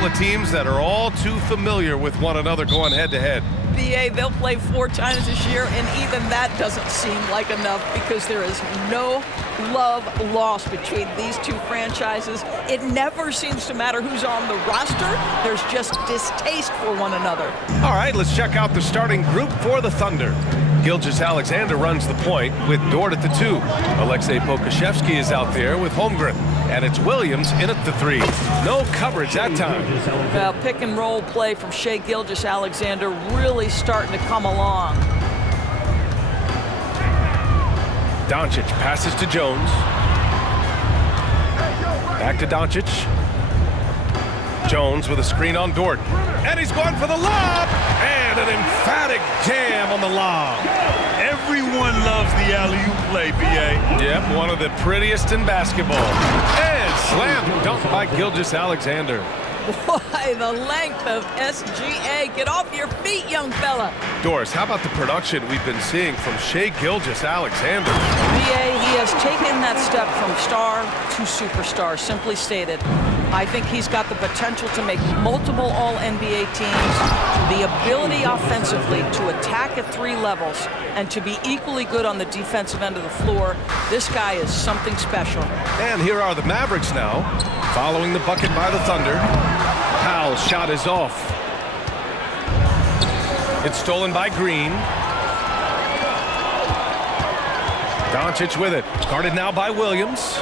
couple of teams that are all too familiar with one another going head-to-head. BA, they'll play 4 times this year, and even that doesn't seem like enough because there is no love lost between these two franchises. It never seems to matter who's on the roster. There's just distaste for one another. All right, let's check out the starting group for the Thunder. Gilgeous-Alexander runs the point with Dort at the 2. Alexei Pokashevsky is out there with Holmgren. And it's Williams in at the 3. No coverage that time. Well, pick and roll play from Shai Gilgeous-Alexander really starting to come along. Doncic passes to Jones. Back to Doncic. Jones with a screen on Dort. And he's going for the lob! And an emphatic jam on the lob. Everyone loves the alley-oop play, BA. Yep, one of the prettiest in basketball. And slam dunk by Gilgeous-Alexander. Boy, the length of SGA. Get off your feet, young fella. Doris, how about the production we've been seeing from Shai Gilgeous-Alexander? BA, he has taken that step from star to superstar, simply stated. I think he's got the potential to make multiple All-NBA teams, the ability offensively to attack at 3 levels, and to be equally good on the defensive end of the floor. This guy is something special. And here are the Mavericks now, following the bucket by the Thunder. Powell's shot is off. It's stolen by Green. Doncic with it, guarded now by Williams.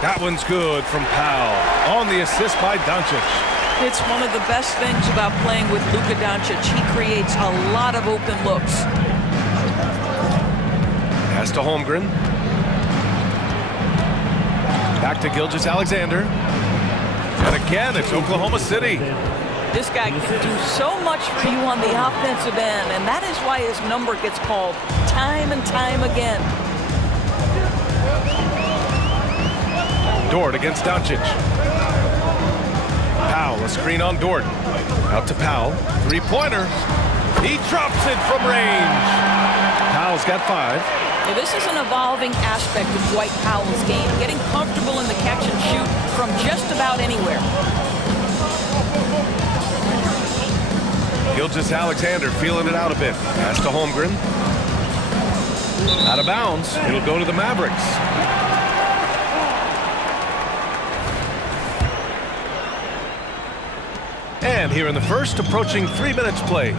That one's good from Powell. On the assist by Doncic. It's one of the best things about playing with Luka Doncic. He creates a lot of open looks. Pass to Holmgren. Back to Gilgeous-Alexander. And again, it's Oklahoma City. This guy can do so much for you on the offensive end, and that is why his number gets called time and time again. Dort against Doncic. Powell, a screen on Dort. Out to Powell. 3-pointer. He drops it from range. Powell's got 5. Now, this is an evolving aspect of Dwight Powell's game, getting comfortable in the catch and shoot from just about anywhere. Gilgeous-Alexander feeling it out a bit. Pass to Holmgren. Out of bounds. It'll go to the Mavericks. And here in the first, approaching 3 minutes play.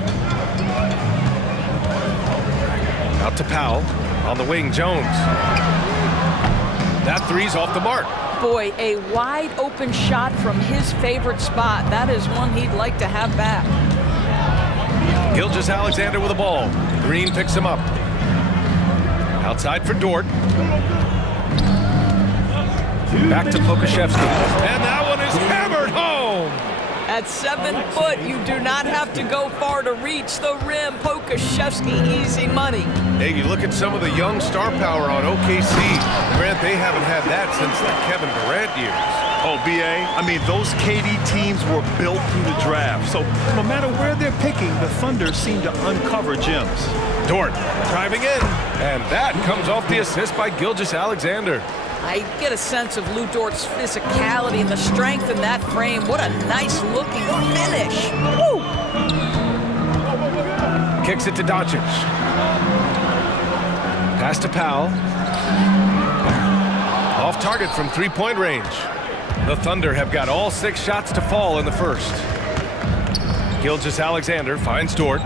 Out to Powell. On the wing, Jones. That 3's off the mark. Boy, a wide open shot from his favorite spot. That is one he'd like to have back. Gilgeous-Alexander with the ball. Green picks him up. Outside for Dort. Back to Pokashevsky. And that one is hammered home. At 7 foot, you do not have to go far to reach the rim. Pokashevsky, easy money. Hey, you look at some of the young star power on OKC. Grant, they haven't had that since the Kevin Durant years. Oh, BA, I mean, those KD teams were built through the draft. So no matter where they're picking, the Thunder seem to uncover gems. Dort driving in. And that comes off the assist by Gilgeous-Alexander. I get a sense of Lou Dort's physicality and the strength in that frame. What a nice-looking finish. Woo! Kicks it to Doncic. Pass to Powell. Off target from 3-point range. The Thunder have got all 6 shots to fall in the first. Gilgeous-Alexander finds Dort.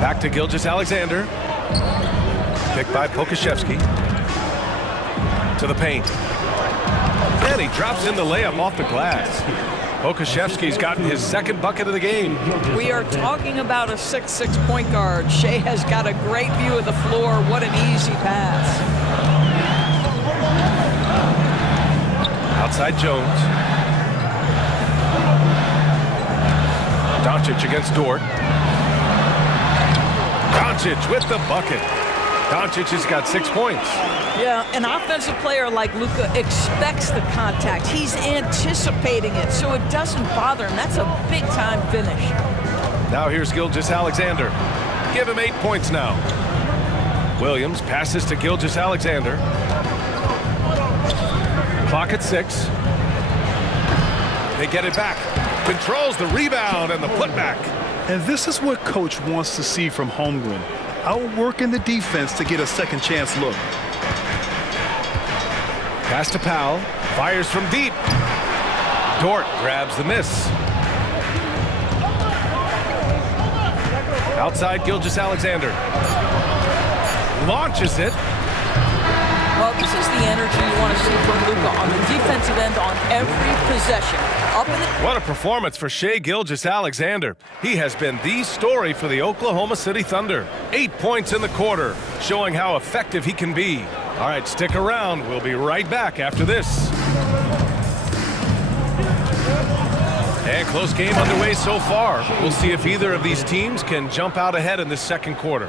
Back to Gilgeous-Alexander. Picked by Pokashevsky. To the paint. And he drops in the layup off the glass. Pokashevsky's gotten his 2nd bucket of the game. We are talking about a 6'6" point guard. Shai has got a great view of the floor. What an easy pass. Outside Jones. Doncic against Dort. Doncic with the bucket. Doncic has got 6 points. Yeah, an offensive player like Luka expects the contact. He's anticipating it, so it doesn't bother him. That's a big-time finish. Now here's Gilgeous-Alexander. Give him 8 points now. Williams passes to Gilgeous-Alexander. Clock at 6. They get it back. Controls the rebound and the putback. And this is what coach wants to see from Holmgren. Outworking the defense to get a second chance look. Pass to Powell. Fires from deep. Dort grabs the miss. Outside Gilgeous-Alexander. Launches it. Well, this is the energy you want to see from Luka on the defensive end on every possession. Up in the... What a performance for Shai Gilgeous-Alexander. He has been the story for the Oklahoma City Thunder. 8 points in the quarter, showing how effective he can be. All right, stick around. We'll be right back after this. And close game underway so far. We'll see if either of these teams can jump out ahead in this second quarter.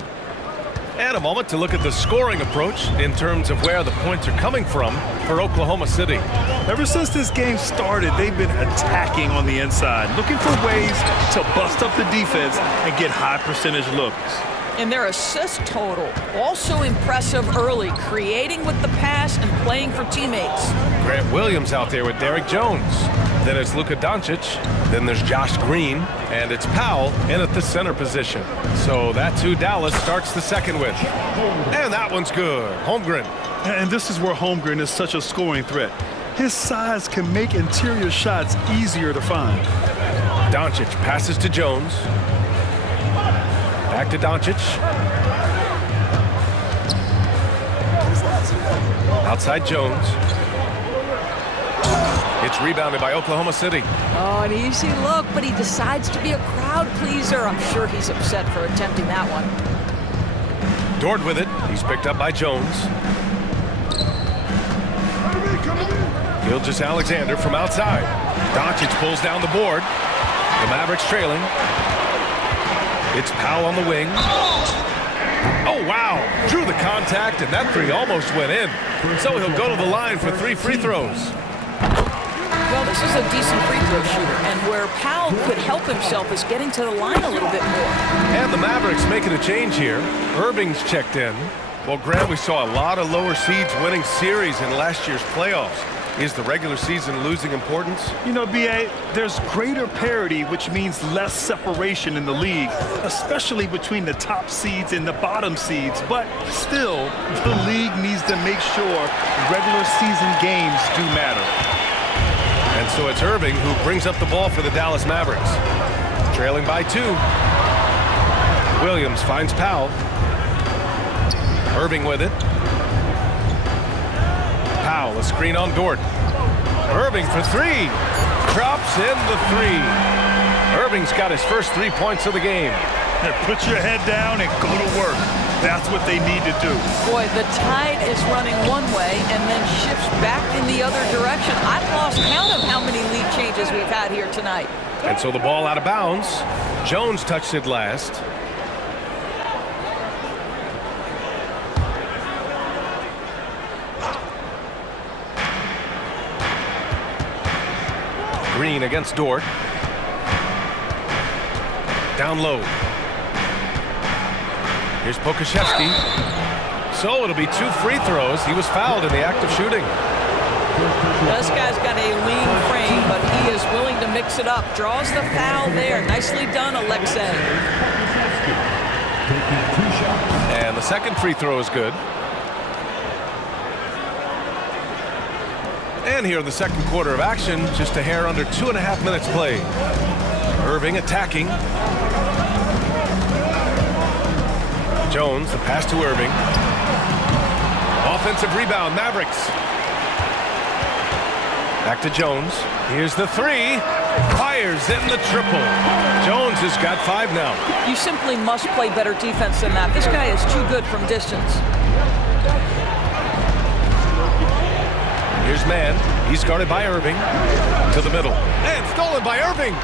And a moment to look at the scoring approach in terms of where the points are coming from for Oklahoma City. Ever since this game started, they've been attacking on the inside, looking for ways to bust up the defense and get high percentage looks. And their assist total, also impressive early, creating with the pass and playing for teammates. Grant Williams out there with Derek Jones. Then it's Luka Doncic. Then there's Josh Green. And it's Powell in at the center position. So that's who Dallas starts the second with. And that one's good. Holmgren. And this is where Holmgren is such a scoring threat. His size can make interior shots easier to find. Doncic passes to Jones. Back to Doncic. Outside Jones. It's rebounded by Oklahoma City. Oh, an easy look, but he decides to be a crowd pleaser. I'm sure he's upset for attempting that one. Dort with it. He's picked up by Jones. Gilgeous-Alexander from outside. Doncic pulls down the board. The Mavericks trailing. It's Powell on the wing. Oh, wow. Drew the contact, and that three almost went in. So he'll go to the line for 3 free throws. Well, this is a decent free throw shooter, and where Powell could help himself is getting to the line a little bit more. And the Mavericks making a change here. Irving's checked in. Well, Grant, we saw a lot of lower seeds winning series in last year's playoffs. Is the regular season losing importance? You know, B.A., there's greater parity, which means less separation in the league, especially between the top seeds and the bottom seeds. But still, the league needs to make sure regular season games do matter. And so it's Irving who brings up the ball for the Dallas Mavericks. Trailing by 2. Williams finds Powell. Irving with it. Powell, a screen on Dort. Irving for 3. Drops in the 3. Irving's got his first 3 points of the game. Put your head down and go to work. That's what they need to do. Boy, the tide is running one way and then shifts back in the other direction. I've lost count of how many lead changes we've had here tonight. And so the ball out of bounds. Jones touched it last. Green against Dort. Down low. Here's Pokashevsky. So it'll be 2 free throws. He was fouled in the act of shooting. This guy's got a lean frame, but he is willing to mix it up. Draws the foul there. Nicely done, Alexei. And the second free throw is good. And here in the second quarter of action, just a hair under 2.5 minutes played. Irving attacking. Jones, the pass to Irving. Offensive rebound, Mavericks. Back to Jones. Here's the 3. Fires in the triple. Jones has got 5 now. You simply must play better defense than that. This guy is too good from distance. Here's Mann. He's guarded by Irving. To the middle. And stolen by Irving.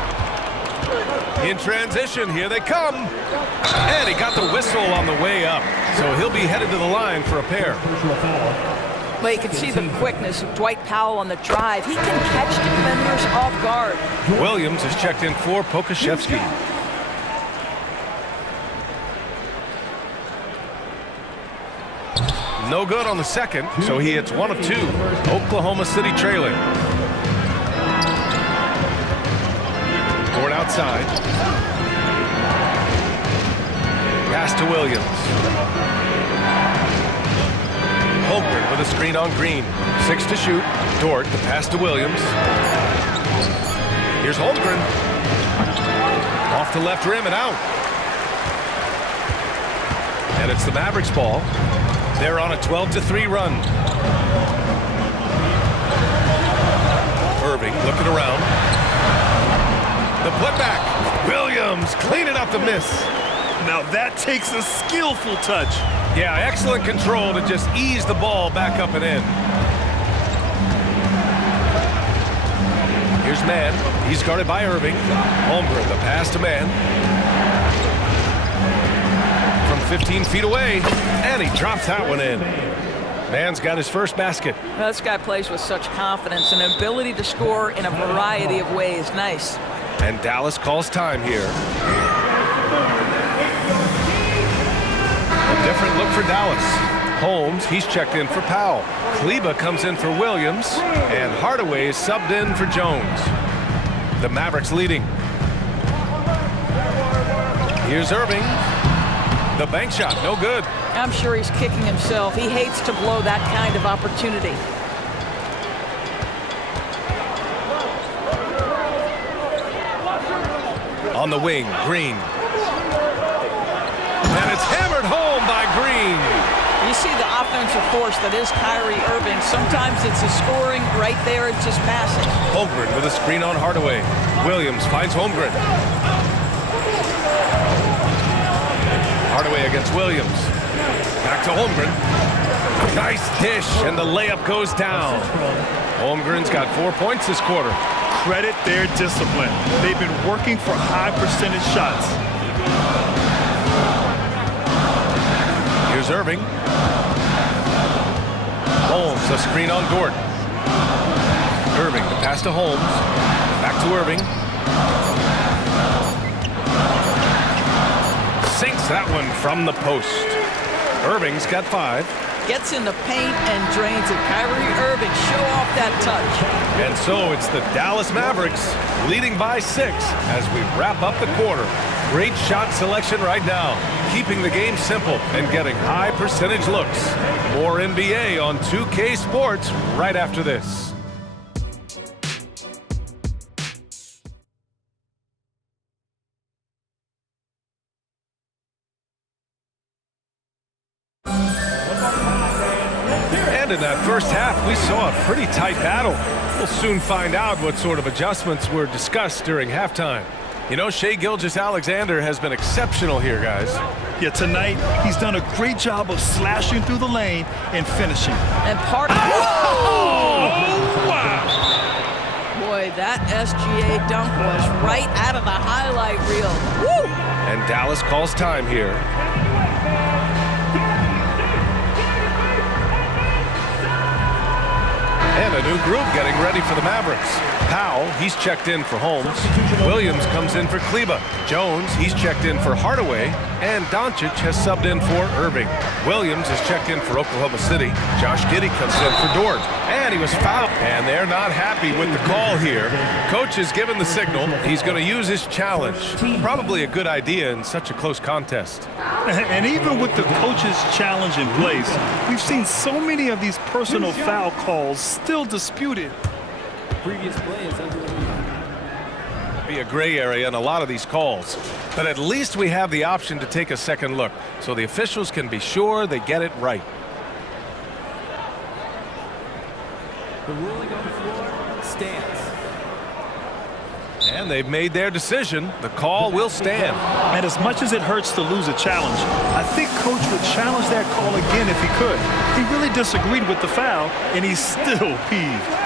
In transition, here they come. And he got the whistle on the way up. So he'll be headed to the line for a pair. But you can see the quickness of Dwight Powell on the drive. He can catch defenders off guard. Williams is checked in for Pokashevsky. No good on the second, so he hits 1 of 2. Oklahoma City trailing. side. Pass to Williams. Holmgren with a screen on Green. 6 to shoot. Dort, the pass to Williams. Here's Holmgren. Off the left rim and out. And it's the Mavericks ball. They're on a 12-3 run. Irving looking around. The putback. Williams cleaning up the miss. Now that takes a skillful touch. Yeah, excellent control to just ease the ball back up and in. Here's Mann. He's guarded by Irving. Holmgren, the pass to Mann. From 15 feet away, and he drops that one in. Mann's got his first basket. Well, this guy plays with such confidence and ability to score in a variety of ways. Nice. And Dallas calls time here. A different look for Dallas. Holmes, he's checked in for Powell. Kleba comes in for Williams, and Hardaway is subbed in for Jones. The Mavericks leading. Here's Irving. The bank shot, no good. I'm sure he's kicking himself. He hates to blow that kind of opportunity. On the wing, Green. And it's hammered home by Green. You see the offensive force that is Kyrie Irving. Sometimes it's a scoring, right there it's just passing. Holmgren with a screen on Hardaway. Williams finds Holmgren. Hardaway against Williams. Back to Holmgren. Nice dish, and the layup goes down. Holmgren's got 4 points this quarter. Credit their discipline. They've been working for high percentage shots. Here's Irving. Holmes, a screen on Dort. Irving, the pass to Holmes. Back to Irving. Sinks that one from the post. Irving's got 5. Gets in the paint and drains it. Kyrie Irving, show off that touch. And so it's the Dallas Mavericks leading by 6 as we wrap up the quarter. Great shot selection right now, keeping the game simple and getting high percentage looks. More NBA on 2K Sports right after this. And in that first half, we saw a pretty tight battle. We'll soon find out what sort of adjustments were discussed during halftime. You know, Shai Gilgeous-Alexander has been exceptional here, guys. Yeah, tonight, he's done a great job of slashing through the lane and finishing. And part of... Oh, wow! Boy, that SGA dunk was right out of the highlight reel. Woo! And Dallas calls time here. And a new group getting ready for the Mavericks. Powell, he's checked in for Holmes. Williams comes in for Kleba. Jones, he's checked in for Hardaway. And Doncic has subbed in for Irving. Williams is checked in for Oklahoma City. Josh Giddey comes in for Dort. And he was fouled. And they're not happy with the call here. Coach has given the signal. He's going to use his challenge. Probably a good idea in such a close contest. And even with the coach's challenge in place, we've seen so many of these personal foul calls still disputed. Previous play is be a gray area in a lot of these calls, but at least we have the option to take a second look so the officials can be sure they get it right. The ruling on the floor stands. And they've made their decision. The call will stand. And as much as it hurts to lose a challenge, I think Coach would challenge that call again if he could. He really disagreed with the foul, and he's still peeved.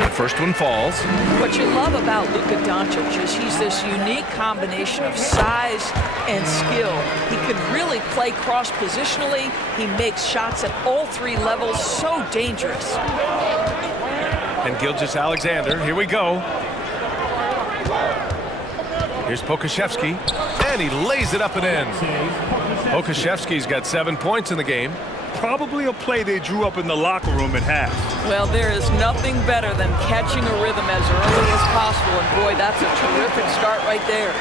The first one falls. What you love about Luka Doncic is he's this unique combination of size and skill. He could really play cross-positionally. He makes shots at all 3 levels, so dangerous. And Gilgeous-Alexander, here we go. Here's Pokashevsky, and he lays it up and in. Pokashevsky's got 7 points in the game. Probably a play they drew up in the locker room at half. Well, there is nothing better than catching a rhythm as early as possible, and boy, that's a terrific start right there.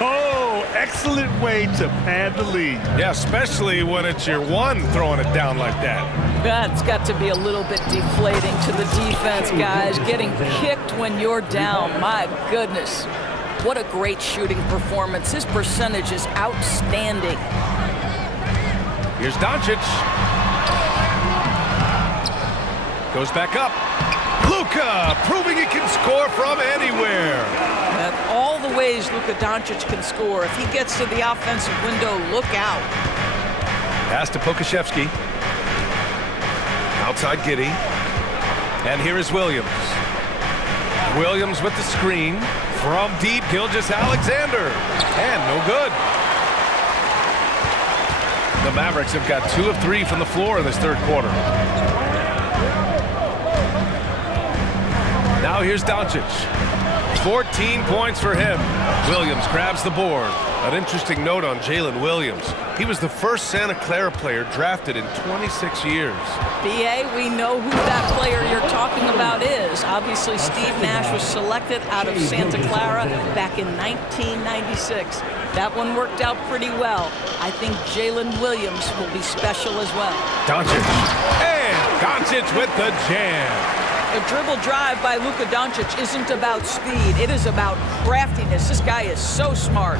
Oh, excellent way to pad the lead. Yeah, especially when it's your one throwing it down like that. That's got to be a little bit deflating to the defense, guys. Getting kicked when you're down, my goodness. What a great shooting performance. His percentage is outstanding. Here's Doncic. Goes back up. Luka proving he can score from anywhere. And all the ways Luka Doncic can score. If he gets to the offensive window, look out. Pass to Pokashevsky. Outside Giddey. And here is Williams. Williams with the screen. From deep, Gilgeous-Alexander. And no good. The Mavericks have got 2 of 3 from the floor in this third quarter. Now here's Doncic. 14 points for him. Williams grabs the board. An interesting note on Jalen Williams. He was the first Santa Clara player drafted in 26 years. B.A., we know who that player you're talking about is. Obviously, Steve Nash was selected out of Santa Clara back in 1996. That one worked out pretty well. I think Jalen Williams will be special as well. Doncic. And Doncic with the jam. The dribble drive by Luka Doncic isn't about speed. It is about craftiness. This guy is so smart.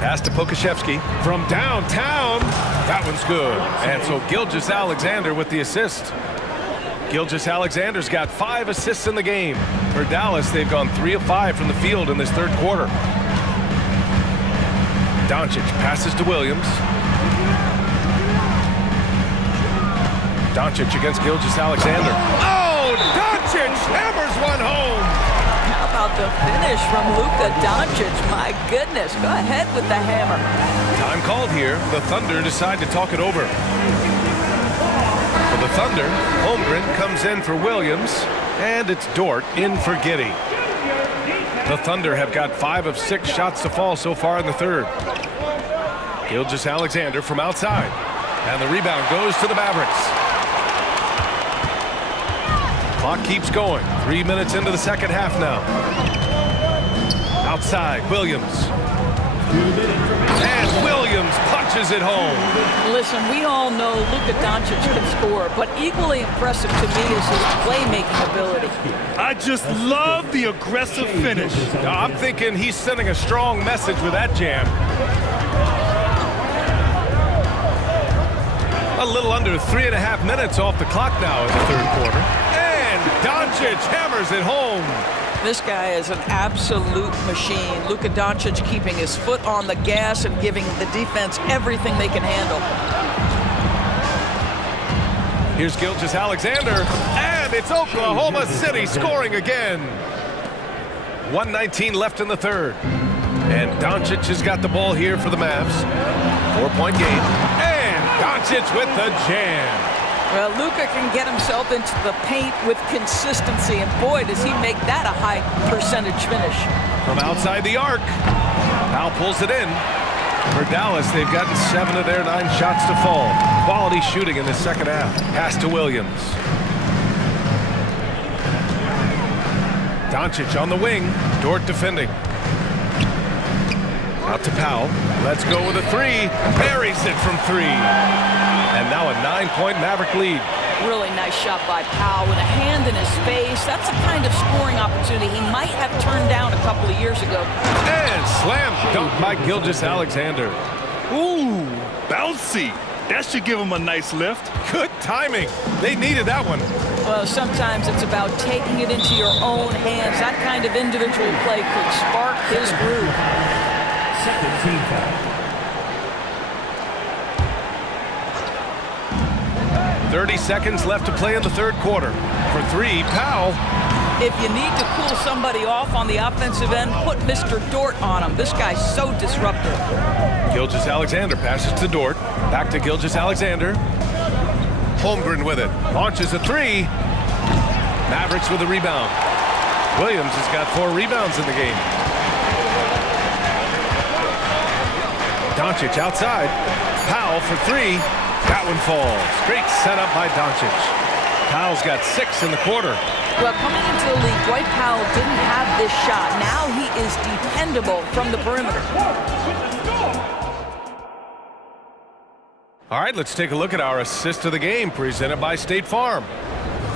Pass to Pokashevsky from downtown. That one's good. And so Gilgeous-Alexander with the assist. Gilgeous-Alexander's got 5 assists in the game. For Dallas, they've gone 3 of 5 from the field in this third quarter. Doncic passes to Williams. Doncic against Gilgeous-Alexander. Oh, Doncic hammers one home. How about the finish from Luka Doncic? My goodness, go ahead with the hammer. Time called here. The Thunder decide to talk it over. For the Thunder, Holmgren comes in for Williams, and it's Dort in for Giddey. The Thunder have got 5 of 6 shots to fall so far in the third. Gilgeous-Alexander from outside, and the rebound goes to the Mavericks. Clock keeps going. 3 minutes into the second half now. Outside, Williams. And Williams punches it home. Listen, we all know Luka Doncic can score, but equally impressive to me is his playmaking ability. I just love the aggressive finish. I'm thinking he's sending a strong message with that jam. A little under 3.5 minutes off the clock now in the third quarter. Doncic hammers it home. This guy is an absolute machine. Luka Doncic keeping his foot on the gas and giving the defense everything they can handle. Here's Gilgeous-Alexander, and it's Oklahoma City scoring again. 1:19 left in the third. And Doncic has got the ball here for the Mavs. 4-point game. And Doncic with the jam. Well, Luka can get himself into the paint with consistency, and boy, does he make that a high percentage finish. From outside the arc, Powell pulls it in. For Dallas, they've gotten 7 of their 9 shots to fall. Quality shooting in the second half. Pass to Williams. Doncic on the wing. Dort defending. Out to Powell. Let's go with a 3. Buries it from 3. And now a 9-point Maverick lead. Really nice shot by Powell with a hand in his face. That's the kind of scoring opportunity he might have turned down a couple of years ago. And slam dunk by Gilgeous-Alexander. Ooh, bouncy. That should give him a nice lift. Good timing. They needed that one. Well, sometimes it's about taking it into your own hands. That kind of individual play could spark his groove. Second team foul. 30 seconds left to play in the third quarter. For 3, Powell. If you need to cool somebody off on the offensive end, put Mr. Dort on him. This guy's so disruptive. Gilgeous-Alexander passes to Dort. Back to Gilgeous-Alexander. Holmgren with it. Launches a 3. Mavericks with a rebound. Williams has got 4 rebounds in the game. Doncic outside. Powell for 3. That one falls. Great setup by Doncic. Powell's got 6 in the quarter. Well, coming into the league, Dwight Powell didn't have this shot. Now he is dependable from the perimeter. All right, let's take a look at our assist of the game presented by State Farm.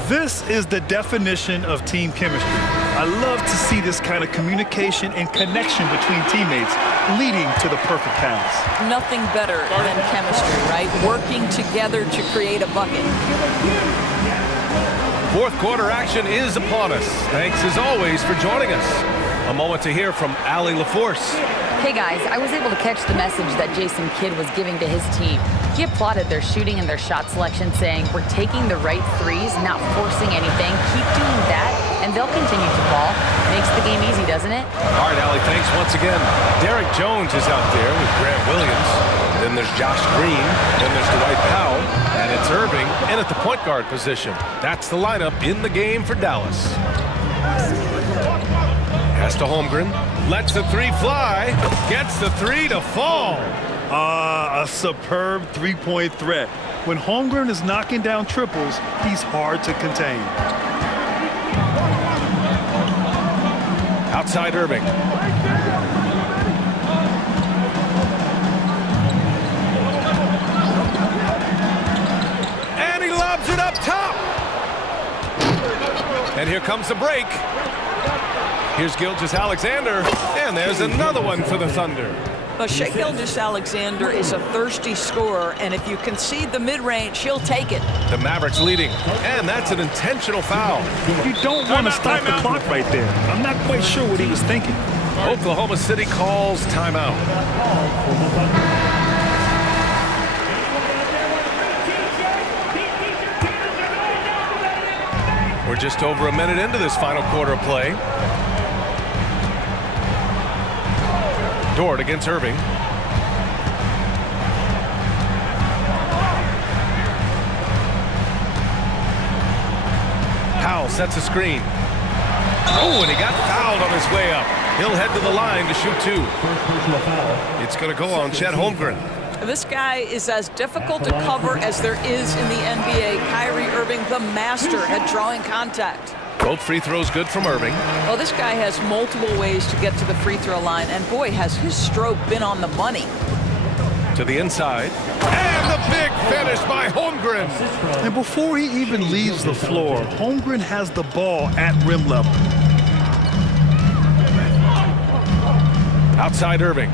This is the definition of team chemistry. I love to see this kind of communication and connection between teammates leading to the perfect pass. Nothing better than chemistry, right? Working together to create a bucket. Fourth quarter action is upon us. Thanks as always for joining us. A moment to hear from Allie LaForce. Hey guys, I was able to catch the message that Jason Kidd was giving to his team. He applauded their shooting and their shot selection, saying, "We're taking the right threes, not forcing anything. Keep doing that, and they'll continue to ball." Makes the game easy, doesn't it? All right, Allie, thanks once again. Derek Jones is out there with Grant Williams. Then there's Josh Green. Then there's Dwight Powell. And it's Irving in at the point guard position. That's the lineup in the game for Dallas. Pass to Holmgren. Lets the three fly. Gets the three to fall. A superb three-point threat. When Holmgren is knocking down triples, he's hard to contain. Outside Irving. And he lobs it up top. And here comes the break. Here's Gilgeous-Alexander, and there's another one for the Thunder. But Shai Gilgeous-Alexander is a thirsty scorer, and if you concede the mid-range, he'll take it. The Mavericks leading, and that's an intentional foul. You don't want to stop the clock right there. I'm not quite sure what he was thinking. Oklahoma City calls timeout. We're just over a minute into this final quarter of play. Dort against Irving. Powell sets a screen. Oh, and he got fouled on his way up. He'll head to the line to shoot 2. It's going to go on Chet Holmgren. This guy is as difficult to cover as there is in the NBA. Kyrie Irving, the master at drawing contact. Both free throws good from Irving. Well, this guy has multiple ways to get to the free throw line, and boy, has his stroke been on the money. To the inside. And the big finish by Holmgren. And before he even leaves the floor, Holmgren has the ball at rim level. Outside Irving.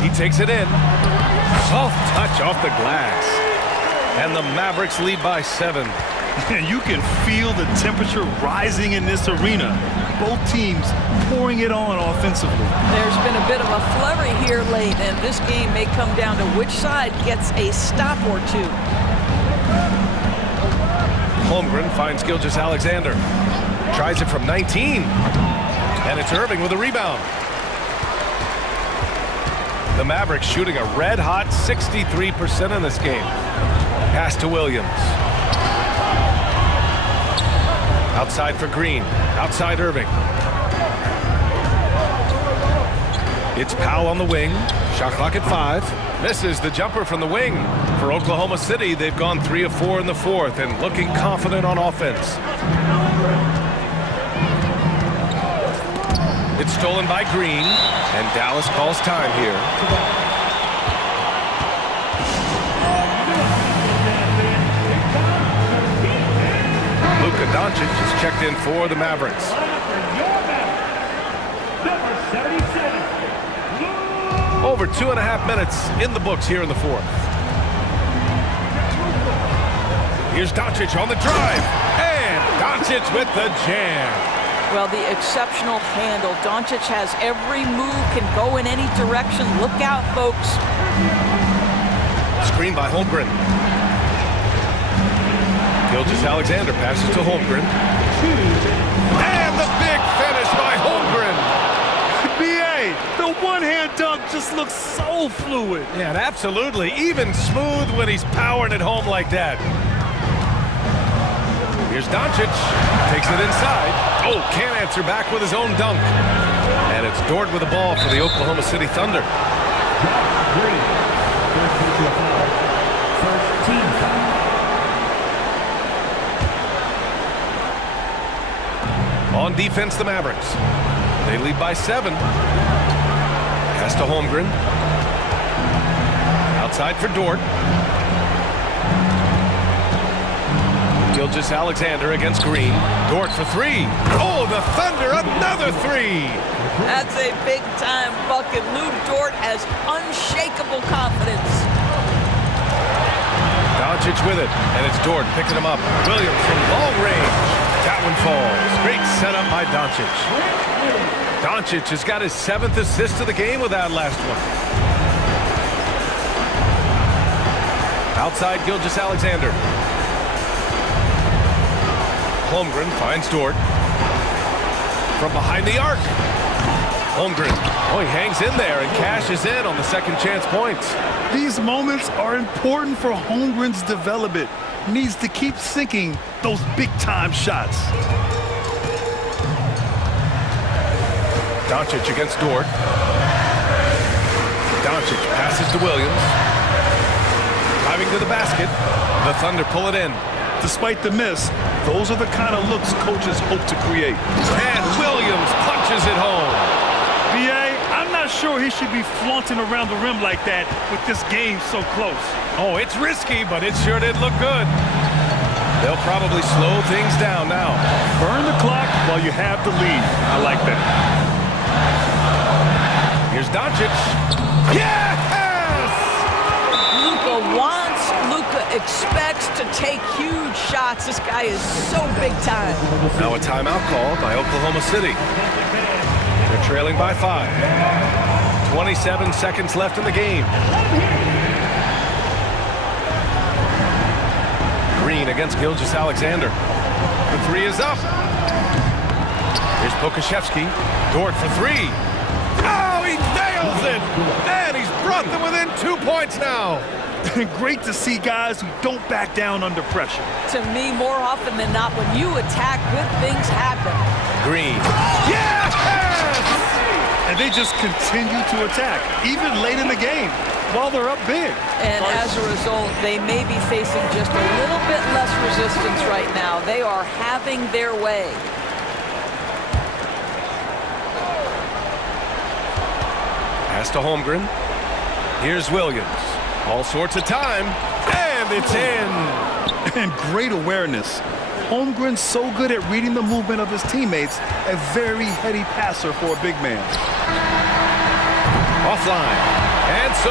He takes it in. Soft touch off the glass. And the Mavericks lead by 7. And you can feel the temperature rising in this arena. Both teams pouring it on offensively. There's been a bit of a flurry here late, and this game may come down to which side gets a stop or 2. Holmgren finds Gilgeous-Alexander. Tries it from 19. And it's Irving with a rebound. The Mavericks shooting a red-hot 63% in this game. Pass to Williams. Outside for Green. Outside Irving. It's Powell on the wing. Shot clock at 5. Misses the jumper from the wing. For Oklahoma City, they've gone 3 of 4 in the fourth and looking confident on offense. It's stolen by Green, and Dallas calls time here. Luka Doncic is checked in for the Mavericks. Over 2.5 minutes in the books here in the fourth. Here's Doncic on the drive, and Doncic with the jam. Well, the exceptional handle. Doncic has every move, can go in any direction. Look out, folks. Screen by Holmgren. Gilgeous-Alexander passes to Holmgren. And the big finish by Holmgren. B.A., the one-hand dunk just looks so fluid. Yeah, and absolutely. Even smooth when he's powering it home like that. Here's Doncic. Takes it inside. Oh, can't answer back with his own dunk. And it's Dort with the ball for the Oklahoma City Thunder. First team on defense, the Mavericks. They lead by 7. Pass to Holmgren. Outside for Dort. Gilgeous-Alexander against Green. Dort for 3. Oh, the Thunder, another 3. That's a big-time bucket. Lou Dort has unshakable confidence. Doncic with it, and it's Dort picking him up. Williams from long range. That one falls. Great setup by Doncic. Doncic has got his 7th assist of the game with that last one. Outside Gilgeous-Alexander. Holmgren finds Dort. From behind the arc. Holmgren. Oh, he hangs in there and cashes in on the second chance points. These moments are important for Holmgren's development. He needs to keep sinking those big-time shots. Doncic against Dort. Doncic passes to Williams. Driving to the basket. The Thunder pull it in. Despite the miss, those are the kind of looks coaches hope to create. And Williams punches it home. B.A., I'm not sure he should be flaunting around the rim like that with this game so close. Oh, it's risky, but it sure did look good. They'll probably slow things down now. Burn the clock while you have the lead. I like that. Here's Doncic. Yes! Luka wants, Luka expects to take huge shots. This guy is so big time. Now a timeout called by Oklahoma City. They're trailing by 5. 27 seconds left in the game. Green against Gilgeous-Alexander. The 3 is up. Here's Pokashevsky. Dort for 3. Oh, he nails it! And he's brought them within 2 points now. Great to see guys who don't back down under pressure. To me, more often than not, when you attack, good things happen. Green. Yes! And they just continue to attack, even late in the game, while they're up big. And as a result, they may be facing just a little bit less resistance right now. They are having their way. Pass to Holmgren. Here's Williams. All sorts of time, and it's in. And great awareness. Holmgren's so good at reading the movement of his teammates, a very heady passer for a big man. Offline, and so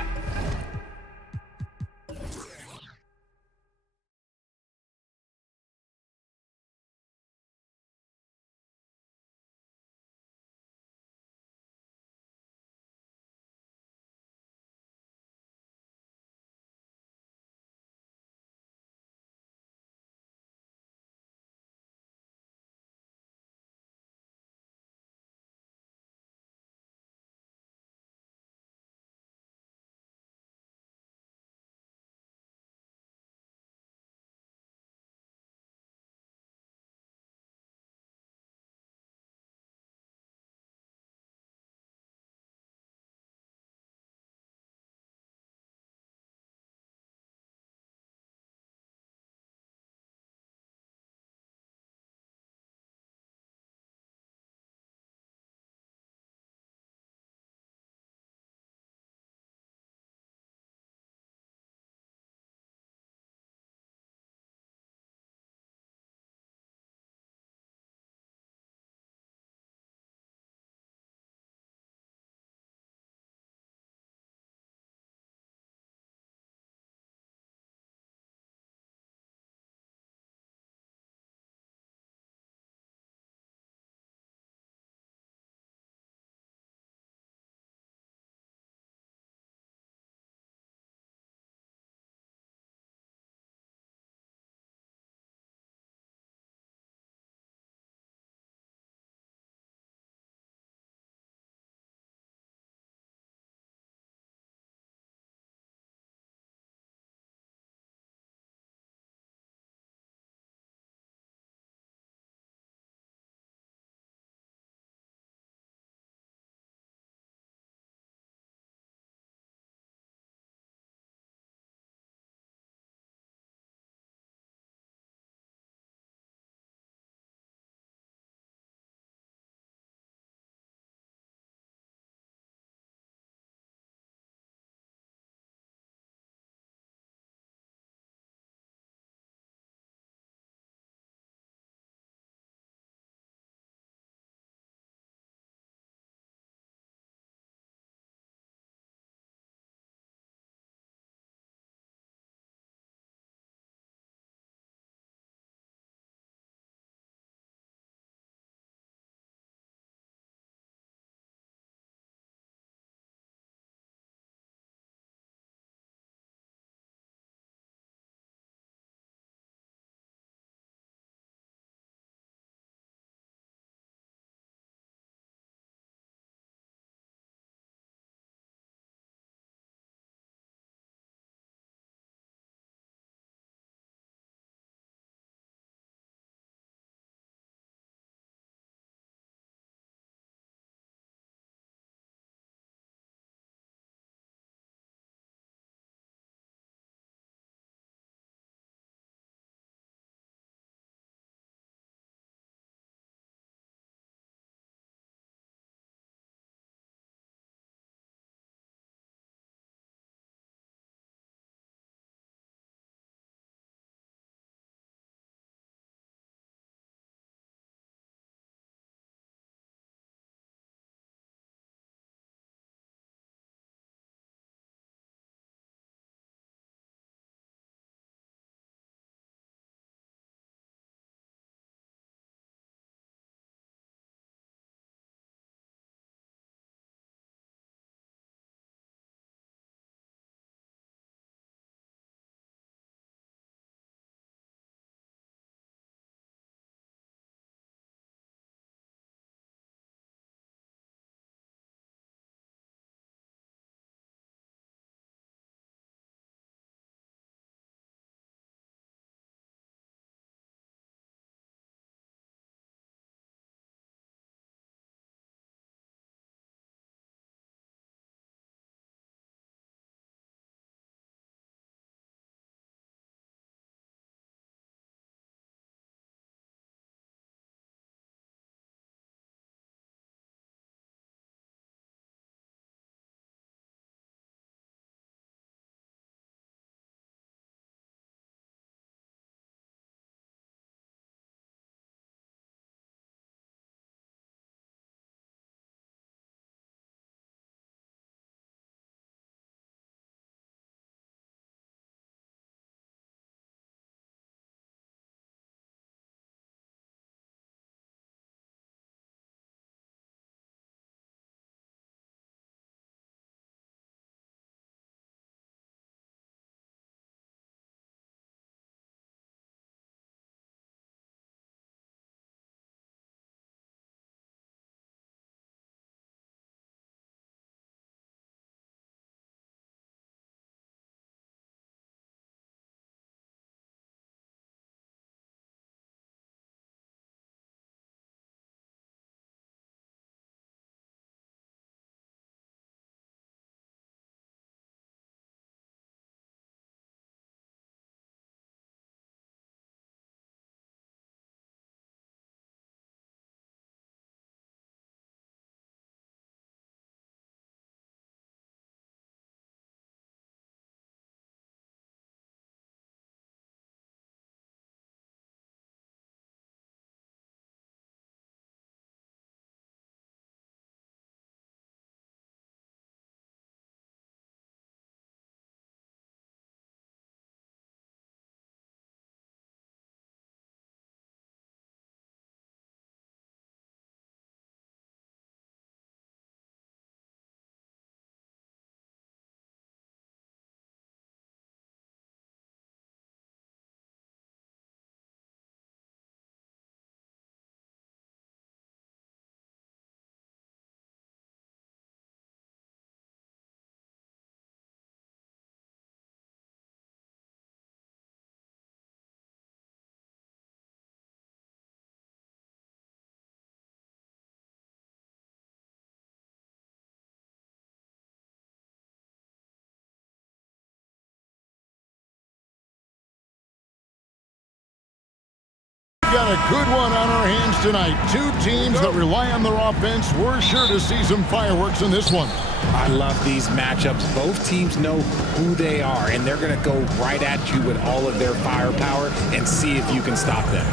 got a good one on our hands tonight. Two teams that rely on their offense. We're sure to see some fireworks in this one. I love these matchups. Both teams know who they are, and they're going to go right at you with all of their firepower and see if you can stop them.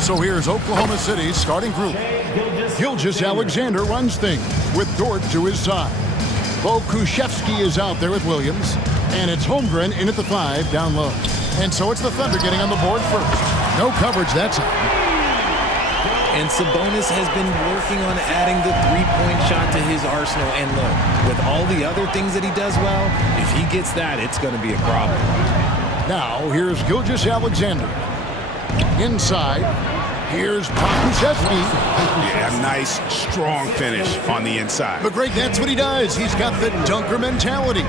So here's Oklahoma City's starting group. Gilgeous-Alexander runs things with Dort to his side. Bokushevsky is out there with Williams, and it's Holmgren in at the 5 down low. And so it's the Thunder getting on the board first. No coverage that time. And Sabonis has been working on adding the three-point shot to his arsenal. And look, with all the other things that he does well, if he gets that, it's going to be a problem. Now, here's Gilgeous-Alexander. Inside, here's Bokushevsky. Yeah, nice, strong finish on the inside. But Greg, that's what he does. He's got the dunker mentality.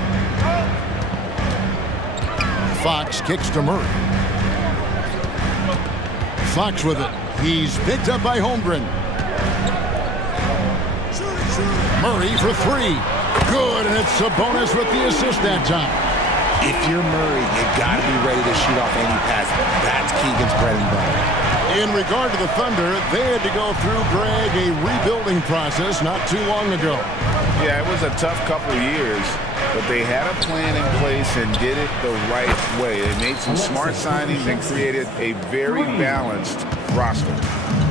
Fox kicks to Murray. Fox with it. He's picked up by Holmgren. Murray for 3. Good, and it's Sabonis with the assist that time. If you're Murray, you got to be ready to shoot off any pass. That's Keegan's bread and butter. In regard to the Thunder, they had to go through, Greg, a rebuilding process not too long ago. Yeah, it was a tough couple years, but they had a plan in place and did it the right way. They made some smart signings and created a very balanced roster.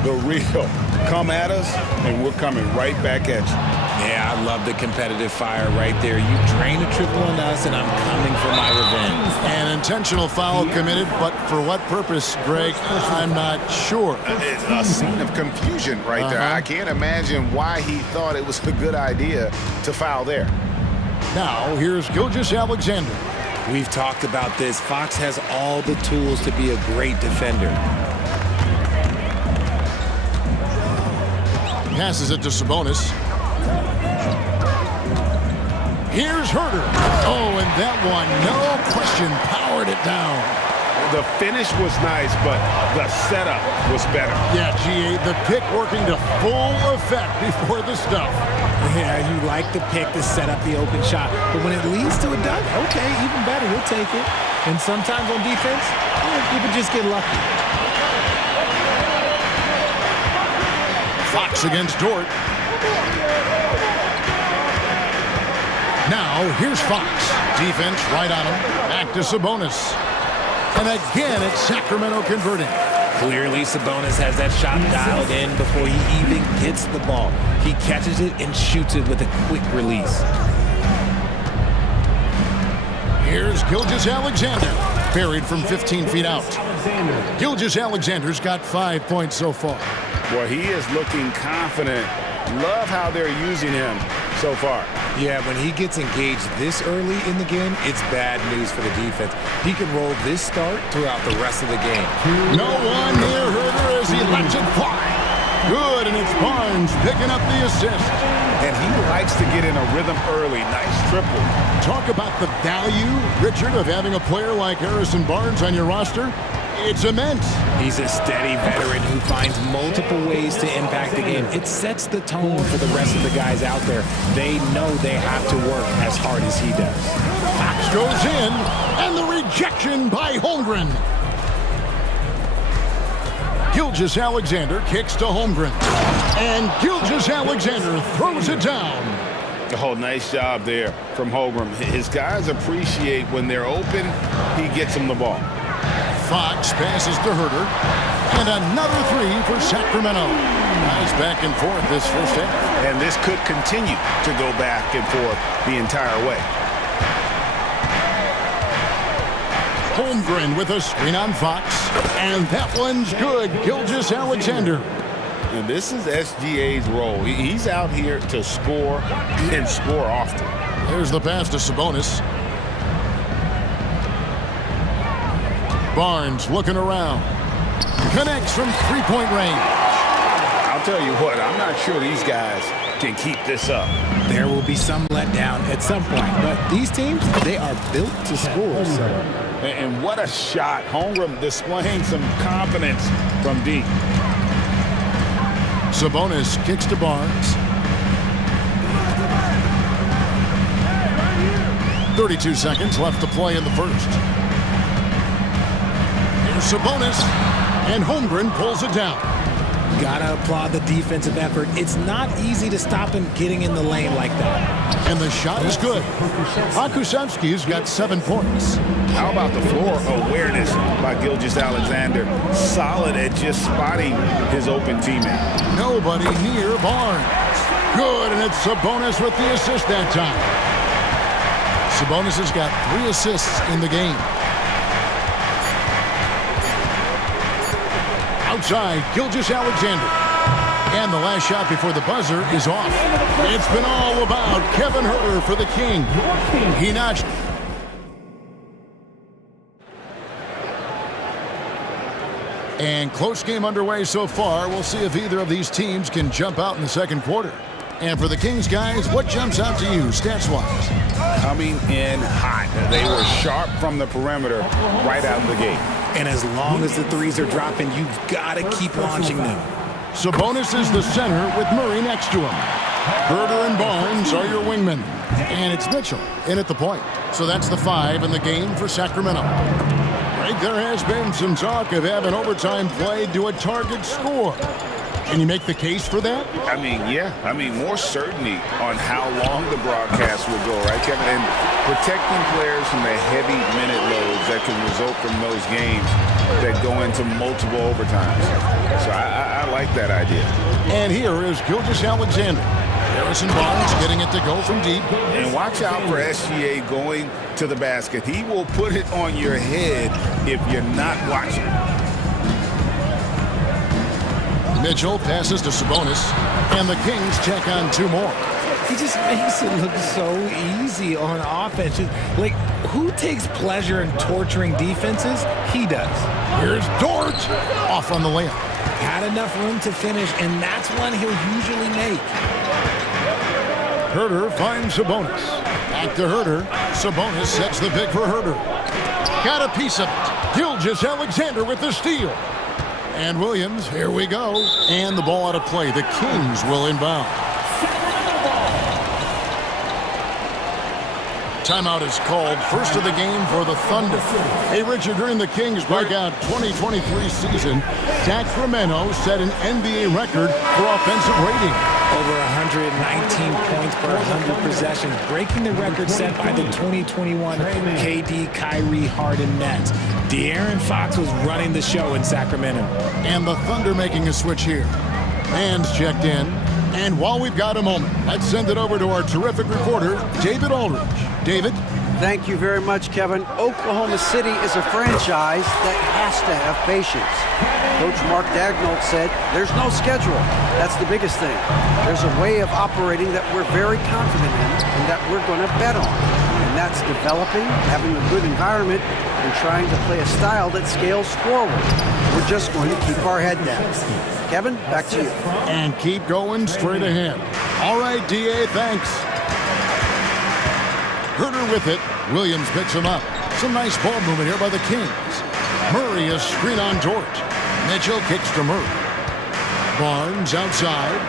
The real come at us, and we're coming right back at you. Yeah, I love the competitive fire right there. You drain a triple on us, and I'm coming for my revenge. An intentional foul committed, but for what purpose, Greg? I'm not sure. It's a scene of confusion right there. I can't imagine why he thought it was a good idea to foul there. Now, here's Gilgeous-Alexander. We've talked about this. Fox has all the tools to be a great defender. Passes it to Sabonis. Here's Herter. Oh, and that one, no question, powered it down. The finish was nice, but the setup was better. Yeah, GA, the pick working to full effect before the stuff. Yeah, you like the pick to set up the open shot, but when it leads to a dunk, okay, even better, we'll take it. And sometimes on defense, you can just get lucky. Fox against Dort. Now, here's Fox. Defense right on him. Back to Sabonis. And again, it's Sacramento converting. Clearly, Sabonis has that shot dialed in before he even gets the ball. He catches it and shoots it with a quick release. Here's Gilgeous-Alexander. Buried from 15 feet out. Gilgeous-Alexander's got 5 points so far. Well, he is looking confident. Love how they're using him so far. Yeah, when he gets engaged this early in the game, it's bad news for the defense. He can roll this start throughout the rest of the game. No one near Herter as he lets it fly. Good, and it's Barnes picking up the assist. And he likes to get in a rhythm early. Nice triple. Talk about the value, Richard, of having a player like Harrison Barnes on your roster. It's immense. He's a steady veteran who finds multiple ways to impact the game. It sets the tone for the rest of the guys out there. They know they have to work as hard as he does. Fox goes in, and the rejection by Holmgren. Gilgeous-Alexander kicks to Holmgren. And Gilgeous-Alexander throws it down. Oh, nice job there from Holmgren. His guys appreciate when they're open, he gets them the ball. Fox passes to Herter. And another 3 for Sacramento. Nice back and forth this first half. And this could continue to go back and forth the entire way. Holmgren with a screen on Fox. And that one's good. Gilgeous-Alexander. And this is SGA's role. He's out here to score and score often. There's the pass to Sabonis. Barnes looking around. Connects from three-point range. I'll tell you what, I'm not sure these guys can keep this up. There will be some letdown at some point, but these teams, they are built to score. So. And what a shot. Holmgren displaying some confidence from deep. Sabonis kicks to Barnes. 32 seconds left to play in the first. Here's Sabonis. And Holmgren pulls it down. Gotta applaud the defensive effort. It's not easy to stop him getting in the lane like that. And the shot is good. Hakusevsky's got 7 points. How about the floor awareness by Gilgeous-Alexander? Solid at just spotting his open teammate. Nobody near Barnes. Good, and it's Sabonis with the assist that time. Sabonis has got 3 assists in the game. Outside, Gilgeous-Alexander. And the last shot before the buzzer is off. It's been all about Kevin Huerter for the King. He notched. And close game underway so far. We'll see if either of these teams can jump out in the second quarter. And for the Kings, guys, what jumps out to you stats-wise? Coming in hot. They were sharp from the perimeter right out of the gate. And as long as the threes are dropping, you've got to keep launching them. Sabonis is the center with Murray next to him. Huerter and Barnes are your wingmen. And it's Mitchell in at the point. So that's the 5 in the game for Sacramento. Right, there has been some talk of having overtime played to a target score. Can you make the case for that? I mean, yeah. I mean, more certainty on how long the broadcast will go, right, Kevin? And protecting players from the heavy minute loads that can result from those games that go into multiple overtimes. So I like that idea. And here is Gilgeous-Alexander. Harrison Barnes getting it to go from deep. And watch out for SGA going to the basket. He will put it on your head if you're not watching. Mitchell passes to Sabonis, and the Kings check on 2 more. He just makes it look so easy on offense. Like, who takes pleasure in torturing defenses? He does. Here's Dort, off on the layup. Had enough room to finish, and that's one he'll usually make. Huerter finds Sabonis. Back to Huerter. Sabonis sets the pick for Huerter. Got a piece of it. Gilgeous-Alexander with the steal. And Williams, here we go. And the ball out of play. The Kings will inbound. Timeout is called. First of the game for the Thunder. Hey, Richard, during the Kings breakout 2023 season, Sacramento set an NBA record for offensive rating. Over 119 points per 100 possessions, breaking the record set by the 2021 KD Kyrie Harden Nets. De'Aaron Fox was running the show in Sacramento. And the Thunder making a switch here. Man's checked in. And while we've got a moment, let's send it over to our terrific reporter, David Aldridge. David? Thank you very much, Kevin. Oklahoma City is a franchise that has to have patience. Coach Mark Daigneault said, there's no schedule. That's the biggest thing. There's a way of operating that we're very confident in and that we're going to bet on. And that's developing, having a good environment, and trying to play a style that scales forward. We're just going to keep our head down. Kevin, back to you. And keep going straight ahead. All right, D.A., thanks. Huerter with it. Williams picks him up. Some nice ball movement here by the Kings. Murray is screen on Dort. Mitchell kicks to Murray. Barnes outside.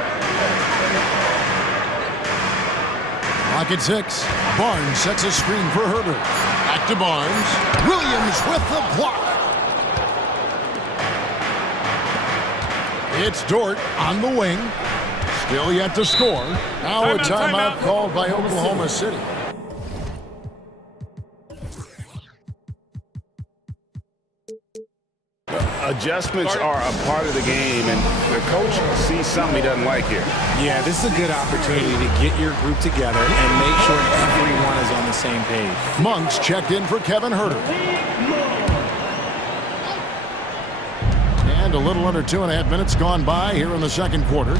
Clock at 6. Barnes sets a screen for Huerter. Back to Barnes. Williams with the block. It's Dort on the wing. Still yet to score. Now a timeout called by Oklahoma City. Adjustments are a part of the game, and the coach sees something he doesn't like here. Yeah, this is a good opportunity to get your group together and make sure everyone is on the same page. Monks checked in for Kevin Huerter. And a little under 2.5 minutes gone by here in the second quarter.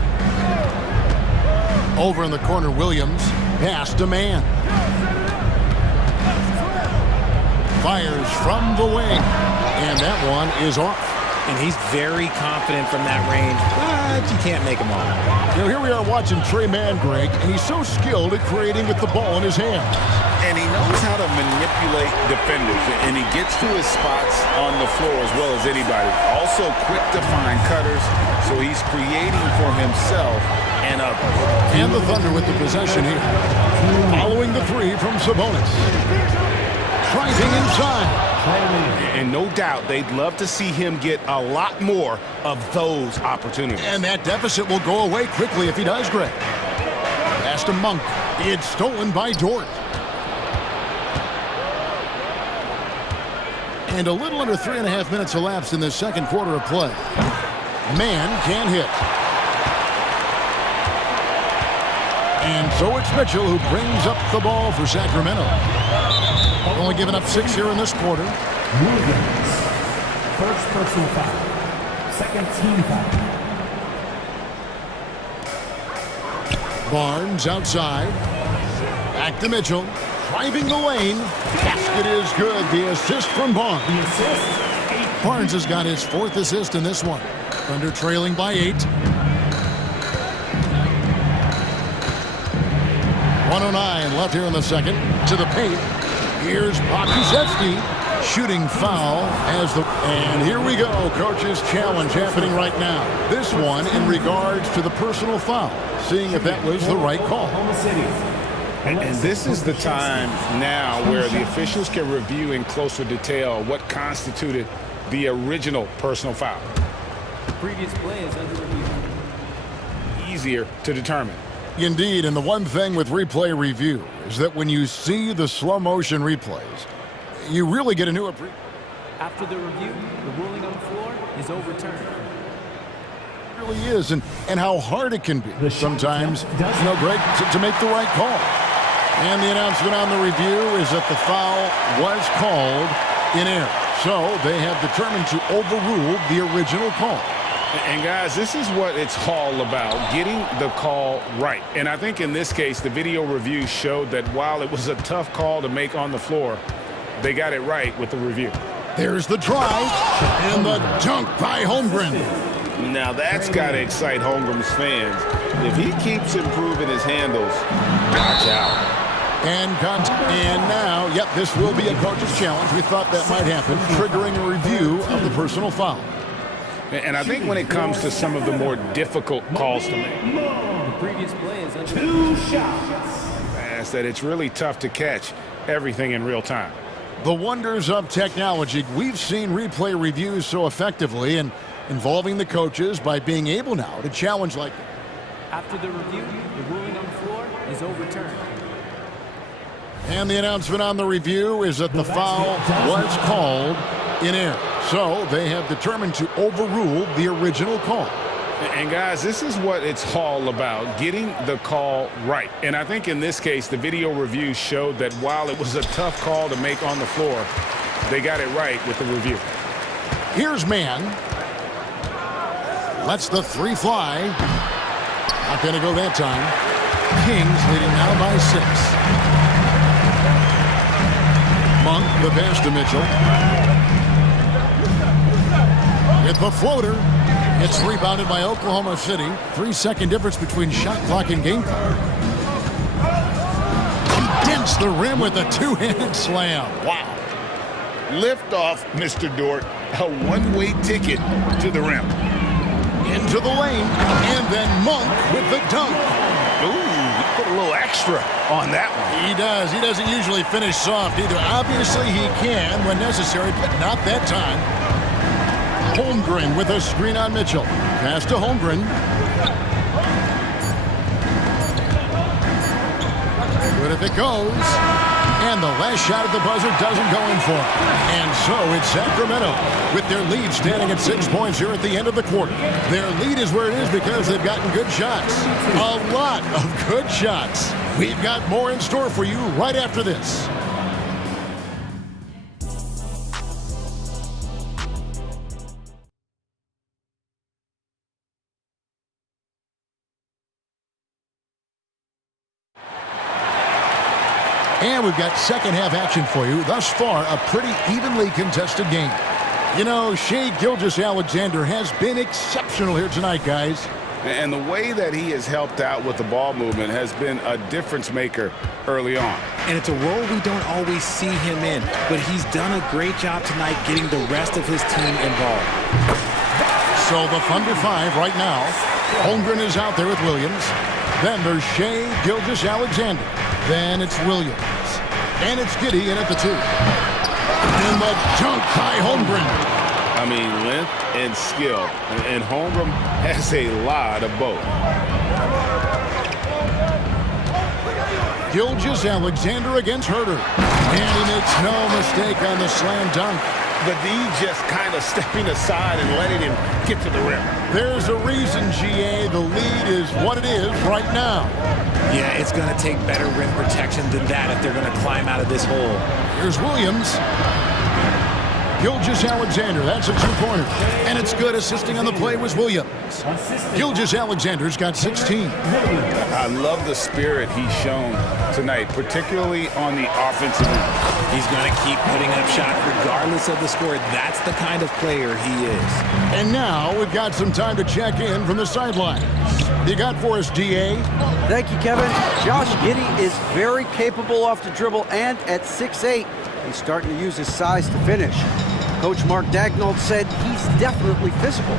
Over in the corner, Williams. Pass to man. Fires from the wing. And that one is off. And he's very confident from that range, but you can't make him all. You know, here we are watching Trey Mann, Greg, and he's so skilled at creating with the ball in his hands. And he knows how to manipulate defenders, and he gets to his spots on the floor as well as anybody. Also quick to find cutters, so he's creating for himself and others. And the Thunder with the possession here. Following the 3 from Sabonis. Driving inside. And no doubt they'd love to see him get a lot more of those opportunities. And that deficit will go away quickly if he does, Greg. Pass to Monk. It's stolen by Dort. And a little under 3.5 minutes elapsed in the second quarter of play. Man can't hit. And so it's Mitchell who brings up the ball for Sacramento. Only giving up 6 here in this quarter. First personal foul. Second team foul. Barnes outside. Back to Mitchell. Driving the lane. Basket is good. The assist from Barnes. Barnes has got his 4th assist in this one. Thunder trailing by 8. 1:09 left here in the second. To the paint. Here's Pokusevski. Shooting foul as the... And here we go. Coach's challenge happening right now. This one in regards to the personal foul. Seeing if that was the right call. And this is the time now where the officials can review in closer detail what constituted the original personal foul. The previous play is under review. Easier to determine. Indeed, and the one thing with replay review is that when you see the slow motion replays, you really get a new appreciation. After the review, the ruling on the floor is overturned. It really is, and how hard it can be sometimes, Greg, to make the right call. And the announcement on the review is that the foul was called in error. So they have determined to overrule the original call. And guys, this is what it's all about, getting the call right. And I think in this case, the video review showed that while it was a tough call to make on the floor, they got it right with the review. There's the drive and the dunk by Holmgren. Now that's got to excite Holmgren's fans. If he keeps improving his handles, watch out. And now, yep, this will be a coach's challenge. We thought that might happen, triggering a review of the personal foul. And I think when it comes to some of the more difficult calls to make, the previous play is under 2 shots. That it's really tough to catch everything in real time. The wonders of technology. We've seen replay reviews so effectively and involving the coaches by being able now to challenge like that. After the review, the ruling on the floor is overturned. And the announcement on the review is that the foul was called in error. So they have determined to overrule the original call. And guys, this is what it's all about, getting the call right. And I think in this case, the video review showed that while it was a tough call to make on the floor, they got it right with the review. Here's Mann. Lets the 3 fly. Not going to go that time. Kings leading now by 6. Monk, the pass to Mitchell. With the floater. It's rebounded by Oklahoma City. 3-second difference between shot clock and game clock. Against the rim with a 2-handed slam. Wow. Lift off, Mr. Dort. A one-way ticket to the rim. Into the lane. And then Monk with the dunk. Ooh, he put a little extra on that one. He does. He doesn't usually finish soft either. Obviously, he can when necessary, but not that time. Holmgren with a screen on Mitchell. Pass to Holmgren. Good if it goes. And the last shot at the buzzer doesn't go in for it. And so it's Sacramento with their lead standing at 6 points here at the end of the quarter. Their lead is where it is because they've gotten good shots. A lot of good shots. We've got more in store for you right after this. And we've got second half action for you. Thus far, a pretty evenly contested game. You know, Shai Gilgeous-Alexander has been exceptional here tonight, guys. And the way that he has helped out with the ball movement has been a difference maker early on. And it's a role we don't always see him in, but he's done a great job tonight getting the rest of his team involved. So the Thunder 5 right now. Holmgren is out there with Williams. Then there's Shai Gilgeous-Alexander. Then it's Williams. And it's Giddey in at the 2. And the dunk by Holmgren. I mean, length and skill. And Holmgren has a lot of both. Gilgeous-Alexander against Herder. And he makes no mistake on the slam dunk. But he's just kind of stepping aside and letting him get to the rim. There's a reason, GA, the lead is what it is right now. Yeah, it's going to take better rim protection than that if they're going to climb out of this hole. Here's Williams. Gilgeous-Alexander, that's a two-pointer. And it's good. Assisting on the play was Williams. Gilgeous-Alexander's got 16. I love the spirit he's shown tonight, particularly on the offensive end. He's going to keep putting up shots regardless of the score. That's the kind of player he is. And now we've got some time to check in from the sidelines. You got for us, DA? Thank you, Kevin. Josh Giddey is very capable off the dribble, and at 6'8", he's starting to use his size to finish. Coach Mark Daigneault said he's definitely physical.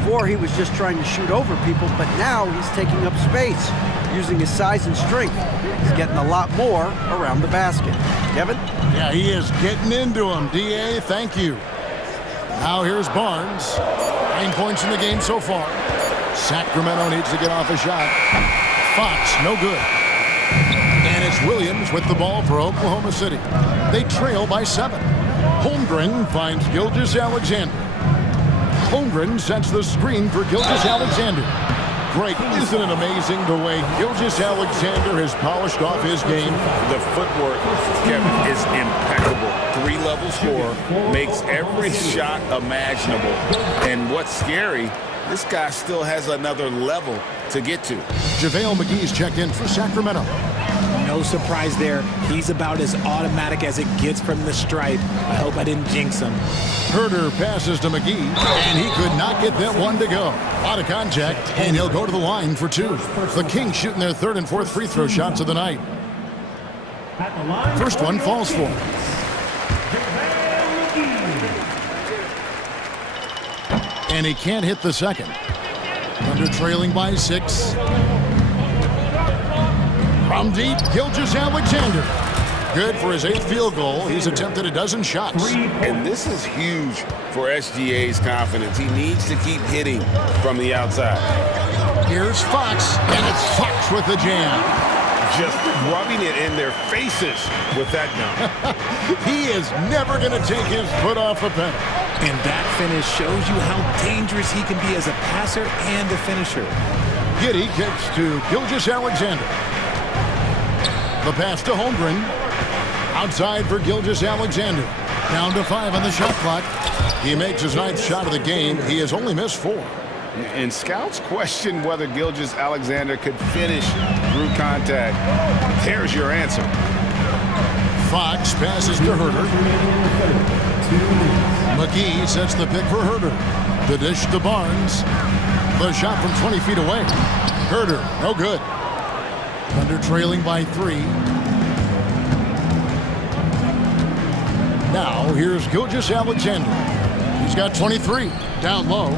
Before, he was just trying to shoot over people, but now he's taking up space, using his size and strength. He's getting a lot more around the basket. Kevin? Yeah, he is getting into him. DA, thank you. Now here's Barnes. 9 points in the game so far. Sacramento needs to get off a shot. Fox, no good. And it's Williams with the ball for Oklahoma City. They trail by 7. Holmgren finds Gilgeous-Alexander. Holmgren sets the screen for Gilgeous-Alexander. Greg, isn't it amazing the way Gilgeous-Alexander has polished off his game? The footwork, Kevin, is impeccable. 3-level scorer, makes every shot imaginable. And what's scary, this guy still has another level to get to. JaVale McGee's checked in for Sacramento. No surprise there. He's about as automatic as it gets from the stripe. I hope I didn't jinx him. Herder passes to McGee, and he could not get that one to go. Out of contact, and he'll go to the line for 2. The Kings shooting their 3rd and 4th free throw shots of the night. First one falls for him. And he can't hit the second. Under trailing by 6. From deep, Gilgeous-Alexander. Good for his 8th field goal. He's attempted a dozen shots. And this is huge for SGA's confidence. He needs to keep hitting from the outside. Here's Fox, and it's Fox with the jam. Just rubbing it in their faces with that dunk. He is never going to take his foot off the pedal. And that finish shows you how dangerous he can be as a passer and a finisher. Giddey kicks to Gilgeous-Alexander. The pass to Holmgren. Outside for Gilgeous-Alexander. Down to 5 on the shot clock. He makes his 9th shot of the game. He has only missed 4. And scouts question whether Gilgeous-Alexander could finish through contact. There's your answer. Fox passes to Herder. McGee sets the pick for Herder. The dish to Barnes. The shot from 20 feet away. Herder, no good. Under trailing by 3. Now here's Gilgeous-Alexander. He's got 23. Down low.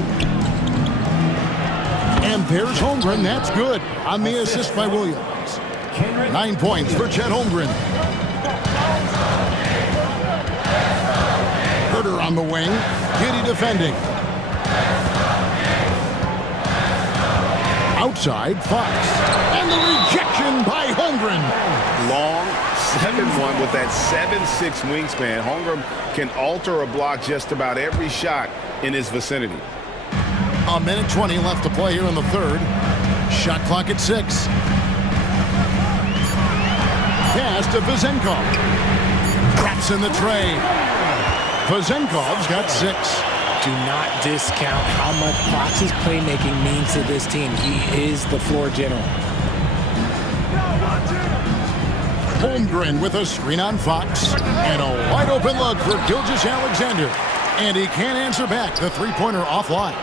And there's Holmgren. That's good on the assist by Williams. 9 points for Chet Holmgren. Herder on the wing. Giddey defending. Outside, Fox. And the rejection by Holmgren. Long 7'1" with that 7'6" wingspan. Holmgren can alter a block just about every shot in his vicinity. A minute 20 left to play here in the 3rd. Shot clock at 6. Pass to Vezenkov. Traps in the tray. Vezenkov's got 6. Do not discount how much Fox's playmaking means to this team. He is the floor general. Holmgren with a screen on Fox. And a wide open look for Gilgeous-Alexander. And he can't answer back. The 3-pointer offline.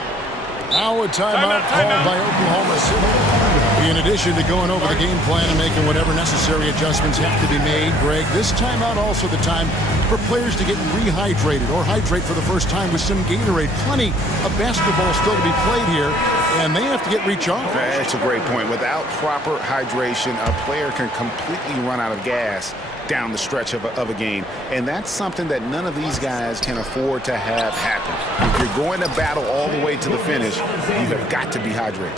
Now a timeout called by Oklahoma City. In addition to going over the game plan and making whatever necessary adjustments have to be made, Greg, this timeout also the time for players to get rehydrated or hydrate for the first time with some Gatorade. Plenty of basketball still to be played here, and they have to get recharged. That's a great point. Without proper hydration, a player can completely run out of gas down the stretch of a game. And that's something that none of these guys can afford to have happen. If you're going to battle all the way to the finish, you have got to be hydrated.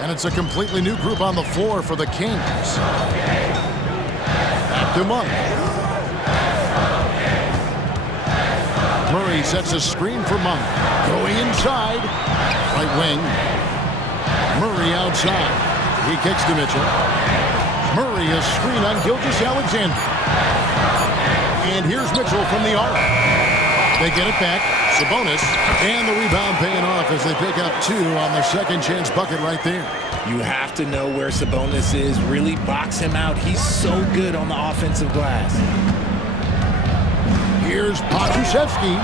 And it's a completely new group on the floor for the Kings. Back to Monk. Murray sets a screen for Monk. Going inside. Right wing. Murray outside. He kicks to Mitchell. Murray a screen on Gilgeous-Alexander. And here's Mitchell from the arc. They get it back. Sabonis. And the rebound paying off as they pick up 2 on the second chance bucket right there. You have to know where Sabonis is. Really box him out. He's so good on the offensive glass. Here's Pokusevski.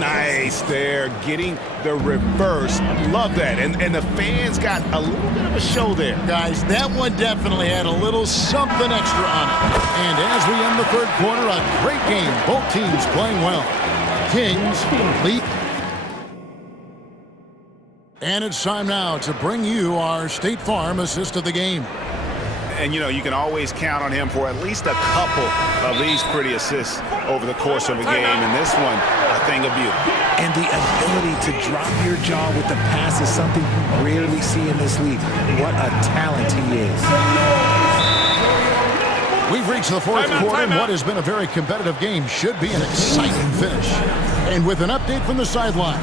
Nice there, getting the reverse. Love that. And the fans got a little bit of a show there. Guys, that one definitely had a little something extra on it. And as we end the third quarter, a great game. Both teams playing well. Kings lead. And it's time now to bring you our State Farm assist of the game. And, you know, you can always count on him for at least a couple of these pretty assists over the course of a game. And this one, a thing of beauty. And the ability to drop your jaw with the pass is something you rarely see in this league. What a talent he is. We've reached the fourth quarter, and what has been a very competitive game should be an exciting finish. And with an update from the sideline,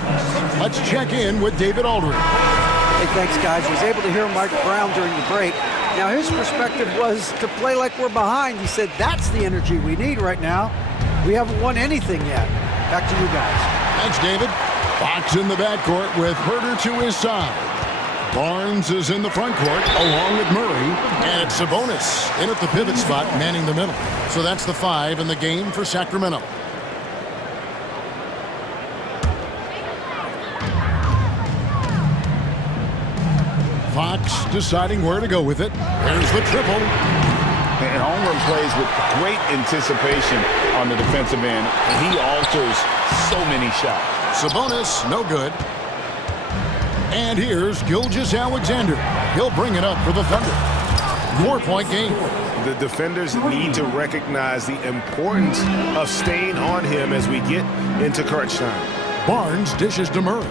let's check in with David Aldridge. Hey, thanks, guys. I was able to hear Mike Brown during the break. Now, his perspective was to play like we're behind. He said, that's the energy we need right now. We haven't won anything yet. Back to you guys. Thanks, David. Fox in the backcourt with Herter to his side. Barnes is in the front court along with Murray. And it's Sabonis in at the pivot spot, manning the middle. So that's the 5 in the game for Sacramento. Fox deciding where to go with it. There's the triple. And Holmgren plays with great anticipation on the defensive end. And he alters so many shots. Sabonis, no good. And here's Gilgeous-Alexander. He'll bring it up for the Thunder. 4-point game. The defenders need to recognize the importance of staying on him as we get into crunch time. Barnes dishes to Murray.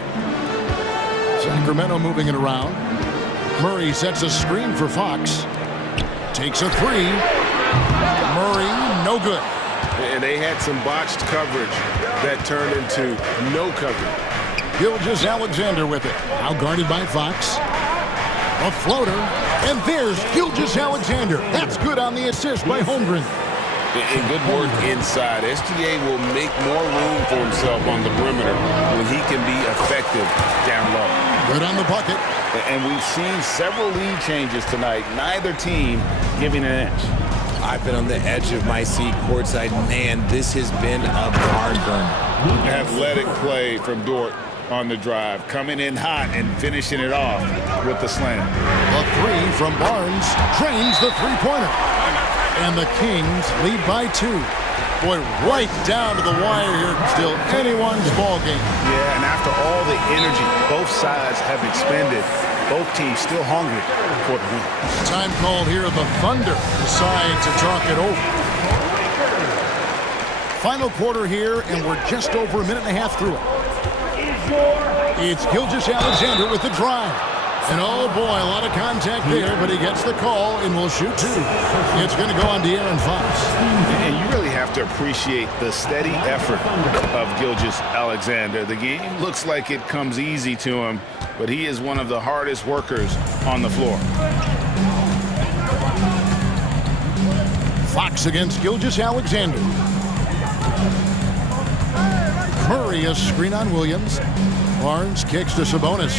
Sacramento moving it around. Murray sets a screen for Fox. Takes a 3. Murray, no good. And they had some botched coverage that turned into no coverage. Gilgeous-Alexander with it. Now guarded by Fox. A floater. And there's Gilgeous-Alexander. That's good on the assist by Holmgren. And good work inside. SGA will make more room for himself on the perimeter when he can be effective down low. Good on the bucket. And we've seen several lead changes tonight. Neither team giving an edge. I've been on the edge of my seat courtside. Man, this has been a barn burner. Athletic play from Dort on the drive, coming in hot and finishing it off with the slam. A 3 from Barnes drains the three-pointer. And the Kings lead by 2. Boy, right down to the wire here. Still anyone's ball game. Yeah, and after all the energy both sides have expended, both teams still hungry for the win. Time called here. The Thunder decide to talk it over. Final quarter here, and we're just over a minute and a half through it. It's Gilgeous-Alexander with the drive. And oh boy, a lot of contact there, but he gets the call and will shoot 2. It's going to go on De'Aaron Fox. And you really have to appreciate the steady effort of Gilgeous-Alexander. The game looks like it comes easy to him, but he is one of the hardest workers on the floor. Fox against Gilgeous-Alexander. Murray a screen on Williams. Barnes kicks to Sabonis.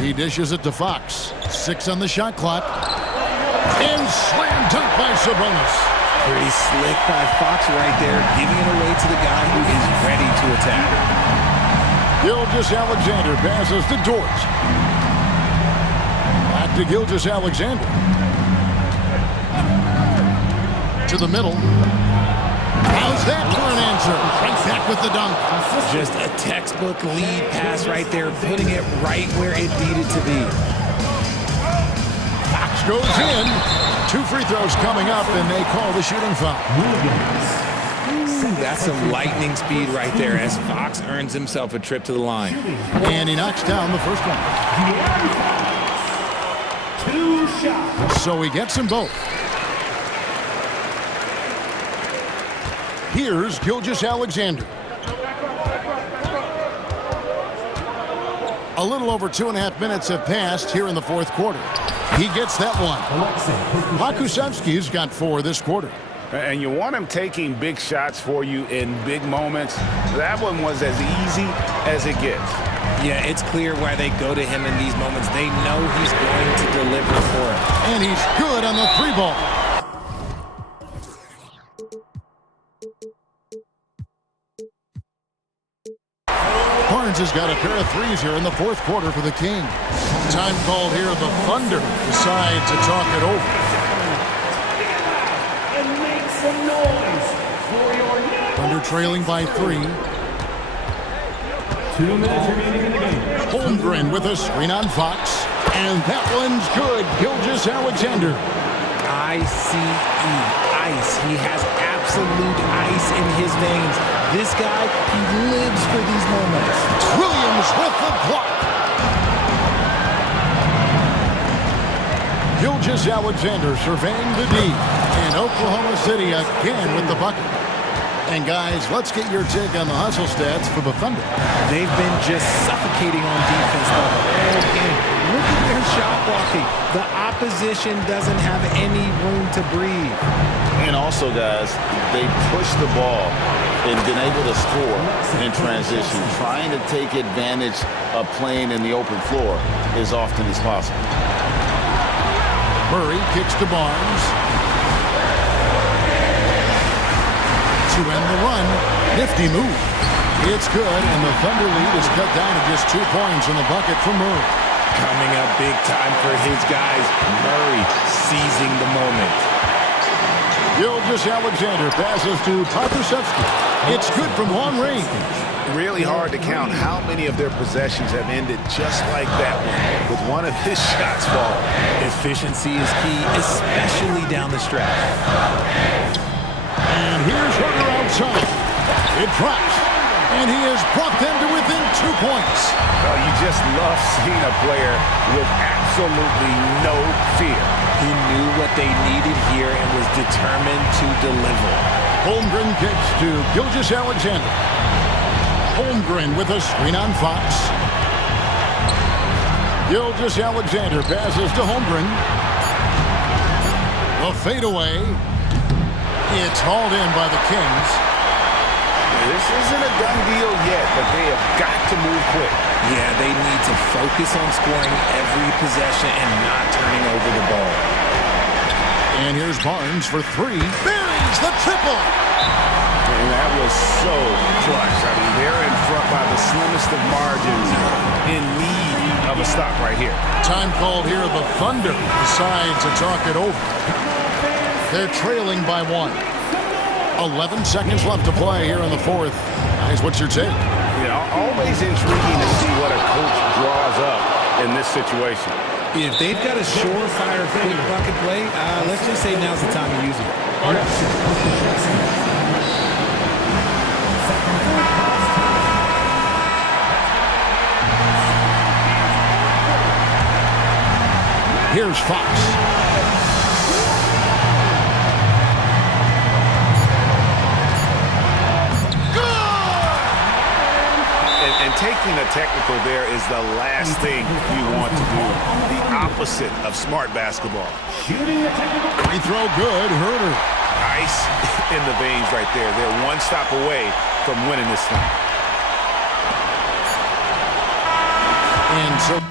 He dishes it to Fox. 6 on the shot clock. And slam dunk by Sabonis. Pretty slick by Fox right there, giving it away to the guy who is ready to attack. Gilgeous-Alexander passes to Dort. Back to Gilgeous-Alexander. To the middle. How's that for an answer? Right back with the dunk. Just a textbook lead pass right there, putting it right where it needed to be. Fox goes in. 2 free throw's coming up, and they call the shooting foul. That's some lightning speed right there as Fox earns himself a trip to the line. And he knocks down the first one. 2 shots. So he gets them both. Here's Gilgeous-Alexander. A little over 2.5 minutes have passed here in the fourth quarter. He gets that one. Pakusevski's got 4 this quarter. And you want him taking big shots for you in big moments. That one was as easy as it gets. Yeah, it's clear why they go to him in these moments. They know he's going to deliver for it. And he's good on the 3-ball. Barnes has got a pair of 3s here in the fourth quarter for the King. Time called here. The Thunder decide to talk it over. And make some noise for your Thunder trailing by 3. 2 minutes remaining in the game. Holmgren with a screen on Fox. And that one's good. Gilgeous-Alexander. I-C-E, ice. He has absolute ice in his veins. This guy, he lives for these moments. Williams with the block. Gilgeous-Alexander surveying the D. And Oklahoma City again with the bucket. And guys, let's get your take on the hustle stats for the Thunder. They've been just suffocating on defense the whole game. Look at their shot blocking. The opposition doesn't have any room to breathe. And also, guys, they push the ball and been able to score in transition, trying to take advantage of playing in the open floor as often as possible. Murray kicks to Barnes. To end the run, nifty move. It's good, and the Thunder lead is cut down to just 2 points in the bucket for Murray. Coming up big time for his guys. Murray seizing the moment. Gilgeous-Alexander passes to Pakusevski. It's good from long range. Really hard to count how many of their possessions have ended just like that one, with one of his shots falling. Efficiency is key, especially down the stretch. And here's Herter outside. It drops. And he has brought them to within 2 points. Well, you just love seeing a player with absolutely no fear. He knew what they needed here and was determined to deliver. Holmgren kicks to Gilgeous-Alexander. Holmgren with a screen on Fox. Gilgeous-Alexander passes to Holmgren. The fadeaway. It's hauled in by the Kings. This isn't a done deal yet, but they have got to move quick. Yeah, they need to focus on scoring every possession and not turning over the ball. And here's Barnes for 3. Buries the triple. And that was so clutch. I mean, they're in front by the slimmest of margins, in need of a stop right here. Time called here. The Thunder decide to talk it over. They're trailing by 1. 11 seconds left to play here in the fourth. Guys, what's your take? You know, always intriguing to see what a coach draws up in this situation. If they've got a surefire quick bucket play, let's just say now's the time to use it. Here's Fox. And taking a technical there is the last thing you want to do. The opposite of smart basketball. Free throw good. Herter. Ice in the veins right there. They're one stop away from winning this thing. And so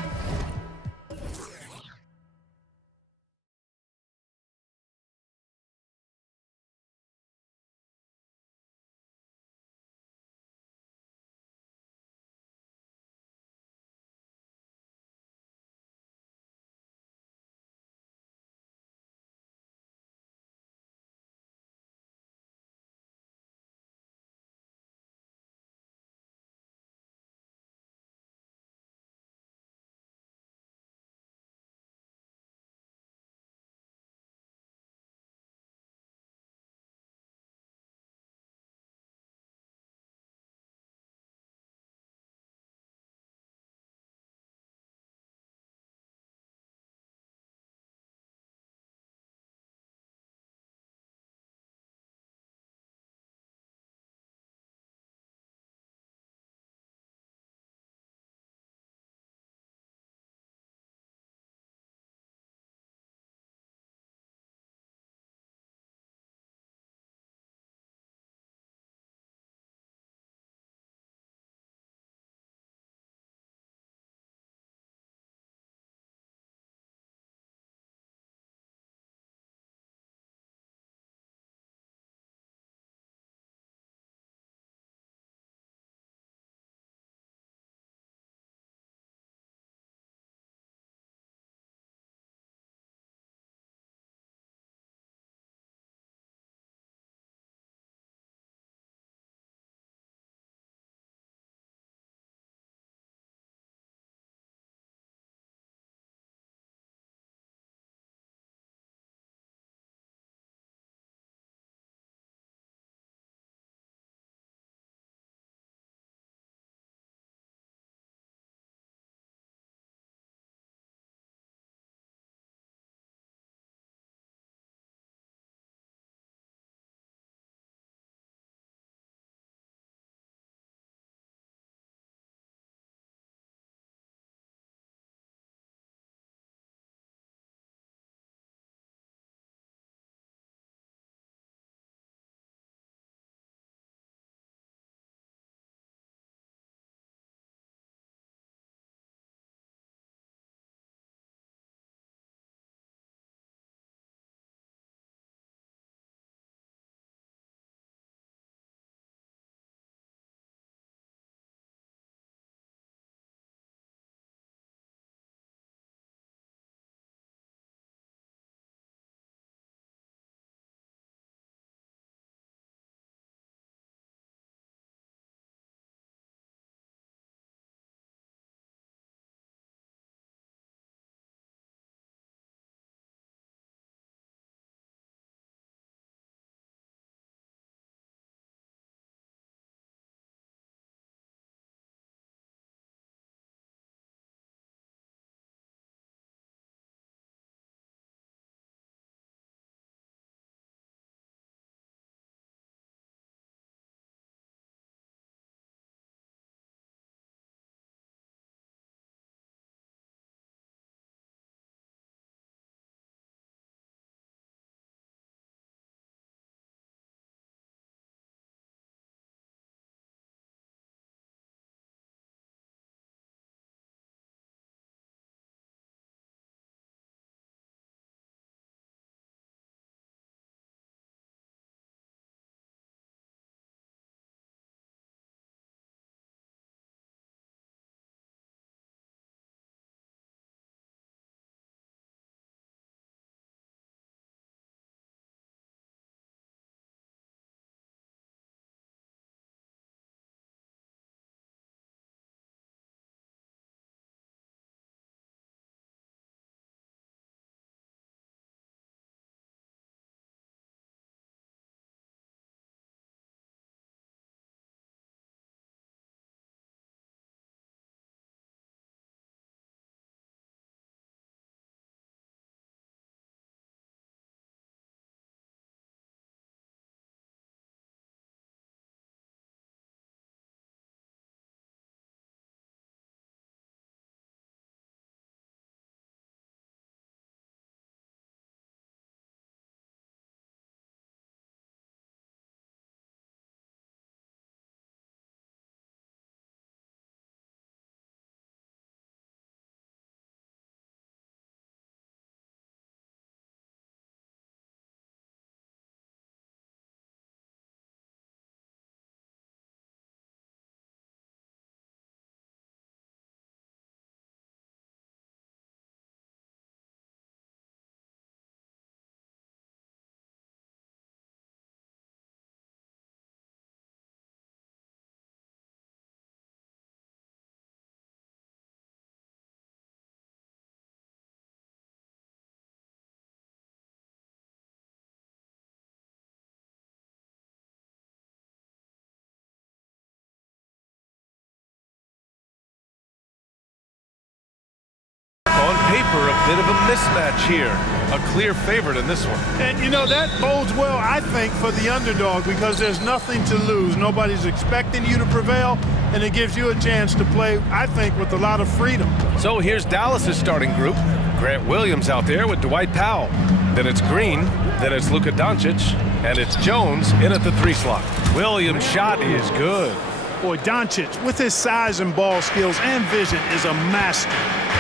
bit of a mismatch here. A clear favorite in this one. And, you know, that bodes well, I think, for the underdog because there's nothing to lose. Nobody's expecting you to prevail, and it gives you a chance to play, I think, with a lot of freedom. So here's Dallas's starting group. Grant Williams out there with Dwight Powell. Then it's Green, then it's Luka Doncic, and it's Jones in at the 3 slot. Williams' shot is good. Boy, Doncic, with his size and ball skills and vision, is a master,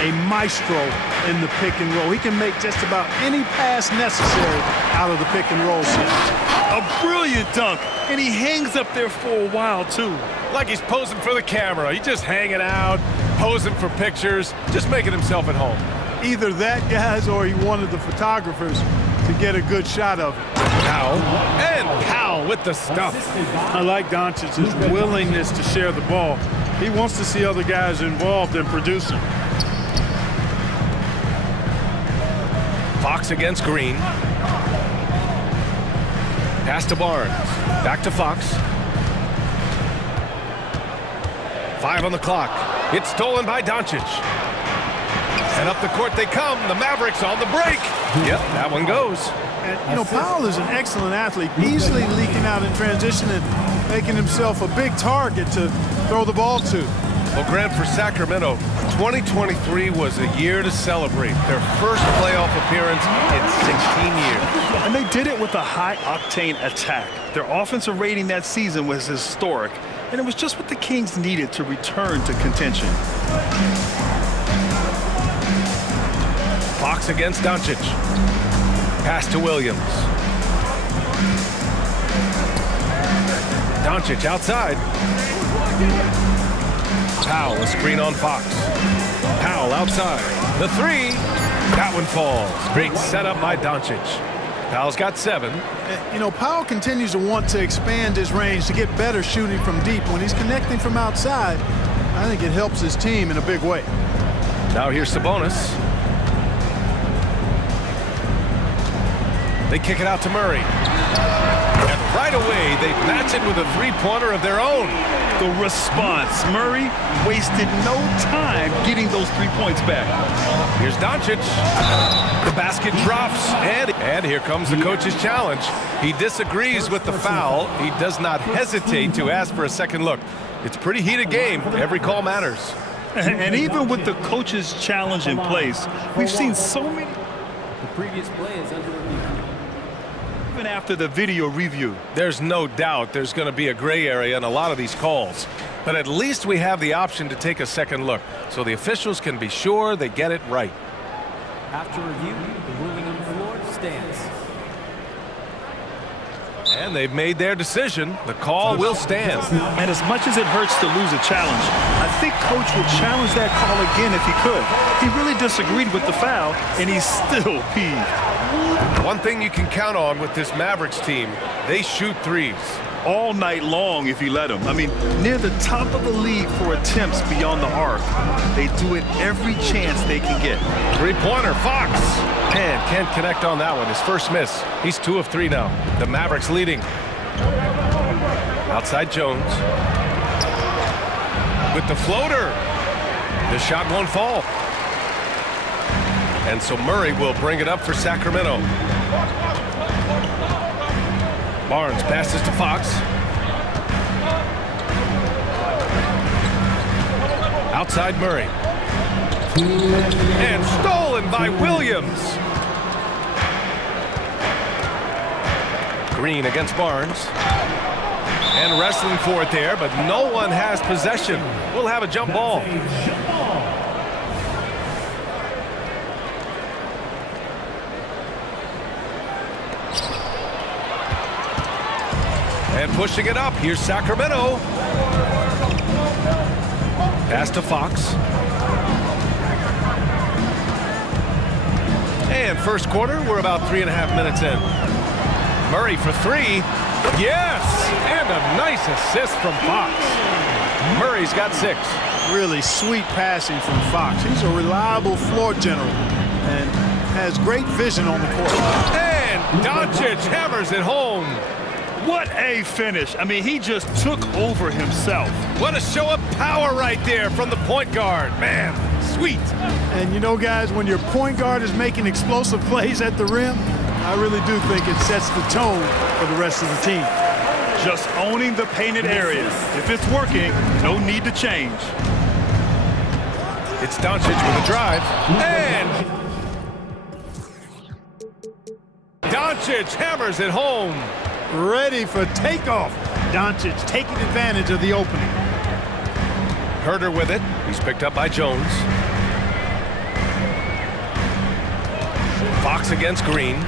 a maestro in the pick and roll. He can make just about any pass necessary out of the pick and roll set. A brilliant dunk, and he hangs up there for a while, too. Like he's posing for the camera. He's just hanging out, posing for pictures, just making himself at home. Either that, guys, or he wanted the photographers to get a good shot of it. Powell, and Powell with the stuff. I like Doncic's willingness to share the ball. He wants to see other guys involved in producing. Fox against Green. Pass to Barnes. Back to Fox. 5 on the clock. It's stolen by Doncic. And up the court they come. The Mavericks on the break. Yep, that one goes. And, you know, Powell is an excellent athlete, easily leaking out in transition and making himself a big target to throw the ball to. Well, Grant, for Sacramento, 2023 was a year to celebrate. Their first playoff appearance in 16 years. And they did it with a high-octane attack. Their offensive rating that season was historic, and it was just what the Kings needed to return to contention. Fox against Doncic. Pass to Williams. Doncic outside. Powell, a screen on Fox. Powell outside. The 3. That one falls. Great setup by Doncic. Powell's got 7. You know, Powell continues to want to expand his range to get better shooting from deep. When he's connecting from outside, I think it helps his team in a big way. Now here's Sabonis. They kick it out to Murray. And right away, they match it with a 3-pointer of their own. The response. Murray wasted no time getting those 3 points back. Here's Doncic. The basket drops. And here comes the coach's challenge. He disagrees with the foul. He does not hesitate to ask for a second look. It's a pretty heated game. Every call matters. And even with the coach's challenge in place, we've seen so many. The previous play is under review. Even after the video review. There's no doubt there's going to be a gray area in a lot of these calls. But at least we have the option to take a second look, so the officials can be sure they get it right. After review, the ruling on the floor stands. And they've made their decision. The call will stand. And as much as it hurts to lose a challenge, I think Coach would challenge that call again if he could. He really disagreed with the foul, and he's still peeved. One thing you can count on with this Mavericks team, they shoot threes. All night long if you let them. I mean, near the top of the league for attempts beyond the arc. They do it every chance they can get. 3-pointer, Fox. And can't connect on that one. His first miss. He's 2 of 3 now. The Mavericks leading. Outside Jones. With the floater. The shot won't fall. And so Murray will bring it up for Sacramento. Barnes passes to Fox. Outside Murray. And stolen by Williams. Green against Barnes. And wrestling for it there, but no one has possession. We'll have a jump ball. And pushing it up, here's Sacramento. Pass to Fox. And first quarter, we're about 3.5 minutes in. Murray for 3. Yes! And a nice assist from Fox. Murray's got 6. Really sweet passing from Fox. He's a reliable floor general and has great vision on the court. And Doncic hammers it home. What a finish. I mean, he just took over himself. What a show of power right there from the point guard. Man, sweet. And you know, guys, when your point guard is making explosive plays at the rim, I really do think it sets the tone for the rest of the team. Just owning the painted areas. If it's working, no need to change. It's Doncic with a drive, and Doncic hammers it home. Ready for takeoff. Doncic taking advantage of the opening. Herder with it. He's picked up by Jones. Fox against Green.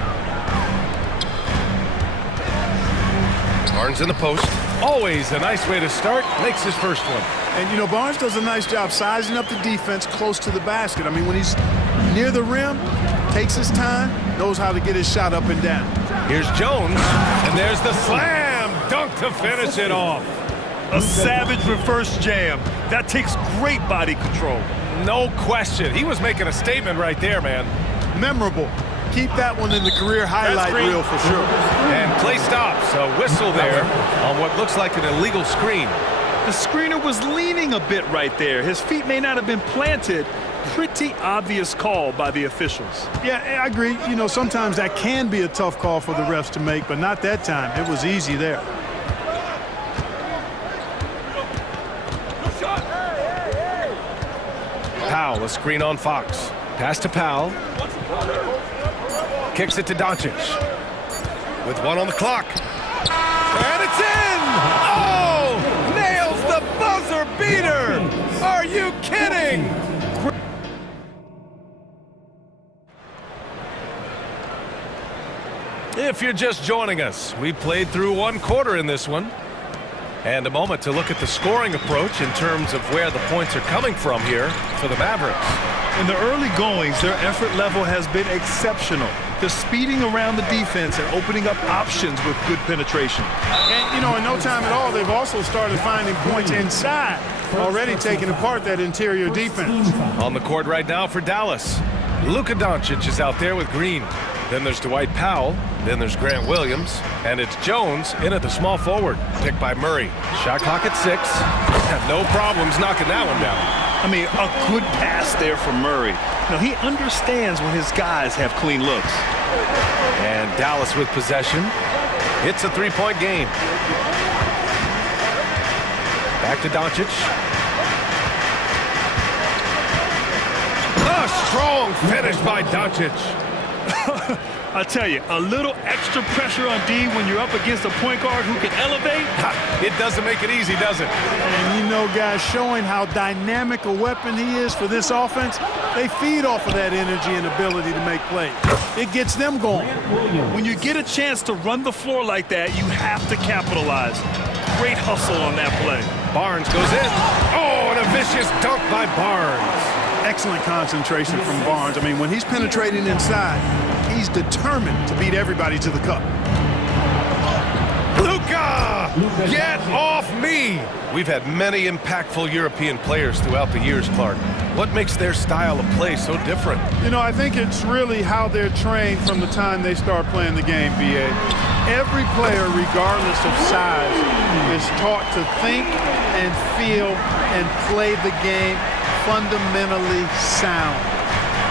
Barnes in the post. Always a nice way to start. Makes his first one. And, you know, Barnes does a nice job sizing up the defense close to the basket. I mean, when he's near the rim, takes his time, knows how to get his shot up and down. Here's Jones, and there's the slam dunk to finish it off. A savage reverse jam. That takes great body control. No question. He was making a statement right there, man. Memorable. Keep that one in the career highlight reel for sure. And play stops. A whistle there on what looks like an illegal screen. The screener was leaning a bit right there. His feet may not have been planted. Pretty obvious call by the officials. Yeah, I agree. You know, sometimes that can be a tough call for the refs to make, but not that time. It was easy there. Powell, a screen on Fox. Pass to Powell. Kicks it to Doncic. With one on the clock. And it's in! Oh! Nails the buzzer beater! Are you kidding? If you're just joining us, we played through one quarter in this one. And a moment to look at the scoring approach in terms of where the points are coming from here for the Mavericks. In the early goings, their effort level has been exceptional. They're speeding around the defense and opening up options with good penetration. And, you know, in no time at all, they've also started finding points inside, already taking apart that interior defense. On the court right now for Dallas, Luka Doncic is out there with Green. Then there's Dwight Powell. Then there's Grant Williams. And it's Jones in at the small forward, picked by Murray. Shot clock at 6. Have no problems knocking that one down. I mean, a good pass there from Murray. Now, he understands when his guys have clean looks. And Dallas with possession. It's a three-point game. Back to Doncic. A strong finish by Doncic. I tell you, a little extra pressure on D when you're up against a point guard who can elevate. It doesn't make it easy, does it? And you know, guys, showing how dynamic a weapon he is for this offense, they feed off of that energy and ability to make plays. It gets them going. When you get a chance to run the floor like that, you have to capitalize. Great hustle on that play. Barnes goes in. Oh, and a vicious dunk by Barnes. Excellent concentration from Barnes. I mean, when he's penetrating inside, he's determined to beat everybody to the cup. Luka! Get off me! We've had many impactful European players throughout the years, Clark. What makes their style of play so different? You know, I think it's really how they're trained from the time they start playing the game, B.A. Every player, regardless of size, is taught to think and feel and play the game fundamentally sound.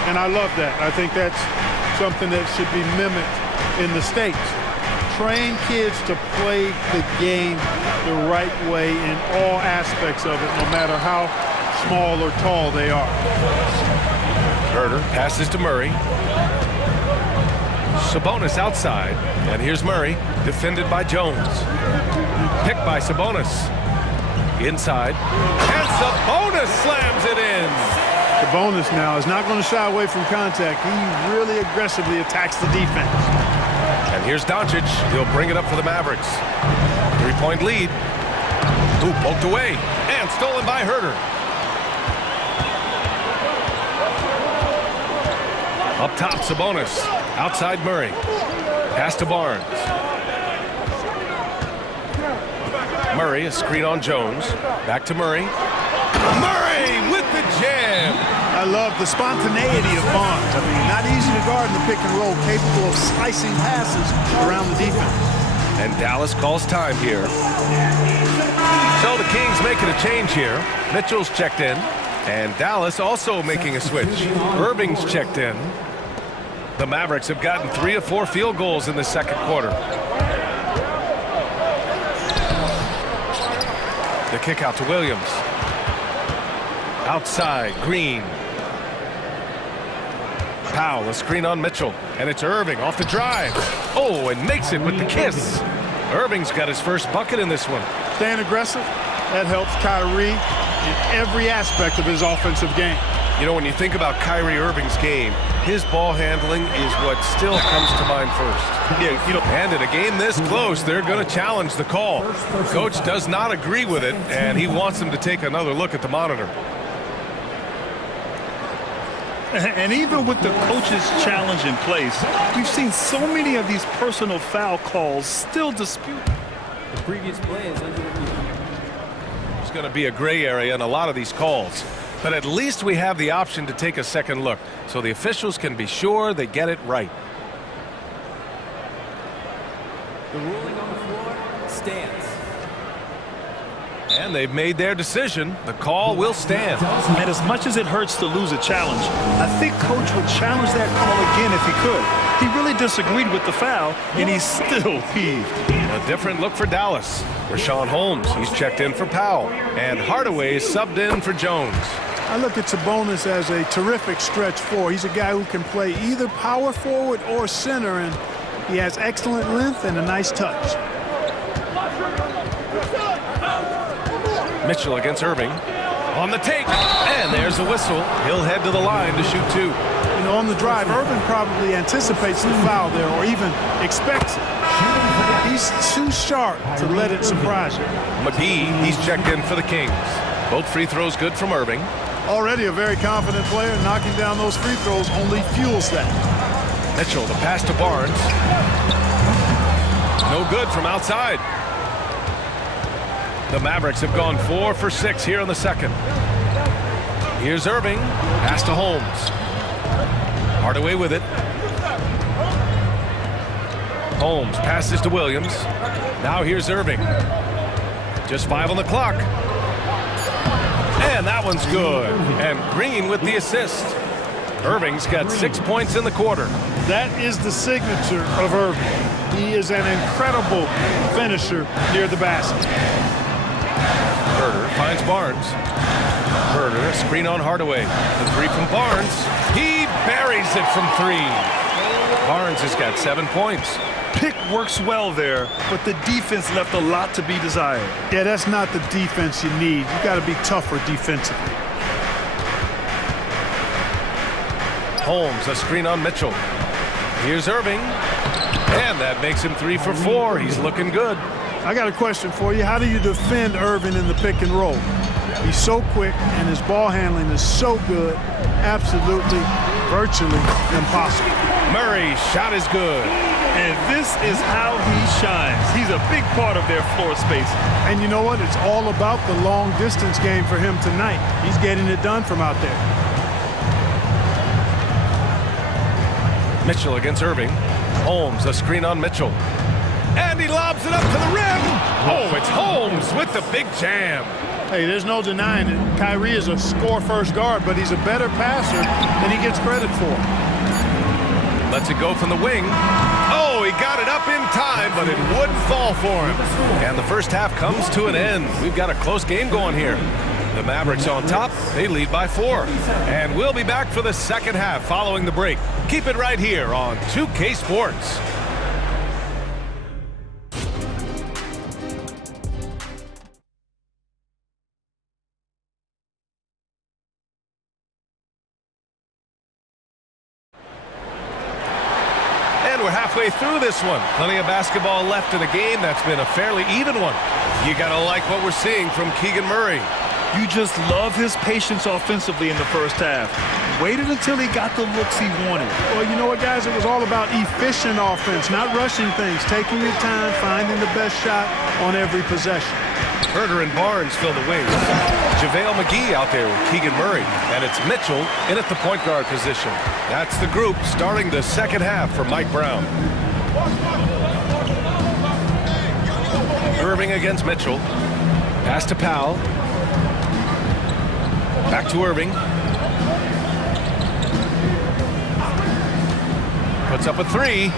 And I love that. I think that's something that should be mimicked in the States. Train kids to play the game the right way in all aspects of it, no matter how small or tall they are. Herder passes to Murray. Sabonis outside, and here's Murray, defended by Jones. Picked by Sabonis. Inside, and Sabonis slams it in. Sabonis now is not going to shy away from contact. He really aggressively attacks the defense. And here's Doncic. He'll bring it up for the Mavericks. 3-point lead. Ooh, poked away, and stolen by Herder. Up top, Sabonis. Outside, Murray. Pass to Barnes. Murray, a screen on Jones. Back to Murray. Murray with the jam. I love the spontaneity of Barnes. I mean, not easy to guard in the pick and roll, capable of slicing passes around the defense. And Dallas calls time here. So the Kings making a change here. Mitchell's checked in. And Dallas also making a switch. Irving's checked in. The Mavericks have gotten 3 of 4 field goals in the second quarter. The kick out to Williams. Outside, Green. Powell, a screen on Mitchell. And it's Irving off the drive. Oh, and makes it with the kiss. Irving's got his first bucket in this one. Staying aggressive, that helps Kyrie in every aspect of his offensive game. You know, when you think about Kyrie Irving's game, his ball handling is what still comes to mind first. Yeah, you know, and in a game this close, they're going to challenge the call. Coach does not agree with it, and he wants them to take another look at the monitor. and even with the coach's challenge in place, we've seen so many of these personal foul calls still disputed. The previous play is under review. There's going to be a gray area in a lot of these calls. But at least we have the option to take a second look, so the officials can be sure they get it right. The ruling on the floor stands. And they've made their decision. The call will stand. And as much as it hurts to lose a challenge, I think Coach would challenge that call again if he could. He really disagreed with the foul, and he's still peeved. A different look for Dallas. Rashawn Holmes, he's checked in for Powell. And Hardaway is subbed in for Jones. I look at Sabonis as a terrific stretch four. He's a guy who can play either power forward or center, and he has excellent length and a nice touch. Mitchell against Irving. On the take, and there's a whistle. He'll head to the line to shoot 2. You know, on the drive, Irving probably anticipates the foul there or even expects it. He's too sharp to let it surprise him. McGee, he's checked in for the Kings. Both free throws good from Irving. Already a very confident player. Knocking down those free throws only fuels that. Mitchell, the pass to Barnes. No good from outside. The Mavericks have gone 4 for 6 here in the second. Here's Irving. Pass to Holmes. Hardaway with it. Holmes passes to Williams. Now here's Irving. Just 5 on the clock. And that one's good. And Green with the assist. Irving's got 6 points in the quarter. That is the signature of Irving. He is an incredible finisher near the basket. Herder finds Barnes. Herder, a screen on Hardaway. The 3 from Barnes. He buries it from 3. Barnes has got 7 points. Pick works well there, but the defense left a lot to be desired. Yeah, that's not the defense you need. You got to be tougher defensively. Holmes, a screen on Mitchell. Here's Irving. And that makes him 3 for 4. He's looking good. I got a question for you. How do you defend Irving in the pick and roll? He's so quick, and his ball handling is so good. Absolutely, virtually impossible. Murray's shot is good. And this is how he shines. He's a big part of their floor space. And you know what? It's all about the long distance game for him tonight. He's getting it done from out there. Mitchell against Irving. Holmes, a screen on Mitchell. And he lobs it up to the rim. Oh, it's Holmes with the big jam. Hey, there's no denying it. Kyrie is a score-first guard, but he's a better passer than he gets credit for. Lets it go from the wing. Oh, he got it up in time, but it wouldn't fall for him. And the first half comes to an end. We've got a close game going here. The Mavericks on top. They lead by 4. And we'll be back for the second half following the break. Keep it right here on 2K Sports. We're halfway through this one. Plenty of basketball left in a game that's been a fairly even one. You gotta like what we're seeing from Keegan Murray. You just love his patience offensively in the first half. Waited until he got the looks he wanted. Well, you know what, guys? It was all about efficient offense, not rushing things, taking your time, finding the best shot on every possession. Herder and Barnes fill the wings. JaVale McGee out there with Keegan Murray. And it's Mitchell in at the point guard position. That's the group starting the second half for Mike Brown. Irving against Mitchell. Pass to Powell. Back to Irving. Puts up a three.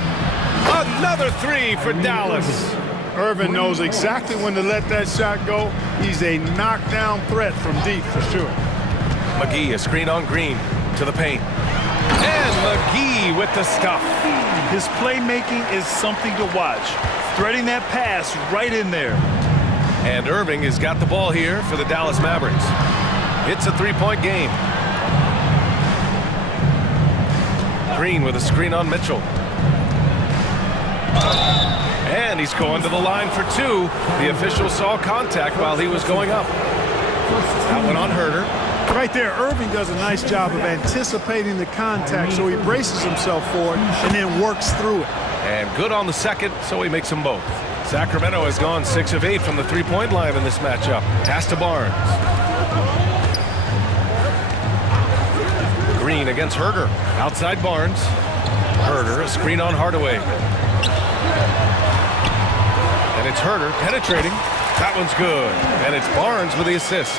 Another three for Dallas. Irving knows exactly when to let that shot go. He's a knockdown threat from deep for sure. McGee, a screen on Green to the paint. And McGee with the stuff. His playmaking is something to watch. Threading that pass right in there. And Irving has got the ball here for the Dallas Mavericks. It's a three-point game. Green with a screen on Mitchell. And he's going to the line for two. The official saw contact while he was going up. That one on Herder. Right there, Irving does a nice job of anticipating the contact, so he braces himself for it and then works through it. And good on the second, so he makes them both. Sacramento has gone 6 of 8 from the three-point line in this matchup. Pass to Barnes. Green against Herder. Outside Barnes. Herder, a screen on Hardaway. And it's Herder penetrating. That one's good. And it's Barnes with the assist.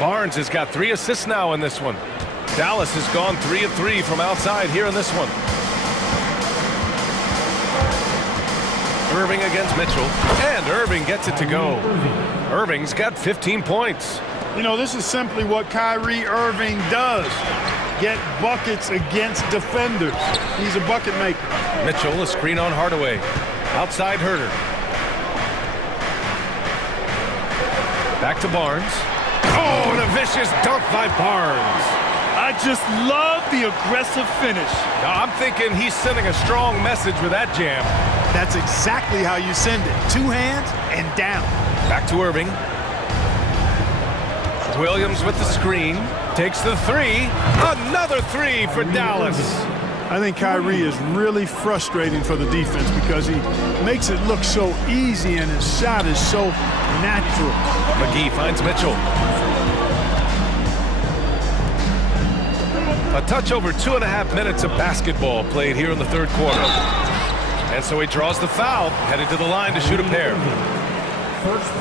Barnes has got 3 assists now in this one. Dallas has gone 3 of 3 from outside here in this one. Irving against Mitchell, and Irving gets it to go. Irving's got 15 points. You know, this is simply what Kyrie Irving does. Get buckets against defenders. He's a bucket maker. Mitchell, a screen on Hardaway. Outside Herder. Back to Barnes. Oh, and a vicious dunk by Barnes. I just love the aggressive finish. Now, I'm thinking he's sending a strong message with that jam. That's exactly how you send it. 2 hands and down. Back to Irving. Williams with the screen. Takes the three. Another three for Dallas. I think Kyrie is really frustrating for the defense because he makes it look so easy and his shot is so natural. McGee finds Mitchell. A touch over 2.5 minutes of basketball played here in the third quarter. And so he draws the foul, headed to the line to shoot a pair.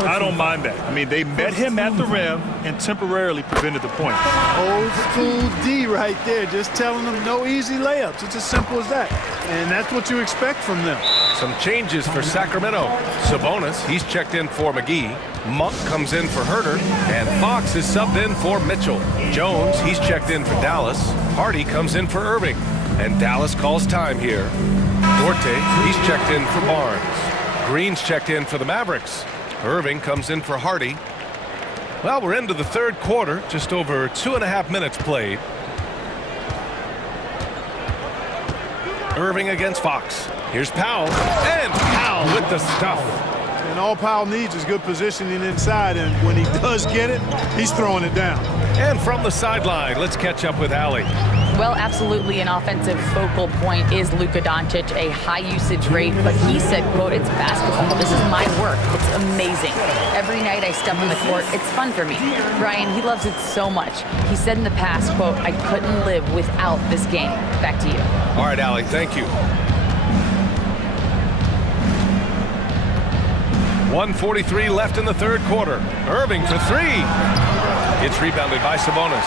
I don't mind that. I mean, they met him at the rim and temporarily prevented the point. Old school D right there, just telling them no easy layups. It's as simple as that. And that's what you expect from them. Some changes for Sacramento. Sabonis, he's checked in for McGee. Monk comes in for Herder. And Fox is subbed in for Mitchell. Jones, he's checked in for Dallas. Hardy comes in for Irving. And Dallas calls time here. DOTA, he's checked in for Barnes. Green's checked in for the Mavericks. Irving comes in for Hardy. Well, we're into the third quarter, just over 2.5 minutes played. Irving against Fox. Here's Powell, and Powell with the stuff. And all Powell needs is good positioning inside, and when he does get it, he's throwing it down. And from the sideline, let's catch up with Allie. Well, absolutely an offensive focal point is Luka Doncic, a high usage rate, but he said, quote, it's basketball. This is my work. It's amazing. Every night I step on the court, it's fun for me. Brian, he loves it so much. He said in the past, quote, I couldn't live without this game. Back to you. All right, Allie, thank you. 1:43 left in the third quarter. Irving for three. It's rebounded by Sabonis.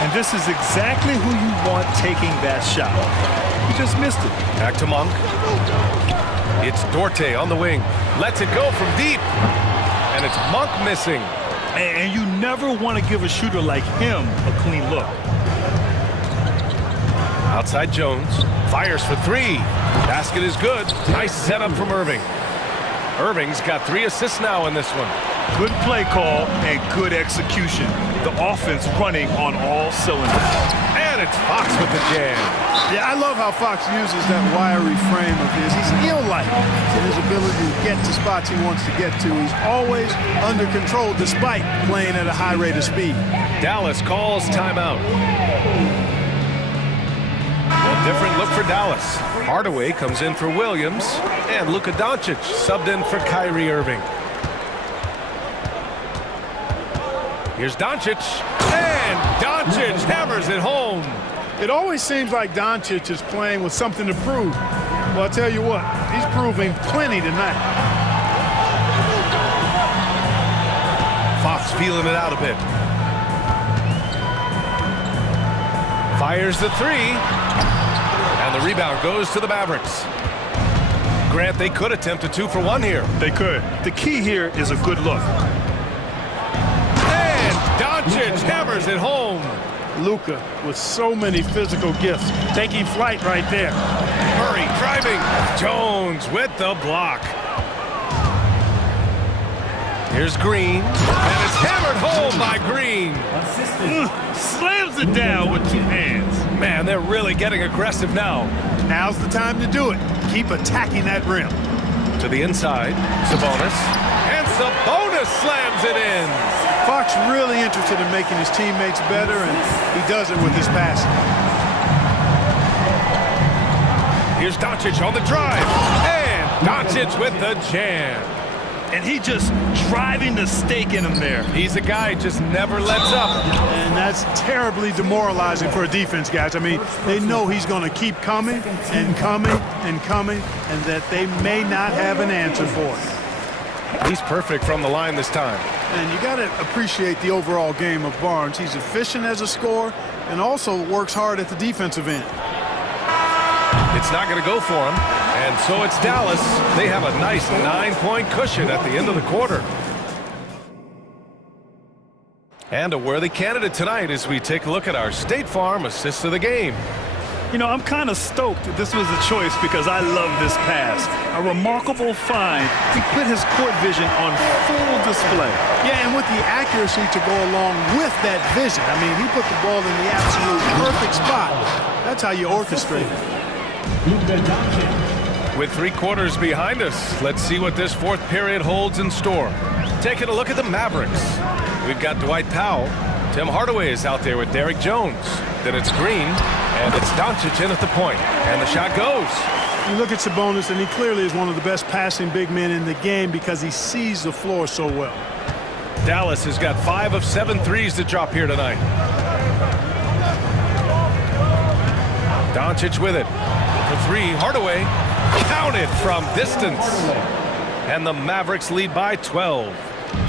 And this is exactly who you want taking that shot. He just missed it. Back to Monk. It's Dorte on the wing. Lets it go from deep. And it's Monk missing. And you never want to give a shooter like him a clean look. Outside Jones. Fires for three. Basket is good. Nice setup from Irving. Irving's got 3 assists now in this one. Good play call and good execution. The offense running on all cylinders. And it's Fox with the jam. Yeah, I love how Fox uses that wiry frame of his. He's eel-like in his ability to get to spots he wants to get to. He's always under control despite playing at a high rate of speed. Dallas calls timeout. A different look for Dallas. Hardaway comes in for Williams, and Luka Doncic subbed in for Kyrie Irving. Here's Doncic, and Doncic hammers it home. It always seems like Doncic is playing with something to prove. Well, I'll tell you what, he's proving plenty tonight. Fox feeling it out a bit. Fires the three. And the rebound goes to the Mavericks. Grant, they could attempt a 2-for-1 here. They could. The key here is a good look. And Doncic hammers it home. Luka with so many physical gifts, taking flight right there. Murray driving. Jones with the block. Here's Green, and it's hammered home by Green. Slams it down with 2 hands. Man, they're really getting aggressive now. Now's the time to do it. Keep attacking that rim. To the inside, Sabonis. And Sabonis slams it in. Fox really interested in making his teammates better, and he does it with his passing. Here's Doncic on the drive. And Doncic with the jam. And he just driving the stake in him there. He's a guy who just never lets up. And that's terribly demoralizing for a defense, guys. I mean, they know he's going to keep coming and coming and coming, and that they may not have an answer for it. He's perfect from the line this time. And you got to appreciate the overall game of Barnes. He's efficient as a scorer and also works hard at the defensive end. It's not going to go for him. And so it's Dallas. They have a nice 9-point cushion at the end of the quarter. And a worthy candidate tonight as we take a look at our State Farm assist of the game. You know, I'm kind of stoked that this was a choice because I love this pass. A remarkable find. He put his court vision on full display. Yeah, and with the accuracy to go along with that vision. I mean, he put the ball in the absolute perfect spot. That's how you orchestrate it. With 3 quarters behind us, let's see what this 4th period holds in store. Taking a look at the Mavericks. We've got Dwight Powell. Tim Hardaway is out there with Derrick Jones. Then it's Green, and it's Doncic in at the point. And the shot goes. You look at Sabonis, and he clearly is one of the best passing big men in the game because he sees the floor so well. Dallas has got 5 of 7 threes to drop here tonight. Doncic with it. For 3, Hardaway. Counted from distance. And the Mavericks lead by 12.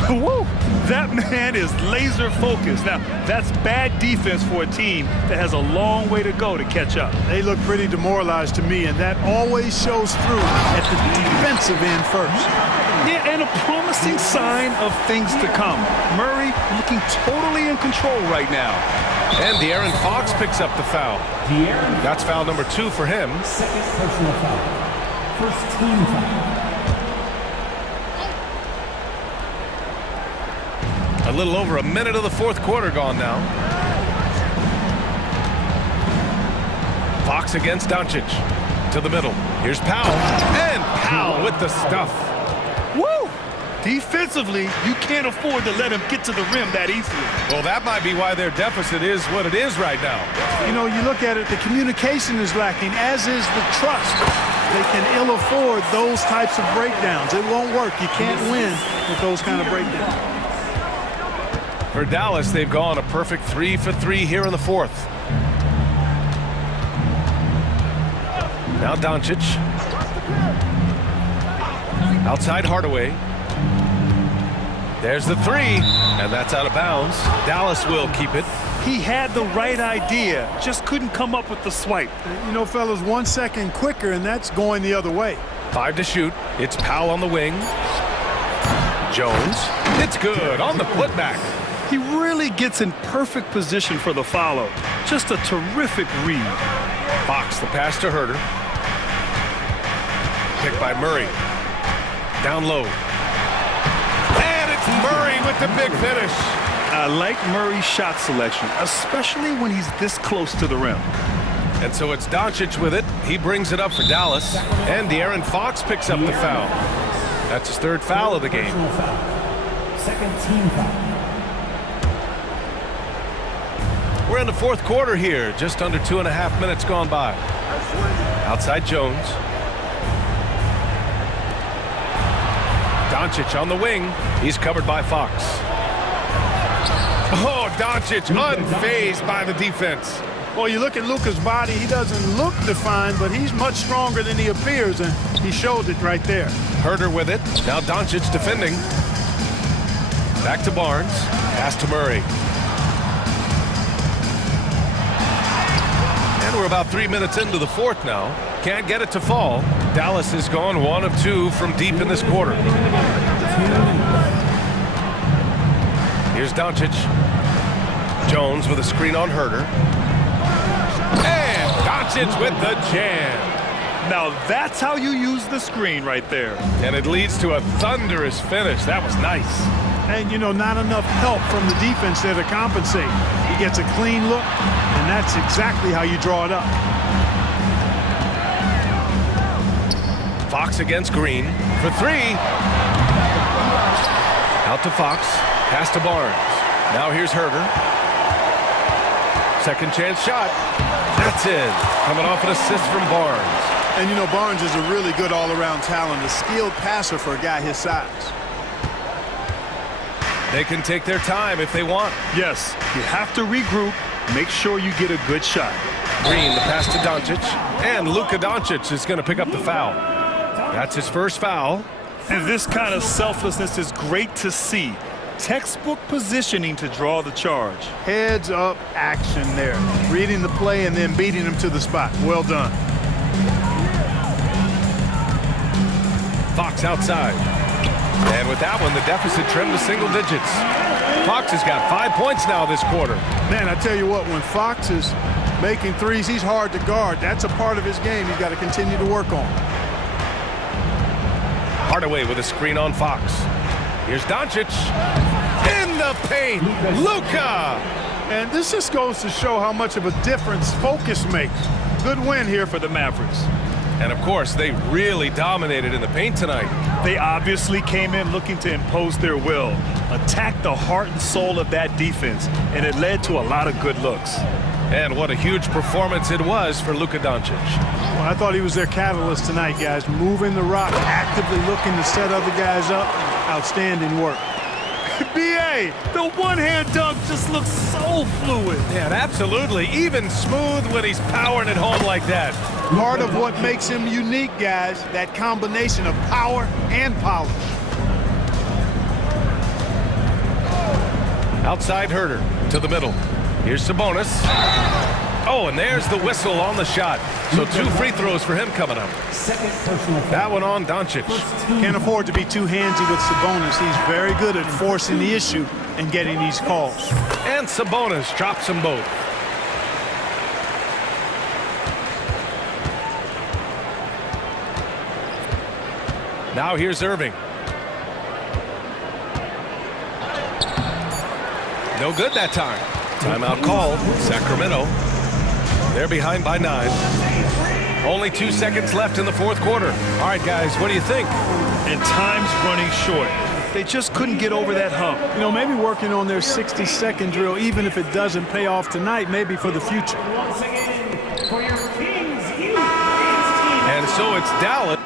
Woo! That man is laser focused. Now, that's bad defense for a team that has a long way to go to catch up. They look pretty demoralized to me, and that always shows through at the defensive end first. Yeah, and a promising sign of things to come. Murray looking totally in control right now. And De'Aaron Fox picks up the foul. That's foul number 2 for him. Second personal foul. First team foul. A little over a minute of the 4th quarter gone now. Fox against Doncic. To the middle. Here's Powell. And Powell with the stuff. Woo! Defensively, you can't afford to let him get to the rim that easily. Well, that might be why their deficit is what it is right now. You know, you look at it, the communication is lacking, as is the trust. They can ill afford those types of breakdowns. It won't work. You can't win with those kind of breakdowns. For Dallas, they've gone a perfect 3 for 3 here in the 4th. Now Doncic. Outside Hardaway. There's the 3, and that's out of bounds. Dallas will keep it. He had the right idea, just couldn't come up with the swipe. You know, fellas, 1 second quicker, and that's going the other way. 5 to shoot. It's Powell on the wing. Jones. It's good on the putback. He really gets in perfect position for the follow. Just a terrific read. Fox, the pass to Herter. Picked by Murray. Down low. And it's Murray with the big finish. I like Murray's shot selection, especially when he's this close to the rim. And so it's Doncic with it. He brings it up for Dallas. And De'Aaron Fox picks up the foul. That's his 3rd foul of the game. Second team foul. We're in the 4th quarter here. Just under 2.5 minutes gone by. Outside Jones. Doncic on the wing. He's covered by Fox. Oh, Doncic unfazed by the defense. Well, you look at Luka's body, he doesn't look defined, but he's much stronger than he appears, and he showed it right there. Herter with it. Now Doncic defending. Back to Barnes. Pass to Murray. And we're about 3 minutes into the fourth now. Can't get it to fall. Dallas has gone 1 of 2 from deep in this quarter. Here's Doncic. Jones with a screen on Herter. And Doncic with the jam. Now that's how you use the screen right there. And it leads to a thunderous finish. That was nice. And, you know, not enough help from the defense there to compensate. He gets a clean look, and that's exactly how you draw it up. Fox against Green for 3. Out to Fox. Pass to Barnes. Now here's Herter. Second chance shot. That's in. Coming off an assist from Barnes. And, you know, Barnes is a really good all-around talent, a skilled passer for a guy his size. They can take their time if they want. Yes, you have to regroup. Make sure you get a good shot. Green, the pass to Doncic. And Luka Doncic is going to pick up the foul. That's his first foul. And this kind of selflessness is great to see. Textbook positioning to draw the charge. Heads up action there. Reading the play and then beating him to the spot. Well done. Fox outside. And with that one, the deficit trimmed to single digits. Fox has got 5 points now this quarter. Man, I tell you what, when Fox is making threes, he's hard to guard. That's a part of his game he's got to continue to work on. Hardaway with a screen on Fox. Here's Doncic. In the paint, Luka! And this just goes to show how much of a difference focus makes. Good win here for the Mavericks. And of course, they really dominated in the paint tonight. They obviously came in looking to impose their will, attack the heart and soul of that defense, and it led to a lot of good looks. And what a huge performance it was for Luka Doncic. Well, I thought he was their catalyst tonight, guys. Moving the rock, actively looking to set other guys up. Outstanding work. B.A., the one-hand dunk just looks so fluid. Yeah, absolutely. Even smooth when he's powering it home like that. Part of what makes him unique, guys, that combination of power and polish. Outside Herter to the middle. Here's Sabonis. Oh, and there's the whistle on the shot. So 2 free throws for him coming up. That one on Doncic. Can't afford to be too handsy with Sabonis. He's very good at forcing the issue and getting these calls. And Sabonis drops them both. Now here's Irving. No good that time. Timeout called. Sacramento. They're behind by 9. Only 2 seconds left in the fourth quarter. All right, guys, what do you think? And time's running short. They just couldn't get over that hump. You know, maybe working on their 60-second drill, even if it doesn't pay off tonight, maybe for the future. And so it's Dallas.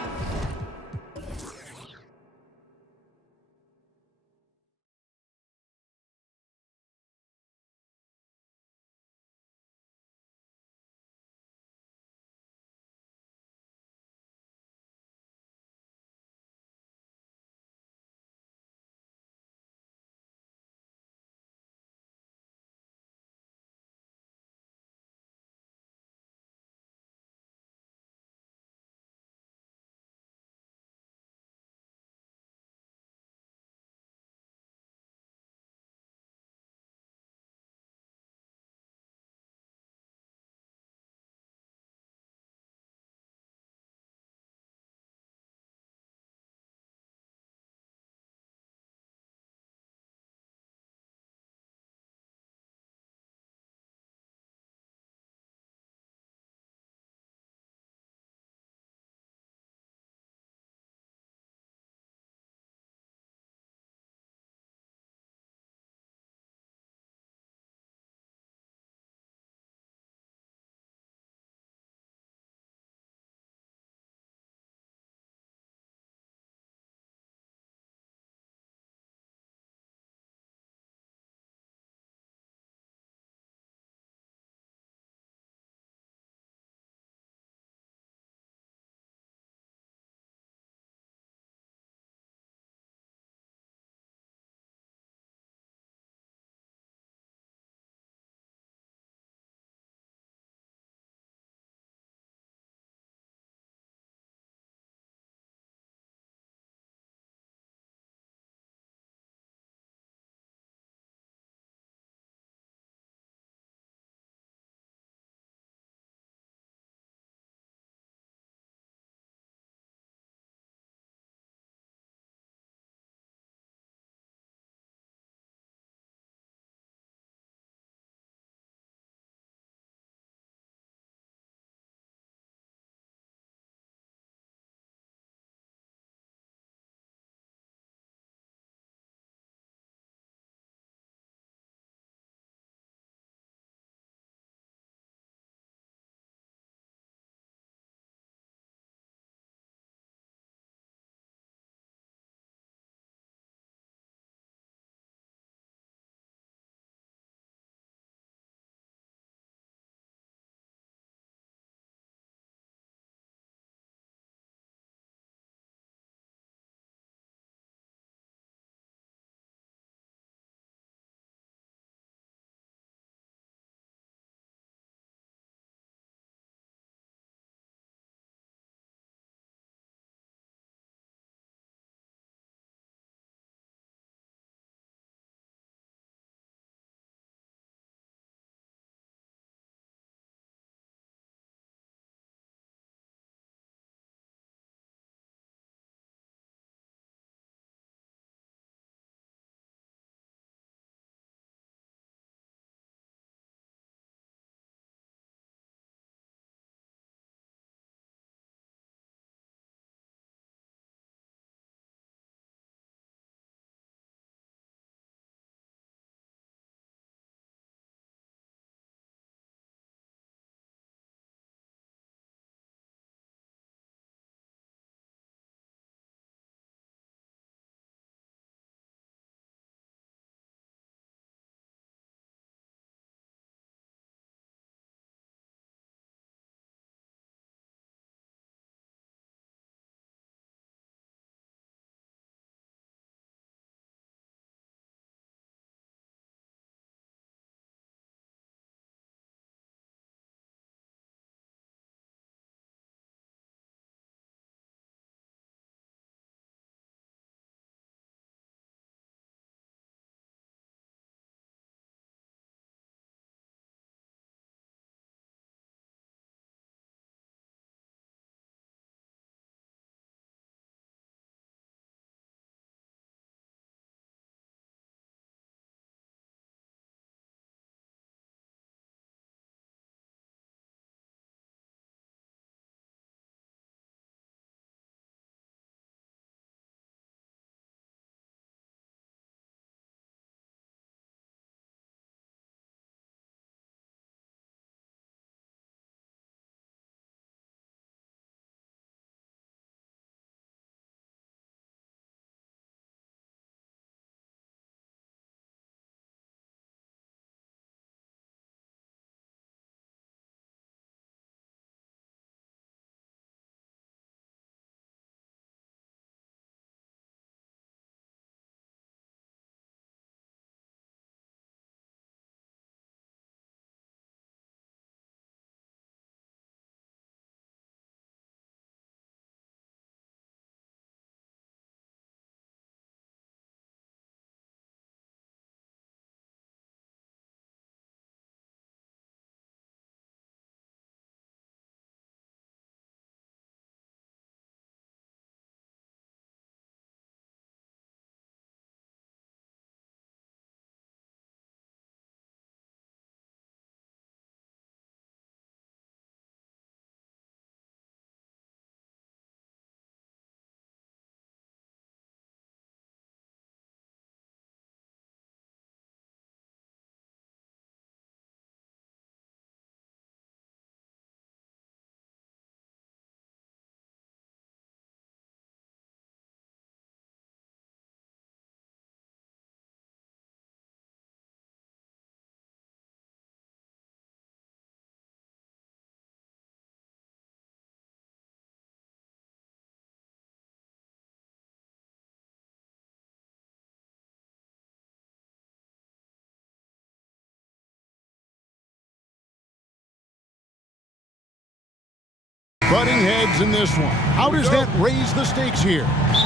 butting heads in this one. How does that raise the stakes here?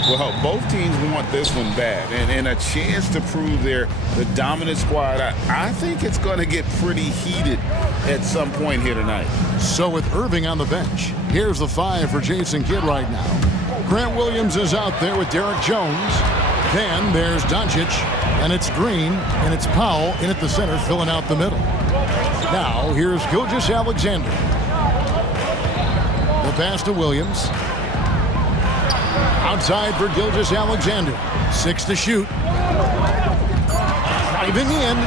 Well, both teams want this one bad, and a chance to prove they're the dominant squad. I think it's going to get pretty heated at some point here tonight. So with Irving on the bench, here's the 5 for Jason Kidd right now. Grant Williams is out there with Derek Jones. Then there's Doncic, and it's Green, and it's Powell in at the center, filling out the middle. Now here's Gilgeous-Alexander. The pass to Williams. Outside for Gilgeous-Alexander. 6 to shoot. Driving in.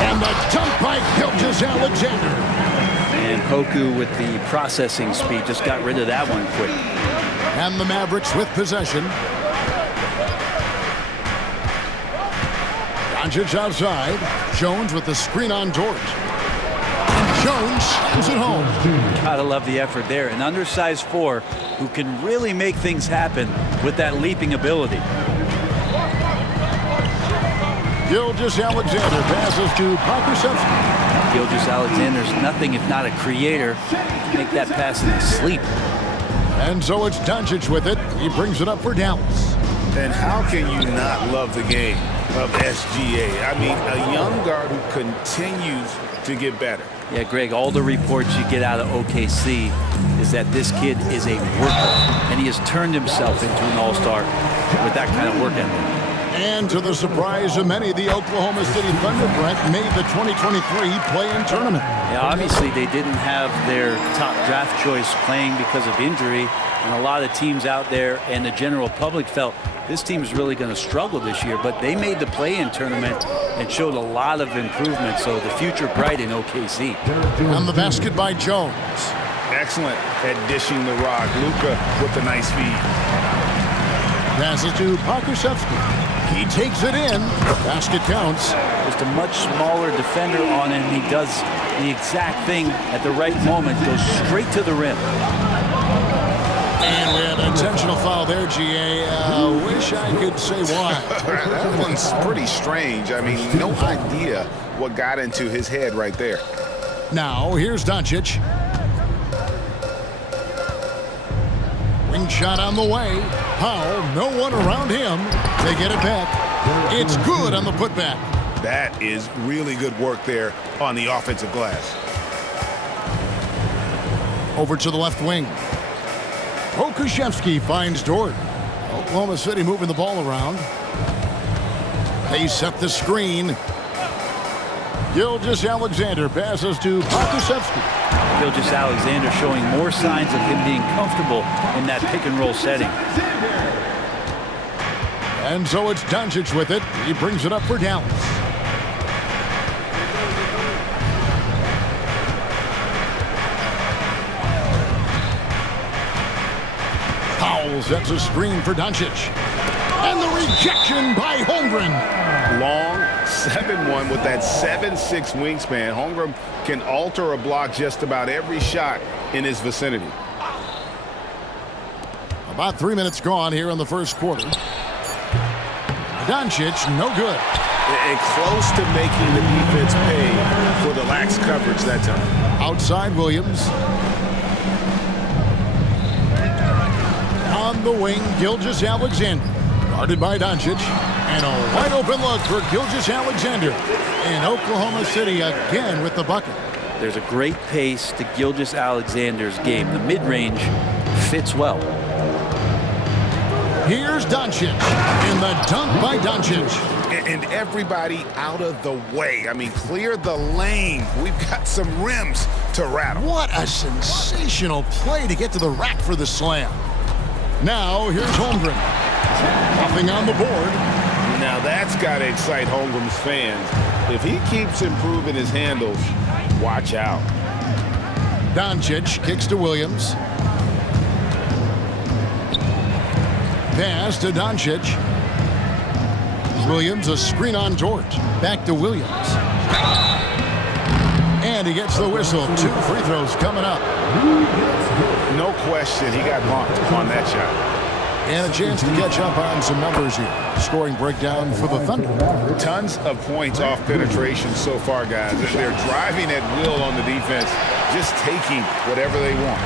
And the dunk by Gilgeous-Alexander. And Poku with the processing speed just got rid of that one quick. And the Mavericks with possession. Doncic outside. Jones with the screen on Dort. Jones sends it home. Gotta love the effort there. An undersized 4 who can really make things happen with that leaping ability. Gilgeous-Alexander passes to Pokusevski. Gilgeous-Alexander's nothing if not a creator. Make that pass in his sleep. And so it's Doncic with it. He brings it up for Dallas. And how can you not love the game of SGA? I mean, a young guard who continues to get better. Yeah, Greg, all the reports you get out of OKC is that this kid is a worker, and he has turned himself into an all-star with that kind of work ethic. And to the surprise of many, the Oklahoma City Thunder, Brent, made the 2023 play-in tournament. Yeah, obviously they didn't have their top draft choice playing because of injury, and a lot of teams out there and the general public felt this team is really going to struggle this year, but they made the play-in tournament and showed a lot of improvement, so the future bright in OKC. On the basket by Jones. Excellent at dishing the rock. Luka with the nice feed. Passes to Pokusevski. He takes it in. Basket counts. Just a much smaller defender on him. He does the exact thing at the right moment. Goes straight to the rim. And we have an intentional foul there, GA. Wish I could say why. That one's pretty strange. I mean, no idea what got into his head right there. Now, here's Doncic. Wing shot on the way. Powell, no one around him. They get it back. It's good on the putback. That is really good work there on the offensive glass. Over to the left wing. Pokusevski finds Dort. Oklahoma City moving the ball around. They set the screen. Gilgeous-Alexander passes to Pokusevski. Gilgeous-Alexander showing more signs of him being comfortable in that pick-and-roll setting. And so it's Doncic with it. He brings it up for Dallas. Powell sets a screen for Doncic. And the rejection by Holmgren. Long 7-1 with that 7'6" wingspan. Holmgren can alter a block just about every shot in his vicinity. About 3 minutes gone here in the first quarter. Doncic, no good. And close to making the defense pay for the lax coverage that time. Outside Williams. On the wing, Gilgeous-Alexander. Guarded by Doncic. And a wide open look for Gilgeous-Alexander. And Oklahoma City again with the bucket. There's a great pace to Gilgeous-Alexander's game. The mid-range fits well. Here's Doncic, and the dunk by Doncic. And everybody out of the way. I mean, clear the lane. We've got some rims to rattle. What a sensational play to get to the rack for the slam. Now, here's Holmgren. Nothing on the board. Now, that's got to excite Holmgren's fans. If he keeps improving his handles, watch out. Doncic kicks to Williams. Pass to Doncic. Williams, a screen on Dort. Back to Williams. And he gets the whistle. 2 free throws coming up. No question, he got marked on that shot. And a chance to catch up on some numbers here. Scoring breakdown for the Thunder. Tons of points off penetration so far, guys. They're driving at will on the defense, just taking whatever they want.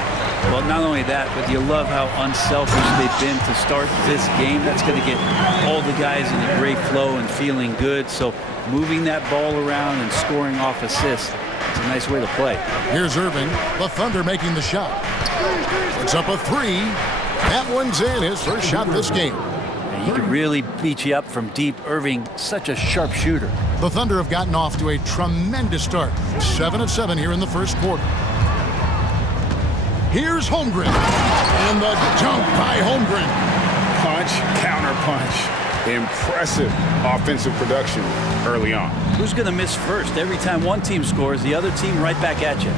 Well, not only that, but you love how unselfish they've been to start this game. That's going to get all the guys in a great flow and feeling good. So moving that ball around and scoring off assists, it's a nice way to play. Here's Irving, the Thunder making the shot. It's up a three. That one's in, his first shot this game. He could really beat you up from deep. Irving, such a sharp shooter. The Thunder have gotten off to a tremendous start. 7 of 7 here in the first quarter. Here's Holmgren. And the dunk by Holmgren. Punch, counter punch. Impressive offensive production early on. Who's going to miss first? Every time one team scores, the other team right back at you.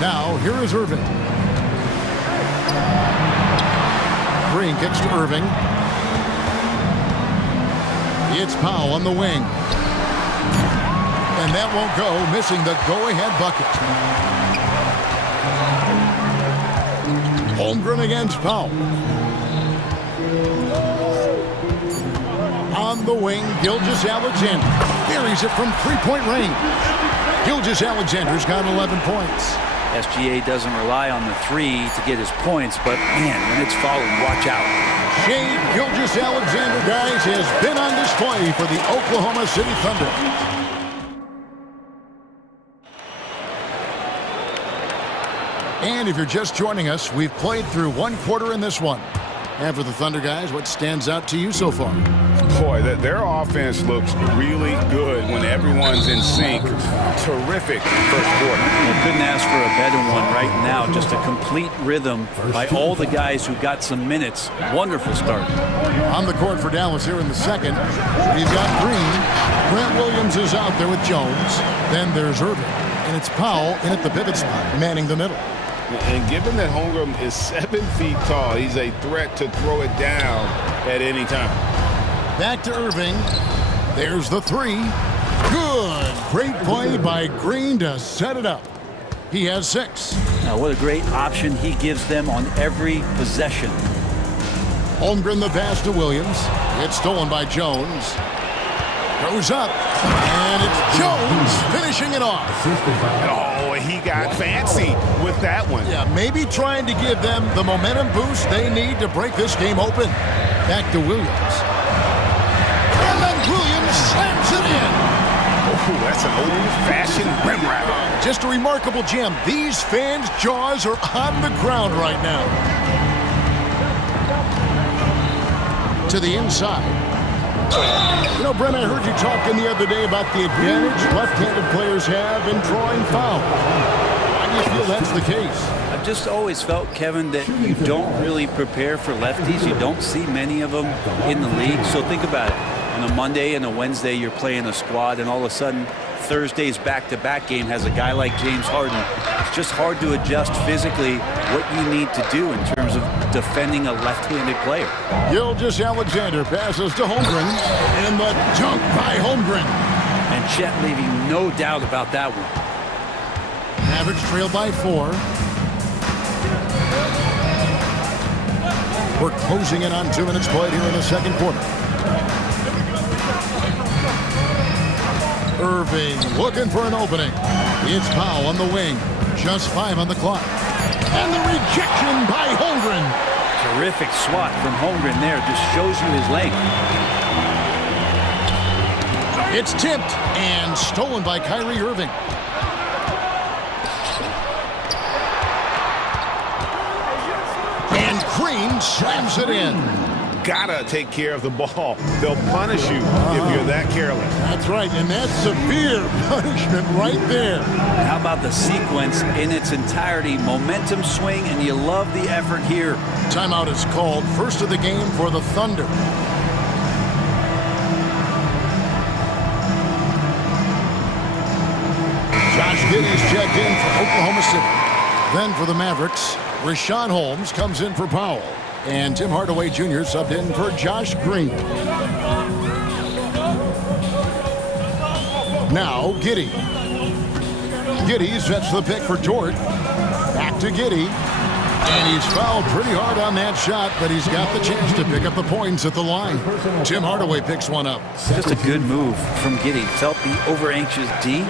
Now, here is Irving. Green kicks to Irving. It's Powell on the wing. And that won't go, missing the go-ahead bucket. Holmgren against Powell. On the wing, Gilgeous-Alexander buries it from three-point range. Gilgeous-Alexander's got 11 points. SGA doesn't rely on the three to get his points, but man, when it's fouled, watch out. Shai Gilgeous-Alexander, guys, has been on display for the Oklahoma City Thunder. And if you're just joining us, we've played through one quarter in this one. And for the Thunder guys, what stands out to you so far? Boy, their offense looks really good when everyone's in sync. Terrific first quarter. I couldn't ask for a better one right now. Just a complete rhythm by all the guys who got some minutes. Wonderful start. On the court for Dallas here in the second, we've got Green. Grant Williams is out there with Jones. Then there's Irving. And it's Powell in at the pivot spot, manning the middle. And given that Holmgren is 7 feet tall, he's a threat to throw it down at any time. Back to Irving. There's the three. Good. Great play by Green to set it up. He has 6. Now, what a great option he gives them on every possession. Holmgren the pass to Williams. It's stolen by Jones. Goes up. And it's Jones finishing it off. Oh, he got fancy with that one. Yeah, maybe trying to give them the momentum boost they need to break this game open. Back to Williams. And then Williams slams it in. Oh, that's an old-fashioned rim wrap. Just a remarkable jam. These fans' jaws are on the ground right now. To the inside. You know, Brent, I heard you talking the other day about the advantage left-handed players have in drawing fouls. Why do you feel that's the case? I've just always felt, Kevin, that you don't really prepare for lefties. You don't see many of them in the league. So think about it. On a Monday and a Wednesday, you're playing a squad, and all of a sudden, Thursday's back-to-back game has a guy like James Harden. It's just hard to adjust physically what you need to do in terms of defending a left-handed player. Gilgeous-Alexander passes to Holmgren, and the dunk by Holmgren. And Chet leaving no doubt about that one. Mavericks trail by 4. We're closing in on 2 minutes played here in the second quarter. Irving looking for an opening. It's Powell on the wing. Just 5 on the clock. And the rejection by Holmgren. Terrific swat from Holmgren there. Just shows you his length. It's tipped and stolen by Kyrie Irving. And Green slams it in. Gotta take care of the ball. They'll punish you if you're that careless. That's right, and that's severe punishment right there. How about the sequence in its entirety? Momentum swing, and you love the effort here. Timeout is called. First of the game for the Thunder. Josh Giddey's checked in for Oklahoma City. Then for the Mavericks, Rashawn Holmes comes in for Powell. And Tim Hardaway Jr. subbed in for Josh Green. Now, Giddey. Giddey sets the pick for Dort. Back to Giddey. And he's fouled pretty hard on that shot, but he's got the chance to pick up the points at the line. Tim Hardaway picks one up. Just a good move from Giddey. Felt the over-anxious D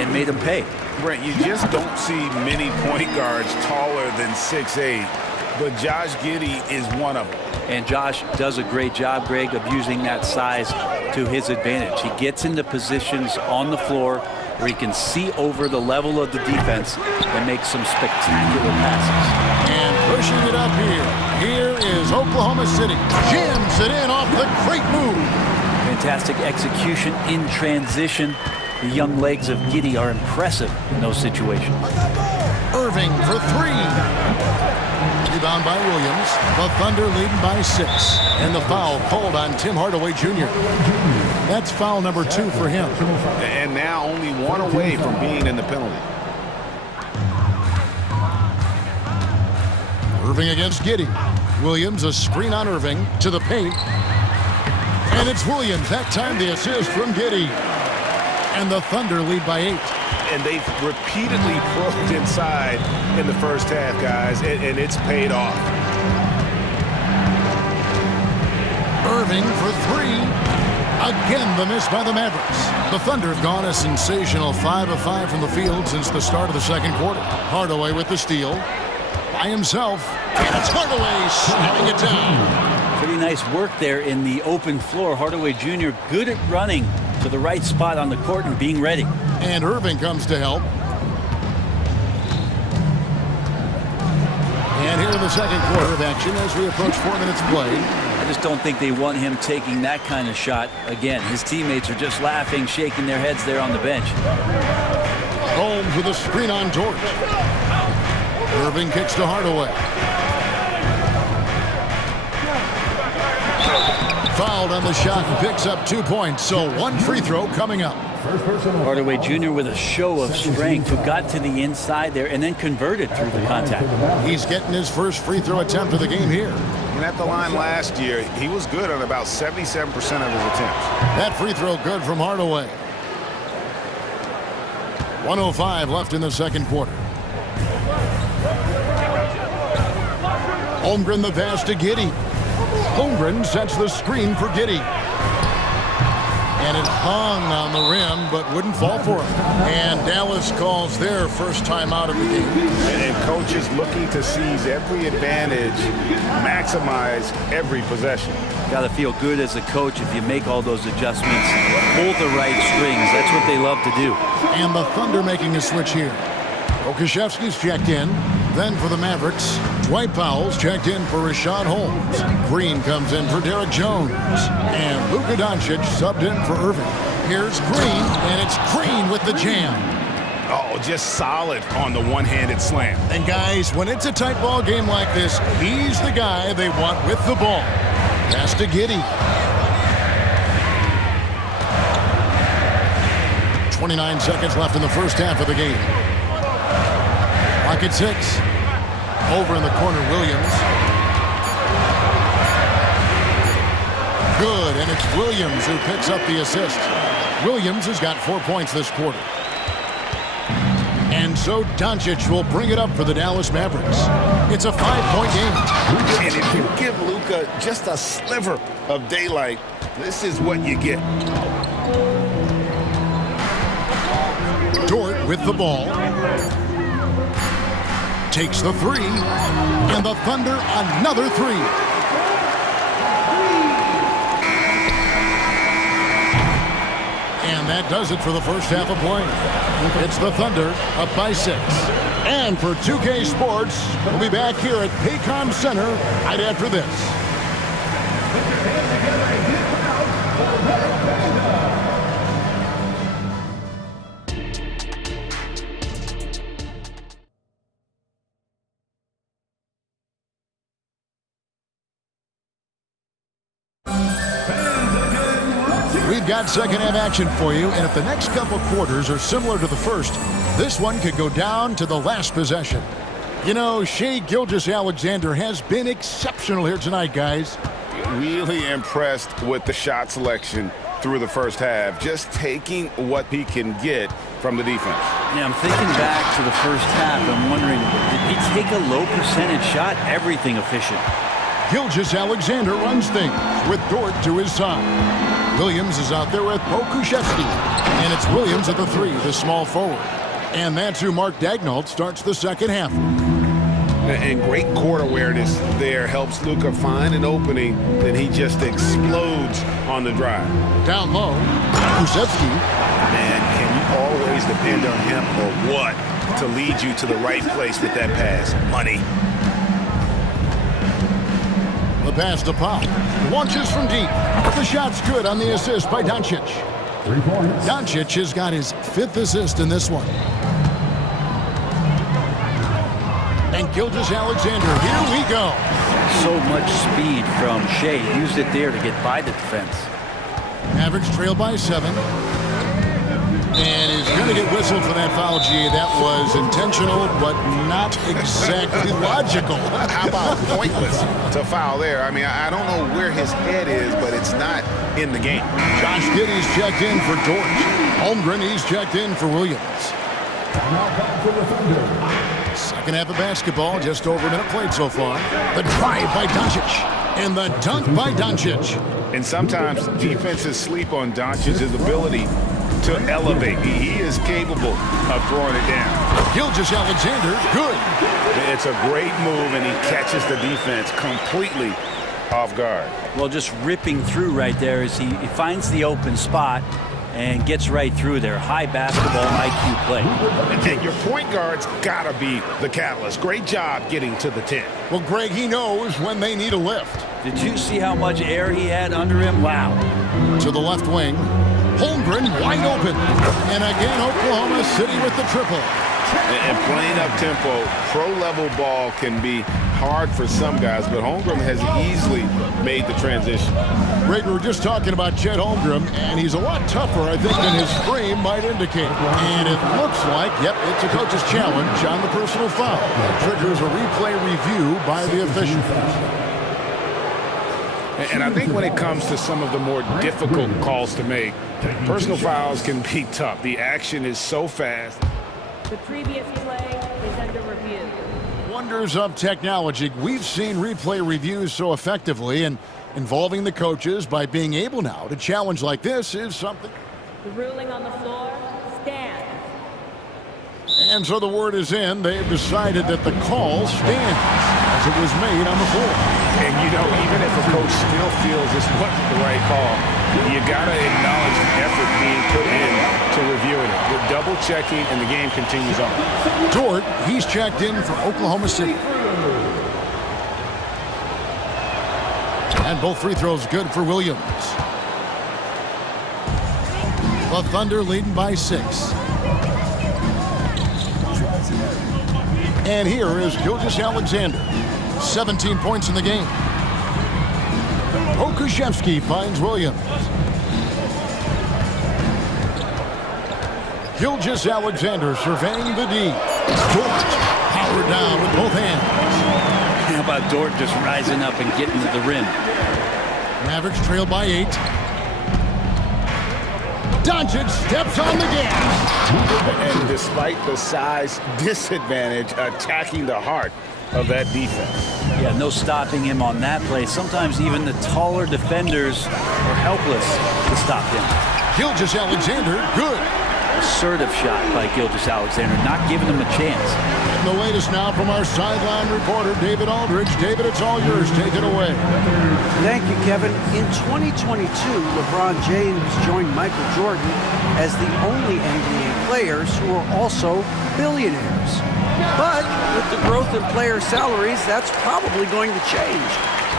and made him pay. Brent, you just don't see many point guards taller than 6'8", but Josh Giddey is one of them. And Josh does a great job, Greg, of using that size to his advantage. He gets into positions on the floor where he can see over the level of the defense and make some spectacular passes. And pushing it up here is Oklahoma City. Jams it in off the great move. Fantastic execution in transition. The young legs of Giddey are impressive in those situations. Irving for three. Rebound by Williams. The Thunder leading by 6. And the foul called on Tim Hardaway Jr. That's foul number 2 for him. And now only one away from being in the penalty. Irving against Giddey. Williams, a screen on Irving to the paint. And it's Williams. That time the assist from Giddey. And the Thunder lead by 8. And they've repeatedly probed inside in the first half, guys, and it's paid off. Irving for 3. Again, the miss by the Mavericks. The Thunder have gone a sensational 5 of 5 from the field since the start of the second quarter. Hardaway with the steal. By himself. And it's Hardaway slamming it down. Pretty nice work there in the open floor. Hardaway Jr. good at running to the right spot on the court and being ready. And Irving comes to help. And here in the second quarter of action as we approach 4 minutes play. I just don't think they want him taking that kind of shot again. His teammates are just laughing, shaking their heads there on the bench. Holmes with a screen on George. Irving kicks to Hardaway. Fouled on the shot and picks up 2 points. So 1 free throw coming up. Hardaway Jr. with a show of strength who got to the inside there and then converted through the contact. He's getting his first free throw attempt of the game here. And at the line last year, he was good on about 77% of his attempts. That free throw good from Hardaway. 1:05 left in the second quarter. Holmgren the pass to Giddey. Holmgren sets the screen for Giddey. And it hung on the rim, but wouldn't fall for him. And Dallas calls their first time out of the game. And coaches looking to seize every advantage, maximize every possession. Got to feel good as a coach if you make all those adjustments. Pull the right strings. That's what they love to do. And the Thunder making a switch here. Okashevsky's checked in. Then for the Mavericks, Dwight Powell's checked in for Rashad Holmes. Green comes in for Derek Jones. And Luka Doncic subbed in for Irving. Here's Green, and it's Green with the jam. Oh, just solid on the one-handed slam. And guys, when it's a tight ball game like this, he's the guy they want with the ball. Pass to Giddey. 29 seconds left in the first half of the game. Clock at 6. Over in the corner, Williams. Good, and it's Williams who picks up the assist. Williams has got 4 points this quarter. And so Doncic will bring it up for the Dallas Mavericks. It's a 5-point game. And if you give Luka just a sliver of daylight, this is what you get. Dort with the ball. Takes the 3, and the Thunder another 3. And that does it for the first half of play. It's the Thunder up by 6. And for 2K Sports, we'll be back here at Paycom Center right after this. We've got second half action for you, and if the next couple quarters are similar to the first, this one could go down to the last possession. You know, Shai Gilgeous-Alexander has been exceptional here tonight, guys. Really impressed with the shot selection. through the first half, just taking what he can get from the defense. Yeah, I'm thinking back to the first half. I'm wondering, did he take a low percentage shot? Everything efficient. Gilgeous-Alexander runs things with Dort to his side. Williams is out there with Pokushevsky. And it's Williams at the 3, the small forward. And that's who Mark Daignault starts the second half. And great court awareness there helps Luka find an opening, then he just explodes on the drive. Down low, Pokushevsky. Man, can you always depend on him or what to lead you to the right place with that pass? Money. The pass to Pop. Launches from deep. The shot's good on the assist by Doncic. 3 points. Doncic has got his 5th assist in this one. And Gilgeous-Alexander, here we go. So much speed from Shea. Used it there to get by the defense. Mavericks trail by 7. And is going to get whistled for that foul, G. That was intentional, but not exactly logical. How about pointless to foul there? I mean, I don't know where his head is, but it's not in the game. Josh Giddey's checked in for Dort. Holmgren, he's checked in for Williams. Second half of basketball, just over a minute played so far. The drive by Doncic. And the dunk by Doncic. And sometimes defenses sleep on Doncic's ability to elevate. He is capable of throwing it down. Gilgeous-Alexander, good. It's a great move, and he catches the defense completely off guard. Well, just ripping through right there as he finds the open spot and gets right through there. High basketball IQ play. And your point guard's got to be the catalyst. Great job getting to the 10. Well, Greg, he knows when they need a lift. Did you see how much air he had under him? Wow. To the left wing. Holmgren wide open. And again, Oklahoma City with the triple. And playing up tempo, pro-level ball can be hard for some guys, but Holmgren has easily made the transition. Greg, we were just talking about Chet Holmgren, and he's a lot tougher, I think, than his frame might indicate. And it looks like, yep, it's a coach's challenge on the personal foul. That triggers a replay review by the official. And I think when it comes to some of the more difficult calls to make, personal fouls can be tough. The action is so fast. The previous play is under review. Wonders of technology. We've seen replay reviews so effectively, and involving the coaches by being able now to challenge like this is something. The ruling on the floor stands. And so the word is in. They've decided that the call stands as it was made on the floor. And, you know, even if a coach still feels this wasn't the right call, you got to acknowledge the effort being put in to reviewing it. With double checking, and the game continues on. Dort, he's checked in for Oklahoma City. And both free throws good for Williams. The Thunder leading by 6. And here is Gilgeous-Alexander. 17 points in the game. Pokushevsky finds Williams. Gilgeous-Alexander surveying the D. Dort powered down with both hands. How about Dort just rising up and getting to the rim? Mavericks trail by 8. Doncic steps on the gas. And despite the size disadvantage, attacking the heart of that defense. Yeah, no stopping him on that play. Sometimes even the taller defenders are helpless to stop him. Gilgeous-Alexander, good. Assertive shot by Gilgeous-Alexander, not giving him a chance. And the latest now from our sideline reporter, David Aldridge. David, it's all yours. Take it away. Thank you, Kevin. In 2022, LeBron James joined Michael Jordan as the only NBA players who are also billionaires. But with the growth in player salaries, that's probably going to change.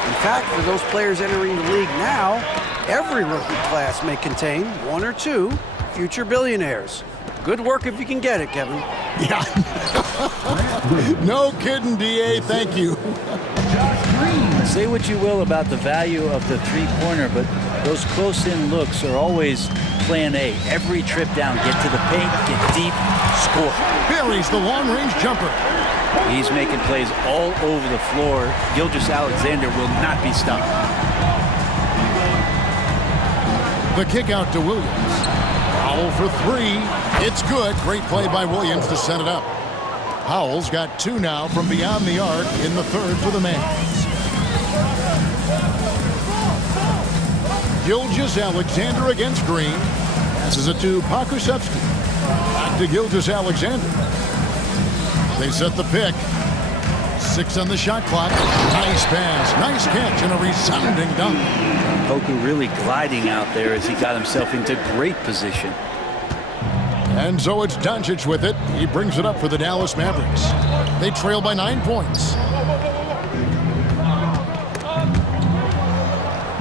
In fact, for those players entering the league now, every rookie class may contain 1 or 2 future billionaires. Good work if you can get it, Kevin. Yeah. No kidding, DA. Thank you. Say what you will about the value of the three-pointer, but those close-in looks are always plan A. Every trip down, get to the paint, get deep, score. Buries the long-range jumper. He's making plays all over the floor. Gilgeous-Alexander will not be stopped. The kick out to Williams. Powell for three. It's good. Great play by Williams to set it up. Powell's got two now from beyond the arc in the third for the Mavs. Gilgeous-Alexander against Green. Passes it to Pokusevski. Back to Gilgeous-Alexander. They set the pick. 6 on the shot clock. Nice pass. Nice catch and a resounding dunk. Poku really gliding out there as he got himself into great position. And so it's Doncic with it. He brings it up for the Dallas Mavericks. They trail by 9 points.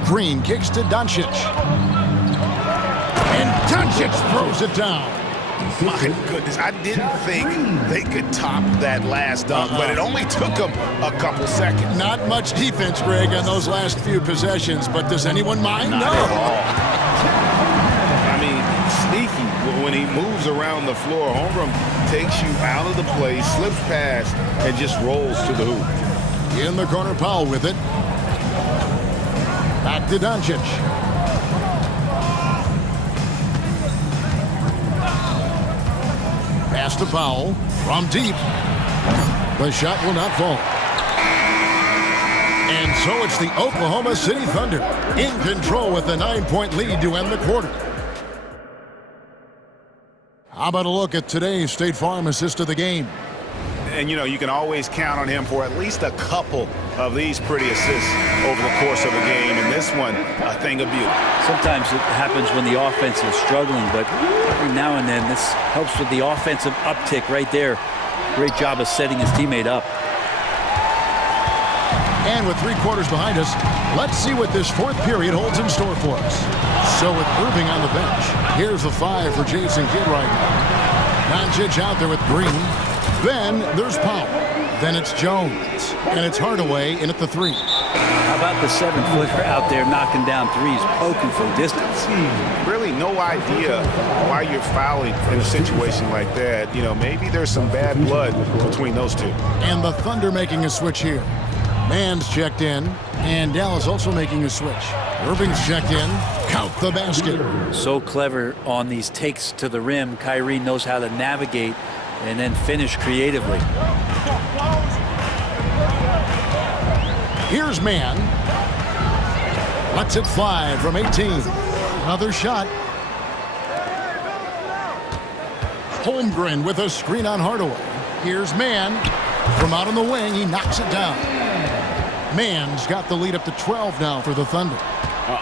Green kicks to Doncic. And Doncic throws it down. My goodness, I didn't think they could top that last dunk, but it only took them a couple seconds. Not much defense, Greg, on those last few possessions, but does anyone mind? Not at all. I mean, sneaky. When he moves around the floor, Holmgren takes you out of the play, slips past, and just rolls to the hoop. In the corner, Powell with it. Back to Doncic. Pass to Powell from deep. The shot will not fall. And so it's the Oklahoma City Thunder in control with a 9-point lead to end the quarter. How about a look at today's State Farm assist of the game? And, you know, you can always count on him for at least a couple of these pretty assists over the course of a game. And this one, a thing of beauty. Sometimes it happens when the offense is struggling, but every now and then this helps with the offensive uptick right there. Great job of setting his teammate up. And with 3 quarters behind us, let's see what this fourth period holds in store for us. So with Irving on the bench, here's the 5 for Jason Kidd right now. Doncic out there with Green. Then there's Powell. Then it's Jones. And it's Hardaway in at the 3. How about the 7-footer out there knocking down threes, poking from distance? Really no idea why you're fouling in a situation like that. You know, maybe there's some bad blood between those two. And the Thunder making a switch here. Mann's checked in, and Dallas also making a switch. Irving's checked in. Count the basket. So clever on these takes to the rim. Kyrie knows how to navigate and then finish creatively. Here's Mann. Lets it fly from 18. Another shot. Holmgren with a screen on Hardaway. Here's Mann. From out on the wing, he knocks it down. Mann's got the lead up to 12 now for the Thunder.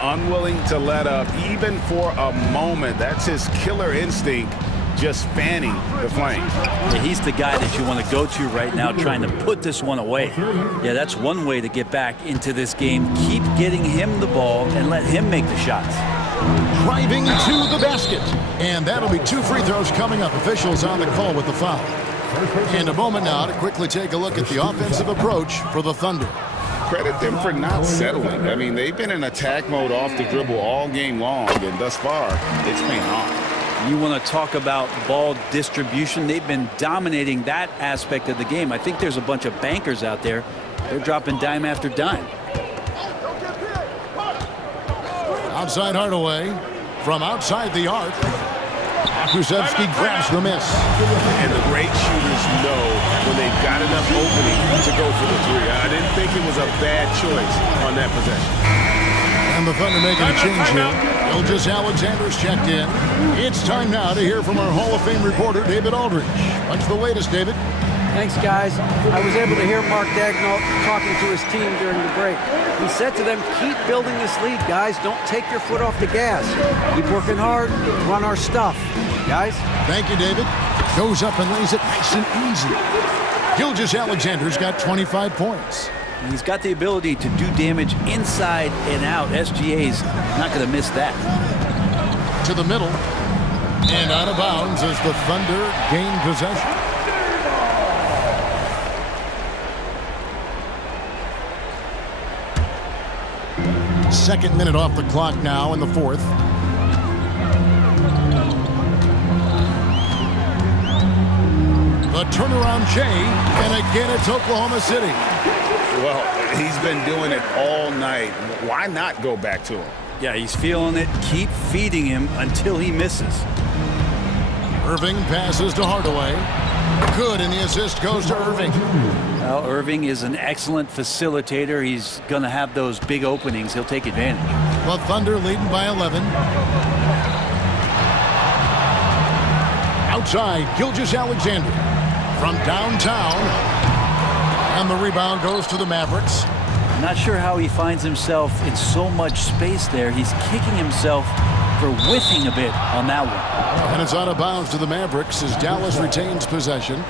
Unwilling to let up even for a moment. That's his killer instinct, just fanning the flame. Yeah, he's the guy that you want to go to right now, trying to put this one away. Yeah, that's one way to get back into this game. Keep getting him the ball and let him make the shots. Driving to the basket. And that'll be 2 free throws coming up. Officials on the call with the foul. And a moment now to quickly take a look at the offensive approach for the Thunder. Credit them for not settling. I mean, they've been in attack mode off the dribble all game long, and thus far, it's paying off. You want to talk about ball distribution. They've been dominating that aspect of the game. I think there's a bunch of bankers out there. They're dropping dime after dime. Outside Hardaway. From outside the arc. Pokusevski grabs the miss. And the great shooters know when they've got enough opening to go for the 3. I didn't think it was a bad choice on that possession. And the Thunder making a change here. Gilgeous-Alexander's checked in. It's time now to hear from our Hall of Fame reporter, David Aldridge. What's the latest, David? Thanks, guys. I was able to hear Mark Daigneault talking to his team during the break. He said to them, keep building this lead, guys. Don't take your foot off the gas. Keep working hard. Run our stuff. Guys? Thank you, David. Goes up and lays it nice and easy. Gilgeous-Alexander's got 25 points. He's got the ability to do damage inside and out. SGA's not going to miss that. To the middle. And out of bounds as the Thunder gain possession. Second minute off the clock now in the fourth. The turnaround Jay, and again it's Oklahoma City. Well, he's been doing it all night. Why not go back to him? Yeah, he's feeling it. Keep feeding him until he misses. Irving passes to Hardaway. Good, and the assist goes to Irving. Well, Irving is an excellent facilitator. He's going to have those big openings. He'll take advantage. The Thunder leading by 11. Outside, Gilgeous-Alexander from downtown. And the rebound goes to the Mavericks. I'm not sure how he finds himself in so much space there. He's kicking himself for whiffing a bit on that one. And it's out of bounds to the Mavericks as Dallas retains possession.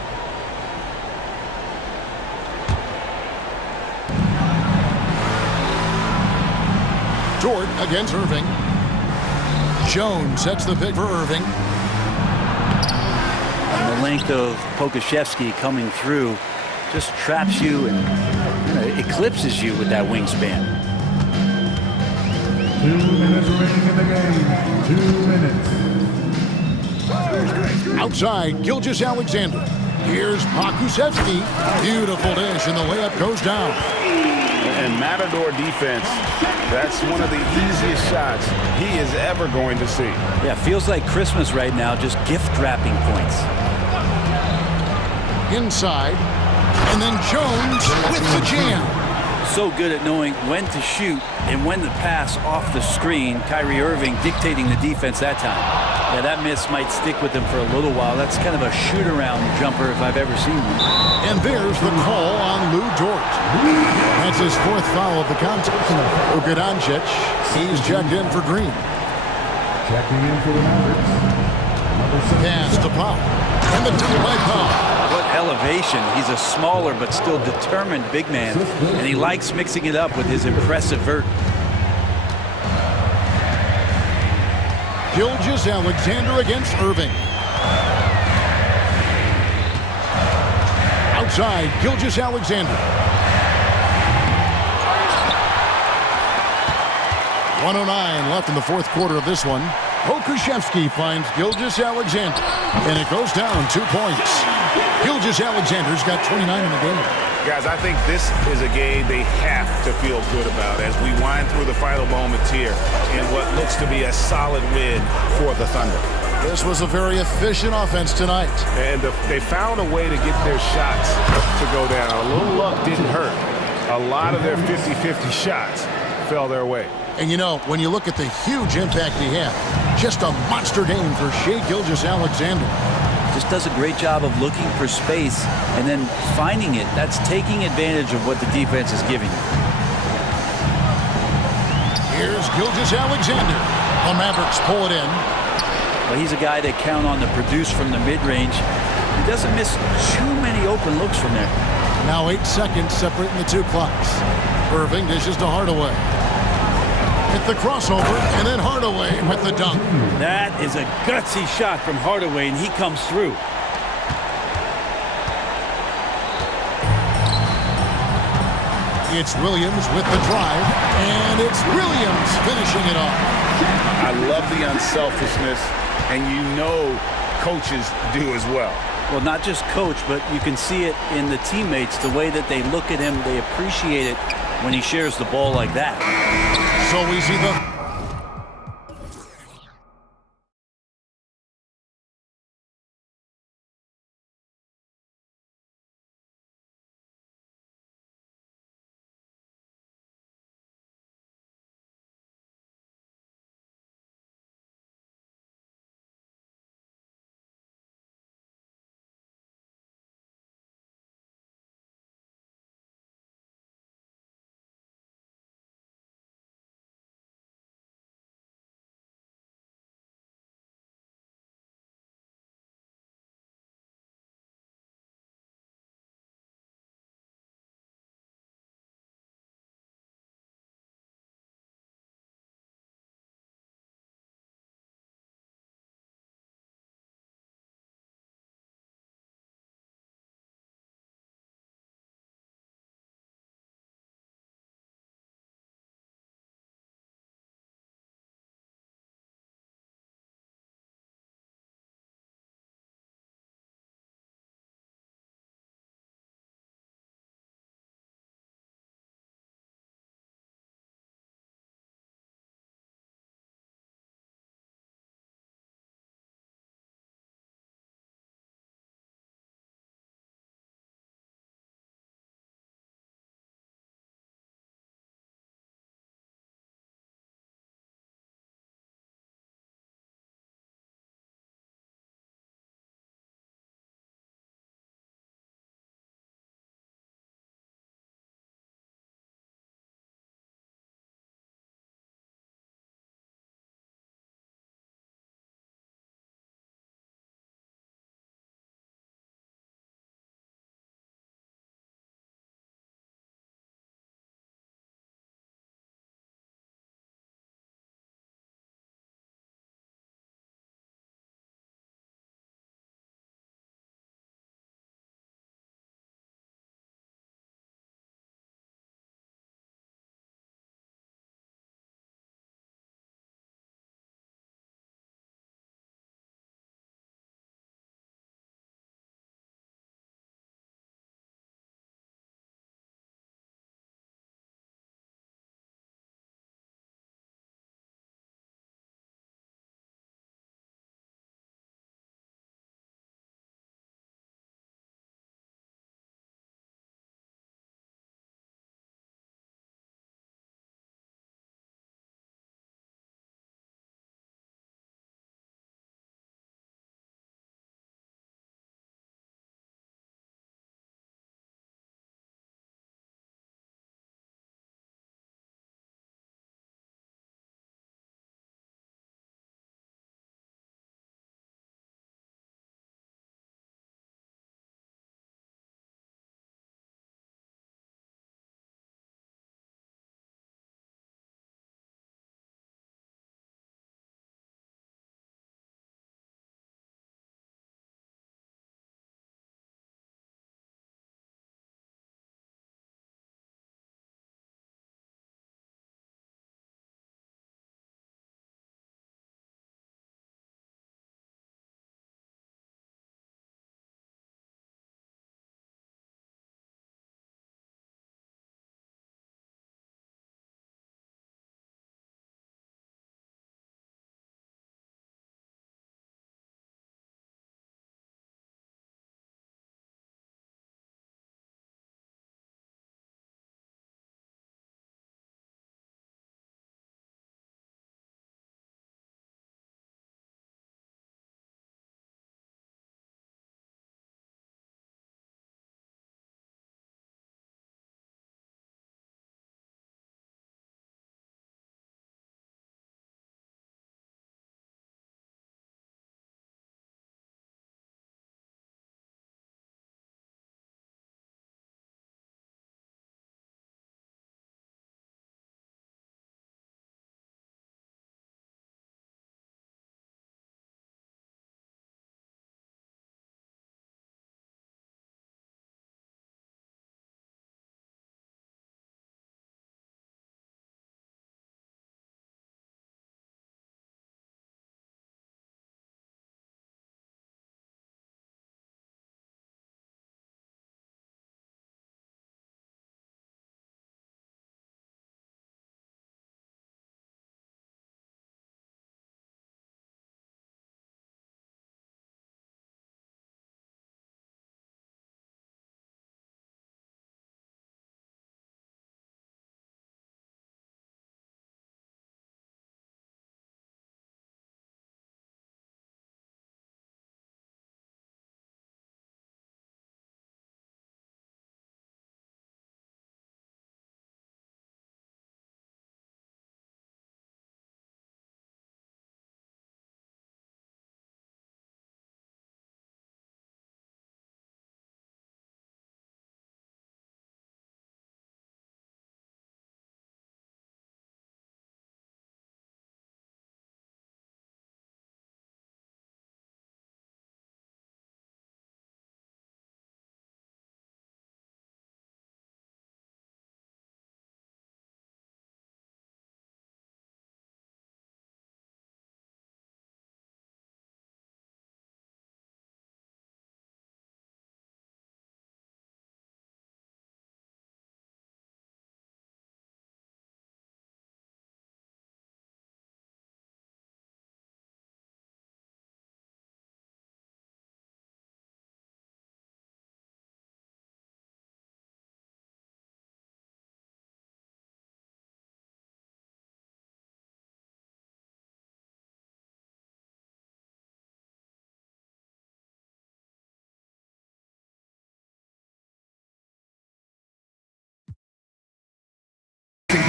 Dort against Irving. Jones sets the pick for Irving. And the length of Pokusevski coming through just traps you and eclipses you with that wingspan. 2 minutes remaining in the game. 2 minutes. Outside, Gilgeous-Alexander. Here's Pokusevski. Beautiful dish, and the layup goes down. And Matador defense, that's one of the easiest shots he is ever going to see. Yeah, feels like Christmas right now, just gift wrapping points. Inside, and then Jones with the jam. So good at knowing when to shoot and when to pass off the screen. Kyrie Irving dictating the defense that time. Yeah, that miss might stick with him for a little while. That's kind of a shoot-around jumper if I've ever seen one. And there's the call on Lou Dort. That's his 4th foul of the contest. Luka Doncic, he's checked in for Green. Checking in for the Mavericks. Pass to Pau. And the dunk by Pau. What elevation. He's a smaller but still determined big man. And he likes mixing it up with his impressive vert. Gilgeous-Alexander against Irving. Outside, Gilgeous-Alexander. 1:09 left in the 4th quarter of this one. Pokusevski finds Gilgeous-Alexander, and it goes down 2 points. Gilgeous-Alexander's got 29 in the game. Guys, I think this is a game they have to feel good about as we wind through the final moments here in what looks to be a solid win for the Thunder. This was a very efficient offense tonight. And they found a way to get their shots to go down. A little luck didn't hurt. A lot of their 50-50 shots fell their way. And you know, when you look at the huge impact he had, just a monster game for Shai Gilgeous-Alexander. Just does a great job of looking for space and then finding it. That's taking advantage of what the defense is giving you. Here's Gilgeous-Alexander. The Mavericks pull it in. Well, he's a guy they count on to produce from the mid-range. He doesn't miss too many open looks from there. Now 8 seconds separating the two clocks. Irving dishes to Hardaway. Hit the crossover, and then Hardaway with the dunk. That is a gutsy shot from Hardaway, and he comes through. It's Williams with the drive, and it's Williams finishing it off. I love the unselfishness, and you know coaches do as well. Well, not just coach, but you can see it in the teammates, the way that they look at him, they appreciate it when he shares the ball like that. So we see the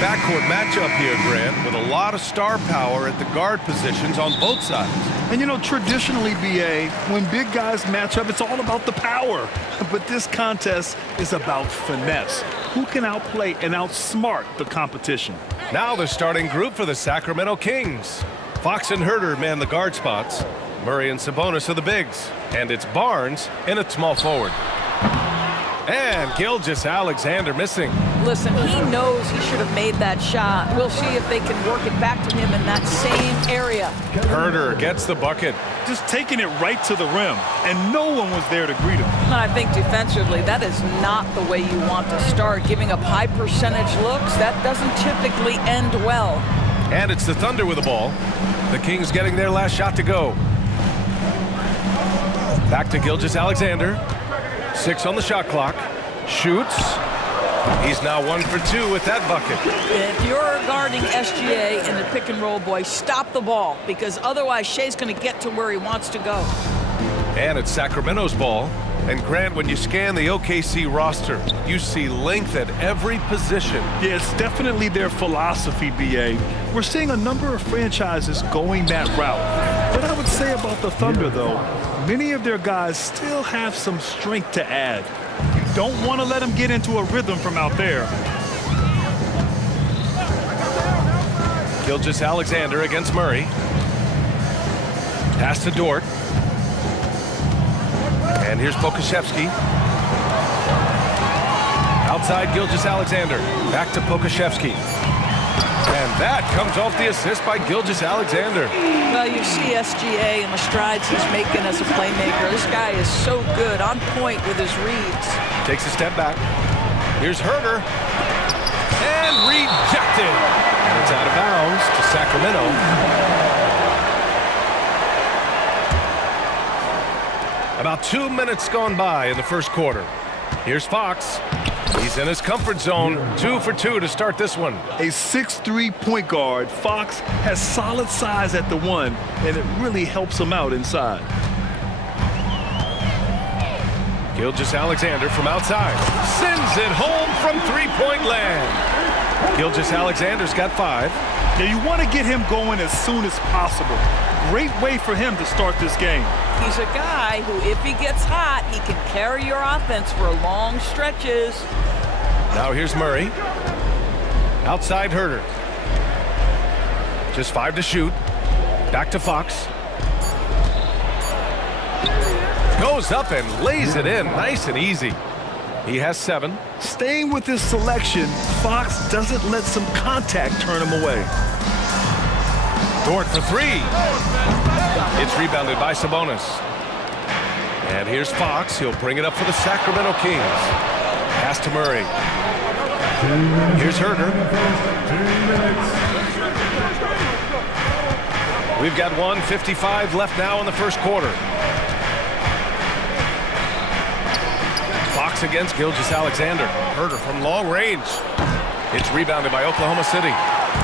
backcourt matchup here, Grant, with a lot of star power at the guard positions on both sides. And, you know, traditionally, BA, when big guys match up, it's all about the power. But this contest is about finesse. Who can outplay and outsmart the competition? Now the starting group for the Sacramento Kings. Fox and Herter man the guard spots. Murray and Sabonis are the bigs. And it's Barnes in at small forward. And Gilgeous-Alexander missing. Listen, he knows he should have made that shot. We'll see if they can work it back to him in that same area. Herter gets the bucket. Just taking it right to the rim, and no one was there to greet him. I think defensively, that is not the way you want to start. Giving up high percentage looks, that doesn't typically end well. And it's the Thunder with the ball. The Kings getting their last shot to go. Back to Gilgeous-Alexander. 6 on the shot clock. Shoots. He's now 1 for 2 with that bucket. If you're guarding SGA in the pick and roll, boy, stop the ball, because otherwise Shea's going to get to where he wants to go. And it's Sacramento's ball. And Grant, when you scan the OKC roster, you see length at every position. Yeah, it's definitely their philosophy, BA. We're seeing a number of franchises going that route. What I would say about the Thunder, though, many of their guys still have some strength to add. You don't want to let them get into a rhythm from out there. Gilgeous-Alexander against Murray. Pass to Dort. And here's Pokusevski. Outside Gilgeous-Alexander. Back to Pokusevski. And that comes off the assist by Gilgeous-Alexander. Well, you see SGA and the strides he's making as a playmaker. This guy is so good, on point with his reads. Takes a step back. Here's Herter. And rejected. And it's out of bounds to Sacramento. About 2 minutes gone by in the first quarter. Here's Fox. He's in his comfort zone. 2 for 2 to start this one. A 6'3" point guard, Fox has solid size at the one, and it really helps him out inside. Gilgeous-Alexander from outside. Sends it home from three-point land. Gilgeous-Alexander's got 5. Now you want to get him going as soon as possible. Great way for him to start this game. He's a guy who, if he gets hot, he can carry your offense for long stretches. Now here's Murray. Outside Herter. Just 5 to shoot. Back to Fox. Goes up and lays it in nice and easy. He has 7. Staying with his selection, Fox doesn't let some contact turn him away. Dort for 3. It's rebounded by Sabonis. And here's Fox. He'll bring it up for the Sacramento Kings. Pass to Murray. Here's Herter. We've got 1:55 left now in the first quarter. Fox against Gilgeous-Alexander. Herter from long range. It's rebounded by Oklahoma City.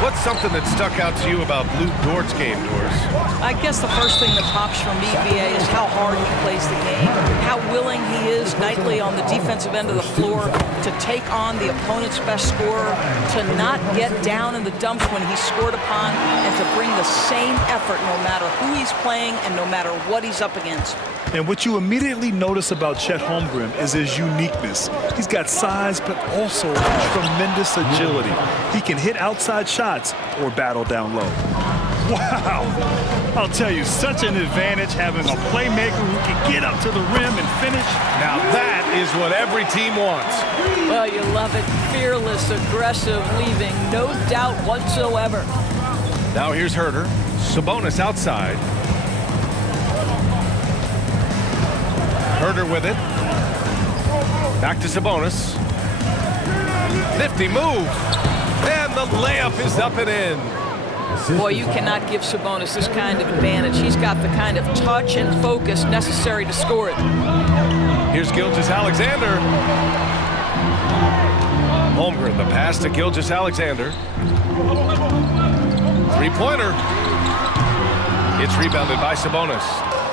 What's something that stuck out to you about Lou Dort's game, Doris? I guess the first thing that pops from me, BA, is how hard he plays the game, how willing he is nightly on the defensive end of the floor to take on the opponent's best scorer, to not get down in the dumps when he's scored upon, and to bring the same effort no matter who he's playing and no matter what he's up against. And what you immediately notice about Chet Holmgren is his uniqueness. He's got size, but also tremendous agility. He can hit outside shots or battle down low. Wow! I'll tell you, such an advantage having a playmaker who can get up to the rim and finish. Now that is what every team wants. Well, you love it. Fearless, aggressive, leaving no doubt whatsoever. Now here's Herter. Sabonis outside. Herter with it. Back to Sabonis. Nifty move. And the layup is up and in. Boy, you cannot give Sabonis this kind of advantage. He's got the kind of touch and focus necessary to score it. Here's Gilgeous-Alexander. Holmgren, the pass to Gilgeous-Alexander. Three-pointer. It's rebounded by Sabonis.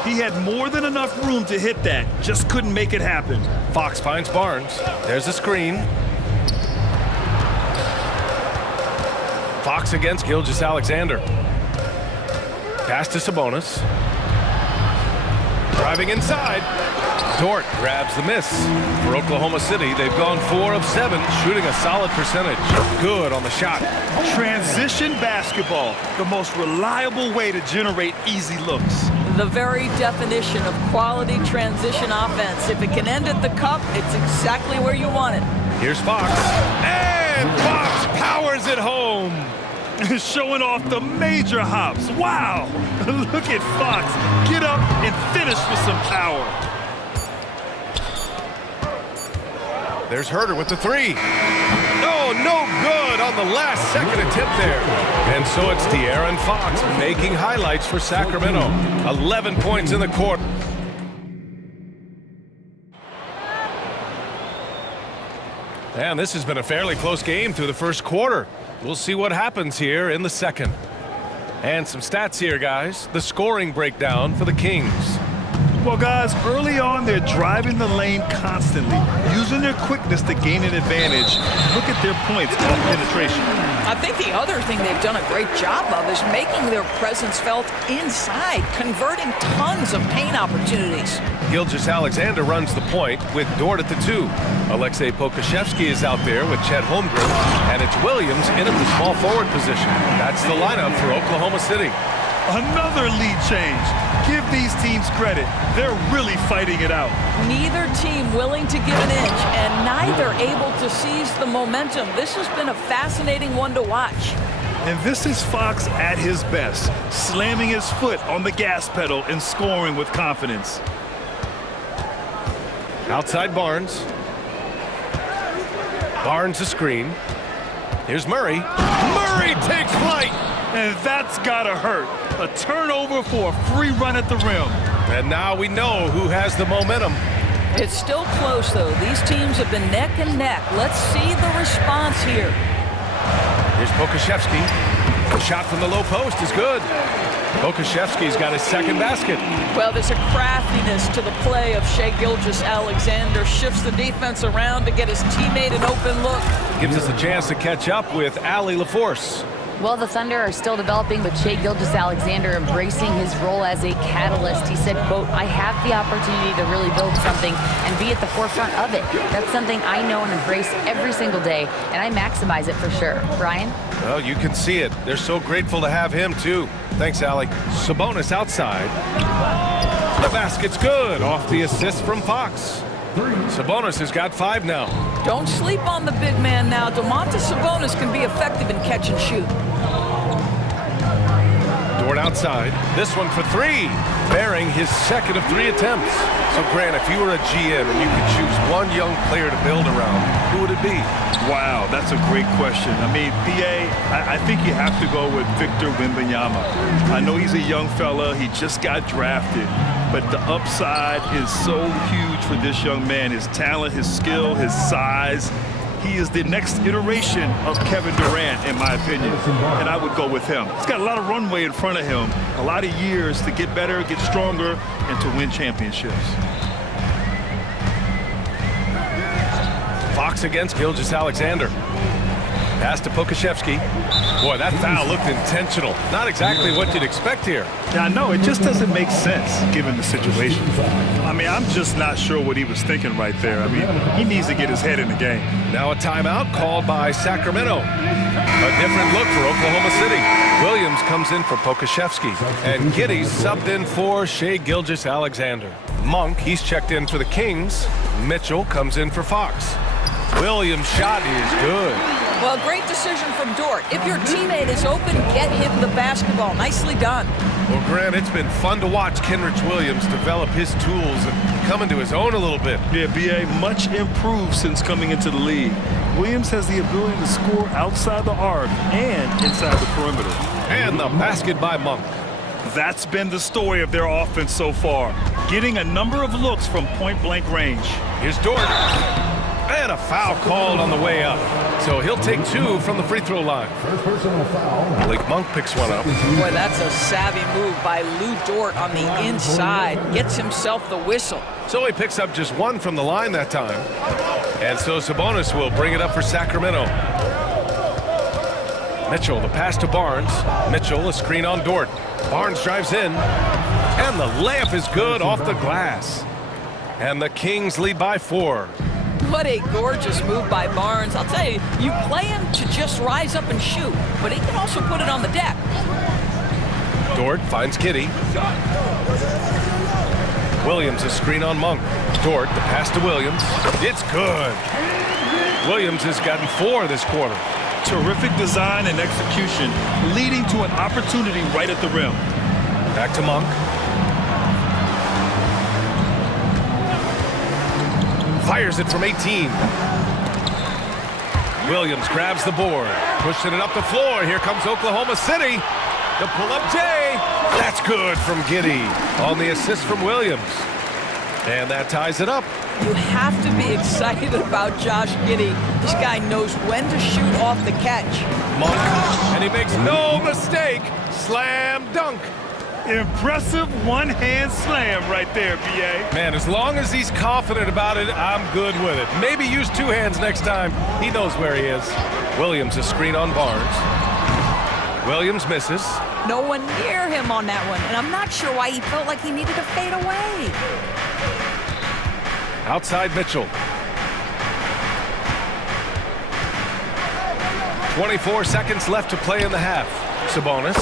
He had more than enough room to hit that, just couldn't make it happen. Fox finds Barnes. There's a screen. Fox against Gilgeous-Alexander. Pass to Sabonis. Driving inside. Dort grabs the miss. For Oklahoma City, they've gone 4 of 7, shooting a solid percentage. Good on the shot. Transition basketball, the most reliable way to generate easy looks. The very definition of quality transition offense. If it can end at the cup, it's exactly where you want it. Here's Fox. And Fox powers it home. Showing off the major hops. Wow. Look at Fox. Get up and finish with some power. There's Herter with the 3. Oh, no good on the last second attempt there. And so it's De'Aaron Fox making highlights for Sacramento. 11 points in the quarter. And this has been a fairly close game through the first quarter. We'll see what happens here in the second. And some stats here, guys. The scoring breakdown for the Kings. Well, guys, early on, they're driving the lane constantly, using their quickness to gain an advantage. Look at their points off penetration. I think the other thing they've done a great job of is making their presence felt inside, converting tons of paint opportunities. Gilgeous-Alexander runs the point with Dort at the 2. Alexei Pokusevski is out there with Chet Holmgren, and it's Williams in at the small forward position. That's the lineup for Oklahoma City. Another lead change. Give these teams credit. They're really fighting it out. Neither team willing to give an inch, and neither able to seize the momentum. This has been a fascinating one to watch. And this is Fox at his best, slamming his foot on the gas pedal and scoring with confidence. Outside Barnes. Barnes a screen. Here's Murray. Murray takes flight. And that's gotta hurt. A turnover for a free run at the rim. And now we know who has the momentum. It's still close, though. These teams have been neck and neck. Let's see the response here. Here's Pokusevski. The shot from the low post is good. Pokusevski's got his second basket. Well, there's a craftiness to the play of Shai Gilgeous-Alexander. Shifts the defense around to get his teammate an open look. Gives us a chance to catch up with Allie LaForce. Well, the Thunder are still developing with Shai Gilgeous-Alexander embracing his role as a catalyst. He said, quote, "I have the opportunity to really build something and be at the forefront of it. That's something I know and embrace every single day, and I maximize it for sure." Brian? Well, you can see it. They're so grateful to have him, too. Thanks, Allie. Sabonis outside. The basket's good off the assist from Fox. Sabonis has got 5 now. Don't sleep on the big man now. Domantas Sabonis can be effective in catch and shoot. Dort outside. This one for 3. Bearing his second of 3 attempts. So, Grant, if you were a GM and you could choose one young player to build around, who would it be? Wow, that's a great question. I mean, BA, I think you have to go with Victor Wembanyama. I know he's a young fella. He just got drafted. But the upside is so huge for this young man. His talent, his skill, his size. He is the next iteration of Kevin Durant, in my opinion. And I would go with him. He's got a lot of runway in front of him. A lot of years to get better, get stronger, and to win championships. Fox against Gilgeous-Alexander. Pass to Pokusevski. Boy, that foul looked intentional. Not exactly what you'd expect here. Yeah, I know. It just doesn't make sense given the situation. I mean, I'm just not sure what he was thinking right there. I mean, he needs to get his head in the game. Now a timeout called by Sacramento. A different look for Oklahoma City. Williams comes in for Pokusevski. And Giddey's subbed in for Shai Gilgeous-Alexander. Monk, he's checked in for the Kings. Mitchell comes in for Fox. Williams' shot is good. Well, great decision from Dort. If your teammate is open, get him the basketball. Nicely done. Well, Grant, it's been fun to watch Kenrich Williams develop his tools and come into his own a little bit. Yeah, BA, much improved since coming into the league. Williams has the ability to score outside the arc and inside the perimeter. And the basket by Monk. That's been the story of their offense so far, getting a number of looks from point-blank range. Here's Dort. And a foul called on the way up. So he'll take 2 from the free throw line. First personal foul. Malik Monk picks one up. Boy, that's a savvy move by Lou Dort on the inside. Gets himself the whistle. So he picks up just 1 from the line that time. And so Sabonis will bring it up for Sacramento. Mitchell, the pass to Barnes. Mitchell, a screen on Dort. Barnes drives in, and the layup is good off the glass. And the Kings lead by 4. What a gorgeous move by Barnes. I'll tell you, you play him to just rise up and shoot, but he can also put it on the deck. Dort finds Giddy. Williams, a screen on Monk. Dort, the pass to Williams. It's good. Williams has gotten 4 this quarter. Terrific design and execution, leading to an opportunity right at the rim. Back to Monk. Fires it from 18. Williams grabs the board, pushing it up the floor. Here comes Oklahoma City. The pull-up J. That's good from Giddy on the assist from Williams. And that ties it up. You have to be excited about Josh Giddy. This guy knows when to shoot off the catch. Monk, and he makes no mistake. Slam dunk. Impressive one-hand slam right there, B.A. Man, as long as he's confident about it, I'm good with it. Maybe use 2 hands next time. He knows where he is. Williams, a screen on Barnes. Williams misses. No one near him on that one, and I'm not sure why he felt like he needed to fade away. Outside Mitchell. 24 seconds left to play in the half. Sabonis,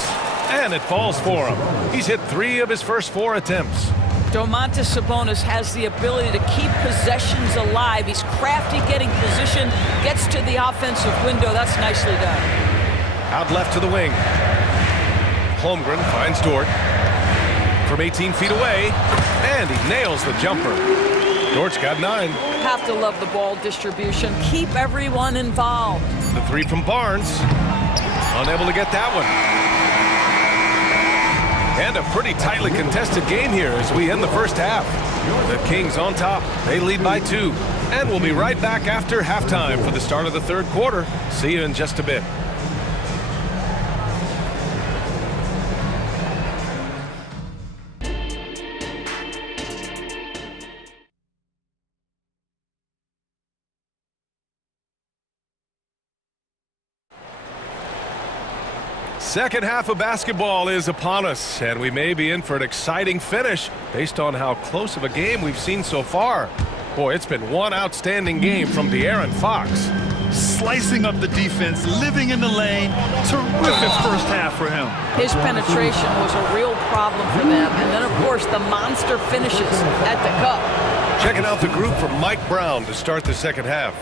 and it falls for him. He's hit 3 of his first 4 attempts. Domantas Sabonis has the ability to keep possessions alive. He's crafty getting position, gets to the offensive window. That's nicely done. Out left to the wing. Holmgren finds Dort from 18 feet away, and he nails the jumper. Dort's got 9. Have to love the ball distribution. Keep everyone involved. The 3 from Barnes. Unable to get that one. And a pretty tightly contested game here as we end the first half. The Kings on top. They lead by 2. And we'll be right back after halftime for the start of the 3rd quarter. See you in just a bit. Second half of basketball is upon us, and we may be in for an exciting finish based on how close of a game we've seen so far. Boy, it's been one outstanding game from De'Aaron Fox. Slicing up the defense, living in the lane. Terrific first half for him. His penetration was a real problem for them. And then, of course, the monster finishes at the cup. Checking out the group from Mike Brown to start the second half.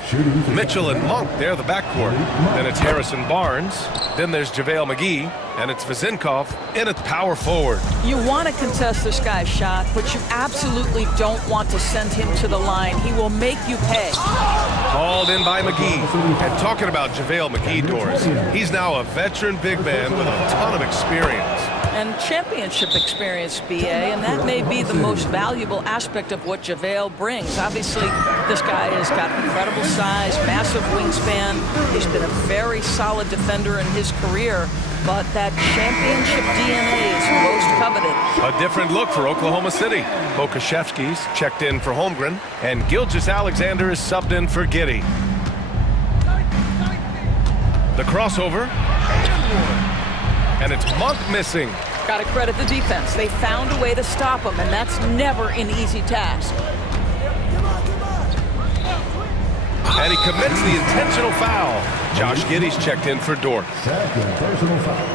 Mitchell and Monk, they're the backcourt. Then it's Harrison Barnes. Then there's JaVale McGee. And it's Vezinkov in at power forward. You want to contest this guy's shot, but you absolutely don't want to send him to the line. He will make you pay. Called in by McGee. And talking about JaVale McGee, Doris, he's now a veteran big man with a ton of experience. And championship experience, BA, and that may be the most valuable aspect of what JaVale brings. Obviously, this guy has got incredible size, massive wingspan. He's been a very solid defender in his career, but that championship DNA is most coveted. A different look for Oklahoma City. Pokashevsky's checked in for Holmgren, and Gilgeous-Alexander is subbed in for Giddy. The crossover. And it's Monk missing. Got to credit the defense. They found a way to stop him, and that's never an easy task. And he commits the intentional foul. Josh Giddey's checked in for Dort. Second personal foul.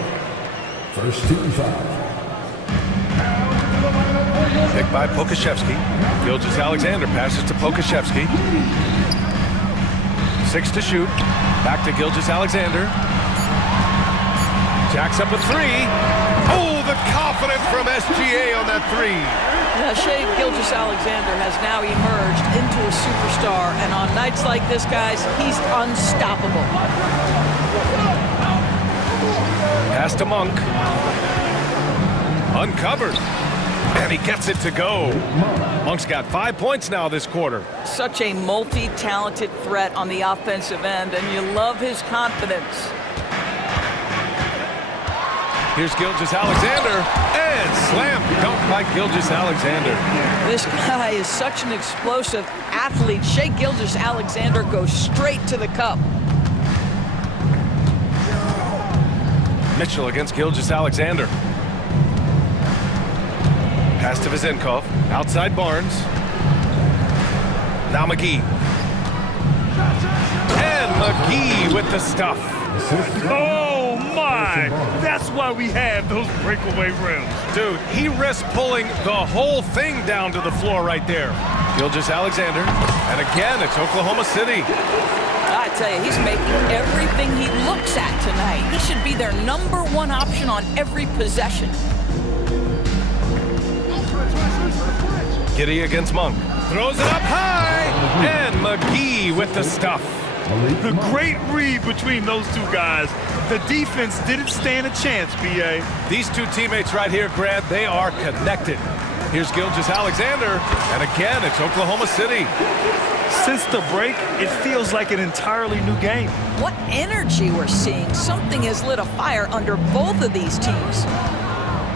First team foul. Picked by Pokashevsky. Gilgeous-Alexander passes to Pokashevsky. 6 to shoot. Back to Gilgeous-Alexander. Jacks up a 3. Oh, the confidence from SGA on that 3. Shai Gilgeous-Alexander has now emerged into a superstar, and on nights like this, guys, he's unstoppable. Pass to Monk. Uncovered. And he gets it to go. Monk's got 5 points now this quarter. Such a multi-talented threat on the offensive end, and you love his confidence. Here's Gilgeous-Alexander, and slam dunk by Gilgeous-Alexander. This guy is such an explosive athlete. Shai Gilgeous-Alexander goes straight to the cup. Mitchell against Gilgeous-Alexander. Pass to Vizenkov. Outside Barnes. Now McGee. And McGee with the stuff. Oh, my! That's why we have those breakaway rims. Dude, he risked pulling the whole thing down to the floor right there. Gilgeous-Alexander. And again, it's Oklahoma City. I tell you, he's making everything he looks at tonight. He should be their #1 option on every possession. Giddy against Monk. Throws it up high. And McGee with the stuff. The great read between those two guys. The defense didn't stand a chance, B.A. These two teammates right here, Grant, they are connected. Here's Gilgeous-Alexander. And again, it's Oklahoma City. Since the break, it feels like an entirely new game. What energy we're seeing. Something has lit a fire under both of these teams.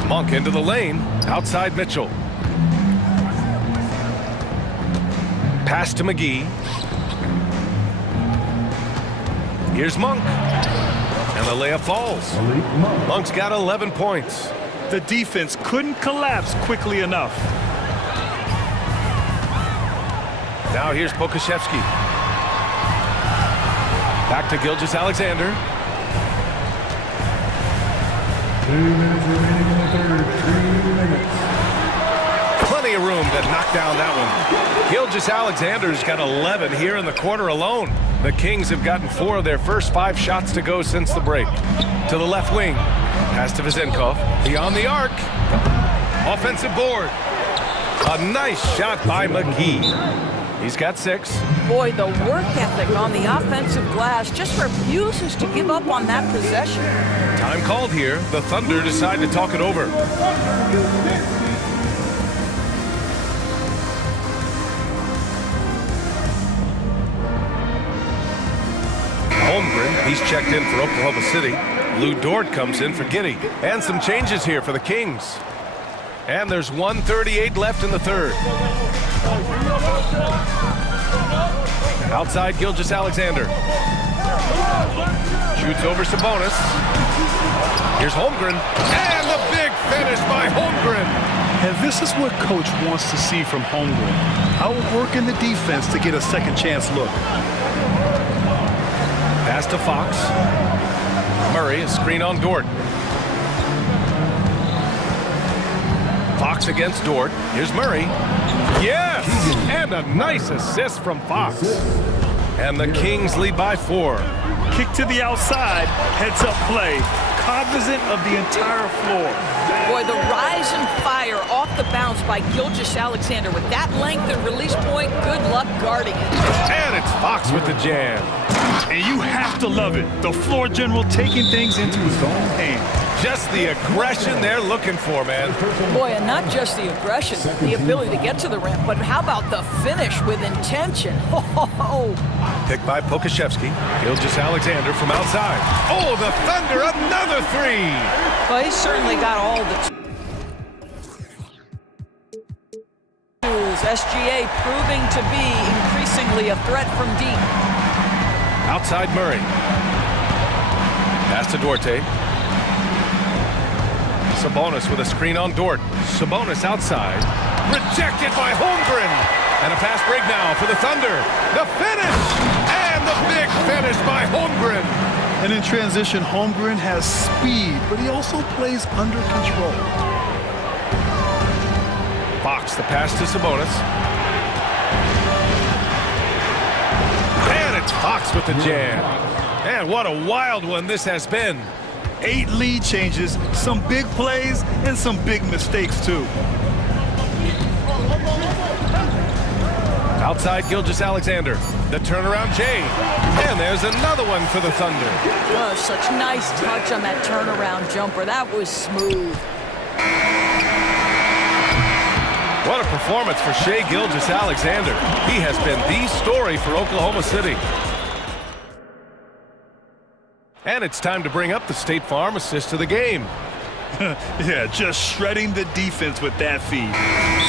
Monk into the lane. Outside Mitchell. Pass to McGee. Here's Monk. And the layup falls. Monk's got 11 points. The defense couldn't collapse quickly enough. Now here's Pokuševski. Back to Gilgeous-Alexander. 2 minutes remaining in the third. 3 minutes. Plenty of room to knock down that one. Gilgeous-Alexander's got 11 here in the quarter alone. The Kings have gotten 4 of their first 5 shots to go since the break. To the left wing. Pass to Vizenkov. Beyond the arc. Offensive board. A nice shot by McGee. He's got 6. Boy, the work ethic on the offensive glass just refuses to give up on that possession. Time called here. The Thunder decide to talk it over. Holmgren, he's checked in for Oklahoma City. Lou Dort comes in for Giddy. And some changes here for the Kings. And there's 1:38 left in the third. Outside Gilgeous-Alexander. Shoots over Sabonis. Here's Holmgren. And the big finish by Holmgren. And this is what Coach wants to see from Holmgren. Outworking the defense to get a second chance look. Pass to Fox. Murray, a screen on Dort. Fox against Dort. Here's Murray. Yes! And a nice assist from Fox. And the Kings lead by 4. Kick to the outside, heads up play. Cognizant of the entire floor. Boy, the rise and fire off the bounce by Gilgeous-Alexander. With that length and release point, good luck guarding it. And it's Fox with the jam. And you have to love it. The floor general taking things into his own hands. Just the aggression they're looking for, man. Boy, and not just the aggression, the ability to get to the rim, but how about the finish with intention? Oh. Picked by Pokuševski. Gilgeous-Alexander from outside. Oh, the Thunder, another 3. Well, he's certainly got all the tools. SGA proving to be increasingly a threat from deep. Outside Murray. Pass to Duarte. Sabonis with a screen on Dort. Sabonis outside. Rejected by Holmgren. And a fast break now for the Thunder. The finish! And the big finish by Holmgren. And in transition, Holmgren has speed, but he also plays under control. Fox, the pass to Sabonis. And it's Fox with the jam. And what a wild one this has been. 8 lead changes, some big plays, and some big mistakes, too. Outside Gilgeous-Alexander. The turnaround Jay. And there's another one for the Thunder. Oh, such nice touch on that turnaround jumper. That was smooth. What a performance for Shai Gilgeous-Alexander. He has been the story for Oklahoma City. And it's time to bring up the State Farm assist of the game. Yeah, just shredding the defense with that feed.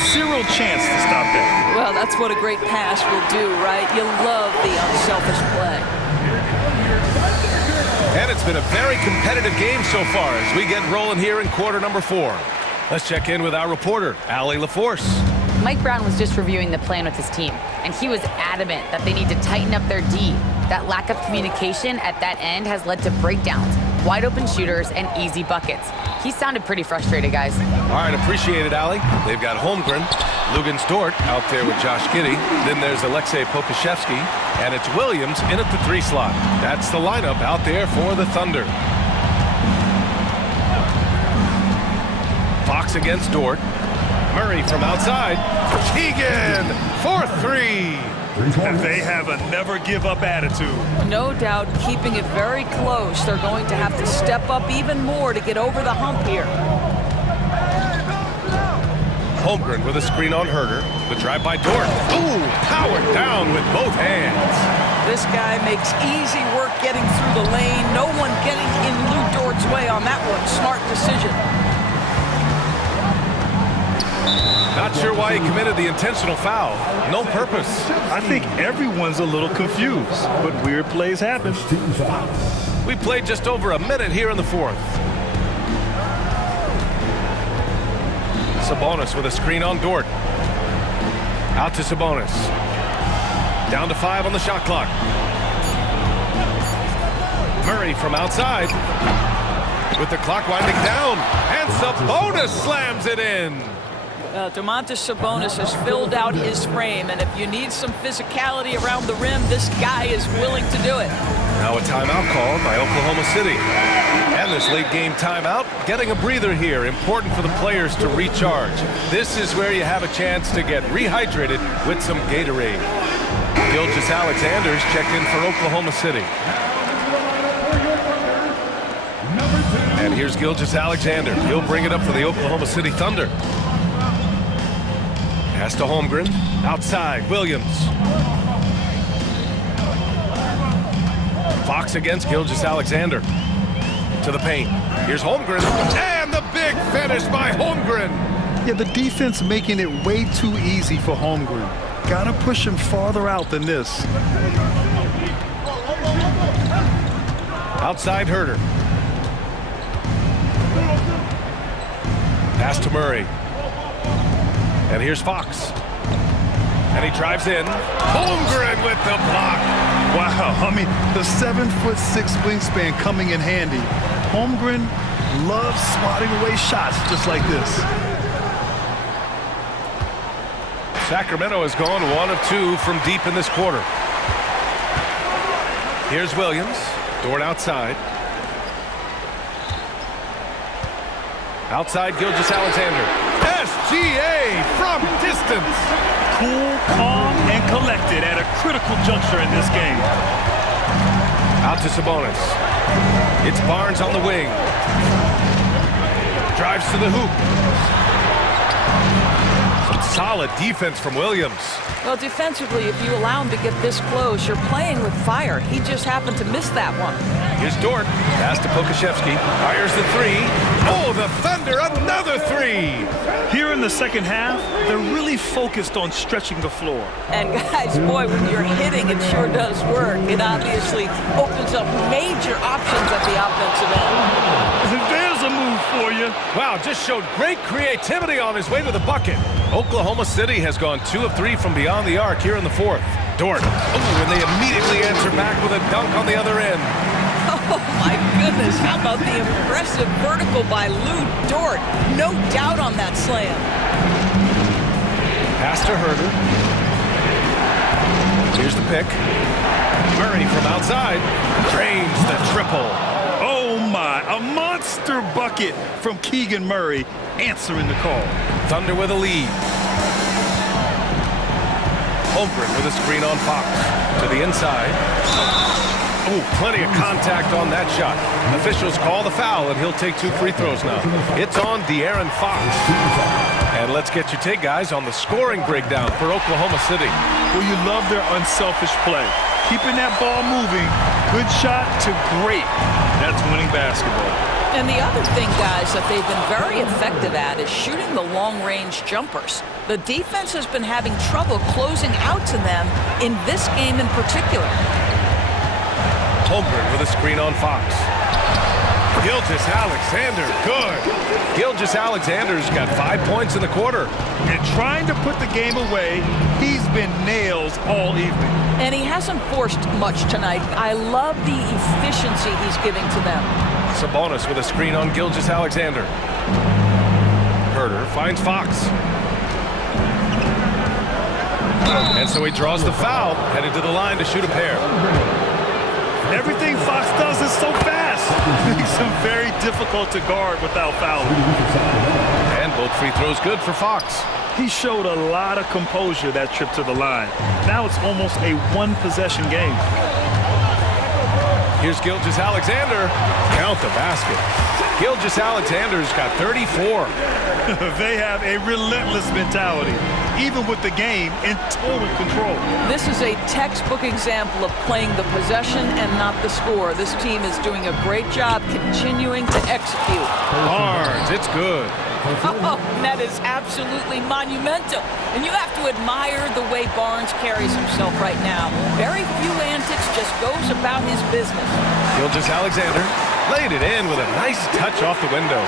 Zero chance to stop that. Well, that's what a great pass will do, right? You love the unselfish play. And it's been a very competitive game so far as we get rolling here in quarter number 4. Let's check in with our reporter, Allie LaForce. Mike Brown was just reviewing the plan with his team, and he was adamant that they need to tighten up their D. That lack of communication at that end has led to breakdowns, wide open shooters, and easy buckets. He sounded pretty frustrated, guys. All right, appreciate it, Allie. They've got Holmgren, Lugens Dort out there with Josh Giddey. Then there's Alexei Pokashevsky, and it's Williams in at the 3 slot. That's the lineup out there for the Thunder. Fox against Dort. Murray from outside. Keegan for 3. And they have a never-give-up attitude. No doubt keeping it very close. They're going to have to step up even more to get over the hump here. Holmgren with a screen on Herder. The drive by Dort. Ooh, powered down with both hands. This guy makes easy work getting through the lane. No one getting in Lou Dort's way on that one. Smart decision. Not sure why he committed the intentional foul. No purpose. I think everyone's a little confused, but weird plays happen. We played just over a minute here in the 4th. Sabonis with a screen on Dort. Out to Sabonis. Down to 5 on the shot clock. Murray from outside. With the clock winding down. And Sabonis slams it in. Domantas Sabonis has filled out his frame, and if you need some physicality around the rim, this guy is willing to do it. Now a timeout called by Oklahoma City. And this late game timeout, getting a breather here, important for the players to recharge. This is where you have a chance to get rehydrated with some Gatorade. Gilgeous-Alexander's checked in for Oklahoma City. And here's Gilgeous-Alexander. He'll bring it up for the Oklahoma City Thunder. Pass to Holmgren. Outside, Williams. Fox against Gilgeous-Alexander. To the paint. Here's Holmgren. And the big finish by Holmgren. Yeah, the defense making it way too easy for Holmgren. Gotta push him farther out than this. Outside Herder. Pass to Murray. And here's Fox. And he drives in. Holmgren with the block. Wow, I mean, the 7'6" wingspan coming in handy. Holmgren loves swatting away shots just like this. Sacramento has gone 1 of 2 from deep in this quarter. Here's Williams. Dort outside. Outside Gilgeous-Alexander. SGA from distance. Cool, calm, and collected at a critical juncture in this game. Out to Sabonis. It's Barnes on the wing. Drives to the hoop. Some solid defense from Williams. Well, defensively, if you allow him to get this close, you're playing with fire. He just happened to miss that one. Here's Dort. Pass to Pokashevsky. Fires the 3. Oh, the Thunder, another 3. Here in the second half, they're really focused on stretching the floor. And guys, boy, when you're hitting, it sure does work. It obviously opens up major options at the offensive end. There's a move for you. Wow, just showed great creativity on his way to the bucket. Oklahoma City has gone 2 of 3 from beyond the arc here in the 4th. Dort. Oh, and they immediately answer back with a dunk on the other end. Oh, my goodness. How about the impressive vertical by Lou Dort? No doubt on that slam. Pass to Herder. Here's the pick. Murray from outside. Drains the triple. Oh, my. A monster bucket from Keegan Murray answering the call. Thunder with a lead. Holmgren with a screen on Fox. To the inside. Oh, plenty of contact on that shot. Officials call the foul, and he'll take 2 free throws now. It's on De'Aaron Fox. And let's get your take, guys, on the scoring breakdown for Oklahoma City. Well, you love their unselfish play. Keeping that ball moving, good shot to great. That's winning basketball. And the other thing, guys, that they've been very effective at is shooting the long-range jumpers. The defense has been having trouble closing out to them in this game in particular. Holmgren with a screen on Fox. Gilgeous Alexander, good. Gilgeous Alexander's got 5 points in the quarter. And trying to put the game away, he's been nails all evening. And he hasn't forced much tonight. I love the efficiency he's giving to them. Sabonis with a screen on Gilgeous Alexander. Herter finds Fox. And so he draws the foul, headed to the line to shoot a pair. Everything Fox does is so fast. Makes him very difficult to guard without fouling. And both free throws good for Fox. He showed a lot of composure that trip to the line. Now it's almost a one-possession game. Here's Gilgeous Alexander. Count the basket. Gilgeous Alexander's got 34. They have a relentless mentality, even with the game in total control. This is a textbook example of playing the possession and not the score. This team is doing a great job continuing to execute. Barnes, it's good. Oh, that is absolutely monumental. And you have to admire the way Barnes carries himself right now. Very few antics, just goes about his business. Gilgeous Alexander laid it in with a nice touch off the window.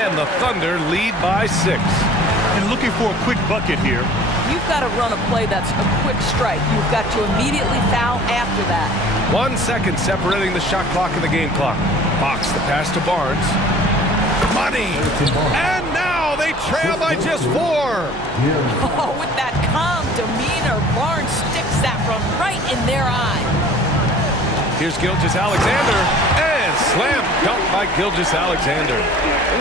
And the Thunder lead by 6. And looking for a quick bucket here. You've got to run a play that's a quick strike. You've got to immediately foul after that. 1 second separating the shot clock and the game clock. Fox the pass to Barnes. Money! And now they trail by just 4. Oh, with that calm demeanor, Barnes sticks that one right in their eye. Here's Gilgeous Alexander, and slam dunk by Gilgeous Alexander.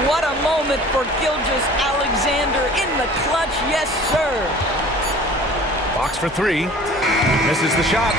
What a moment for Gilgeous Alexander in the clutch, yes sir. Fox for 3, misses the shot.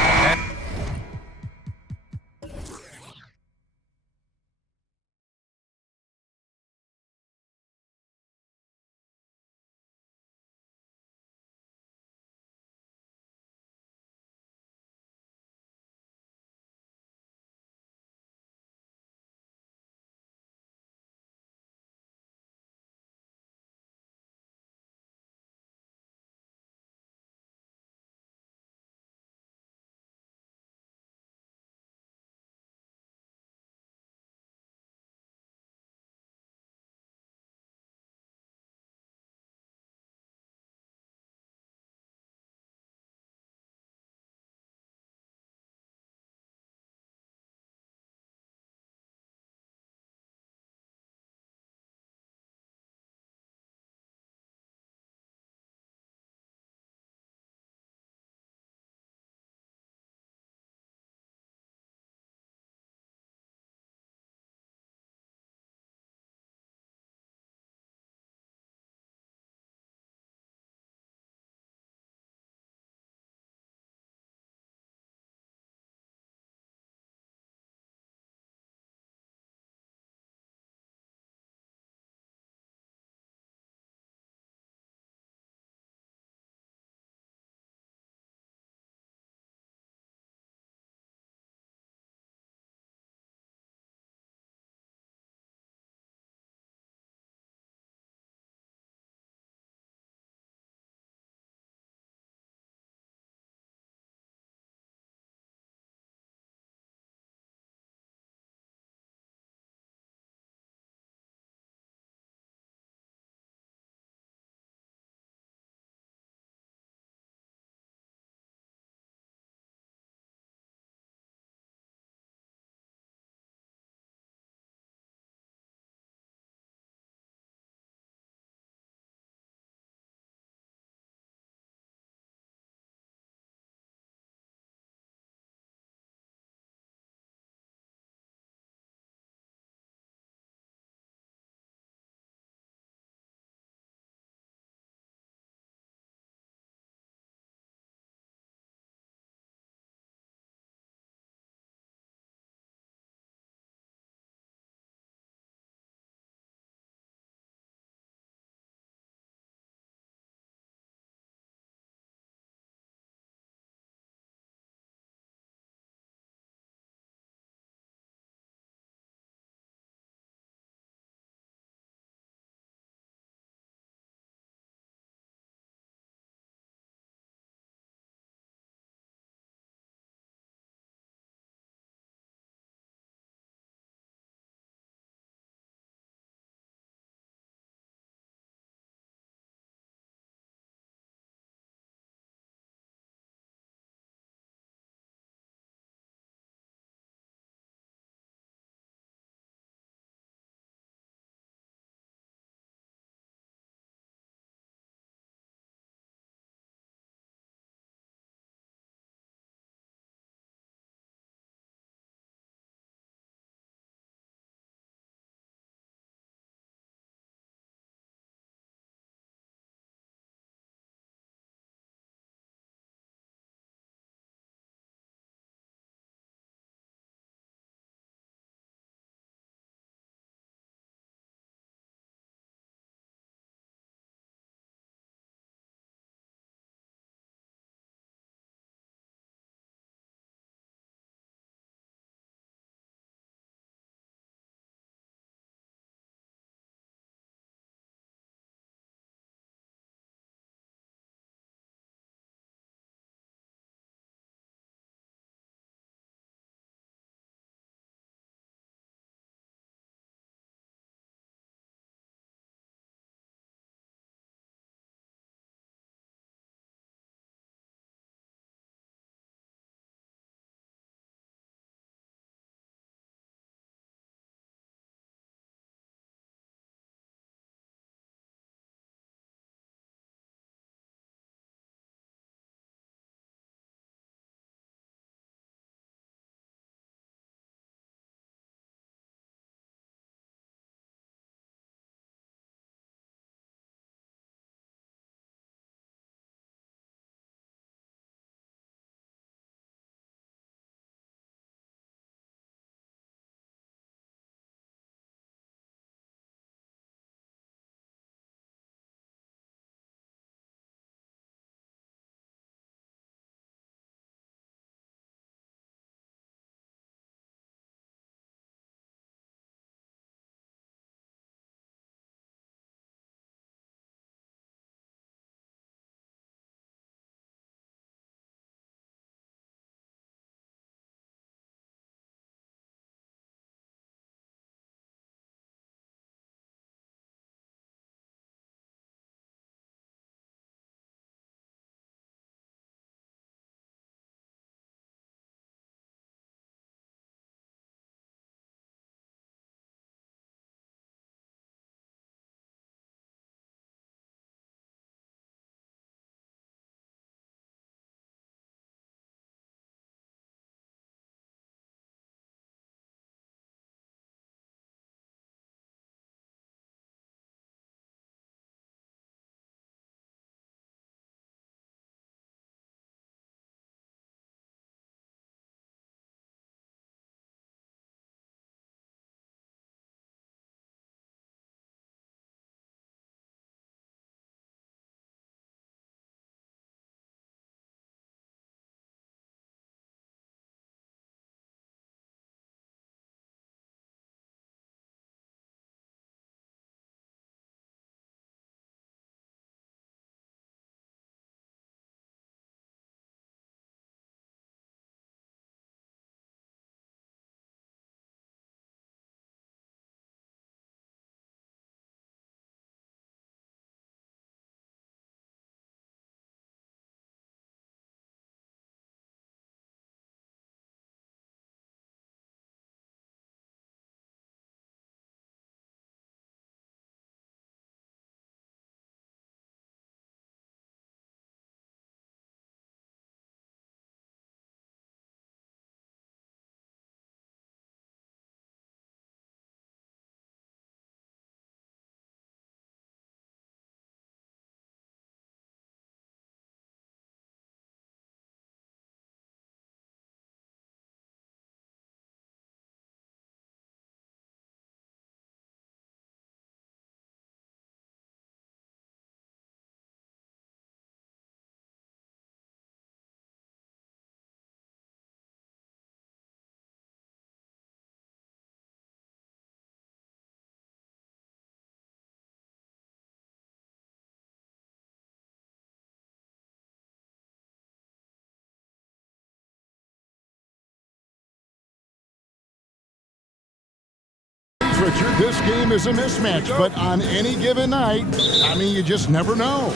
Richard, this game is a mismatch, but on any given night, I mean, you just never know.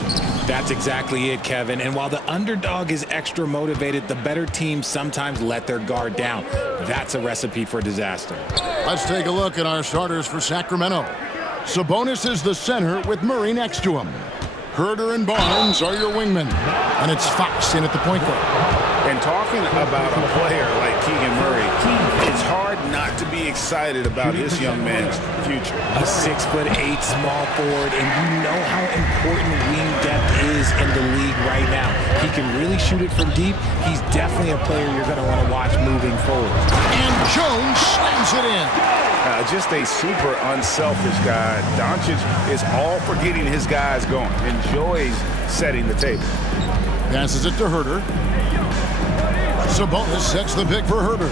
That's exactly it, Kevin. And while the underdog is extra motivated, the better teams sometimes let their guard down. That's a recipe for disaster. Let's take a look at our starters for Sacramento. Sabonis is the center with Murray next to him. Herder and Barnes are your wingmen. And it's Fox in at the point guard. And talking about a player like Keegan Murray, it's hard not to be excited about this young man's future. A 6'8" small forward, and you know how important wing depth is in the league right now. He can really shoot it from deep. He's definitely a player you're going to want to watch moving forward. And Jones slams it in. Just a super unselfish guy. Doncic is all for getting his guys going. Enjoys setting the table. Passes it to Herder. Sabonis sets the pick for Herder.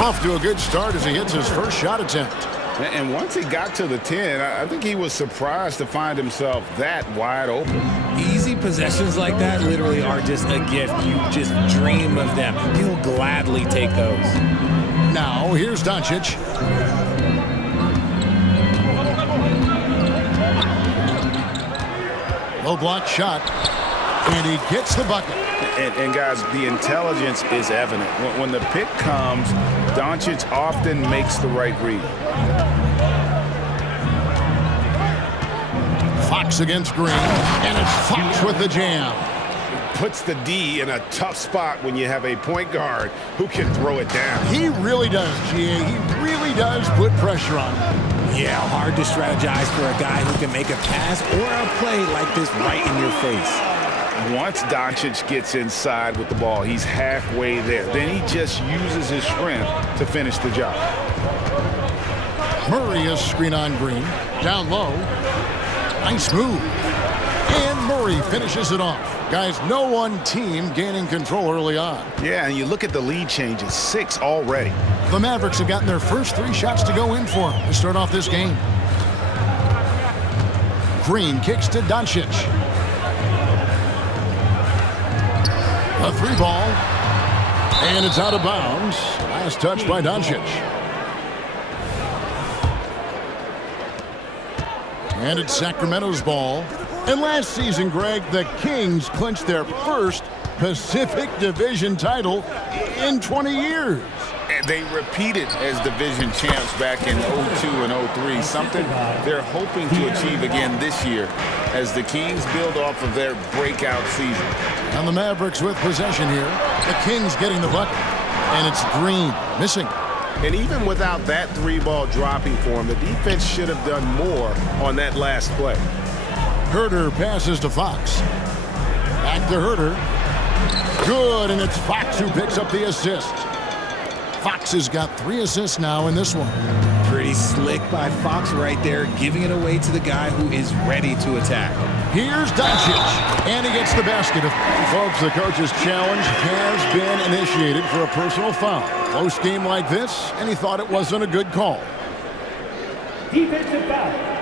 Off to a good start as he hits his first shot attempt. And once he got to the 10, I think he was surprised to find himself that wide open. Easy possessions like that literally are just a gift. You just dream of them. He'll gladly take those. Now, here's Doncic. Low block shot. And he gets the bucket. And guys, the intelligence is evident. When the pick comes, Doncic often makes the right read. Fox against Green, and it's Fox with the jam. Puts the D in a tough spot when you have a point guard who can throw it down. He really does, GA. He really does put pressure on him. Yeah, hard to strategize for a guy who can make a pass or a play like this right in your face. Once Doncic gets inside with the ball, he's halfway there. Then he just uses his strength to finish the job. Murray is screen on Green. Down low. Nice move. And Murray finishes it off. Guys, no one team gaining control early on. Yeah, and you look at the lead changes, 6 already. The Mavericks have gotten their first 3 shots to go in for them to start off this game. Green kicks to Doncic. A 3 ball. And it's out of bounds. Last touch by Doncic. And it's Sacramento's ball. And last season, Greg, the Kings clinched their first Pacific Division title in 20 years. And they repeated as division champs back in 02 and 03, something they're hoping to achieve again this year as the Kings build off of their breakout season. And the Mavericks with possession here. The Kings getting the bucket. And it's Green missing. And even without that 3-ball dropping for him, the defense should have done more on that last play. Herder passes to Fox. Back to Herder. Good, and it's Fox who picks up the assist. Fox has got 3 assists now in this one. Pretty slick by Fox right there, giving it away to the guy who is ready to attack. Here's Doncic, and he gets the basket. Folks, the coach's challenge has been initiated for a personal foul. Close game like this, and he thought it wasn't a good call. Defensive foul.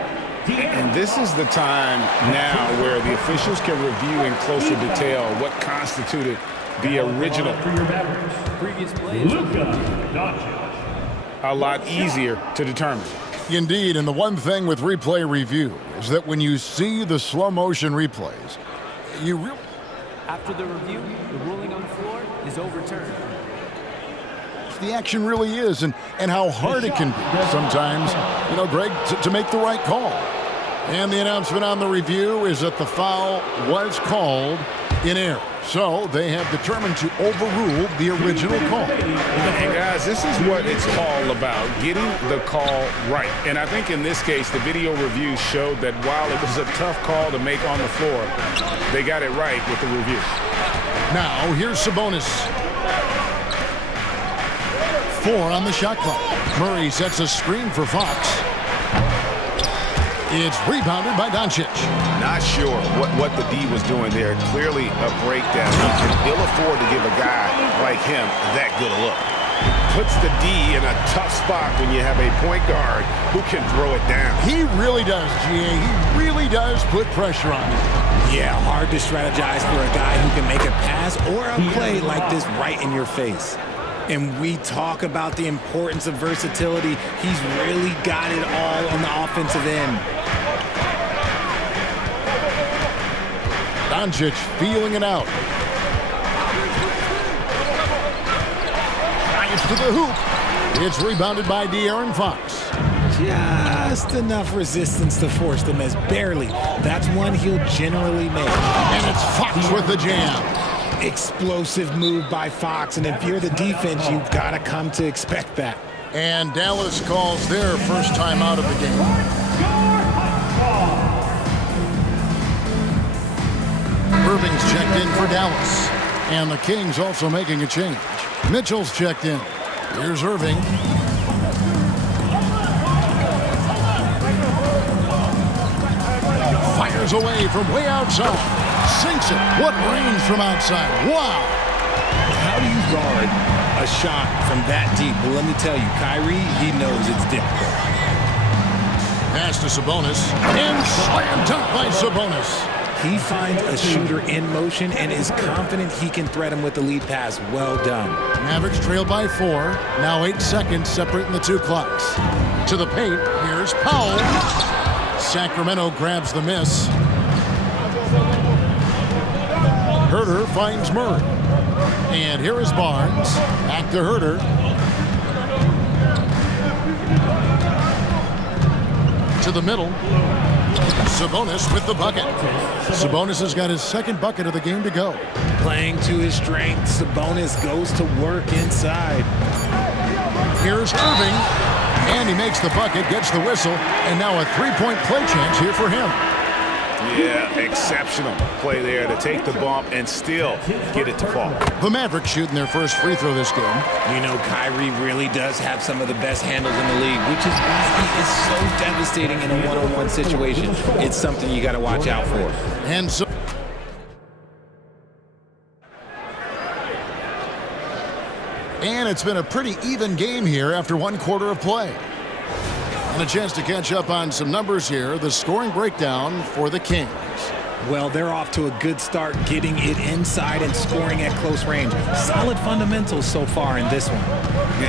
And this is the time now where the officials can review in closer detail what constituted the original. For your Mavericks, previous play, Luka Doncic. A lot easier to determine. Indeed, and the one thing with replay review is that when you see the slow motion replays, you really... After the review, the ruling on the floor is overturned. The action really is, and how hard it can be sometimes, you know, Greg, to make the right call. And the announcement on the review is that the foul was called in error. So they have determined to overrule the original call. And guys, this is what it's all about, getting the call right. And I think in this case, the video review showed that while it was a tough call to make on the floor, they got it right with the review. Now, here's Sabonis. 4 on the shot clock. Murray sets a screen for Fox. It's rebounded by Doncic. Not sure what the D was doing there. Clearly a breakdown. He can ill afford to give a guy like him that good a look. Puts the D in a tough spot when you have a point guard who can throw it down. He really does, GA. He really does put pressure on him. Yeah, hard to strategize for a guy who can make a pass or a play like this right in your face. And we talk about the importance of versatility. He's really got it all on the offensive end. Doncic feeling it out. Drives to the hoop. It's rebounded by De'Aaron Fox. Just enough resistance to force the miss. Barely. That's one he'll generally make. And it's Fox with the jam. Explosive move by Fox. And if you're the defense, you've got to come to expect that. And Dallas calls their first time out of the game. Irving's checked in for Dallas. And the Kings also making a change. Mitchell's checked in. Here's Irving. Fires away from way outside. Sinks it. What range from outside. Wow. How do you guard a shot from that deep? Well, let me tell you, Kyrie, he knows it's difficult. Pass to Sabonis. And slam dunk by Sabonis. He finds a shooter in motion and is confident he can thread him with the lead pass. Well done. Mavericks trail by 4. Now 8 seconds separating the two clocks. To the paint. Here's Powell. Sacramento grabs the miss. Herter finds Murray. And here is Barnes. Back to Herter. To the middle. Sabonis with the bucket. Sabonis has got his second bucket of the game to go. Playing to his strength, Sabonis goes to work inside. Here's Irving. And he makes the bucket, gets the whistle, and now a three-point play chance here for him. Yeah, exceptional play there to take the bump and still get it to fall. The Mavericks shooting their first free throw this game. You know, Kyrie really does have some of the best handles in the league, which is why he is so devastating in a one-on-one situation. It's something you got to watch out for. And so and it's been a pretty even game here after one quarter of play. And a chance to catch up on some numbers here. The scoring breakdown for the Kings. Well, they're off to a good start getting it inside and scoring at close range. Solid fundamentals so far in this one.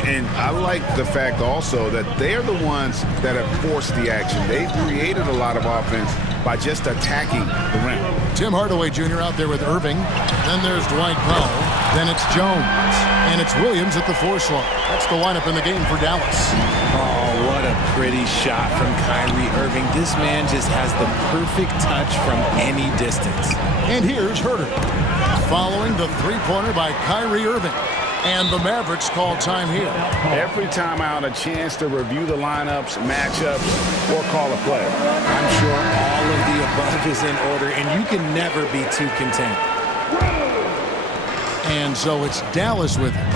And I like the fact also that they're the ones that have forced the action. They've created a lot of offense by just attacking the rim. Tim Hardaway Jr. out there with Irving. Then there's Dwight Powell. Then it's Jones. And it's Williams at the 4 slot. That's the lineup in the game for Dallas. Oh, what a pretty shot from Kyrie Irving. This man just has the perfect touch from any distance. And here's Herter. Following the three-pointer by Kyrie Irving. And the Mavericks call time here. Every time out, a chance to review the lineups, matchups, or call a play. I'm sure all of the above is in order, and you can never be too content. And so it's Dallas with it.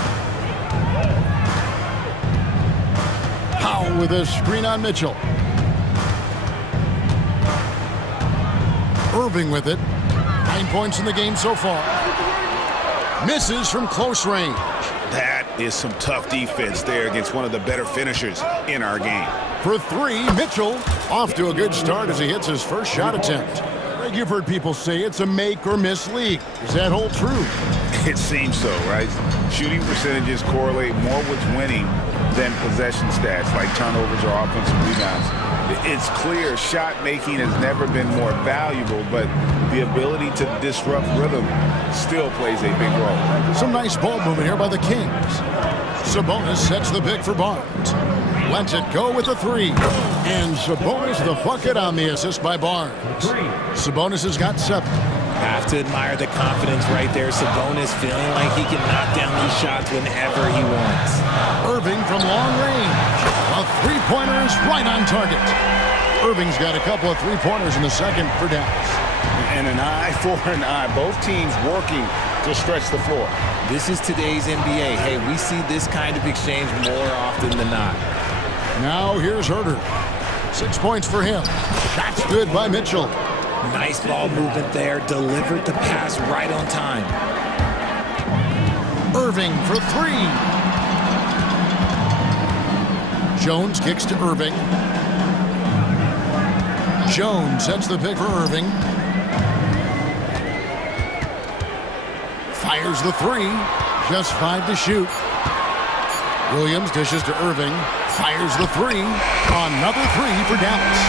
Powell with a screen on Mitchell. Irving with it. 9 points in the game so far. Misses from close range. That is some tough defense there against one of the better finishers in our game. For 3, Mitchell off to a good start as he hits his first shot attempt. Greg, you've heard people say it's a make or miss league. Does that hold true? It seems so, right? Shooting percentages correlate more with winning than possession stats like turnovers or offensive rebounds. It's clear shot making has never been more valuable, but the ability to disrupt rhythm still plays a big role. Some nice ball movement here by the Kings. Sabonis sets the pick for Barnes. Lets it go with the 3. And Sabonis the bucket on the assist by Barnes. Sabonis has got 7. Have to admire the confidence right there. Sabonis feeling like he can knock down these shots whenever he wants. Irving from long range. A three-pointer is right on target. Irving's got a couple of three-pointers in the second for Dallas. And an eye for an eye. Both teams working to stretch the floor. This is today's NBA. Hey, we see this kind of exchange more often than not. Now here's Herter. 6 points for him. Shots good by Mitchell. Nice ball movement there. Delivered the pass right on time. Irving for 3. Jones kicks to Irving. Jones sets the pick for Irving. Fires the 3. Just 5 to shoot. Williams dishes to Irving, fires the three. Another three for Dallas.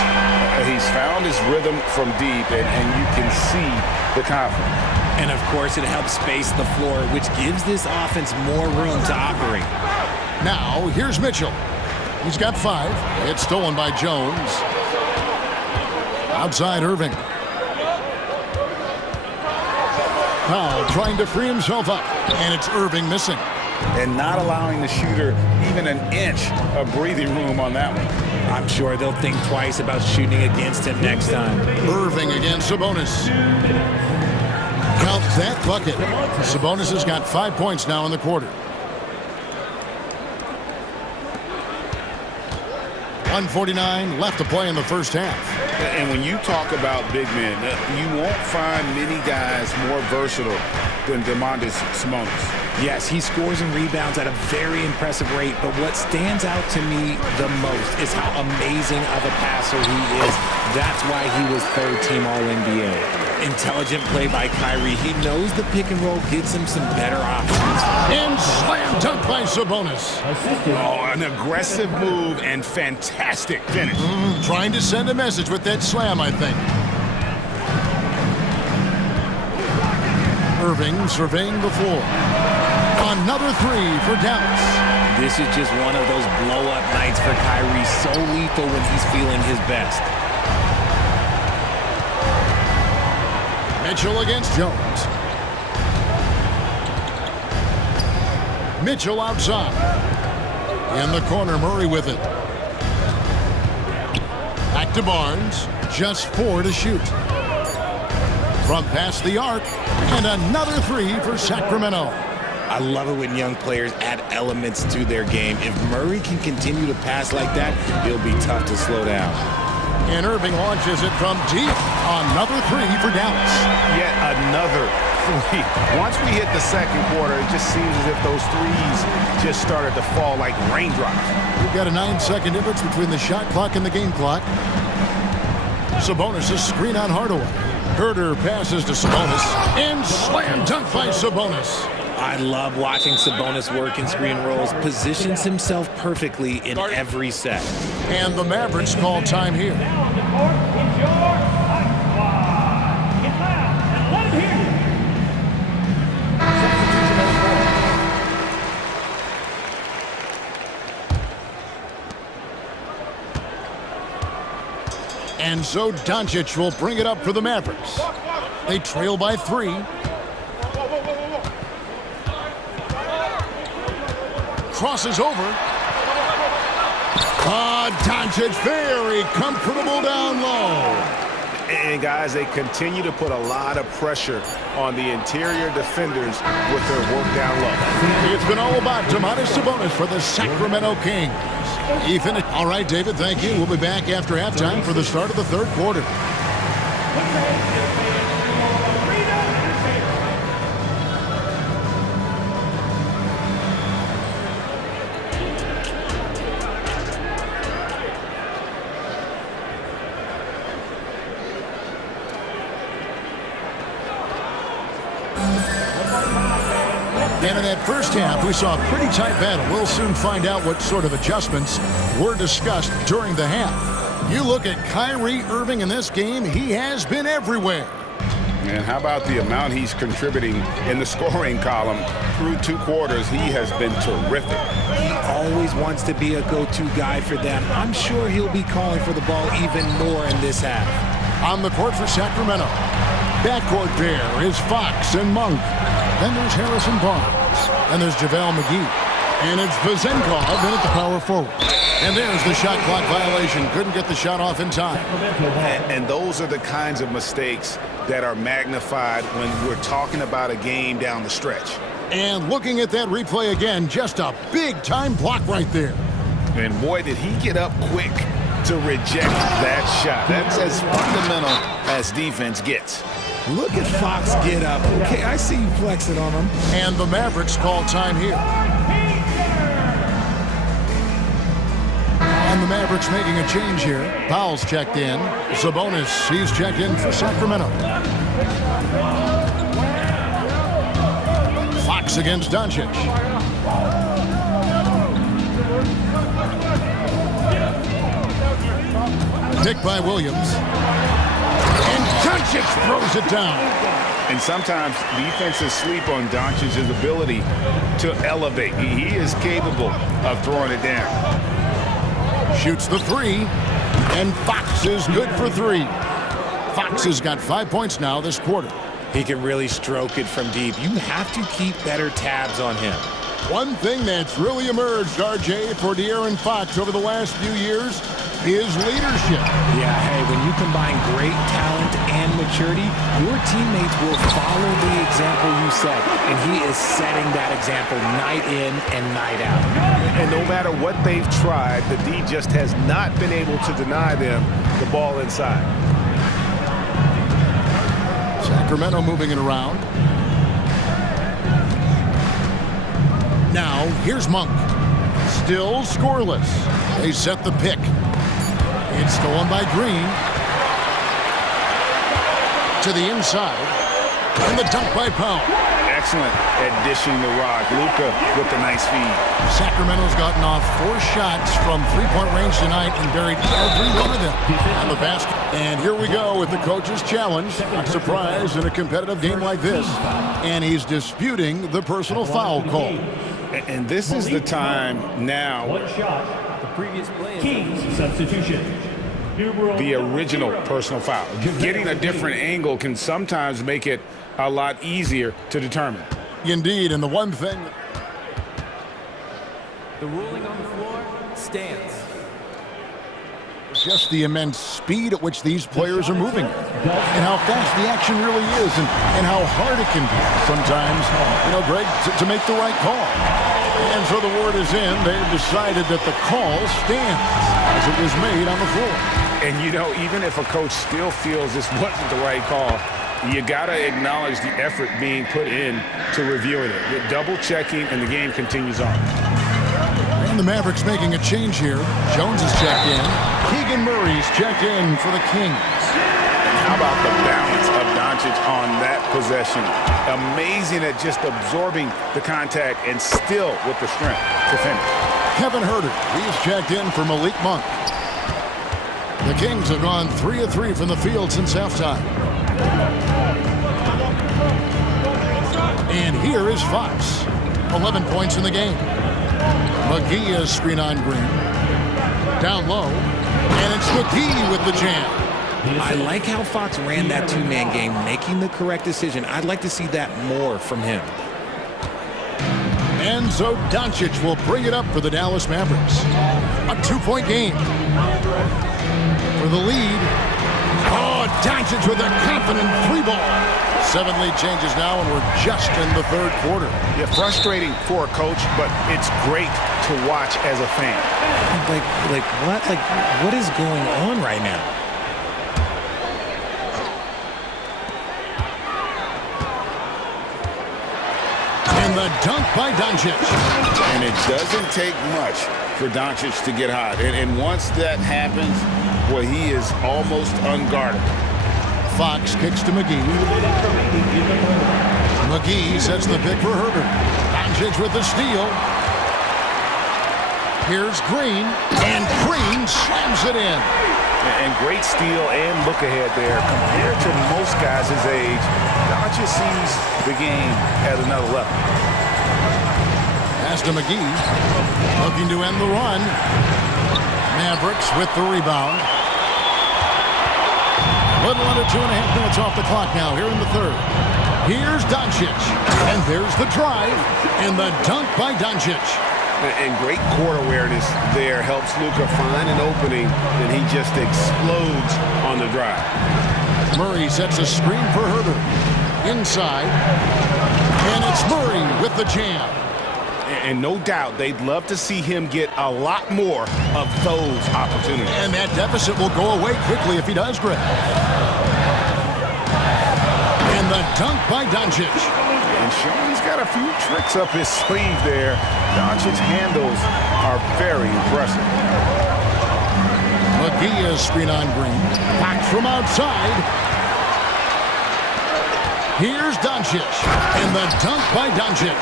He's found his rhythm from deep, and you can see the confidence. And of course, it helps space the floor, which gives this offense more room to operate. Now, here's Mitchell. He's got 5. It's stolen by Jones. Outside Irving. Powell trying to free himself up, and it's Irving missing. And not allowing the shooter even an inch of breathing room on that one. I'm sure they'll think twice about shooting against him next time. Irving against Sabonis. Count that bucket. Sabonis has got 5 points now in the quarter. 1:49 left to play in the first half. And when you talk about big men, you won't find many guys more versatile than Domantas Sabonis. Yes, he scores and rebounds at a very impressive rate, but what stands out to me the most is how amazing of a passer he is. That's why he was third-team All-NBA. Intelligent play by Kyrie. He knows the pick and roll gets him some better options. And slam dunk by Sabonis. Oh, an aggressive move and fantastic finish. Trying to send a message with that slam, I think. Irving surveying the floor. Another three for Dallas. This is just one of those blow-up nights for Kyrie. So lethal when he's feeling his best. Mitchell against Jones. Mitchell outside. In the corner, Murray with it. Back to Barnes. Just 4 to shoot. From past the arc. And another three for Sacramento. I love it when young players add elements to their game. If Murray can continue to pass like that, it'll be tough to slow down. And Irving launches it from deep. Another three for Dallas. Yet another three. Once we hit the second quarter, it just seems as if those threes just started to fall like raindrops. We've got a 9-second difference between the shot clock and the game clock. Sabonis' screen on Hardaway. Herder passes to Sabonis. And slam dunk by Sabonis. I love watching Sabonis work in screen rolls. Positions himself perfectly in every set. And the Mavericks call time here. And so Doncic will bring it up for the Mavericks. They trail by 3. Crosses over. Doncic very comfortable down low. And guys, they continue to put a lot of pressure on the interior defenders with their work down low. It's been all about Domantas Sabonis for the Sacramento Kings. Ethan, all right, David, thank you. We'll be back after halftime for the start of the third quarter. And in that first half, we saw a pretty tight battle. We'll soon find out what sort of adjustments were discussed during the half. You look at Kyrie Irving in this game, he has been everywhere. And how about the amount he's contributing in the scoring column through 2 quarters? He has been terrific. He always wants to be a go-to guy for them. I'm sure he'll be calling for the ball even more in this half. On the court for Sacramento, backcourt pair is Fox and Monk. Then there's Harrison Barnes. And there's JaVale McGee. And it's Vezenkov in at the power forward. And there's the shot clock violation. Couldn't get the shot off in time. And those are the kinds of mistakes that are magnified when we're talking about a game down the stretch. And looking at that replay again, just a big-time block right there. And boy, did he get up quick to reject that shot. That's as fundamental as defense gets. Look at Fox get up. Okay, I see you flexing on him. And the Mavericks call time here. And the Mavericks making a change here. Powell's checked in. Sabonis, he's checked in for Sacramento. Fox against Doncic. Pick by Williams. And Doncic throws it down. And sometimes defenses sleep on Doncic's ability to elevate. He is capable of throwing it down. Shoots the three. And Fox is good for three. Fox has got 5 points now this quarter. He can really stroke it from deep. You have to keep better tabs on him. One thing that's really emerged, RJ, for De'Aaron Fox over the last few years is leadership. Yeah, hey, when you combine great talent and maturity, your teammates will follow the example you set. And he is setting that example night in and night out. And no matter what they've tried, the D just has not been able to deny them the ball inside. Sacramento moving it around. Now, here's Monk. Still scoreless. They set the pick. It's stolen by Green. To the inside. And the dunk by Powell. Excellent at dishing the rock. Luka with the nice feed. Sacramento's gotten off 4 shots from three-point range tonight and buried every one of them on the basket. And here we go with the coach's challenge. A surprise in a competitive game like this. And he's disputing the personal foul call. And this is the time now. One shot. The previous play. King's substitution. The original personal foul. Getting a different angle can sometimes make it a lot easier to determine. Indeed, and the one thing... The ruling on the floor stands. Just the immense speed at which these players are moving. And how fast the action really is, and how hard it can be sometimes, Greg, to make the right call. And so the word is in. They've decided that the call stands as it was made on the floor. And, even if a coach still feels this wasn't the right call, you got to acknowledge the effort being put in to reviewing it. With double-checking, and the game continues on. And the Mavericks making a change here. Jones is checked in. Keegan Murray's checked in for the Kings. How about the balance of Doncic on that possession? Amazing at just absorbing the contact and still with the strength to finish. Kevin Huerter, he's checked in for Malik Monk. The Kings have gone 3 of 3 from the field since halftime. And here is Fox. 11 points in the game. McGee is screen on Green. Down low. And it's McGee with the jam. I like how Fox ran that two-man game, making the correct decision. I'd like to see that more from him. And so Doncic will bring it up for the Dallas Mavericks. A 2-point game. For the lead. Oh, Doncic with a confident 3-ball. 7 lead changes now, and we're just in the third quarter. Yeah, frustrating for a coach, but it's great to watch as a fan. Like what? What is going on right now? And the dunk by Doncic. And it doesn't take much for Doncic to get hot. And once that happens, well, he is almost unguarded. Fox kicks to McGee. McGee sets the pick for Herbert. Doncic with the steal. Here's Green. And Green slams it in. And great steal and look ahead there. Compared to most guys his age, Doncic sees the game at another level. Pass to McGee. Looking to end the run. Mavericks with the rebound. A little under 2.5 minutes off the clock now here in the third. Here's Doncic. And there's the drive. And the dunk by Doncic. And great court awareness there helps Luka find an opening, and he just explodes on the drive. Murray sets a screen for Herbert. Inside. And it's Murray with the jam. And no doubt they'd love to see him get a lot more of those opportunities. And that deficit will go away quickly if he does, Greg. And the dunk by Doncic. And Sean's got a few tricks up his sleeve there. Doncic's handles are very impressive. McGee is screen on Green. Back from outside. Here's Doncic, and the dunk by Doncic.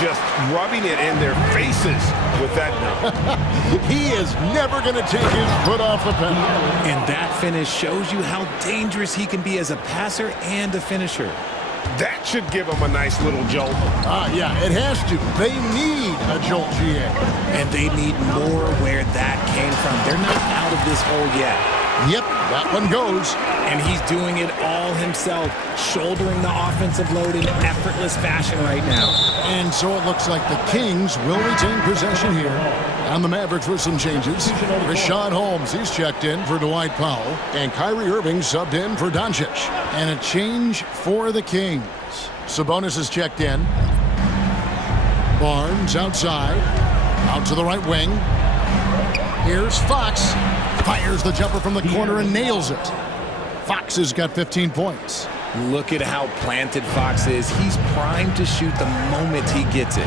Just rubbing it in their faces with that dunk. He is never going to take his foot off the pedal. And that finish shows you how dangerous he can be as a passer and a finisher. That should give them a nice little jolt. Yeah, it has to. They need a jolt, GA. And they need more where that came from. They're not out of this hole yet. Yep, that one goes. And he's doing it all himself, shouldering the offensive load in effortless fashion right now. And so it looks like the Kings will retain possession here. And the Mavericks with some changes. Rashad Holmes, he's checked in for Dwight Powell. And Kyrie Irving subbed in for Doncic. And a change for the Kings. Sabonis is checked in. Barnes outside. Out to the right wing. Here's Fox. Fires the jumper from the corner and nails it. Fox has got 15 points. Look at how planted Fox is. He's primed to shoot the moment he gets it.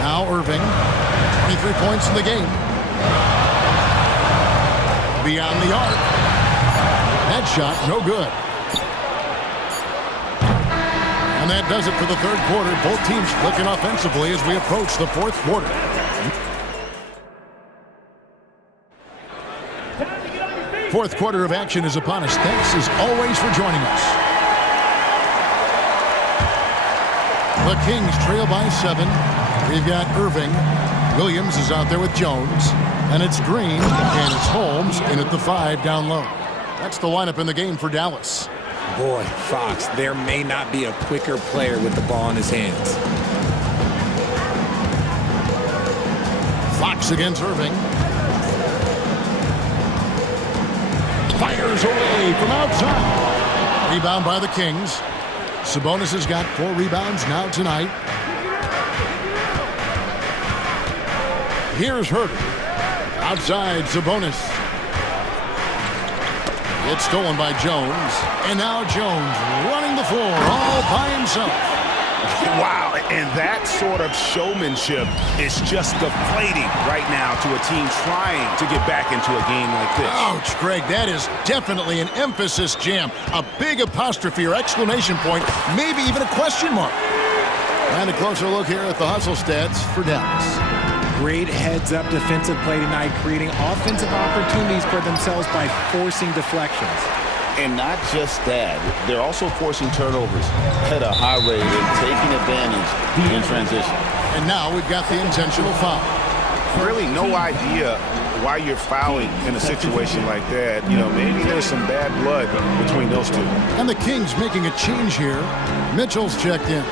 Now Irving, 23 points in the game. Beyond the arc. That shot, no good. And that does it for the third quarter. Both teams clicking offensively as we approach the fourth quarter. Fourth quarter of action is upon us. Thanks as always for joining us. The Kings trail by 7. We've got Irving. Williams is out there with Jones. And it's Green. And it's Holmes in at the 5 down low. That's the lineup in the game for Dallas. Boy, Fox, there may not be a quicker player with the ball in his hands. Fox against Irving. Fires away from outside. Rebound by the Kings. Sabonis has got 4 rebounds now tonight. Here's Herter. Outside, Sabonis. It's stolen by Jones. And now Jones running the floor all by himself. Wow, and that sort of showmanship is just deflating right now to a team trying to get back into a game like this. Ouch, Greg, that is definitely an emphasis jam. A big apostrophe or exclamation point, maybe even a question mark. And a closer look here at the hustle stats for Dallas. Great heads-up defensive play tonight, creating offensive opportunities for themselves by forcing deflections. And not just that, they're also forcing turnovers at a high rate and taking advantage in transition. And now we've got the intentional foul. Really no idea why you're fouling in a situation like that. You know, maybe there's some bad blood between those two. And the Kings making a change here. Mitchell's checked in.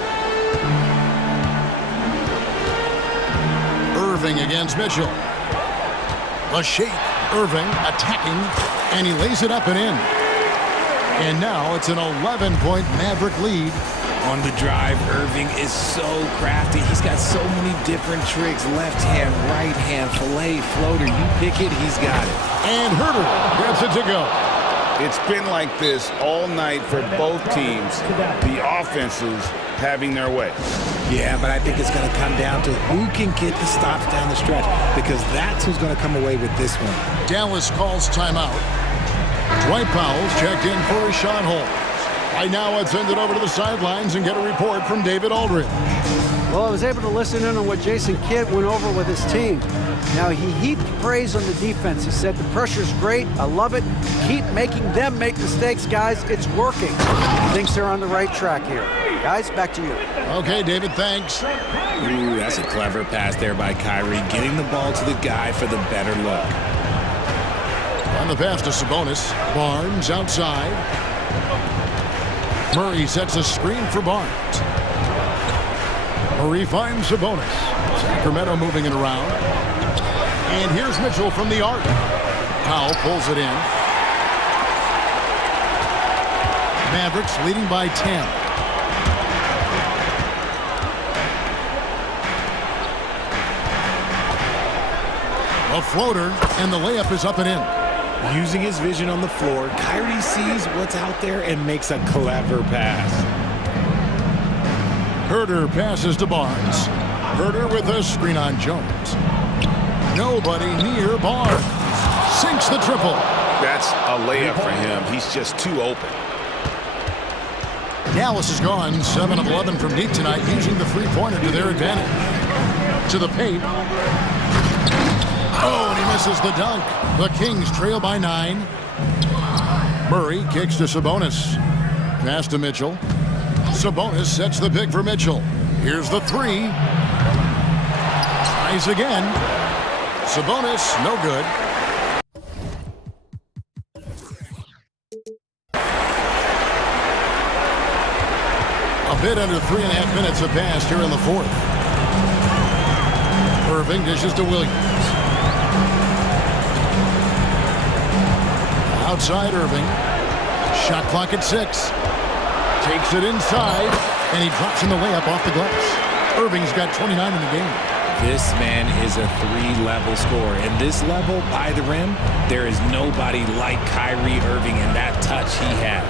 Irving against Mitchell. The shake. Irving attacking, and he lays it up and in. And now it's an 11-point Maverick lead. On the drive, Irving is so crafty. He's got so many different tricks. Left hand, right hand, fillet, floater. You pick it, he's got it. And Herter gets it to go. It's been like this all night for both teams. The offenses having their way. Yeah, but I think it's going to come down to who can get the stops down the stretch, because that's who's going to come away with this one. Dallas calls timeout. Dwight Powell's checked in for Rashad Holmes. Right now, let's send it over to the sidelines and get a report from David Aldridge. Well, I was able to listen in on what Jason Kidd went over with his team. Now, he heaped praise on the defense. He said, the pressure's great. I love it. Keep making them make mistakes, guys. It's working. He thinks they're on the right track here. Guys, back to you. Okay, David, thanks. Ooh, that's a clever pass there by Kyrie, getting the ball to the guy for the better look. On the pass to Sabonis. Barnes outside. Murray sets a screen for Barnes. Murray finds Sabonis. Sacramento moving it around. And here's Mitchell from the arc. Powell pulls it in. Mavericks leading by 10. A floater, and the layup is up and in. Using his vision on the floor, Kyrie sees what's out there and makes a clever pass. Herter passes to Barnes. Herter with a screen on Jones. Nobody near Barnes. Sinks the triple. That's a layup for him. He's just too open. Dallas has gone 7 of 11 from deep tonight, using the three-pointer to their advantage. To the paint. Oh, and he misses the dunk. The Kings trail by 9. Murray kicks to Sabonis. Pass to Mitchell. Sabonis sets the pick for Mitchell. Here's the three. Tries again. Sabonis, no good. A bit under 3.5 minutes have passed here in the fourth. Irving dishes to Williams. Outside Irving. Shot clock at 6. Takes it inside, and he drops in the layup off the glass. Irving's got 29 in the game. This man is a 3-level scorer. And this level, by the rim, there is nobody like Kyrie Irving in that touch he has.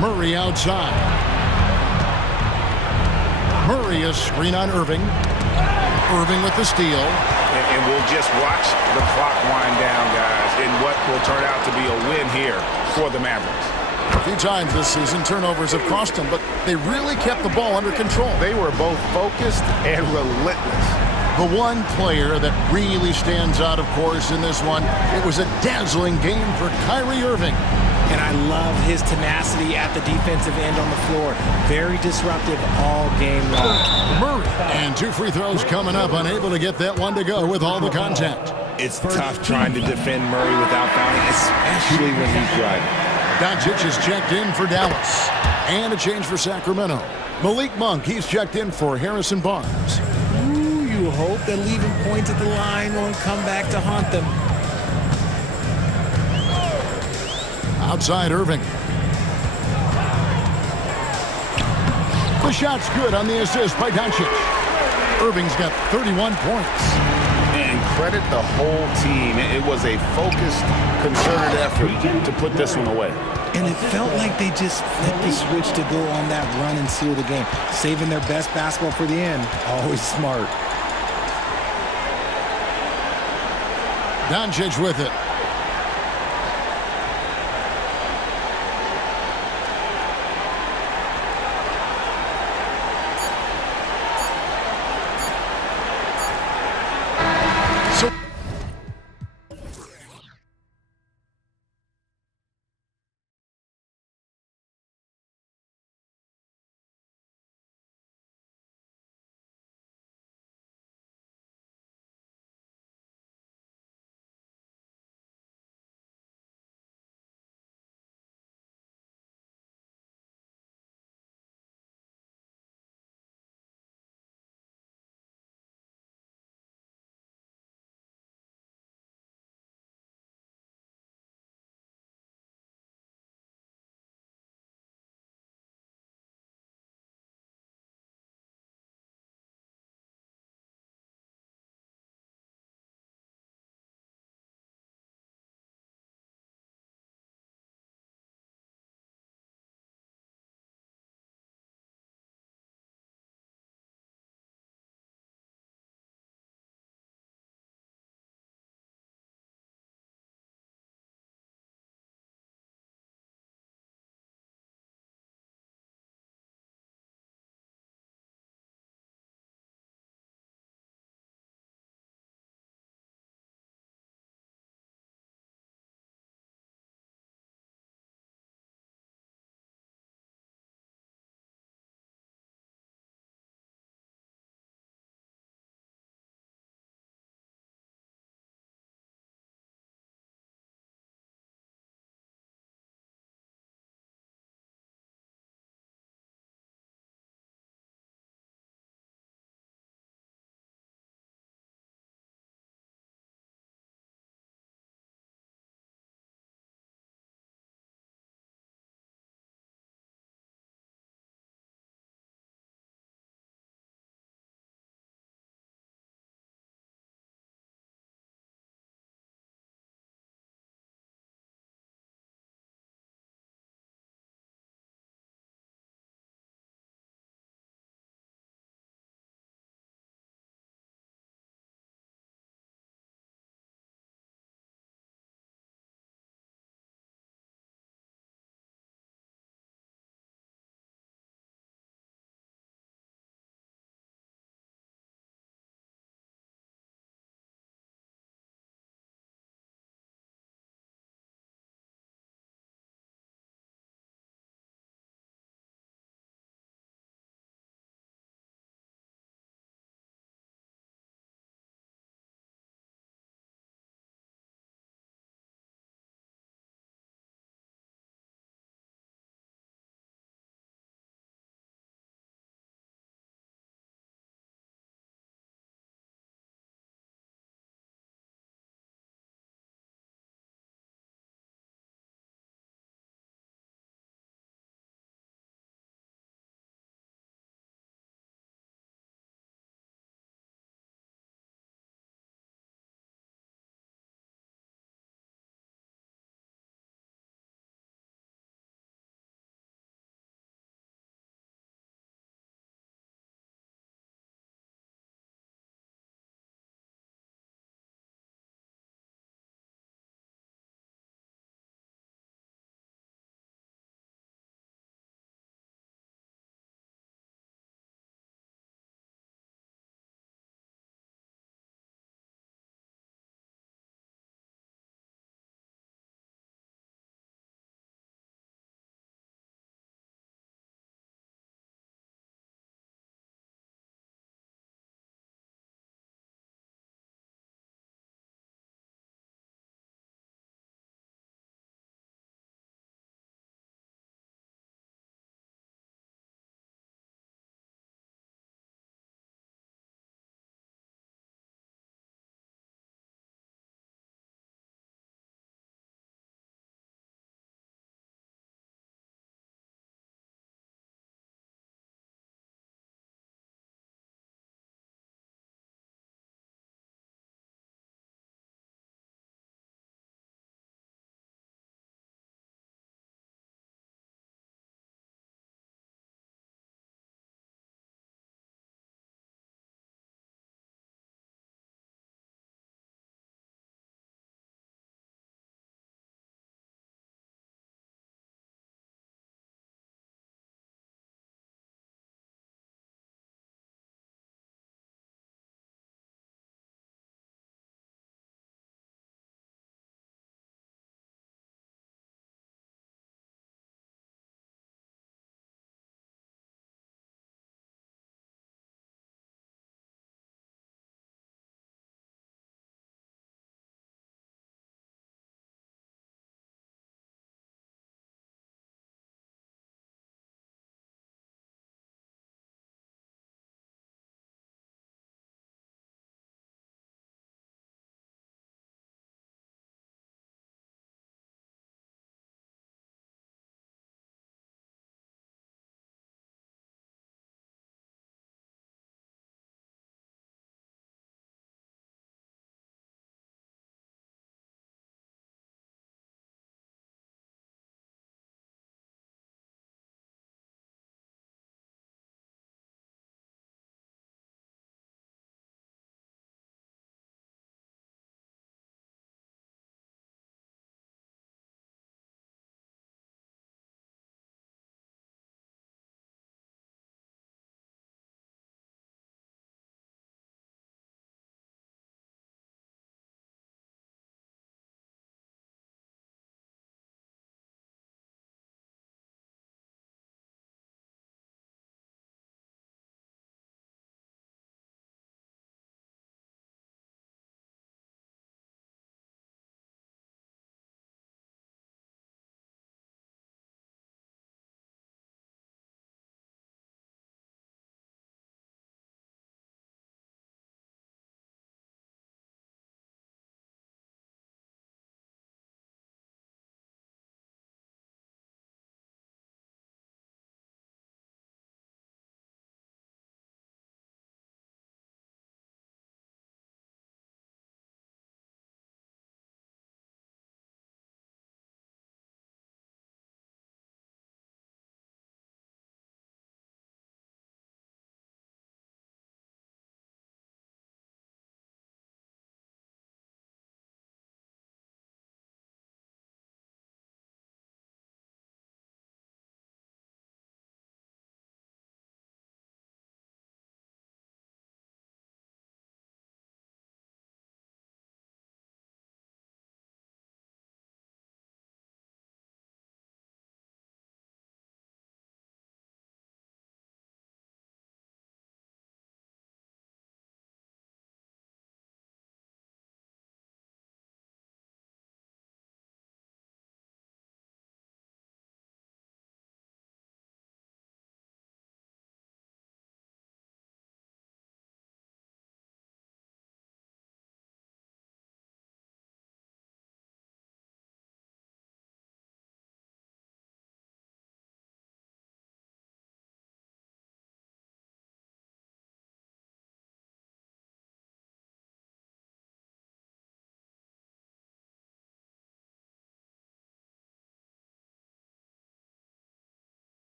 Murray outside. Murray a screen on Irving. Irving with the steal. And we'll just watch the clock wind down, guys, in what will turn out to be a win here for the Mavericks. A few times this season, turnovers have cost them, but they really kept the ball under control. They were both focused and relentless. The one player that really stands out, of course, in this one, it was a dazzling game for Kyrie Irving. And I love his tenacity at the defensive end on the floor. Very disruptive all game long. Murray. And 2 free throws coming up, unable to get that one to go with all the contact. It's tough trying to defend Murray without fouling, especially when he's driving. Doncic is checked in for Dallas. And a change for Sacramento. Malik Monk, he's checked in for Harrison Barnes. Ooh, you hope that leaving points at the line won't come back to haunt them. Outside Irving. The shot's good on the assist by Doncic. Irving's got 31 points. And credit the whole team. It was a focused, concerted effort to put this one away. And it felt like they just flipped the switch to go on that run and seal the game. Saving their best basketball for the end. Always smart. Doncic with it.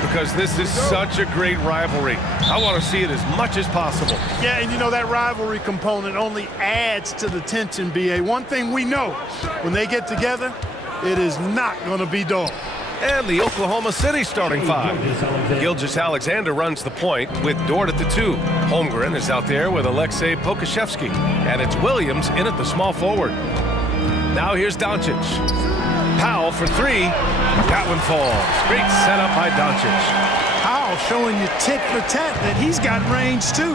Because this is such a great rivalry. I want to see it as much as possible. Yeah, and you know that rivalry component only adds to the tension, BA. One thing we know, when they get together, it is not going to be dull. And the Oklahoma City starting five. Gilgeous-Alexander runs the point with Dort at the 2. Holmgren is out there with Alexei Pokashevsky. And it's Williams in at the small forward. Now here's Doncic. Powell for 3. That one falls. Great setup by Doncic. Powell showing you tit for tat that he's got range too.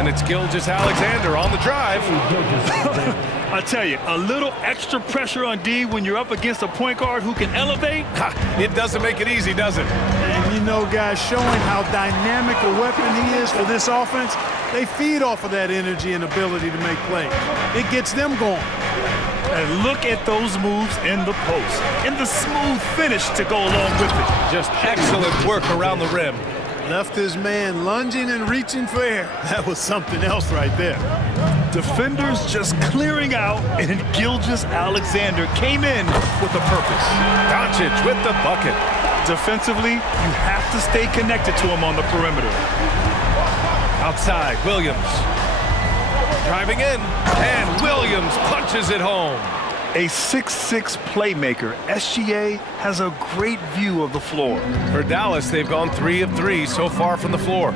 And it's Gilgeous-Alexander on the drive. I tell you, a little extra pressure on D when you're up against a point guard who can elevate. It doesn't make it easy, does it? And you know, guys, showing how dynamic a weapon he is for this offense, they feed off of that energy and ability to make plays. It gets them going. And look at those moves in the post. And the smooth finish to go along with it. Just excellent work around the rim. Left his man lunging and reaching for air. That was something else right there. Defenders just clearing out, and Gilgeous-Alexander came in with a purpose. Doncic with the bucket. Defensively, you have to stay connected to him on the perimeter. Outside, Williams. Driving in, and Williams punches it home. A 6'6" playmaker, SGA has a great view of the floor. For Dallas, they've gone 3 of 3 so far from the floor.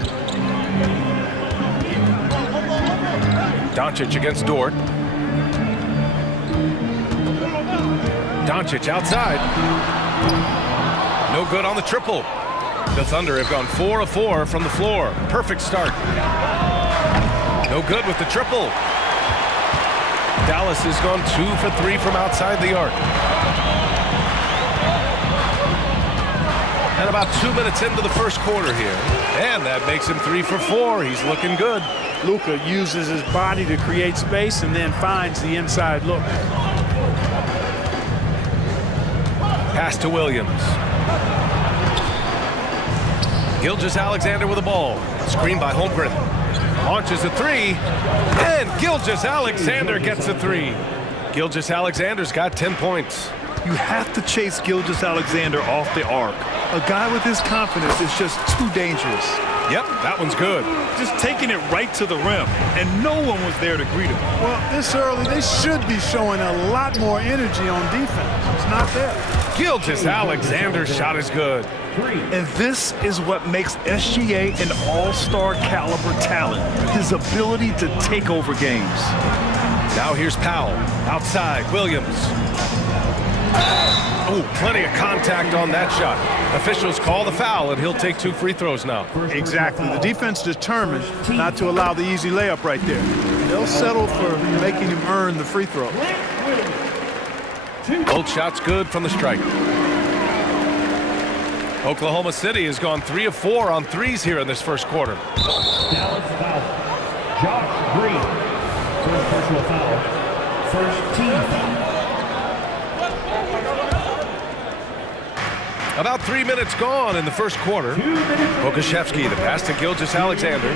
Doncic against Dort. Doncic outside. No good on the triple. The Thunder have gone 4 of 4 from the floor. Perfect start. No good with the triple. Dallas has gone 2 for 3 from outside the arc. And about 2 minutes into the first quarter here. And that makes him 3 for 4. He's looking good. Luka uses his body to create space and then finds the inside look. Pass to Williams. Gilgeous-Alexander with the ball. Screen by Holmgren. Launches a 3. And Gilgeous-Alexander gets a 3. Gilgeous-Alexander's got 10 points. You have to chase Gilgeous-Alexander off the arc. A guy with his confidence is just too dangerous. Yep, that one's good. Just taking it right to the rim, and no one was there to greet him. Well, this early, they should be showing a lot more energy on defense. It's not there. Gilgeous-Alexander's shot is good. And this is what makes SGA an all-star caliber talent, his ability to take over games. Now here's Powell. Outside, Williams. Oh, plenty of contact on that shot. Officials call the foul, and he'll take 2 free throws now. Exactly. The defense determined not to allow the easy layup right there. They'll settle for making him earn the free throw. Both shots good from the stripe. Oklahoma City has gone 3 of 4 on threes here in this first quarter. Dallas foul. Josh Green. First personal foul. First team foul. About 3 minutes gone in the first quarter. Pokashevsky, the pass to Gilgeous-Alexander.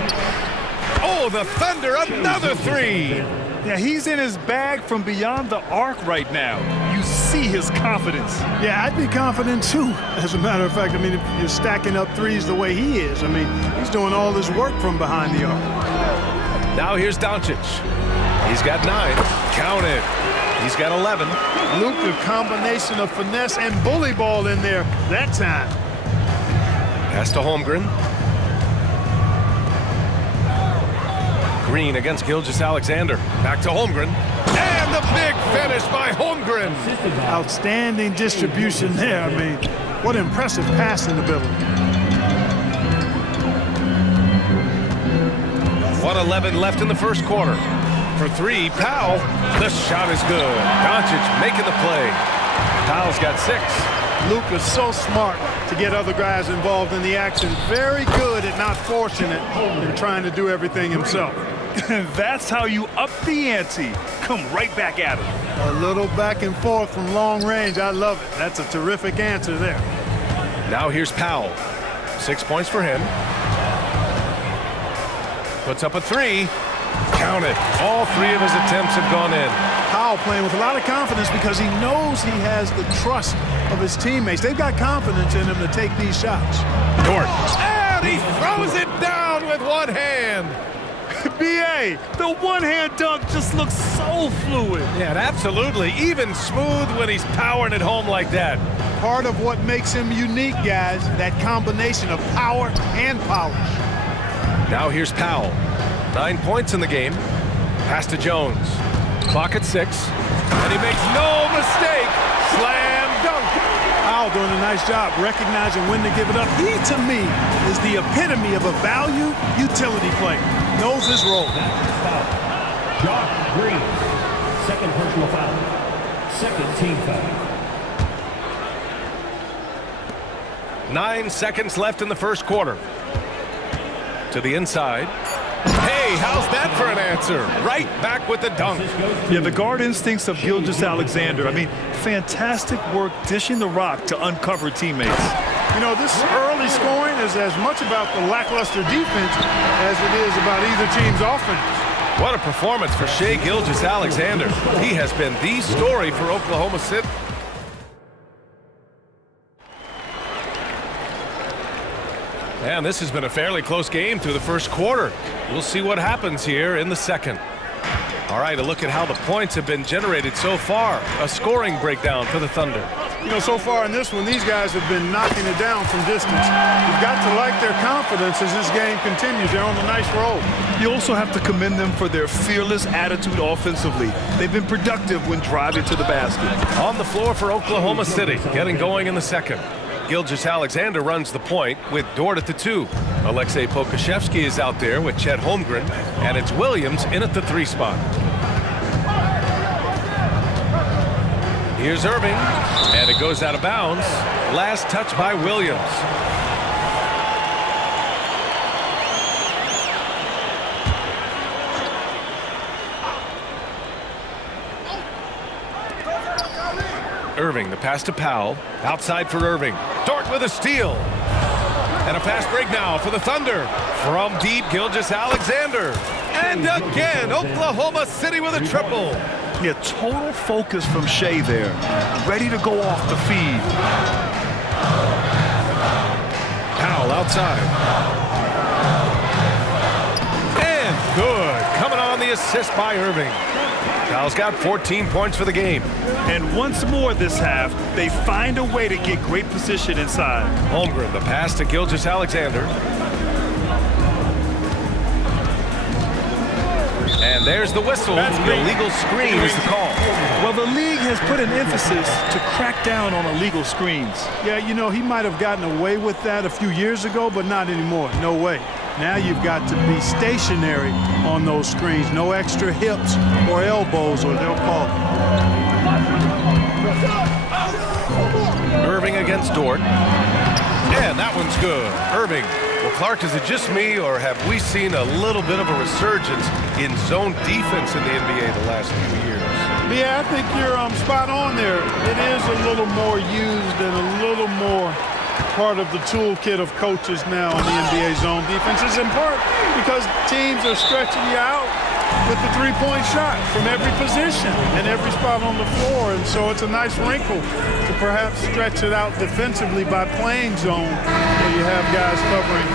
Oh, the Thunder, another 3. Yeah, he's in his bag from beyond the arc right now. You see his confidence. Yeah, I'd be confident too. As a matter of fact, I mean, if you're stacking up threes the way he is, I mean, he's doing all his work from behind the arc. Now here's Doncic. He's got 9. Count it. He's got 11. Luka, combination of finesse and bully ball in there that time. Pass to Holmgren. Green against Gilgeous-Alexander. Back to Holmgren. And the big finish by Holmgren. Outstanding distribution there. I mean, what impressive passing ability. 1:11 left in the first quarter. For 3, Powell. The shot is good. Doncic making the play. Powell's got 6. Luka's so smart to get other guys involved in the action. Very good at not forcing it and trying to do everything himself. That's how you up the ante. Come right back at him. A little back and forth from long range. I love it. That's a terrific answer there. Now here's Powell. 6 points for him. Puts up a three. Count it. All three of his attempts have gone in. Powell playing with a lot of confidence because he knows he has the trust of his teammates. They've got confidence in him to take these shots. Dort. And he throws it down with one hand. B.A., the one-hand dunk just looks so fluid. Yeah, absolutely. Even smooth when he's powering it home like that. Part of what makes him unique, guys, that combination of power and polish. Now here's Powell. 9 points in the game. Pass to Jones. Clock at 6. And he makes no mistake. Slam dunk. Powell doing a nice job recognizing when to give it up. He, to me, is the epitome of a value utility player. Knows his role. Josh Green, second personal foul. Second team foul. 9 seconds left in the first quarter. To the inside. Hey, how's that for an answer? Right back with the dunk. Yeah, the guard instincts of Gilgeous-Alexander. I mean, fantastic work dishing the rock to uncover teammates. You know, this early scoring is as much about the lackluster defense as it is about either team's offense. What a performance for Shai Gilgeous-Alexander. He has been the story for Oklahoma City. And this has been a fairly close game through the first quarter. We'll see what happens here in the second. All right, a look at how the points have been generated so far. A scoring breakdown for the Thunder. You know, so far in this one, these guys have been knocking it down from distance. You've got to like their confidence as this game continues. They're on a nice roll. You also have to commend them for their fearless attitude offensively. They've been productive when driving to the basket. On the floor for Oklahoma City, getting going in the second. Gilgeous-Alexander runs the point with Dort at the 2. Alexei Pokashevsky is out there with Chet Holmgren, and it's Williams in at the 3 spot. Here's Irving, and it goes out of bounds. Last touch by Williams. Irving, the pass to Powell. Outside for Irving. Dort with a steal. And a fast break now for the Thunder. From deep, Gilgeous-Alexander. And again, Oklahoma City with a triple. Yeah, total focus from Shai there. Ready to go off the feed. Powell outside. And good. Coming on the assist by Irving. Powell's got 14 points for the game. And once more this half, they find a way to get great position inside. Holmgren, the pass to Gilgeous-Alexander. And there's the whistle. The illegal screen is the call. Well, the league has put an emphasis to crack down on illegal screens. Yeah, you know, he might have gotten away with that a few years ago, but not anymore. No way. Now you've got to be stationary on those screens. No extra hips or elbows, or they'll call it. Irving against Dort. And that one's good. Irving. Well, Clark, is it just me, or have we seen a little bit of a resurgence in zone defense in the NBA the last few years? Yeah, I think you're spot on there. It is a little more used and a little more part of the toolkit of coaches now in the NBA zone defense. It's in part because teams are stretching you out with the three-point shot from every position and every spot on the floor. And so it's a nice wrinkle to perhaps stretch it out defensively by playing zone, where you have guys covering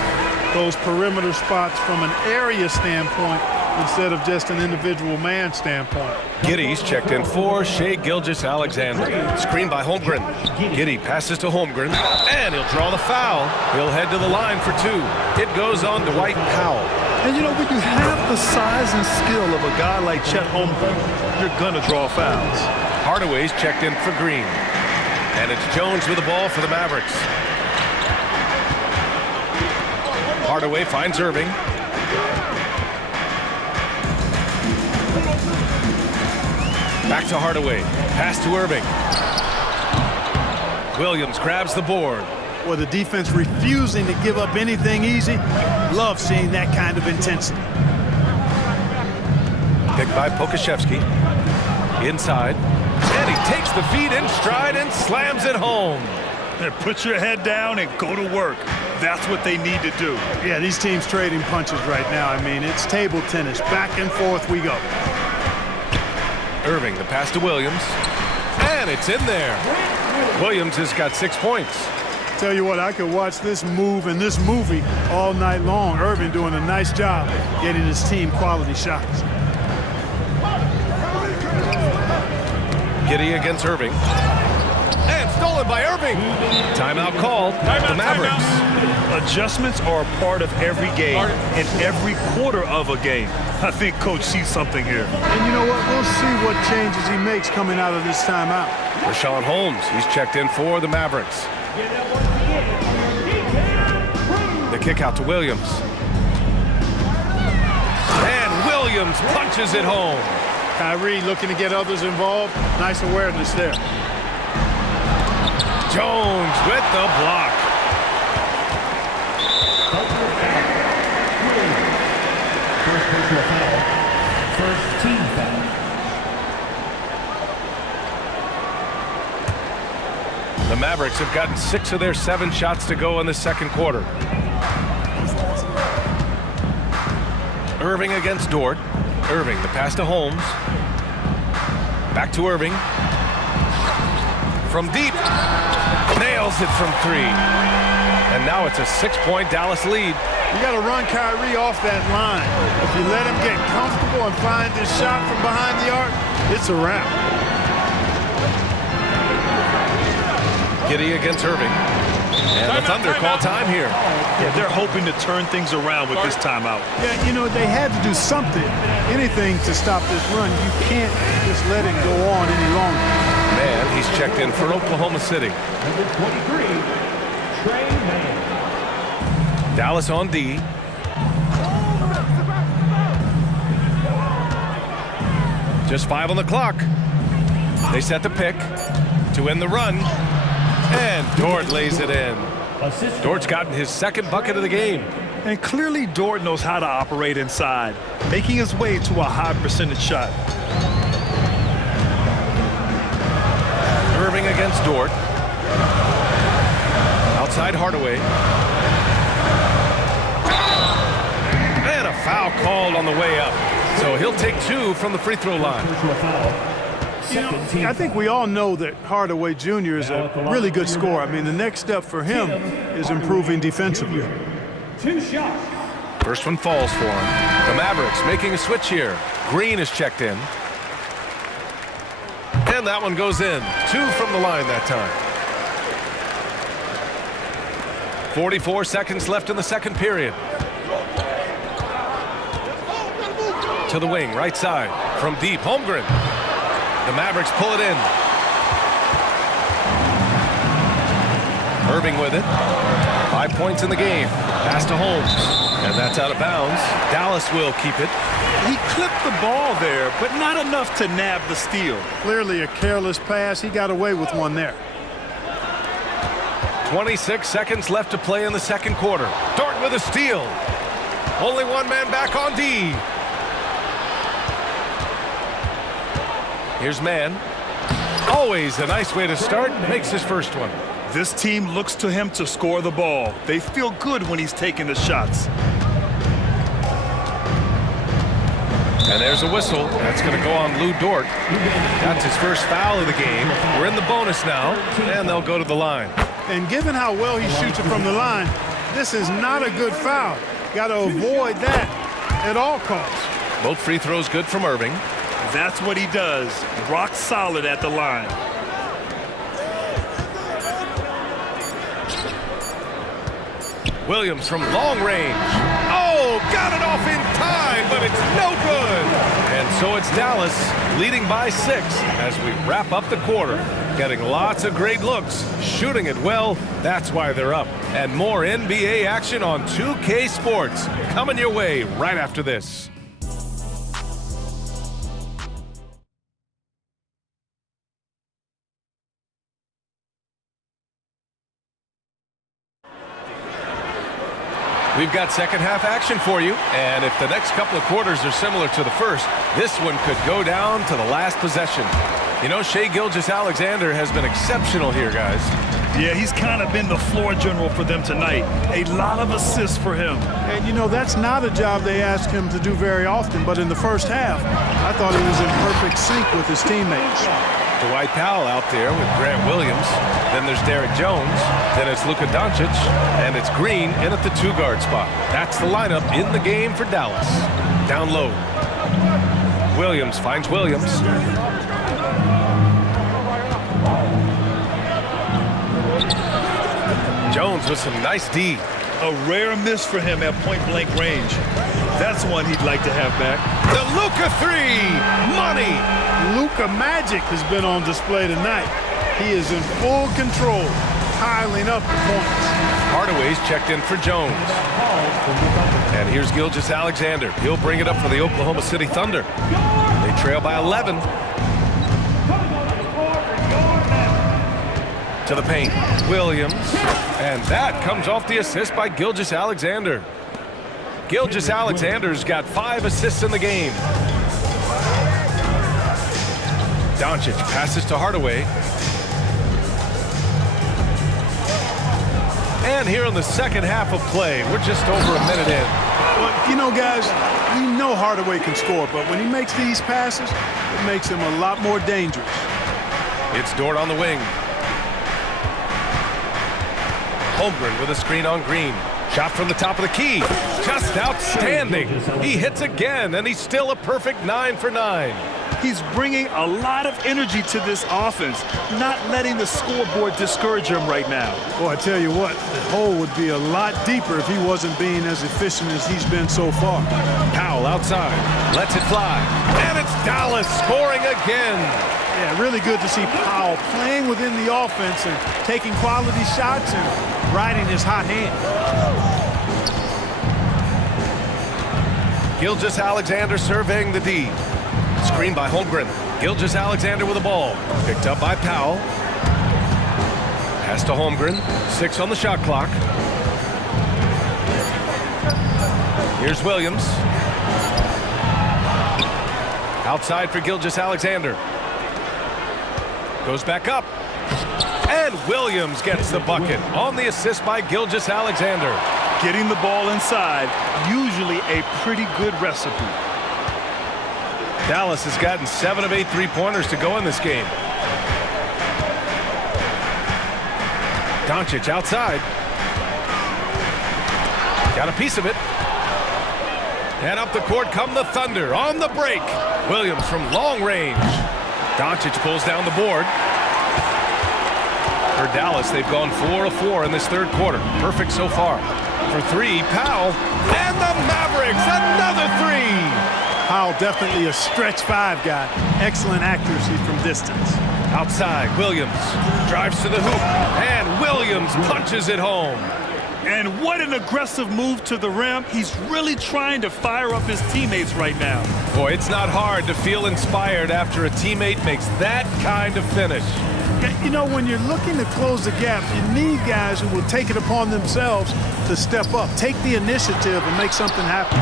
those perimeter spots from an area standpoint instead of just an individual man standpoint. Giddy's checked in for Shai Gilgeous-Alexander. Screen by Holmgren. Giddy passes to Holmgren, and he'll draw the foul. He'll head to the line for 2. It goes on to Dwight Powell. And you know, when you have the size and skill of a guy like Chet Holmgren, you're gonna draw fouls. Hardaway's checked in for Green. And it's Jones with the ball for the Mavericks. Hardaway finds Irving. Back to Hardaway. Pass to Irving. Williams grabs the board. Or the defense refusing to give up anything easy. Love seeing that kind of intensity. Picked by Pokashevsky. Inside. And he takes the feed in stride and slams it home. And put your head down and go to work. That's what they need to do. Yeah, these teams trading punches right now. I mean, it's table tennis. Back and forth we go. Irving, the pass to Williams. And it's in there. Williams has got 6 points. Tell you what, I could watch this move and this movie all night long. Irving doing a nice job getting his team quality shots. Giddy against Irving. And stolen by Irving. Timeout called. The Mavericks. Adjustments are a part of every game and every quarter of a game. I think Coach sees something here. And you know what? We'll see what changes he makes coming out of this timeout. Rashawn Holmes, he's checked in for the Mavericks. The kick out to Williams. And Williams punches it home. Kyrie looking to get others involved. Nice awareness there. Jones with the block. First team foul. The Mavericks have gotten 6 of their 7 shots to go in the second quarter. Irving against Dort. Irving, the pass to Holmes. Back to Irving. From deep. Nails it from 3. And now it's a 6-point Dallas lead. You got to run Kyrie off that line. If you let him get comfortable and find this shot from behind the arc, it's a wrap. Giddy against Irving. And the Thunder call time here. Yeah, they're hoping to turn things around with this timeout. Yeah, you know, they had to do something, anything to stop this run. You can't just let it go on any longer. Man, he's checked in for Oklahoma City. Number 23, Trey Mann. Dallas on D. Just 5 on the clock. They set the pick to end the run. And Dort lays it in. Dort's gotten his 2nd bucket of the game. And clearly Dort knows how to operate inside, making his way to a high percentage shot. Irving against Dort. Outside Hardaway. And a foul called on the way up. So he'll take 2 from the free throw line. You know, I think we all know that Hardaway Jr. is a really good scorer. I mean, the next step for him is improving defensively. 2 shots. First one falls for him. The Mavericks making a switch here. Green is checked in. And that one goes in. 2 from the line that time. 44 seconds left in the second period. To the wing, right side. From deep, Holmgren. The Mavericks pull it in. Irving with it. 5 points in the game. Pass to Holmes. And that's out of bounds. Dallas will keep it. He clipped the ball there, but not enough to nab the steal. Clearly a careless pass. He got away with one there. 26 seconds left to play in the second quarter. Dort with a steal. Only one man back on D. Here's Mann. Always a nice way to start. Makes his first one. This team looks to him to score the ball. They feel good when he's taking the shots. And there's a whistle. That's going to go on Lou Dort. That's his first foul of the game. We're in the bonus now, and they'll go to the line. And given how well he shoots it from the line, this is not a good foul. Got to avoid that at all costs. Both free throws good from Irving. That's what he does. Rock solid at the line. Williams from long range. Oh, got it off in time, but it's no good. And so it's Dallas leading by 6 as we wrap up the quarter. Getting lots of great looks, shooting it well. That's why they're up. And more NBA action on 2K Sports coming your way right after this. We've got second half action for you, and if the next couple of quarters are similar to the first, this one could go down to the last possession. You know, Shai Gilgeous-Alexander has been exceptional here, guys. Yeah, he's kind of been the floor general for them tonight. A lot of assists for him. And, you know, that's not a job they ask him to do very often, but in the first half, I thought he was in perfect sync with his teammates. Dwight Powell out there with Grant Williams. Then there's Derek Jones. Then it's Luka Doncic. And it's Green in at the 2-guard spot. That's the lineup in the game for Dallas. Down low. Williams finds Williams. Jones with some nice D. A rare miss for him at point-blank range. That's one he'd like to have back. The Luka 3! Money! Luka Magic has been on display tonight. He is in full control, piling up the points. Hardaway's checked in for Jones. And here's Gilgeous-Alexander. He'll bring it up for the Oklahoma City Thunder. They trail by 11. To the paint. Williams. And that comes off the assist by Gilgeous-Alexander. Gilgeous-Alexander's got 5 assists in the game. Doncic passes to Hardaway. And here in the second half of play, we're just over a minute in. Well, you know, guys, we know Hardaway can score, but when he makes these passes, it makes him a lot more dangerous. It's Dort on the wing. Holmgren with a screen on Green. Shot from the top of the key. Just outstanding. He hits again, and he's still a perfect 9 for 9. He's bringing a lot of energy to this offense, not letting the scoreboard discourage him right now. Boy, I tell you what, the hole would be a lot deeper if he wasn't being as efficient as he's been so far. Powell outside, lets it fly, and it's Dallas scoring again. Yeah, really good to see Powell playing within the offense and taking quality shots and riding his hot hand. Gilgeous-Alexander surveying the D. Screen by Holmgren. Gilgeous-Alexander with the ball. Picked up by Powell. Pass to Holmgren. 6 on the shot clock. Here's Williams. Outside for Gilgeous-Alexander. Goes back up. And Williams gets the bucket on the assist by Gilgeous-Alexander. Getting the ball inside, usually a pretty good recipe. Dallas has gotten 7 of 8 3-pointers to go in this game. Doncic outside. Got a piece of it. And up the court come the Thunder on the break. Williams from long range. Doncic pulls down the board. For Dallas, they've gone 4 of 4 in this third quarter. Perfect so far. For 3, Powell. And the Mavericks, another 3. Powell definitely a stretch 5 guy. Excellent accuracy from distance. Outside, Williams drives to the hoop. And Williams punches it home. And what an aggressive move to the rim. He's really trying to fire up his teammates right now. Boy, it's not hard to feel inspired after a teammate makes that kind of finish. You know, when you're looking to close the gap, you need guys who will take it upon themselves to step up, take the initiative, and make something happen.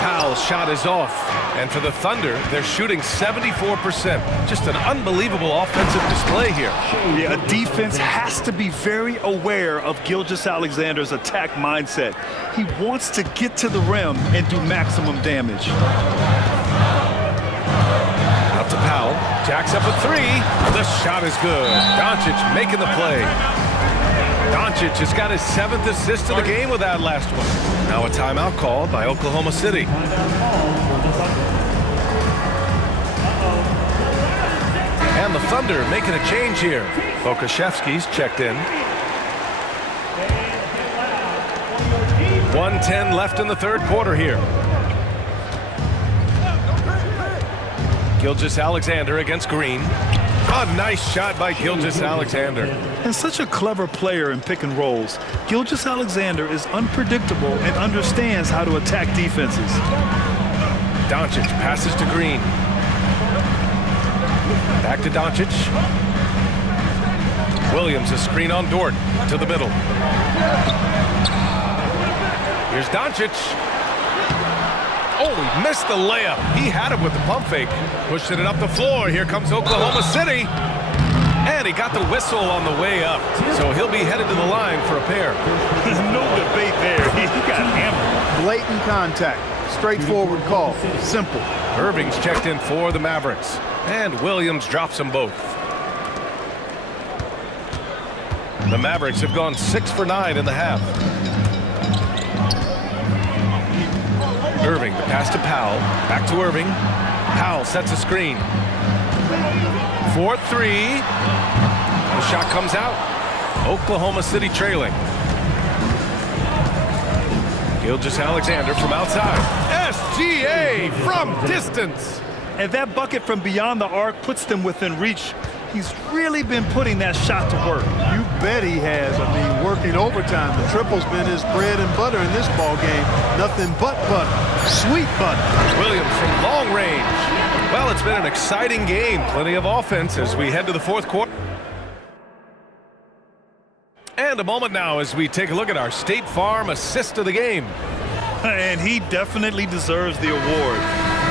Powell's shot is off. And for the Thunder, they're shooting 74%. Just an unbelievable offensive display here. Yeah, a defense has to be very aware of Gilgeous-Alexander's attack mindset. He wants to get to the rim and do maximum damage. Out to Powell. Jacks up a 3. The shot is good. Doncic making the play. Doncic has got his 7th assist of the game with that last one. Now a timeout called by Oklahoma City. And the Thunder making a change here. Pokusevski's checked in. 1:10 left in the third quarter here. Gilgeous-Alexander against Green. A nice shot by Gilgeous-Alexander. And such a clever player in pick and rolls. Gilgeous-Alexander is unpredictable and understands how to attack defenses. Doncic passes to Green. Back to Doncic. Williams, a screen on Dort to the middle. Here's Doncic. Oh, he missed the layup. He had it with the pump fake. Pushing it up the floor. Here comes Oklahoma City. And he got the whistle on the way up, so he'll be headed to the line for a pair. No debate there. He got hammered. Blatant contact. Straightforward call. Simple. Irving's checked in for the Mavericks, and Williams drops them both. The Mavericks have gone 6 for 9 in the half. Irving, the pass to Powell. Back to Irving. Powell sets a screen. 4-3. The shot comes out. Oklahoma City trailing. Gilgeous-Alexander from outside. SGA from distance. And that bucket from beyond the arc puts them within reach. He's really been putting that shot to work. You bet he has. I mean, working overtime. The triple's been his bread and butter in this ball game. Nothing but butter. Sweet butter. Williams from long range. Well, it's been an exciting game. Plenty of offense as we head to the fourth quarter. And a moment now as we take a look at our State Farm assist of the game. And he definitely deserves the award.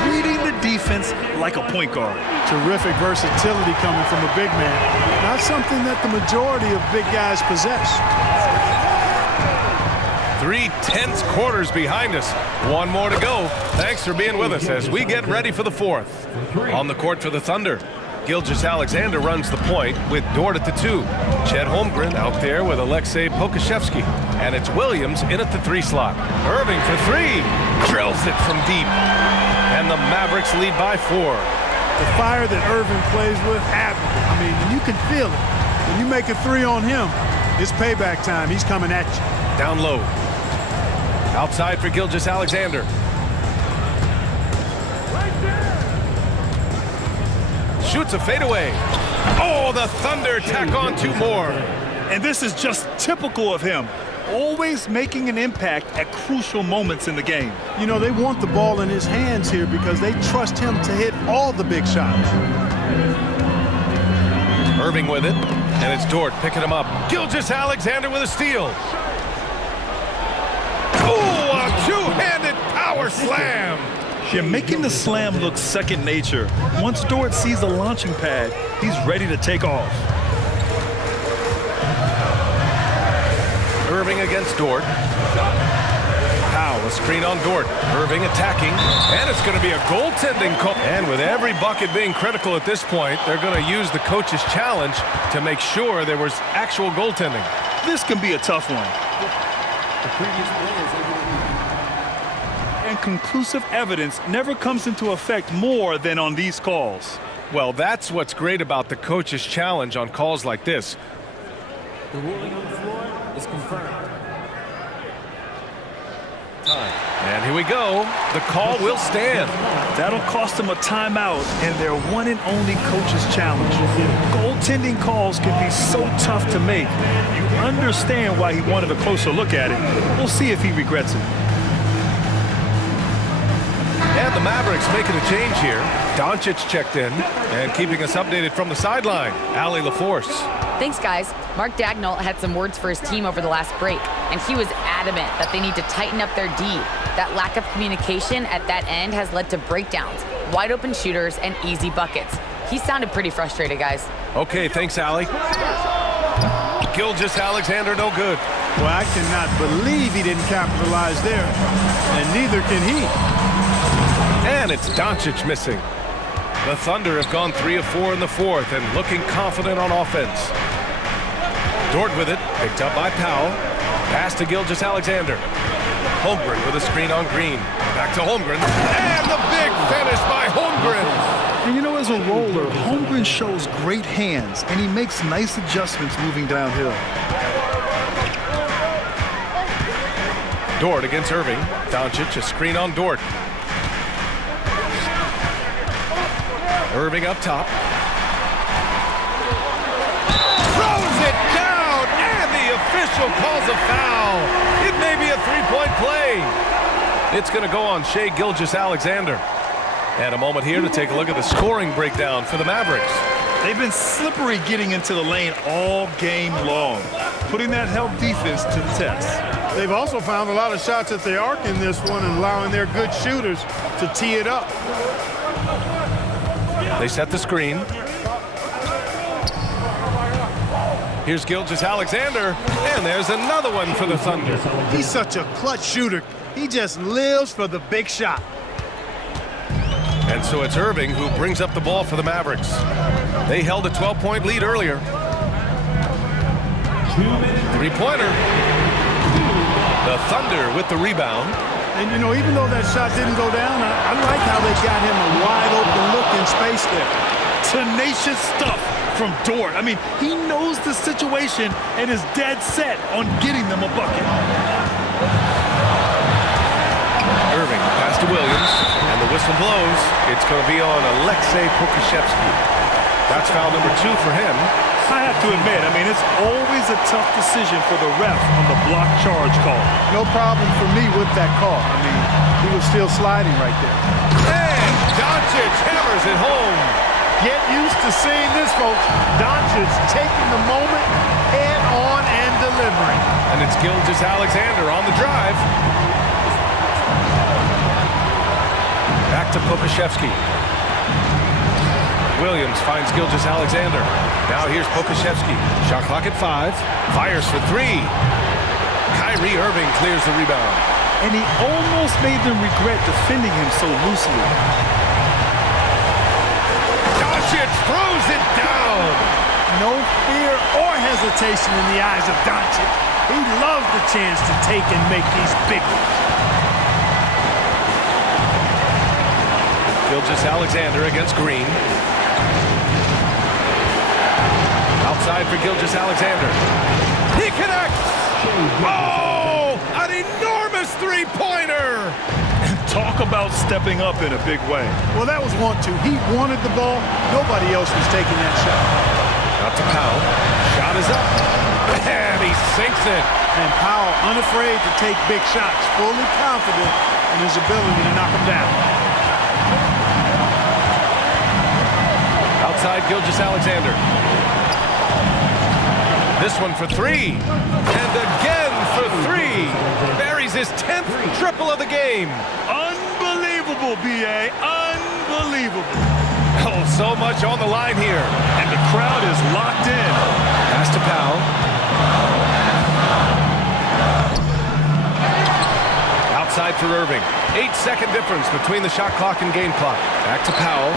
Reading the defense like a point guard. Terrific versatility coming from a big man. Not something that the majority of big guys possess. 3 tense quarters behind us. One more to go. Thanks for being with us as we get ready for the fourth. On the court for the Thunder, Gilgeous-Alexander runs the point with Dort at the 2. Chet Holmgren out there with Alexei Pokusevski. And it's Williams in at the 3 slot. Irving for 3. Drills it from deep. And the Mavericks lead by 4. The fire that Irving plays with, admirable. I mean, you can feel it. When you make a 3 on him, it's payback time. He's coming at you. Down low. Outside for Gilgeous-Alexander. Shoots a fadeaway. Oh, the Thunder tack on 2 more. And this is just typical of him. Always making an impact at crucial moments in the game. You know, they want the ball in his hands here because they trust him to hit all the big shots. Irving with it, and it's Dort picking him up. Gilgeous-Alexander with a steal. Oh, a two-handed power slam. Yeah, making the slam look second nature. Once Dort sees the launching pad, he's ready to take off. Irving against Dort. Powell, a screen on Dort. Irving attacking, and it's going to be a goaltending call. And with every bucket being critical at this point, they're going to use the coach's challenge to make sure there was actual goaltending. This can be a tough one. And conclusive evidence never comes into effect more than on these calls. Well, that's what's great about the coach's challenge on calls like this. The ruling on the floor is confirmed. Time. And here we go. The call will stand. That'll cost them a timeout and their one and only coach's challenge. Goaltending calls can be so tough to make. You understand why he wanted a closer look at it. We'll see if he regrets it. And the Mavericks making a change here. Doncic checked in and keeping us updated from the sideline. Allie LaForce. Thanks, guys. Mark Daigneault had some words for his team over the last break, and he was adamant that they need to tighten up their D. That lack of communication at that end has led to breakdowns, wide open shooters, and easy buckets. He sounded pretty frustrated, guys. Okay, thanks, Allie. Gilgeous-Alexander, no good. Well, I cannot believe he didn't capitalize there, and neither can he. And it's Doncic missing. The Thunder have gone 3 of 4 in the fourth and looking confident on offense. Dort with it, picked up by Powell. Pass to Gilgeous-Alexander. Holmgren with a screen on Green. Back to Holmgren. And the big finish by Holmgren. And you know, as a roller, Holmgren shows great hands, and he makes nice adjustments moving downhill. Dort against Irving. Doncic, a screen on Dort. Irving up top. Throws it down, and the official calls a foul. It may be a three-point play. It's going to go on Shai Gilgeous-Alexander. And a moment here to take a look at the scoring breakdown for the Mavericks. They've been slippery getting into the lane all game long, putting that help defense to the test. They've also found a lot of shots at the arc in this one and allowing their good shooters to tee it up. They set the screen. Here's Gilgeous-Alexander, and there's another one for the Thunder. He's such a clutch shooter. He just lives for the big shot. And so it's Irving who brings up the ball for the Mavericks. They held a 12-point lead earlier. Three-pointer. The Thunder with the rebound. And, you know, even though that shot didn't go down, I like how they got him a wide-open look in space there. Tenacious stuff from Dort. I mean, he knows the situation and is dead set on getting them a bucket. Irving, pass to Williams, and the whistle blows. It's going to be on Alexei Pokushevsky. That's foul number 2 for him. I have to admit, I mean, it's always a tough decision for the ref on the block charge call. No problem for me with that call. I mean, he was still sliding right there. And Doncic hammers it home. Get used to seeing this, folks. Doncic taking the moment head on and delivering. And it's Gilgeous-Alexander on the drive. Back to Pokushevsky. Williams finds Gilgeous-Alexander. Now here's Pokushevsky. Shot clock at 5. Fires for 3. Kyrie Irving clears the rebound. And he almost made them regret defending him so loosely. Doncic throws it down. No fear or hesitation in the eyes of Doncic. He loves the chance to take and make these big ones. Gilgeous-Alexander against Green. Outside for Gilgeous-Alexander. He connects! Oh! An enormous three-pointer! Talk about stepping up in a big way. Well, that was want to. He wanted the ball. Nobody else was taking that shot. Out to Powell. Shot is up. And he sinks it. And Powell unafraid to take big shots, fully confident in his ability to knock them down. Outside Gilgeous-Alexander. This one for 3. And again for 3. Buries his 10th triple of the game. Unbelievable, B.A. Unbelievable. Oh, so much on the line here. And the crowd is locked in. Pass to Powell. Outside for Irving. 8-second difference between the shot clock and game clock. Back to Powell.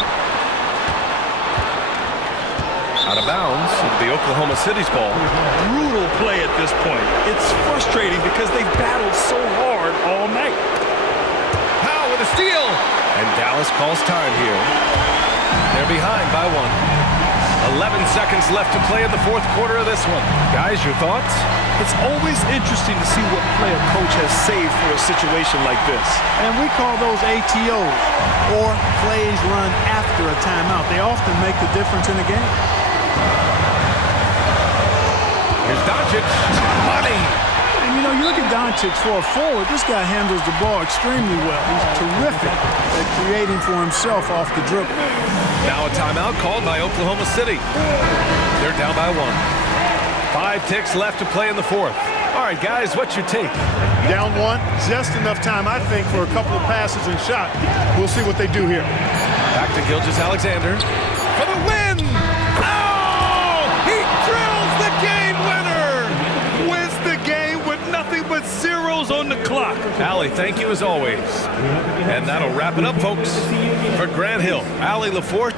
Out of bounds, it'll be Oklahoma City's ball. Brutal play at this point. It's frustrating because they've battled so hard all night. Powell with a steal! And Dallas calls time here. They're behind by 1. 11 seconds left to play in the 4th quarter of this one. Guys, your thoughts? It's always interesting to see what play a coach has saved for a situation like this. And we call those ATOs, or plays run after a timeout. They often make the difference in a game. Here's Doncic. Money! And you know, you look at Doncic for a forward, this guy handles the ball extremely well. He's terrific at creating for himself off the dribble. Now a timeout called by Oklahoma City. They're down by 1. 5 ticks left to play in the 4th. All right, guys, what's your take? Down 1, just enough time, I think, for a couple of passes and shot. We'll see what they do here. Back to Gilgeous-Alexander for the win! Oh! He drills the game winner! Wins the game with nothing but zeros on the clock. Allie, thank you as always. And that'll wrap it up, folks. For Grant Hill, Allie LaForce.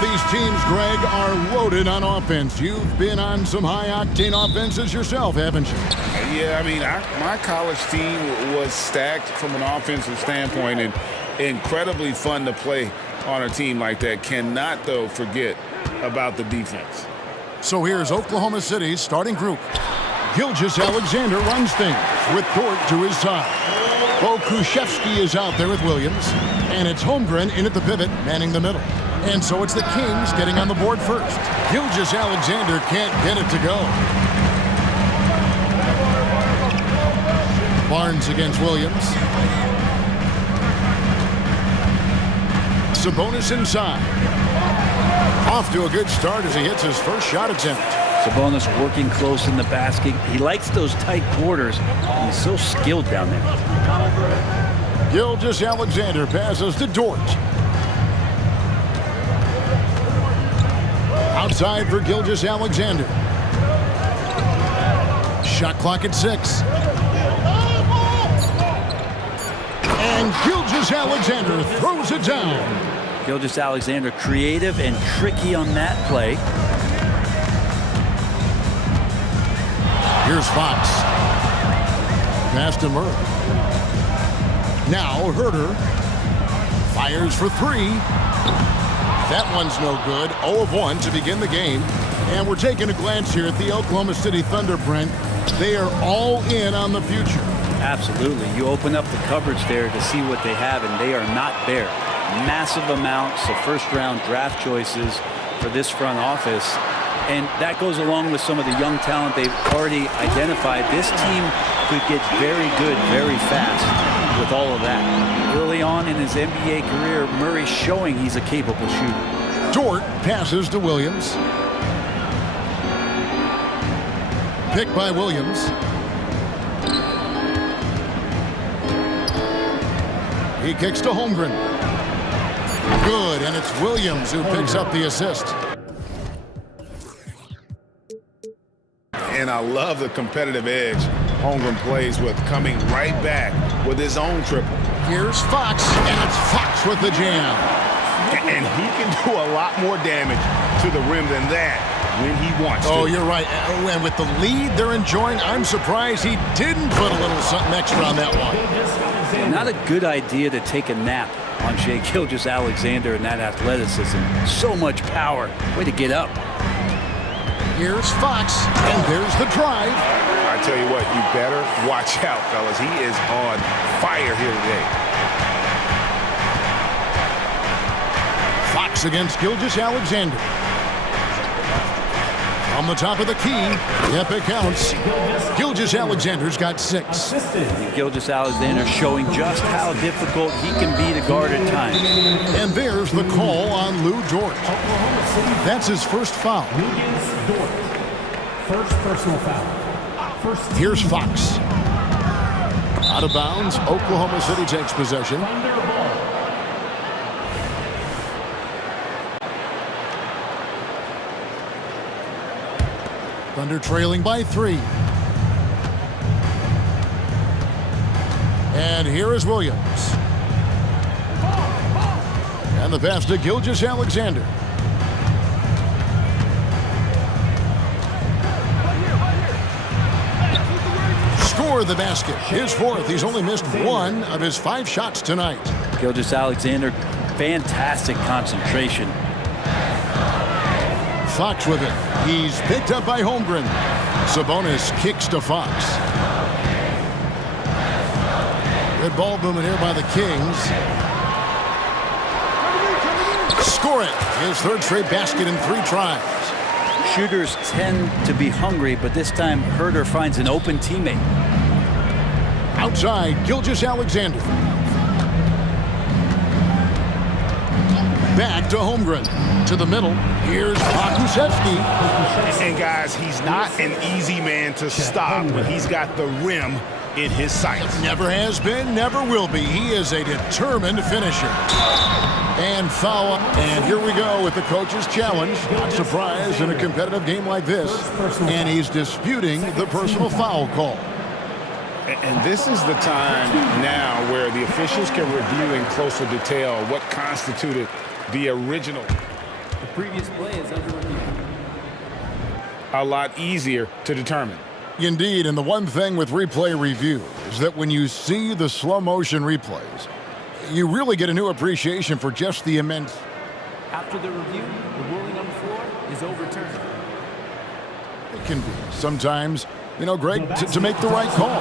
Both these teams, Greg, are loaded on offense. You've been on some high-octane offenses yourself, haven't you? Yeah, I mean, my college team was stacked from an offensive standpoint and incredibly fun to play on a team like that. Cannot, though, forget about the defense. So here's Oklahoma City's starting group. Gilgeous-Alexander runs things with Dort to his side. Kushevsky is out there with Williams, and it's Holmgren in at the pivot, manning the middle. And so it's the Kings getting on the board first. Gilgeous-Alexander can't get it to go. Barnes against Williams. Sabonis inside. Off to a good start as he hits his first shot attempt. Sabonis working close in the basket. He likes those tight quarters. He's so skilled down there. Gilgeous-Alexander passes to Dort. Outside for Gilgeous-Alexander. Shot clock at 6. And Gilgeous-Alexander throws it down. Gilgeous-Alexander creative and tricky on that play. Here's Fox. Pass to Murray. Now Herder fires for 3. That one's no good. 0 of 1 to begin the game. And we're taking a glance here at the Oklahoma City Thunder, Brent. They are all in on the future. Absolutely. You open up the coverage there to see what they have, and they are not bare. Massive amounts of first-round draft choices for this front office. And that goes along with some of the young talent they've already identified. This team could get very good very fast with all of that. Early on in his NBA career, Murray's showing he's a capable shooter. Dort passes to Williams. Picked by Williams. He kicks to Holmgren. Good, and it's Williams who picks up the assist. And I love the competitive edge Holmgren plays with, coming right back with his own triple. Here's Fox, and it's Fox with the jam. And he can do a lot more damage to the rim than that when he wants to. Oh, you're right. And with the lead they're enjoying, I'm surprised he didn't put a little something extra on that one. Not a good idea to take a nap on Shai Gilgeous-Alexander and that athleticism. So much power. Way to get up. Here's Fox, and there's the drive. I tell you what, you better watch out, fellas. He is on fire here today. Fox against Gilgeous-Alexander. From the top of the key, yep, it counts. Gilgeous-Alexander's got 6. Gilgeous-Alexander showing just how difficult he can be to guard at times. And there's the call on Lou Dort. That's his first foul. First personal foul. Here's Fox. Out of bounds, Oklahoma City takes possession. Thunder trailing by 3. And here is Williams. And the pass to Gilgeous-Alexander. Score the basket. His 4th. He's only missed 1 of his 5 shots tonight. Gilgeous-Alexander, fantastic concentration. Fox with it. He's picked up by Holmgren. Sabonis kicks to Fox. Good ball movement here by the Kings. Score it. His 3rd straight basket in 3 tries. Shooters tend to be hungry, but this time Herder finds an open teammate. Outside, Gilgeous-Alexander. Back to Holmgren. To the middle. Here's Kushevsky. And guys, he's not an easy man to stop when he's got the rim in his sights. Never has been, never will be. He is a determined finisher. And foul. And here we go with the coach's challenge. Not surprised in a competitive game like this. And he's disputing the personal foul call. And this is the time now where the officials can review in closer detail what constituted the original. previous play is under review. A lot easier to determine. Indeed, and the one thing with replay review is that when you see the slow motion replays, you really get a new appreciation for just the immense. After the review, the ruling on the floor is overturned. It can be sometimes, you know, Greg, to make the right call.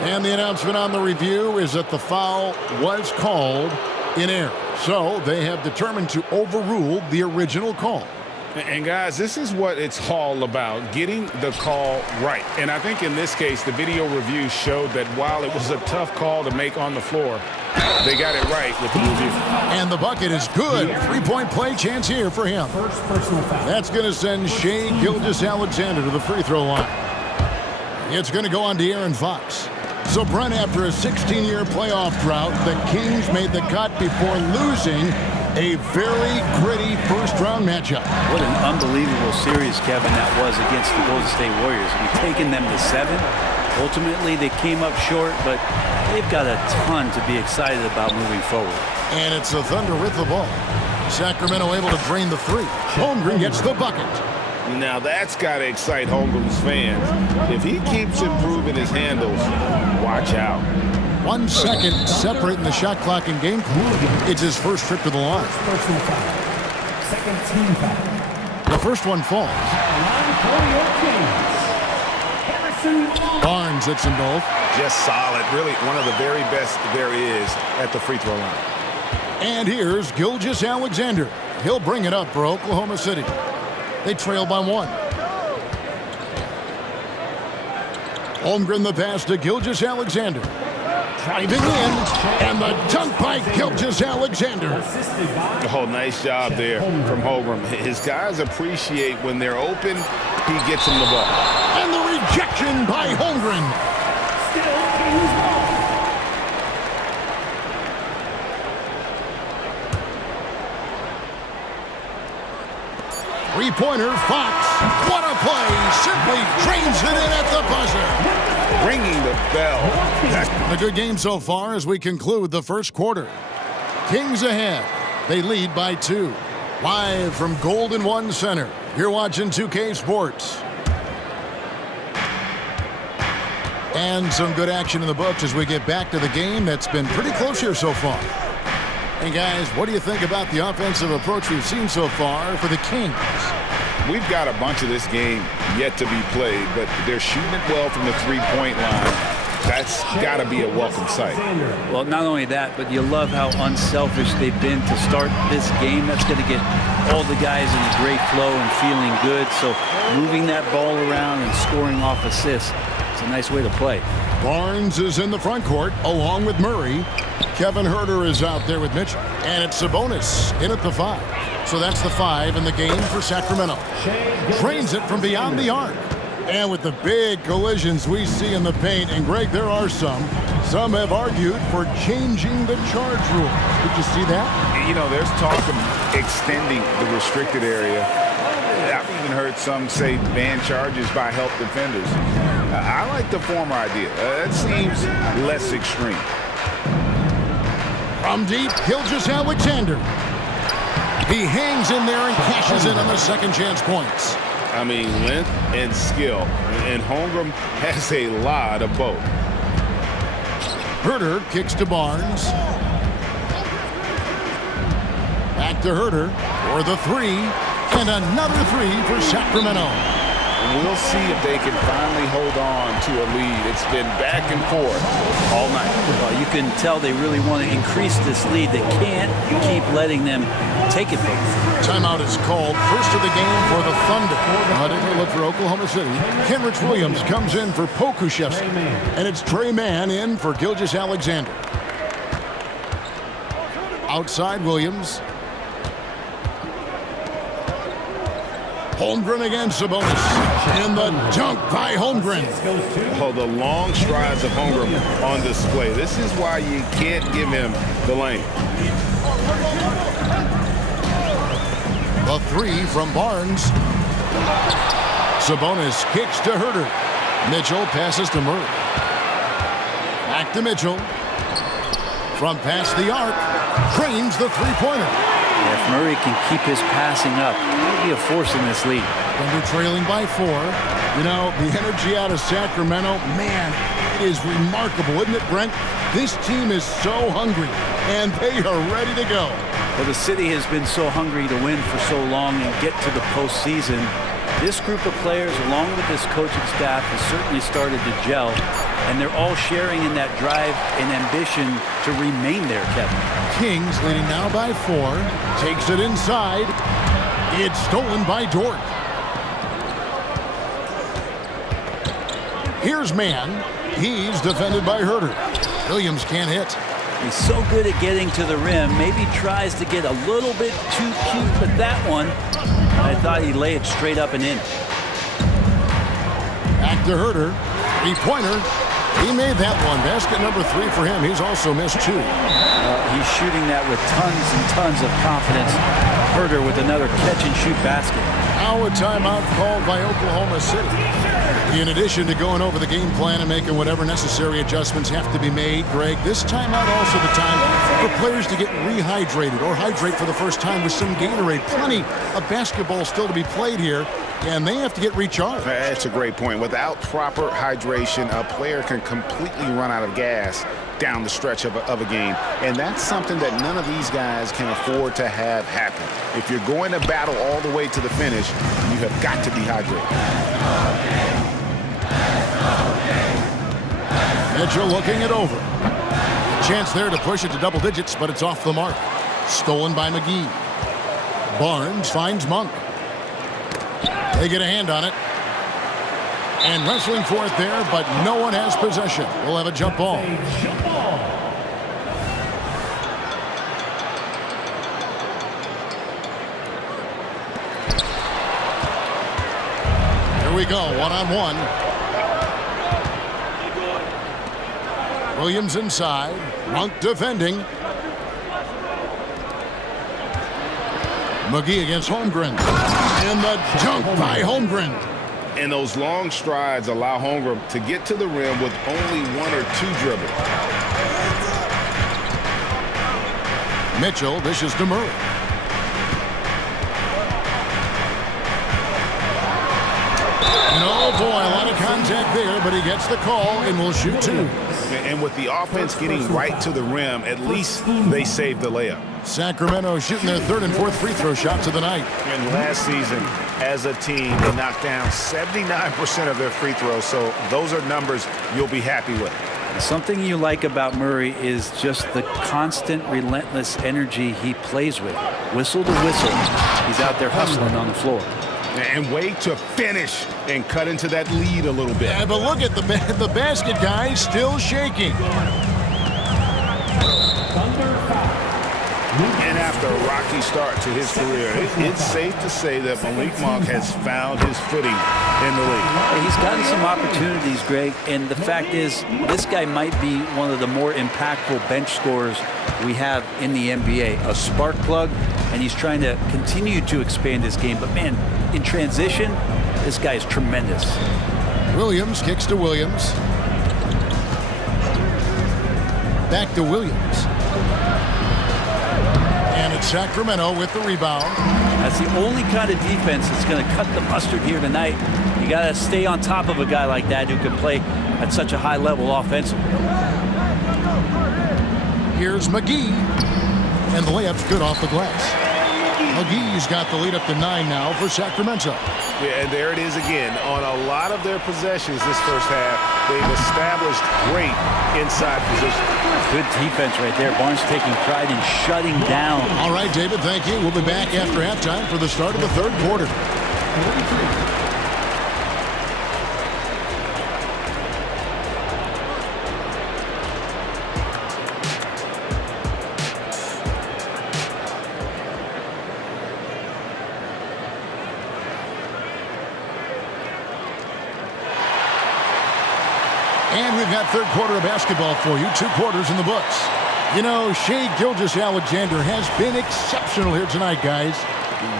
And the announcement on the review is that the foul was called in error. So they have determined to overrule the original call. And guys, this is what it's all about, getting the call right. And I think in this case, the video review showed that while it was a tough call to make on the floor, they got it right with the review. And the bucket is good. Three-point play chance here for him. First personal foul. That's going to send Shea Gilgeous-Alexander to the free throw line. It's going to go on to Aaron Fox. So, Brent, after a 16-year playoff drought, the Kings made the cut before losing a very gritty first-round matchup. What an unbelievable series, Kevin, that was against the Golden State Warriors. We've taken them to 7. Ultimately, they came up short, but they've got a ton to be excited about moving forward. And it's the Thunder with the ball. Sacramento able to drain the 3. Holmgren gets the bucket. Now that's got to excite Holmgren's fans. If he keeps improving his handles, watch out. 1 second separating the shot clock and game clock. It's his first trip to the line. Personal foul. Second team foul. The first one falls. Barnes hits them both. Just solid. Really one of the very best there is at the free throw line. And here's Gilgeous-Alexander. He'll bring it up for Oklahoma City. They trail by 1. Holmgren the pass to Gilgeous-Alexander. Driving in, and the dunk by Gilgeous-Alexander. Oh, nice job there from Holmgren. His guys appreciate when they're open, he gets them the ball. And the rejection by Holmgren. Still Kings ball. Three-pointer, Fox. What a play. Simply drains it in at the buzzer. Ringing the bell. A good game so far as we conclude the first quarter. Kings ahead. They lead by 2. Live from Golden One Center. You're watching 2K Sports. And some good action in the books as we get back to the game that's been pretty close here so far. Hey guys, what do you think about the offensive approach we've seen so far for the Kings? We've got a bunch of this game yet to be played, but they're shooting it well from the three-point line. That's got to be a welcome sight. Well, not only that, but you love how unselfish they've been to start this game. That's going to get all the guys in a great flow and feeling good. So moving that ball around and scoring off assists, it's a nice way to play. Barnes is in the front court along with Murray. Kevin Huerter is out there with Mitchell. And it's Sabonis in at the 5. So that's the 5 in the game for Sacramento. Drains it from beyond the arc. And with the big collisions we see in the paint, and Greg, there are some have argued for changing the charge rule. Did you see that? You know, there's talk of extending the restricted area. I've even heard some say ban charges by help defenders. I like the former idea. That seems less extreme. From deep, Gilgeous-Alexander. He hangs in there and cashes in on the second chance points. I mean, length and skill. And Holmgren has a lot of both. Huerter kicks to Barnes. Back to Huerter for the 3. And another 3 for Sacramento. And we'll see if they can finally hold on to a lead. It's been back and forth all night. Well, you can tell they really want to increase this lead. They can't keep letting them take it from them. Timeout is called. First of the game for the Thunder. Taking a look for Oklahoma City. Kenrich Williams comes in for Pokushevsky. And it's Trey Mann in for Gilgeous-Alexander. Outside Williams. Holmgren against Sabonis. And the dunk by Holmgren. Oh, the long strides of Holmgren on display. This is why you can't give him the lane. The 3 from Barnes. Sabonis kicks to Huerter. Mitchell passes to Murray. Back to Mitchell. From past the arc. Trains the three-pointer. If Murray can keep his passing up, he'll be a force in this league. Thunder trailing by 4. You know, the energy out of Sacramento, man, it is remarkable, isn't it, Brent? This team is so hungry, and they are ready to go. Well, the city has been so hungry to win for so long and get to the postseason. This group of players, along with this coaching staff, has certainly started to gel, and they're all sharing in that drive and ambition to remain there, Kevin. Kings leading now by 4. Takes it inside. It's stolen by Dort. Here's Mann. He's defended by Herter. Williams can't hit. He's so good at getting to the rim. Maybe tries to get a little bit too cute with that one. I thought he'd lay it straight up and in. Back to Herter. Three-pointer. He made that one. Basket number 3 for him. He's also missed 2. He's shooting that with tons and tons of confidence. Herter with another catch-and-shoot basket. Now a timeout called by Oklahoma City. In addition to going over the game plan and making whatever necessary adjustments have to be made, Greg, this timeout also the time for players to get rehydrated or hydrate for the first time with some Gatorade. Plenty of basketball still to be played here, and they have to get recharged. That's a great point. Without proper hydration, a player can completely run out of gas down the stretch of a game. And that's something that none of these guys can afford to have happen. If you're going to battle all the way to the finish, you have got to be hydrated. Mitchell looking it over. Chance there to push it to double digits, but it's off the mark. Stolen by McGee. Barnes finds Monk. They get a hand on it. And wrestling for it there, but no one has possession. We'll have a jump ball. Here we go, one-on-one. Williams inside. Monk defending. McGee against Holmgren. And the dunk by Holmgren. And those long strides allow Holmgren to get to the rim with only 1 or 2 dribbles. Mitchell dishes to Murray. And oh boy, a lot of contact there, but he gets the call and will shoot 2. And with the offense getting right to the rim, at least they saved the layup. Sacramento shooting their 3rd and 4th free throw shots of the night. And last season, as a team, they knocked down 79% of their free throws, so those are numbers you'll be happy with. Something you like about Murray is just the constant, relentless energy he plays with. Whistle to whistle, he's out there hustling on the floor. And wait to finish and cut into that lead a little bit. Yeah, but look at the basket guy still shaking. And after a rocky start to his career, it's safe to say that Malik Monk has found his footing in the league. He's gotten some opportunities, Greg, and the fact is this guy might be one of the more impactful bench scorers we have in the NBA. A spark plug, and he's trying to continue to expand his game. But, man, in transition, this guy is tremendous. Williams kicks to Williams. Back to Williams. And it's Sacramento with the rebound. That's the only kind of defense that's going to cut the mustard here tonight. You got to stay on top of a guy like that who can play at such a high level offensively. Here's McGee. And the layup's good off the glass. McGee's got the lead up to 9 now for Sacramento. Yeah, and there it is again. On a lot of their possessions this first half, they've established great inside position. Good defense right there. Barnes taking pride in shutting down. All right, David, thank you. We'll be back after halftime for the start of the 3rd quarter. And we've got 3rd quarter of basketball for you. 2 quarters in the books. You know, Shai Gilgeous-Alexander has been exceptional here tonight, guys.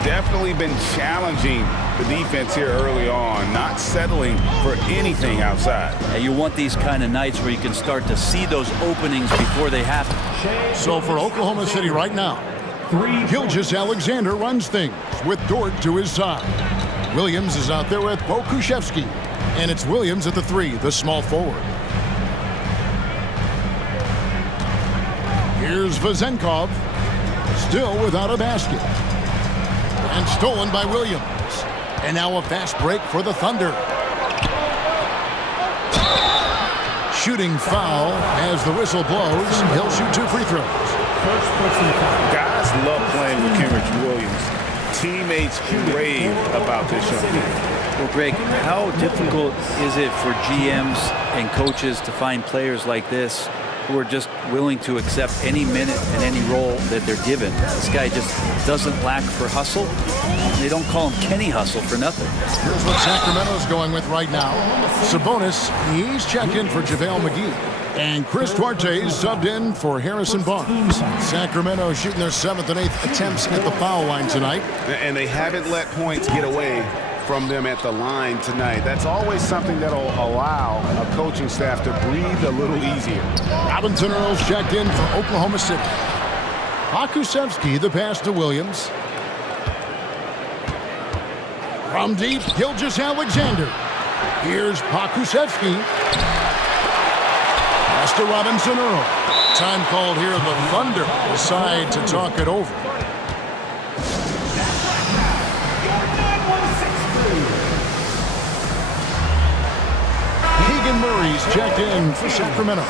Definitely been challenging the defense here early on, not settling for anything outside. And you want these kind of nights where you can start to see those openings before they happen. So for Oklahoma City right now, Gilgeous Alexander runs things with Dort to his side. Williams is out there with Pokushevsky. And it's Williams at the 3, the small forward. Here's Vazenkov, still without a basket. And stolen by Williams. And now a fast break for the Thunder. Shooting foul as the whistle blows. He'll shoot 2 free throws. Guys love playing with Kenrich Williams. Teammates rave about this young man. Well, Greg, how difficult is it for GMs and coaches to find players like this who are just willing to accept any minute and any role that they're given? This guy just doesn't lack for hustle. They don't call him Kenny Hustle for nothing. Here's what Sacramento's going with right now. Sabonis, he's checked in for JaVale McGee. And Chris Duarte's subbed in for Harrison Barnes. Sacramento shooting their 7th and 8th attempts at the foul line tonight. And they haven't let points get away from them at the line tonight. That's always something that'll allow a coaching staff to breathe a little easier. Robinson Earls checked in for Oklahoma City. Pokusevsky, the pass to Williams. From deep, Gilgeous Alexander. Here's Pokusevsky. Pass to Robinson Earl. Time called here. The Thunder decide to talk it over. Keegan Murray's checked in for Sacramento.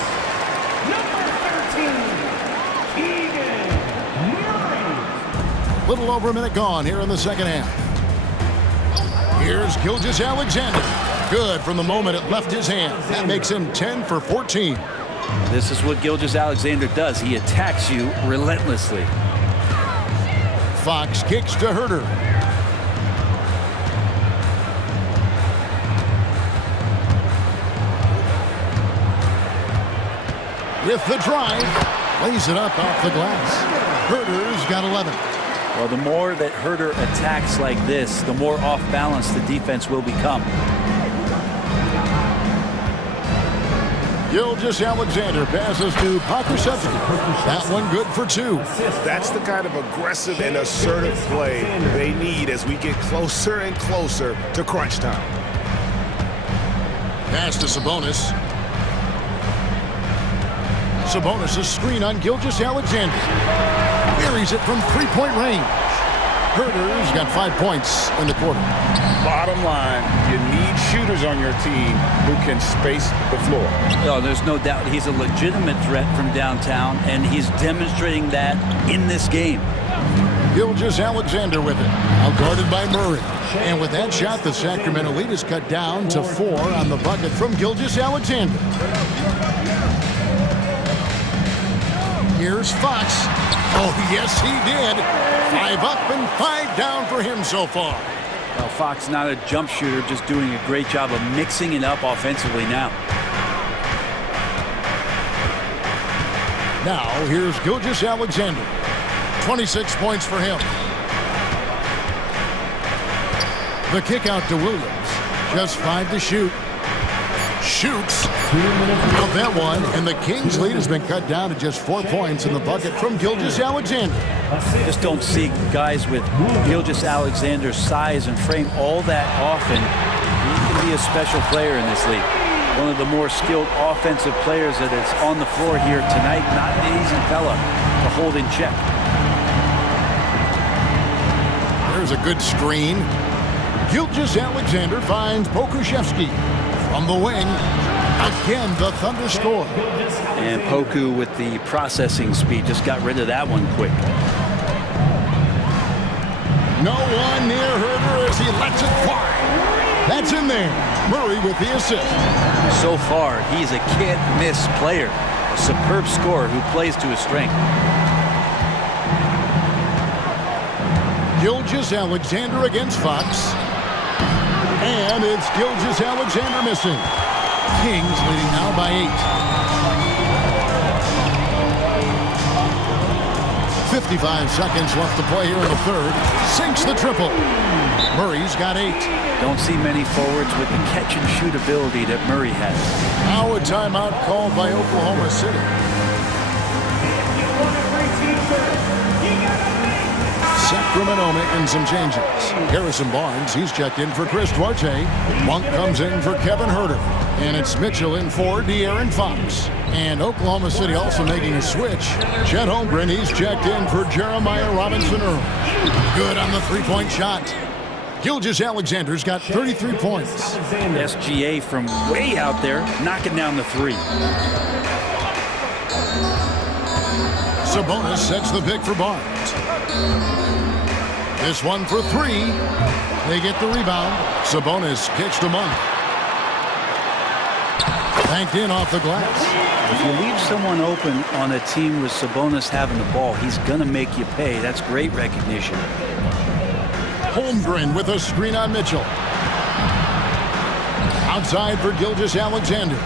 Little over a minute gone here in the second half. Here's Gilgeous Alexander. Good from the moment it left his hand. That makes him 10 for 14. This is what Gilgeous Alexander does. He attacks you relentlessly. Fox kicks to Herter. With the drive, lays it up off the glass. Herter's got 11. Well, the more that Herter attacks like this, the more off balance the defense will become. Gilgeous Alexander passes to Pokusevsky. That one good for 2. That's the kind of aggressive and assertive play they need as we get closer and closer to crunch time. Pass to Sabonis. Sabonis' screen on Gilgeous Alexander. Buries it from 3-point range. Herter's got 5 points in the quarter. Bottom line, you need shooters on your team who can space the floor. No, there's no doubt he's a legitimate threat from downtown, and he's demonstrating that in this game. Gilgeous Alexander with it. Now guarded by Murray. And with that shot, the Sacramento lead is cut down to 4 on the bucket from Gilgeous Alexander. Here's Fox. Oh, yes, he did. 5 up and 5 down for him so far. Well, Fox not a jump shooter, just doing a great job of mixing it up offensively now. Now, here's Gilgeous Alexander. 26 points for him. The kick out to Williams. Just 5 to shoot. Shoots. Out that one, and the Kings' lead has been cut down to just 4 points in the bucket from Gilgeous Alexander. Just don't see guys with Gilgeous Alexander's size and frame all that often. He can be a special player in this league. One of the more skilled offensive players that is on the floor here tonight. Not an easy fella to hold in check. There's a good screen. Gilgeous Alexander finds Pokushevsky from the wing. Again, the Thunder score. And Poku with the processing speed just got rid of that one quick. No one near Herter as he lets it fly. That's in there. Murray with the assist. So far, he's a can't-miss player. A superb scorer who plays to his strength. Gilgeous Alexander against Fox. And it's Gilgeous Alexander missing. Kings leading now by 8. 55 seconds left to play here in the third. Sinks the triple. Murray's got 8. Don't see many forwards with the catch-and-shoot ability that Murray has. Now a timeout called by Oklahoma City. Sacramento making some changes. Harrison Barnes, he's checked in for Chris Duarte. Monk comes in for Kevin Herter. And it's Mitchell in for De'Aaron Fox. And Oklahoma City also making a switch. Chet Holmgren, he's checked in for Jeremiah Robinson Earl. Good on the three-point shot. Gilgeous Alexander's got 33 points. SGA from way out there, knocking down the three. Sabonis sets the pick for Barnes. This one for three. They get the rebound. Sabonis kicks to Monk. Banked in off the glass. If you leave someone open on a team with Sabonis having the ball, he's going to make you pay. That's great recognition. Holmgren with a screen on Mitchell. Outside for Gilgeous Alexander.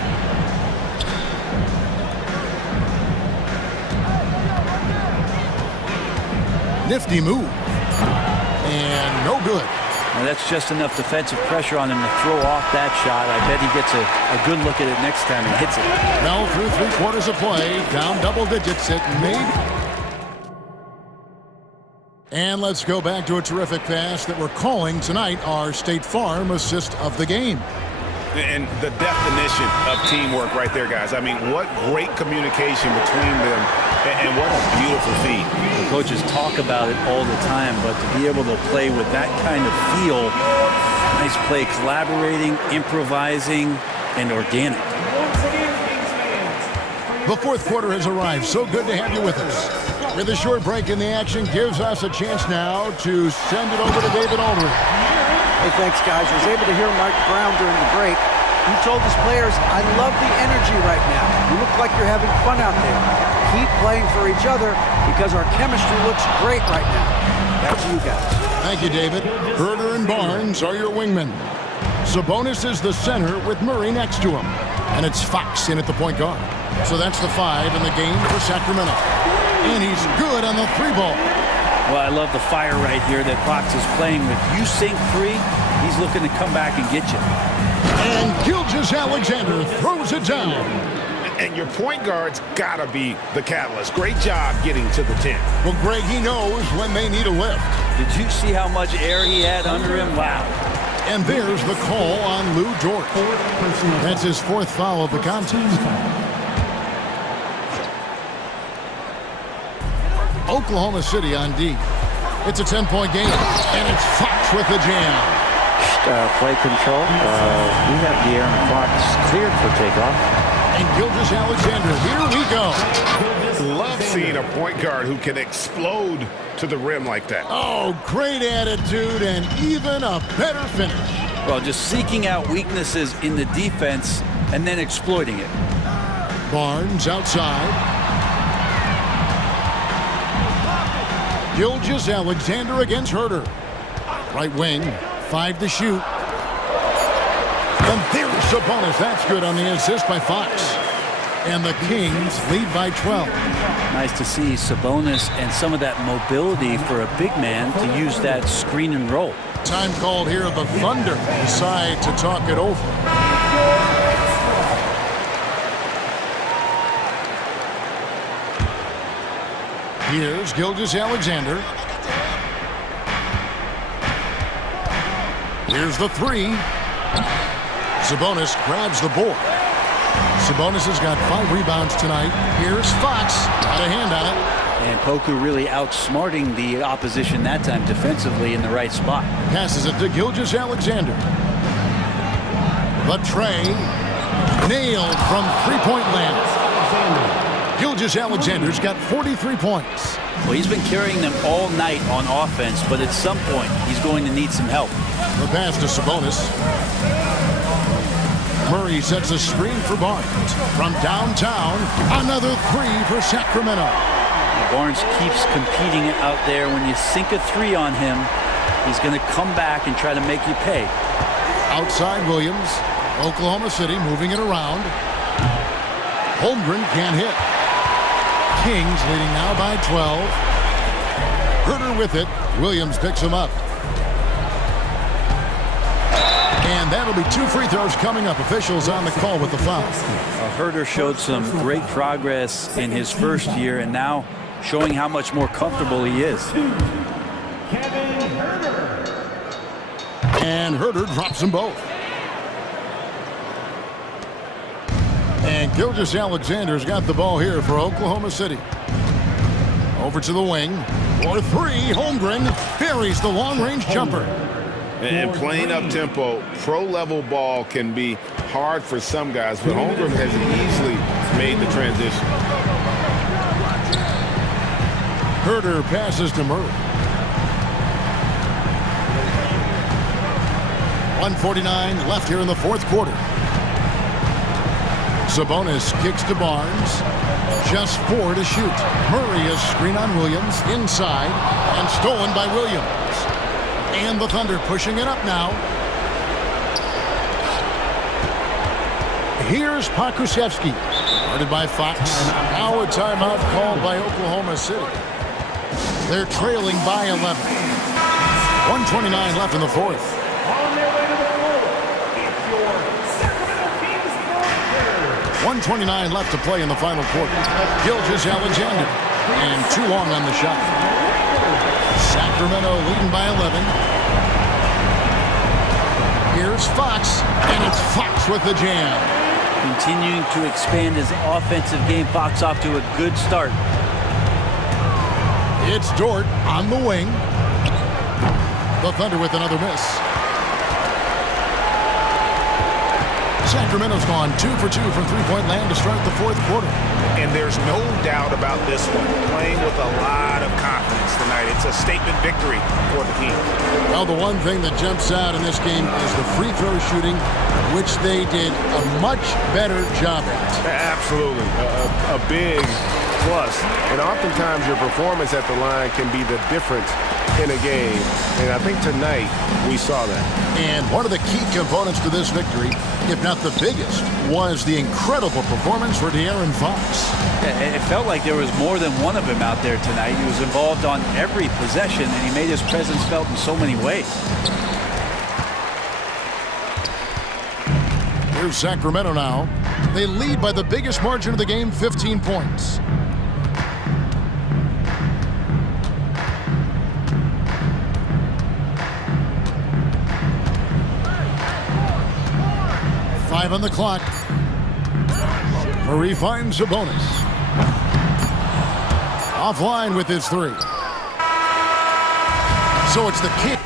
Nifty move. And no good. Well, that's just enough defensive pressure on him to throw off that shot. I bet he gets a good look at it next time and hits it. Well, through 3/4 of play, down double digits at maybe. And let's go back to a terrific pass that we're calling tonight our State Farm assist of the game. And the definition of teamwork right there, guys. I mean, what great communication between them, and what a beautiful feed. The coaches talk about it all the time, but to be able to play with that kind of feel, nice play, collaborating, improvising, and organic. The fourth quarter has arrived. So good to have you with us. With a short break in the action, gives us a chance now to send it over to David Aldridge. Hey, thanks, guys. I was able to hear Mike Brown during the break. He told his players, I love the energy right now. You look like you're having fun out there. Keep playing for each other because our chemistry looks great right now. Back to you guys. Thank you, David. Herter and Barnes are your wingmen. Sabonis is the center with Murray next to him. And it's Fox in at the point guard. So that's the 5 in the game for Sacramento. And he's good on the three ball. Well, I love the fire right here that Fox is playing with. You sink three, he's looking to come back and get you. And Gilgeous Alexander throws it down. And your point guard's got to be the catalyst. Great job getting to the 10. Well, Greg, he knows when they need a lift. Did you see how much air he had under him? Wow. And there's the call on Lou Dort. That's his 4th foul of the contest. Oklahoma City on D. It's a 10-point game, and it's Fox with the jam. Play control. We have De'Aaron Fox cleared for takeoff. And Gilgeous Alexander, here we go. Love seeing a point guard who can explode to the rim like that. Oh, great attitude and even a better finish. Well, just seeking out weaknesses in the defense and then exploiting it. Barnes outside. Gilgeous Alexander against Herter. Right wing, 5 to shoot. And there's Sabonis. That's good on the assist by Fox. And the Kings lead by 12. Nice to see Sabonis and some of that mobility for a big man to use that screen and roll. Time called here. The Thunder decide to talk it over. Here's Gilgeous Alexander. Here's the 3. Sabonis grabs the board. Sabonis has got 5 rebounds tonight. Here's Fox. Got a hand on it. And Poku really outsmarting the opposition that time defensively in the right spot. Passes it to Gilgeous Alexander. The tray. Nailed from three-point land. Gilgeous Alexander's got 43 points. Well, he's been carrying them all night on offense, but at some point, he's going to need some help. The pass to Sabonis. Murray sets a screen for Barnes. From downtown, another 3 for Sacramento. Barnes keeps competing out there. When you sink a 3 on him, he's going to come back and try to make you pay. Outside Williams. Oklahoma City moving it around. Holmgren can't hit. Kings leading now by 12. Herter with it. Williams picks him up. And that'll be 2 free throws coming up. Officials on the call with the foul. Herter showed some great progress in his first year and now showing how much more comfortable he is. And Herder drops them both. And Gilgeous-Alexander's got the ball here for Oklahoma City. Over to the wing. For three, Holmgren buries the long-range jumper. And playing up-tempo, pro-level ball can be hard for some guys, but Holmgren has easily made the transition. Herder passes to Murray. 1:49 left here in the fourth quarter. Sabonis kicks to Barnes. Just 4 to shoot. Murray is screen on Williams inside and stolen by Williams. And the Thunder pushing it up now. Here's Pokusevski. Guarded by Fox. Now a timeout called by Oklahoma City. They're trailing by 11. 1:29 left in the fourth. 1:29 left to play in the final quarter. Gilgeous-Alexander. And too long on the shot. Sacramento leading by 11. Here's Fox. And it's Fox with the jam. Continuing to expand his offensive game. Fox off to a good start. It's Dort on the wing. The Thunder with another miss. Sacramento's gone 2 for 2 from three-point land to start the fourth quarter. And there's no doubt about this one. Playing with a lot of confidence tonight. It's a statement victory for the team. Well, the one thing that jumps out in this game is the free throw shooting, which they did a much better job at. Absolutely. A big plus. And oftentimes your performance at the line can be the difference in a game. And I think tonight we saw that. And one of the key components to this victory, if not the biggest, was the incredible performance for De'Aaron Fox. It felt like there was more than one of him out there tonight. He was involved on every possession, and he made his presence felt in so many ways. Here's Sacramento now. They lead by the biggest margin of the game, 15 points. Five on the clock. Murray finds a bonus. Offline with his three. So it's the kid.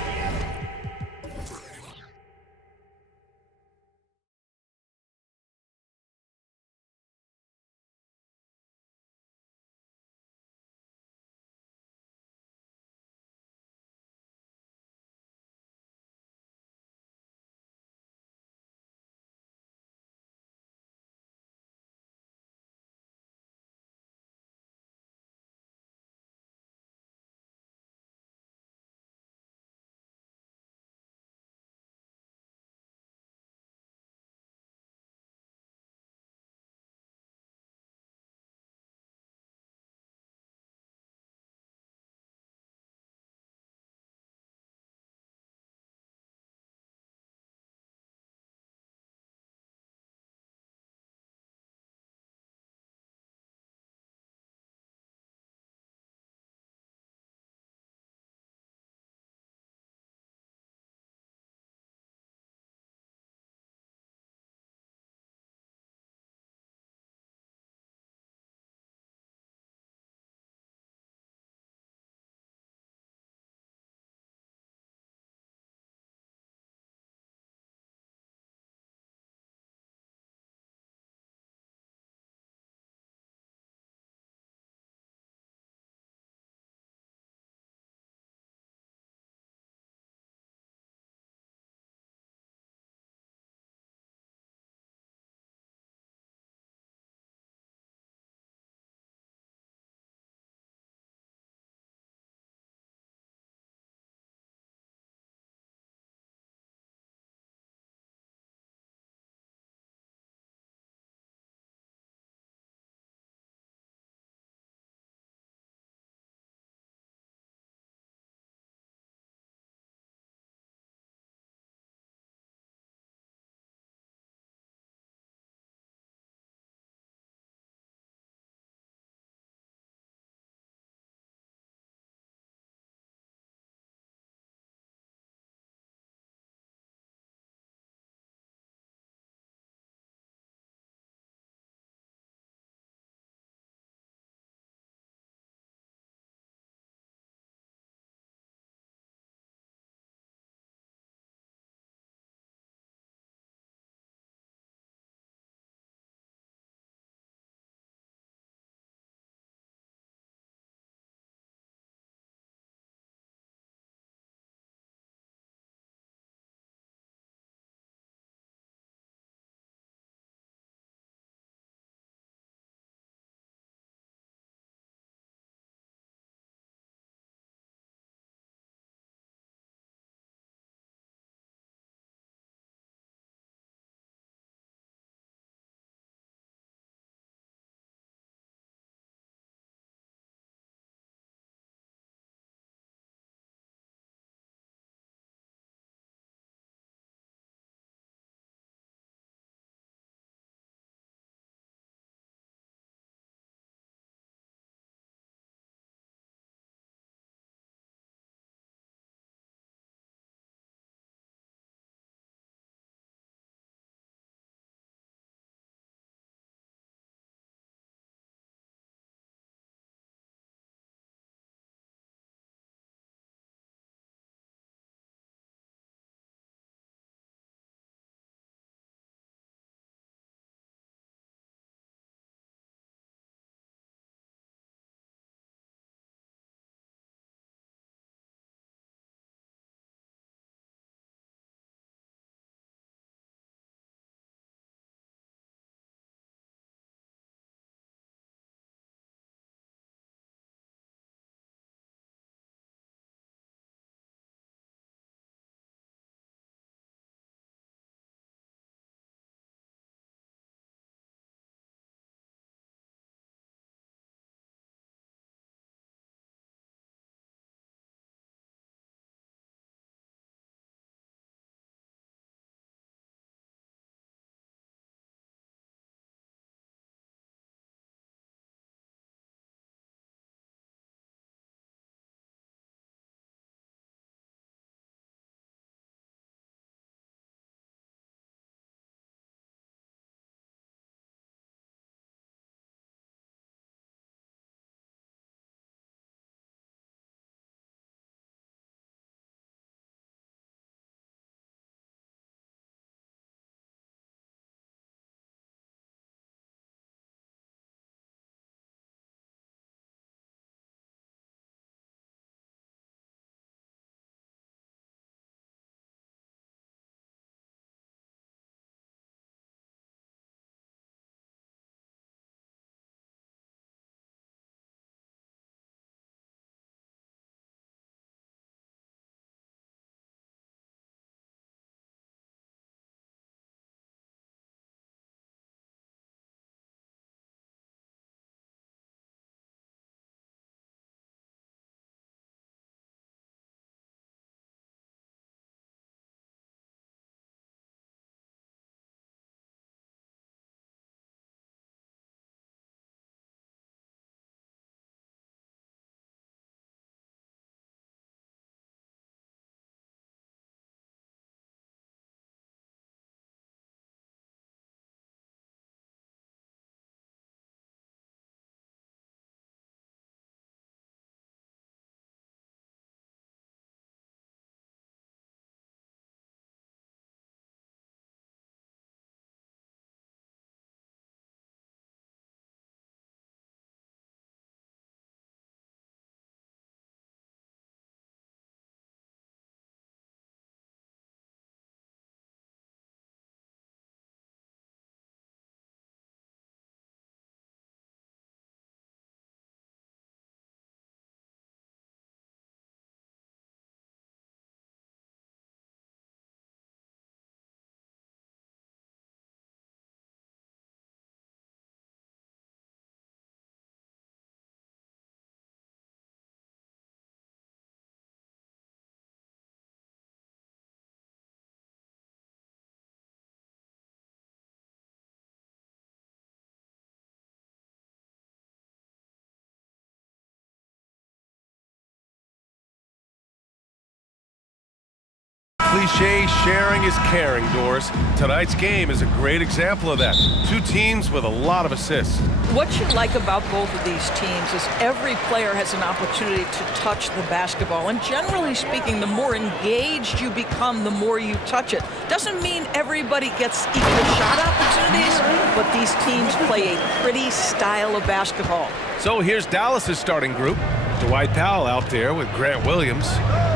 cliche, sharing is caring, Doris. Tonight's game is a great example of that. Two teams with a lot of assists. What you like about both of these teams is every player has an opportunity to touch the basketball. And generally speaking, the more engaged you become, the more you touch it. Doesn't mean everybody gets equal shot opportunities, but these teams play a pretty style of basketball. So here's Dallas's starting group. Dwight Powell out there with Grant Williams.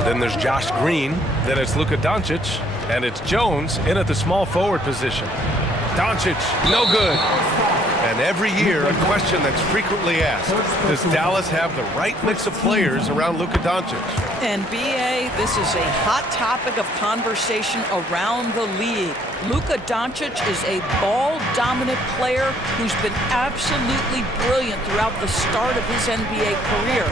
Then there's Josh Green. Then it's Luka Doncic. And it's Jones in at the small forward position. Doncic, no good. And every year, a question that's frequently asked, does Dallas have the right mix of players around Luka Doncic? And BA, this is a hot topic of conversation around the league. Luka Doncic is a ball-dominant player who's been absolutely brilliant throughout the start of his NBA career.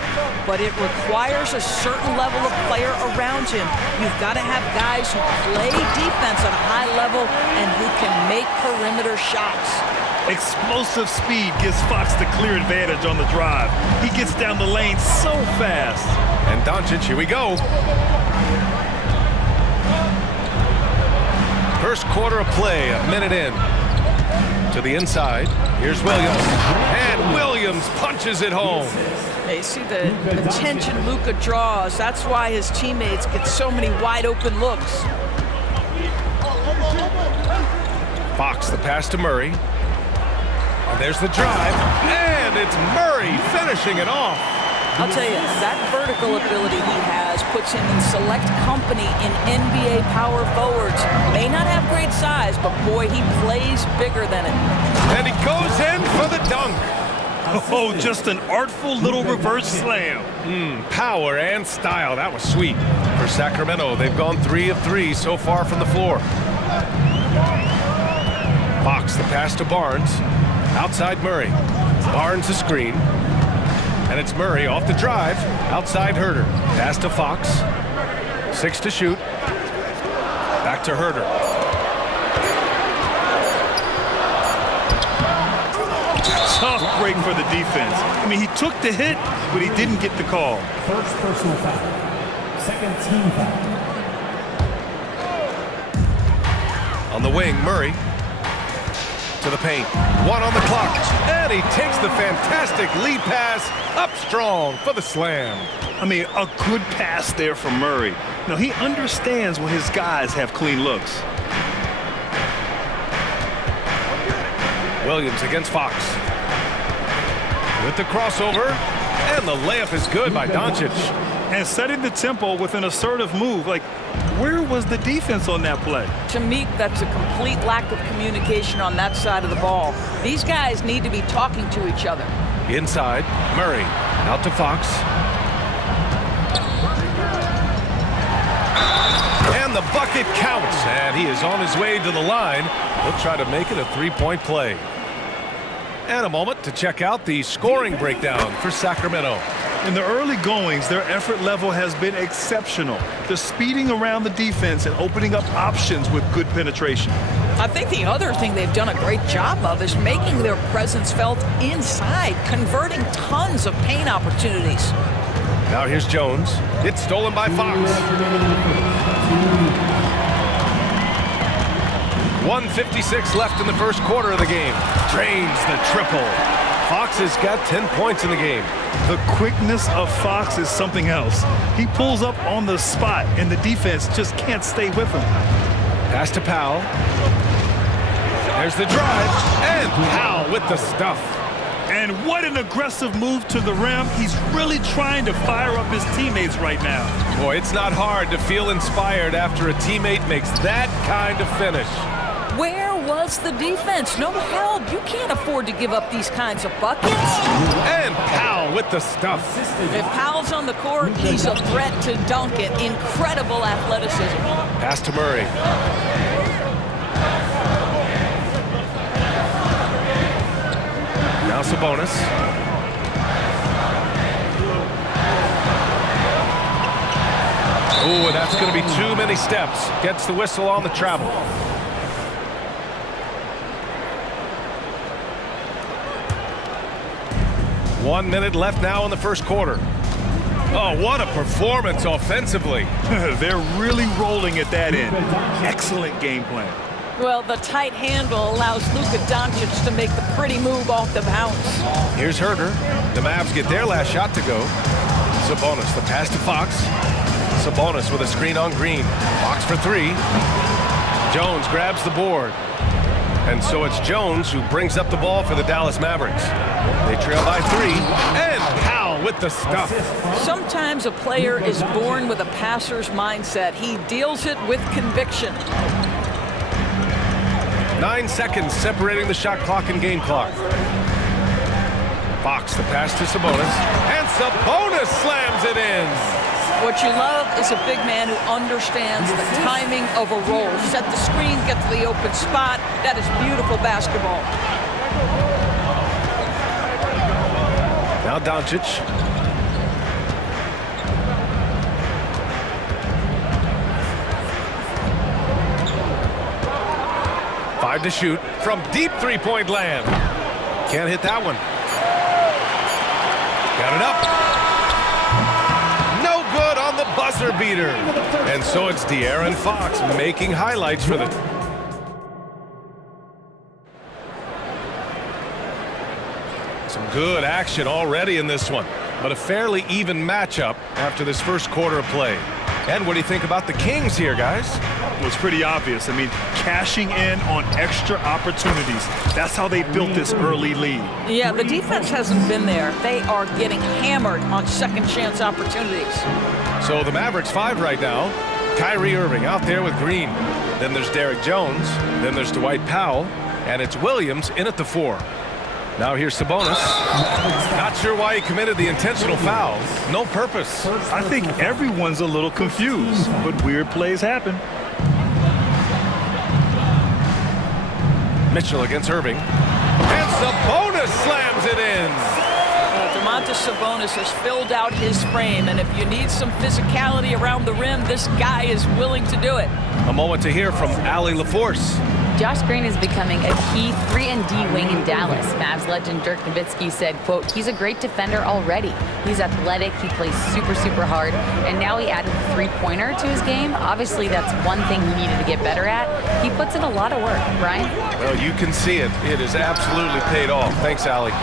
But it requires a certain level of player around him. You've got to have guys who play defense at a high level and who can make perimeter shots. Explosive speed gives Fox the clear advantage on the drive. He gets down the lane so fast. And Doncic, here we go. First quarter of play, a minute in. To the inside, here's Williams. And Williams punches it home. You see the attention Luka draws. That's why his teammates get so many wide open looks. Fox, the pass to Murray. And there's the drive, and it's Murray finishing it off. I'll tell you, that vertical ability he has puts him in select company in NBA power forwards. May not have great size, but boy, he plays bigger than it. And he goes in for the dunk. Oh, just an artful little reverse slam. Power and style, that was sweet. For Sacramento, they've gone 3 of 3 so far from the floor. Fox, the pass to Barnes. Outside Murray. Barnes the screen. And it's Murray off the drive. Outside Herter. Pass to Fox. 6 to shoot. Back to Herter. Tough break for the defense. I mean, he took the hit, but he didn't get the call. First personal foul. Second team foul. On the wing, Murray. To the paint. 1 on the clock. And he takes the fantastic lead pass up strong for the slam. I mean, a good pass there from Murray. Now, he understands when his guys have clean looks. Williams against Fox. With the crossover. And the layup is good by Doncic. And setting the tempo with an assertive move. Like, where was the defense on that play? To me, that's a complete lack of communication on that side of the ball. These guys need to be talking to each other. Inside, Murray. Out to Fox. And the bucket counts. And he is on his way to the line. He'll try to make it a three-point play. And a moment to check out the scoring breakdown for Sacramento. In the early goings, their effort level has been exceptional. They're speeding around the defense and opening up options with good penetration. I think the other thing they've done a great job of is making their presence felt inside, converting tons of paint opportunities. Now here's Jones. It's stolen by Fox. 1:56 left in the first quarter of the game. Drains the triple. Fox has got 10 points in the game. The quickness of Fox is something else. He pulls up on the spot, and the defense just can't stay with him. Pass to Powell. There's the drive, and Powell with the stuff. And what an aggressive move to the rim. He's really trying to fire up his teammates right now. Boy, it's not hard to feel inspired after a teammate makes that kind of finish. Where was the defense? No help. You can't afford to give up these kinds of buckets. And Powell with the stuff. If Powell's on the court, he's a threat to dunk it. Incredible athleticism. Pass to Murray. Now Sabonis. Ooh, and that's going to be too many steps. Gets the whistle on the travel. One minute left now in the first quarter. Oh, what a performance offensively. They're really rolling at that end. Excellent game plan. Well, the tight handle allows Luka Doncic to make the pretty move off the bounce. Here's Herter. The Mavs get their last shot to go. Sabonis, the pass to Fox. Sabonis with a screen on Green. Fox for three. Jones grabs the board. And so it's Jones who brings up the ball for the Dallas Mavericks. They trail by three. And Powell with the stuff. Sometimes a player is born with a passer's mindset. He deals it with conviction. 9 seconds separating the shot clock and game clock. Fox, the pass to Sabonis. And Sabonis slams it in. What you love is a big man who understands the timing of a roll. Set the screen, get to the open spot. That is beautiful basketball. Now Doncic. Five to shoot from deep three-point land. Can't hit that one. Got it up. No good on the buzzer beater. And so it's De'Aaron Fox making highlights for the... Some good action already in this one, but a fairly even matchup after this first quarter of play. And what do you think about the Kings here, guys? It was pretty obvious. I mean, cashing in on extra opportunities. That's how they built this early lead. Yeah, the defense hasn't been there. They are getting hammered on second chance opportunities. So the Mavericks 5 right now. Kyrie Irving out there with Green. Then there's Derek Jones. Then there's Dwight Powell. And it's Williams in at the 4. Now here's Sabonis. Not sure why he committed the intentional foul. No purpose. I think everyone's a little confused, but weird plays happen. Mitchell against Irving. And Sabonis slams it in. Domantas Sabonis has filled out his frame, and if you need some physicality around the rim, this guy is willing to do it. A moment to hear from Allie LaForce. Josh Green is becoming a key 3-and-D wing in Dallas. Mavs legend Dirk Nowitzki said, quote, he's a great defender already. He's athletic, he plays super, super hard, and now he added a three-pointer to his game. Obviously, that's one thing he needed to get better at. He puts in a lot of work, Brian. Well, you can see it. It has absolutely paid off. Thanks, Allie.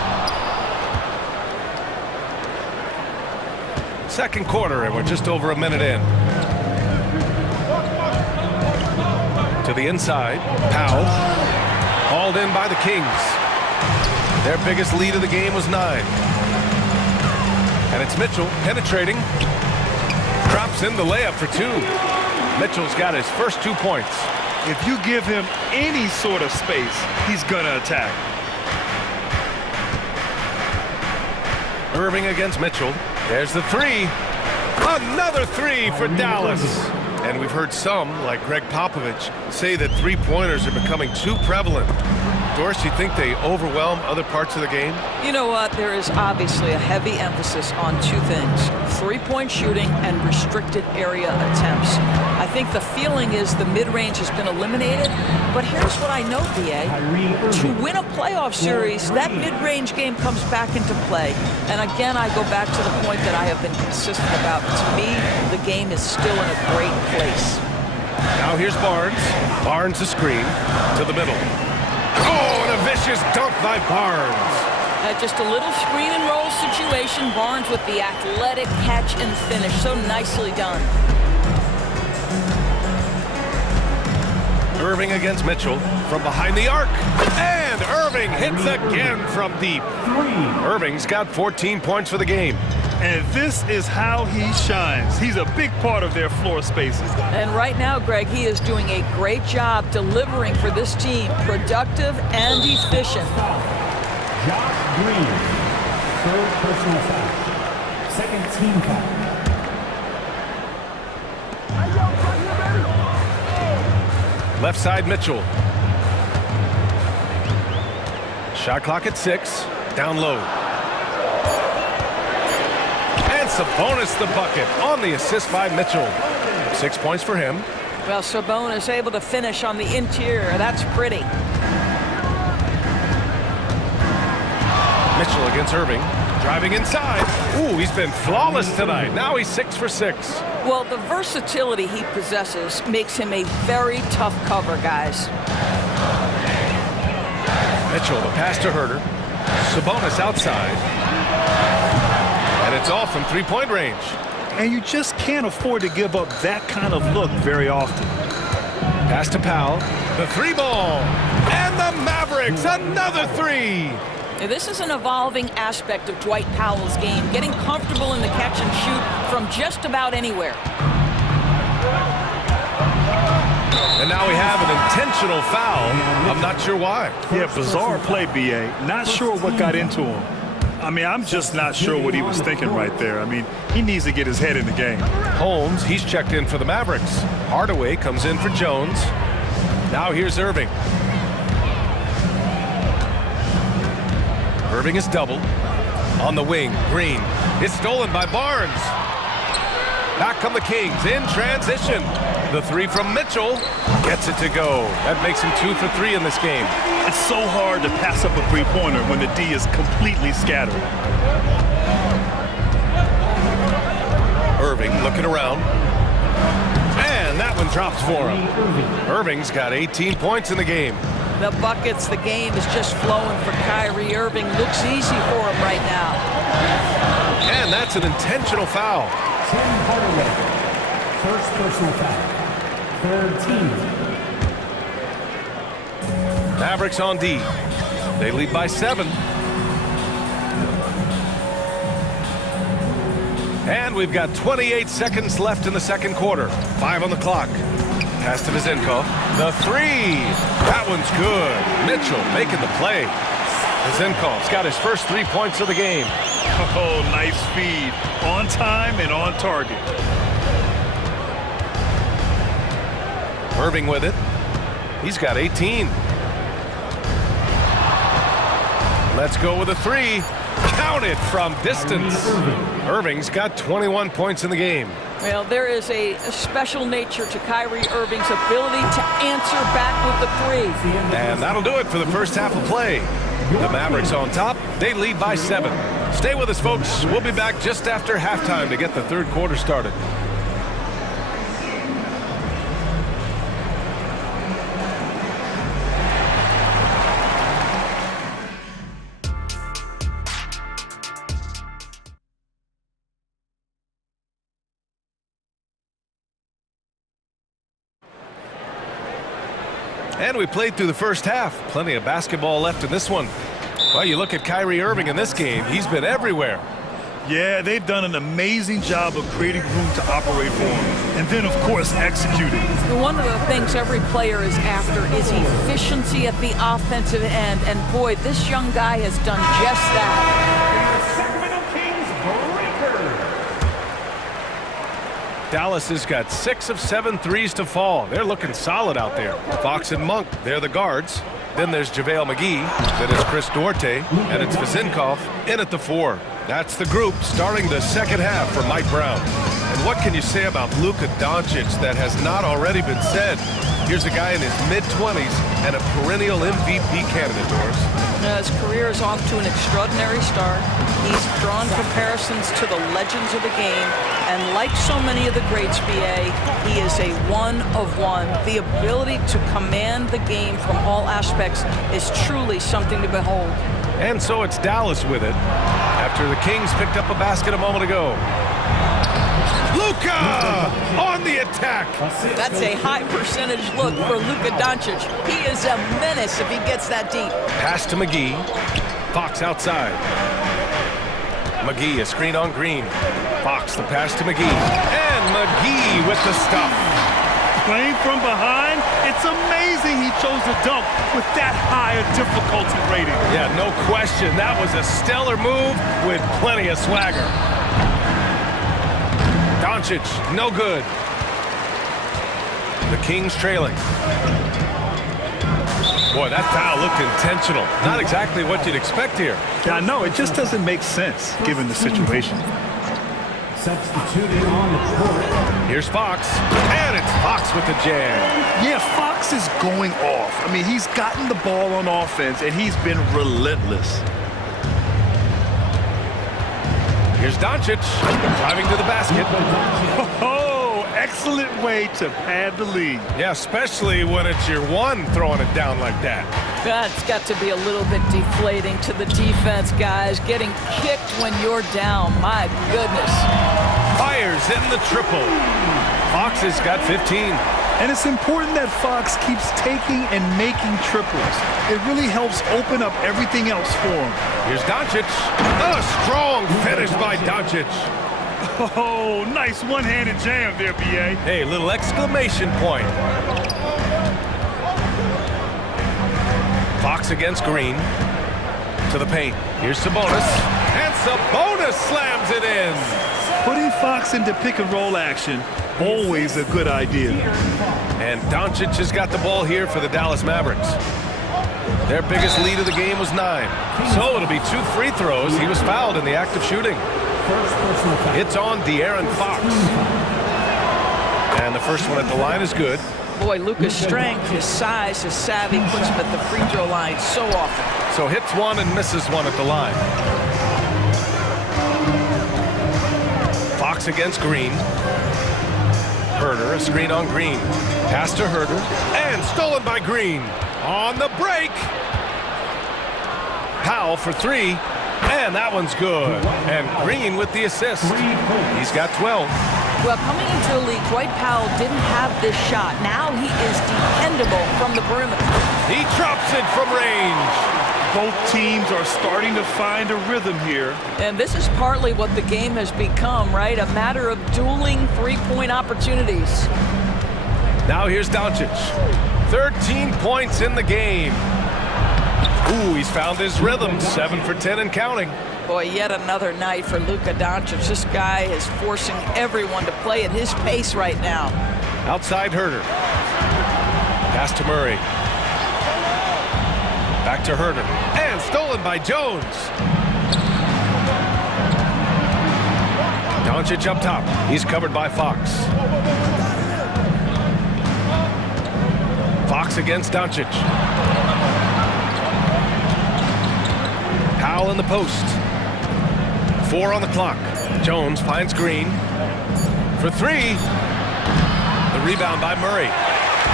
Second quarter, and we're just over a minute in. To the inside, Powell, hauled in by the Kings. Their biggest lead of the game was 9. And it's Mitchell penetrating. Drops in the layup for 2. Mitchell's got his first 2 points. If you give him any sort of space, he's gonna attack. Irving against Mitchell. There's the 3. Another 3 for Dallas. And we've heard some, like Greg Popovich, say that three-pointers are becoming too prevalent. Doris, you think they overwhelm other parts of the game? You know what? There is obviously a heavy emphasis on 2 things: three-point shooting and restricted area attempts. I think the feeling is the mid-range has been eliminated, but here's what I know, B.A. To win a playoff series, that mid-range game comes back into play. And again, I go back to the point that I have been consistent about. To me, the game is still in a great place. Now here's Barnes. Barnes the screen to the middle. Oh, and a vicious dunk by Barnes. Just a little screen and roll situation. Barnes with the athletic catch and finish. So nicely done. Irving against Mitchell from behind the arc. And Irving hits again from deep. Irving's got 14 points for the game. And this is how he shines. He's a big part of their floor spaces. And right now, Greg, he is doing a great job delivering for this team. Productive and efficient. Josh Green, third personal foul. Second team foul. Left side, Mitchell. Shot clock at 6. Down low. And Sabonis the bucket on the assist by Mitchell. 6 points for him. Well, Sabonis able to finish on the interior. That's pretty. Mitchell against Irving. Driving inside. Ooh, he's been flawless tonight. Now he's 6 for 6. Well, the versatility he possesses makes him a very tough cover, guys. Mitchell, the pass to Herter. Sabonis outside. And it's all from three-point range. And you just can't afford to give up that kind of look very often. Pass to Powell. The three ball. And the Mavericks, another three. This is an evolving aspect of Dwight Powell's game, getting comfortable in the catch and shoot from just about anywhere. And now we have an intentional foul. I'm not sure why. Yeah, bizarre play, B.A. Not sure what got into him. I mean, I'm just not sure what he was thinking right there. I mean, he needs to get his head in the game. Holmes, he's checked in for the Mavericks. Hardaway comes in for Jones. Now here's Irving. Irving is doubled. On the wing, Green. It's stolen by Barnes. Back come the Kings in transition. The three from Mitchell gets it to go. That makes him 2 for 3 in this game. It's so hard to pass up a three-pointer when the D is completely scattered. Irving looking around. And that one drops for him. Irving's got 18 points in the game. The buckets, the game is just flowing for Kyrie Irving. Looks easy for him right now. And that's an intentional foul. Tim Hardaway, first personal foul. Third team. Mavericks on D. They lead by 7. And we've got 28 seconds left in the second quarter. 5 on the clock. Pass to Vizenkov. The three. That one's good. Mitchell making the play. Vizenkov's got his first 3 points of the game. Oh, nice feed. On time and on target. Irving with it. He's got 18. Let's go with a three. Count it from distance. Irving's got 21 points in the game. Well, there is a special nature to Kyrie Irving's ability to answer back with the three. And that'll do it for the first half of play. The Mavericks on top. They lead by 7. Stay with us, folks. We'll be back just after halftime to get the third quarter started. And we played through the first half. Plenty of basketball left in this one. Well, you look at Kyrie Irving in this game. He's been everywhere. Yeah, they've done an amazing job of creating room to operate for him. And then, of course, executing. One of the things every player is after is efficiency at the offensive end. And boy, this young guy has done just that. Dallas has got 6 of 7 threes to fall. They're looking solid out there. Fox and Monk, they're the guards. Then there's JaVale McGee. Then it's Chris Duarte. And it's Vizenkov in at the 4. That's the group starting the second half for Mike Brown. And what can you say about Luka Doncic that has not already been said? Here's a guy in his mid-20s and a perennial MVP candidate, Doris. His career is off to an extraordinary start. He's drawn comparisons to the legends of the game. And like so many of the greats, BA, he is a one of one. The ability to command the game from all aspects is truly something to behold. And so it's Dallas with it after the Kings picked up a basket a moment ago. Luka on the attack. That's a high percentage look for Luka Doncic. He is a menace if he gets that deep. Pass to McGee. Fox outside. McGee, a screen on Green. Fox, the pass to McGee. And McGee with the stuff. Playing from behind, it's amazing he chose to dunk with that high a difficulty rating. Yeah, no question. That was a stellar move with plenty of swagger. Doncic, no good. The Kings trailing. Boy, that foul looked intentional. Not exactly what you'd expect here. Yeah, no, it just doesn't make sense given the situation. Substituted on the court. Here's Fox, and it's Fox with the jam. Yeah, Fox is going off. I mean, he's gotten the ball on offense, and he's been relentless. Here's Doncic driving to the basket. Oh, excellent way to pad the lead. Yeah, especially when it's your one throwing it down like that. That's got to be a little bit deflating to the defense, guys. Getting kicked when you're down. My goodness. Fires in the triple. Fox has got 15. And it's important that Fox keeps taking and making triples. It really helps open up everything else for him. Here's Doncic. A strong finish by Doncic. Oh, nice one-handed jam there, B.A. Hey, little exclamation point. Fox against Green. To the paint. Here's Sabonis. And Sabonis slams it in. Putting Fox into pick-and-roll action, always a good idea. And Doncic has got the ball here for the Dallas Mavericks. Their biggest lead of the game was 9. So it'll be 2 free throws. He was fouled in the act of shooting. It's on De'Aaron Fox. And the first one at the line is good. Boy, Luka's strength, his size, his savvy puts him at the free throw line so often. So hits one and misses one at the line. Fox against Green. Herder, a screen on Green. Pass to Herder, and stolen by Green. On the break. Powell for 3, and that one's good. And Green with the assist. He's got 12. Well, coming into the league, Dwight Powell didn't have this shot. Now he is dependable from the perimeter. He drops it from range. Both teams are starting to find a rhythm here. And this is partly what the game has become, right? A matter of dueling three-point opportunities. Now here's Doncic. 13 points in the game. Ooh, he's found his rhythm. 7 for 10 and counting. Boy, yet another night for Luka Doncic. This guy is forcing everyone to play at his pace right now. Outside Herder. Pass to Murray. Back to Herder. And stolen by Jones. Doncic up top. He's covered by Fox. Fox against Doncic. Powell in the post. 4 on the clock. Jones finds Green. For 3. The rebound by Murray.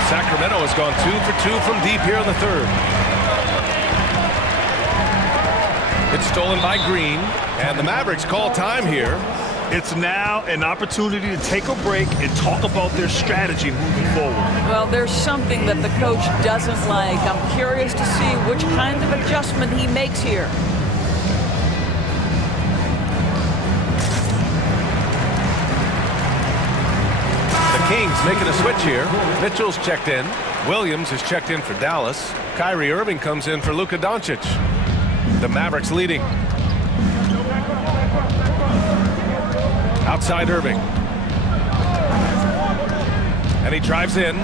Sacramento has gone 2 for 2 from deep here in the third. It's stolen by Green, and the Mavericks call time here. It's now an opportunity to take a break and talk about their strategy moving forward. Well, there's something that the coach doesn't like. I'm curious to see which kind of adjustment he makes here. The Kings making a switch here. Mitchell's checked in. Williams is checked in for Dallas. Kyrie Irving comes in for Luka Doncic. The Mavericks leading. Outside Irving. And he drives in.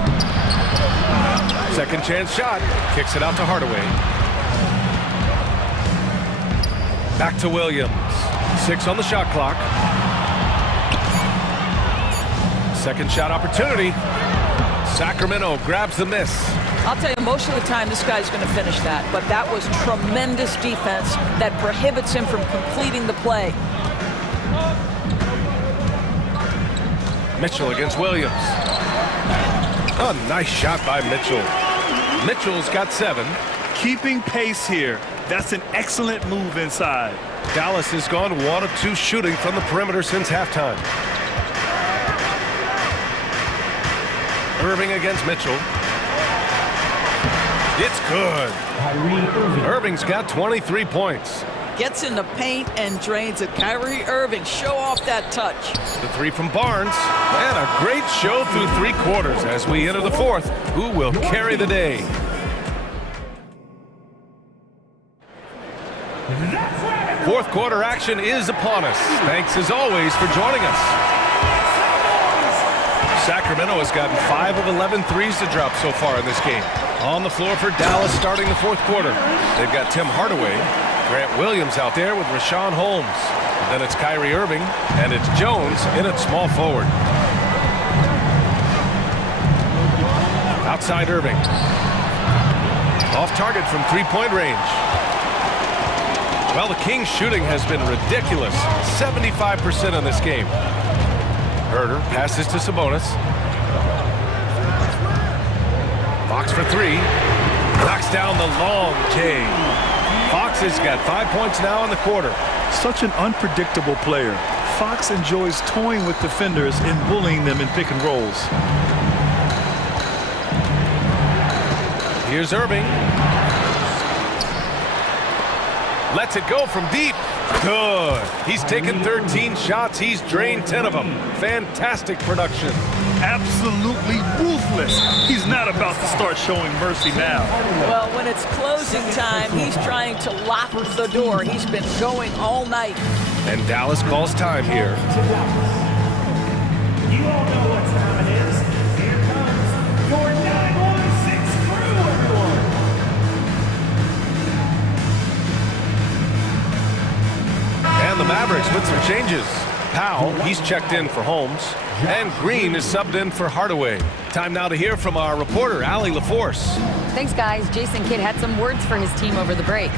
Second chance shot. Kicks it out to Hardaway. Back to Williams. 6 on the shot clock. Second shot opportunity. Sacramento grabs the miss. I'll tell you, most of the time this guy's going to finish that, but that was tremendous defense that prohibits him from completing the play. Mitchell against Williams. A nice shot by Mitchell. Mitchell's got 7. Keeping pace here. That's an excellent move inside. Dallas has gone 1 of 2 shooting from the perimeter since halftime. Irving against Mitchell. It's good. Irving's got 23 points. Gets in the paint and drains it. Kyrie Irving, show off that touch. The 3 from Barnes. And a great show through 3 quarters as we enter the 4th. Who will carry the day? Fourth quarter action is upon us. Thanks as always for joining us. Sacramento has gotten 5 of 11 threes to drop so far in this game. On the floor for Dallas starting the 4th quarter. They've got Tim Hardaway, Grant Williams out there with Rashawn Holmes. Then it's Kyrie Irving, and it's Jones in at small forward. Outside Irving. Off target from 3-point range. Well, the Kings' shooting has been ridiculous. 75% in this game. Herder passes to Sabonis. Fox for three. Knocks down the long J. Fox has got 5 points now in the quarter. Such an unpredictable player. Fox enjoys toying with defenders and bullying them in pick and rolls. Here's Irving. Lets it go from deep. Good. He's taken 13 shots. He's drained 10 of them. Fantastic production. Absolutely ruthless. He's not about to start showing mercy now. Well, when it's closing time, he's trying to lock the door. He's been going all night. And Dallas calls time here. You all know what time it is. Here comes your 916 crew, everyone. And the Mavericks with some changes. Powell, he's checked in for Holmes. And Green is subbed in for Hardaway. Time now to hear from our reporter, Allie LaForce. Thanks, guys. Jason Kidd had some words for his team over the break.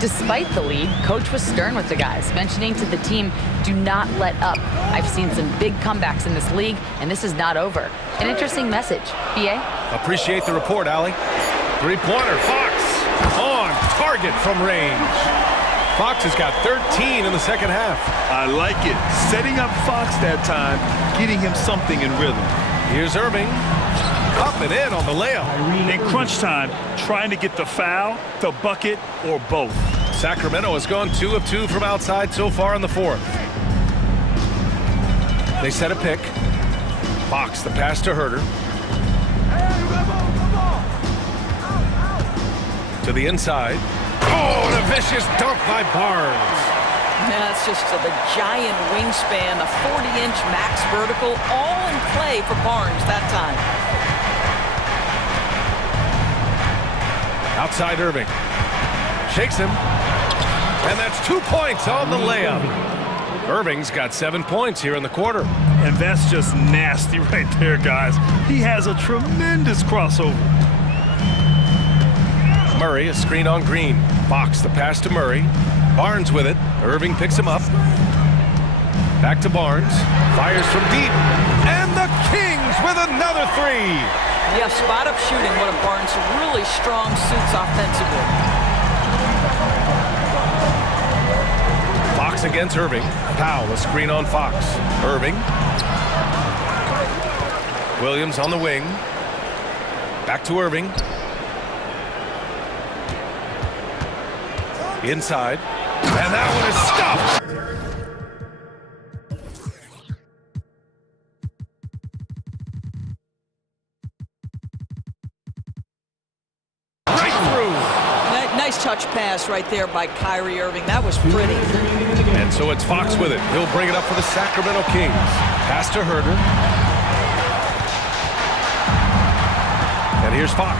Despite the lead, Coach was stern with the guys, mentioning to the team, do not let up. I've seen some big comebacks in this league, and this is not over. An interesting message. BA? Appreciate the report, Allie. Three-pointer, Fox on target from range. Fox has got 13 in the second half. I like it. Setting up Fox that time, getting him something in rhythm. Here's Irving. Up and in on the layup. In crunch time, trying to get the foul, the bucket, or both. Sacramento has gone 2 of 2 from outside so far in the fourth. They set a pick. Fox, the pass to Herder. To the inside. Oh, and a vicious dunk by Barnes. That's just the giant wingspan, a 40-inch max vertical, all in play for Barnes that time. Outside Irving. Shakes him. And that's 2 points on the layup. Irving's got 7 points here in the quarter. And that's just nasty right there, guys. He has a tremendous crossover. Murray, a screen on Green. Fox, the pass to Murray. Barnes with it. Irving picks him up. Back to Barnes. Fires from deep. And the Kings with another three. Yeah, spot-up shooting, one of Barnes' really strong suits offensively. Fox against Irving. Powell, a screen on Fox. Irving. Williams on the wing. Back to Irving. Inside. And that one is stopped. Right through. Nice touch pass right there by Kyrie Irving. That was pretty. And so it's Fox with it. He'll bring it up for the Sacramento Kings. Pass to Herder. And here's Fox.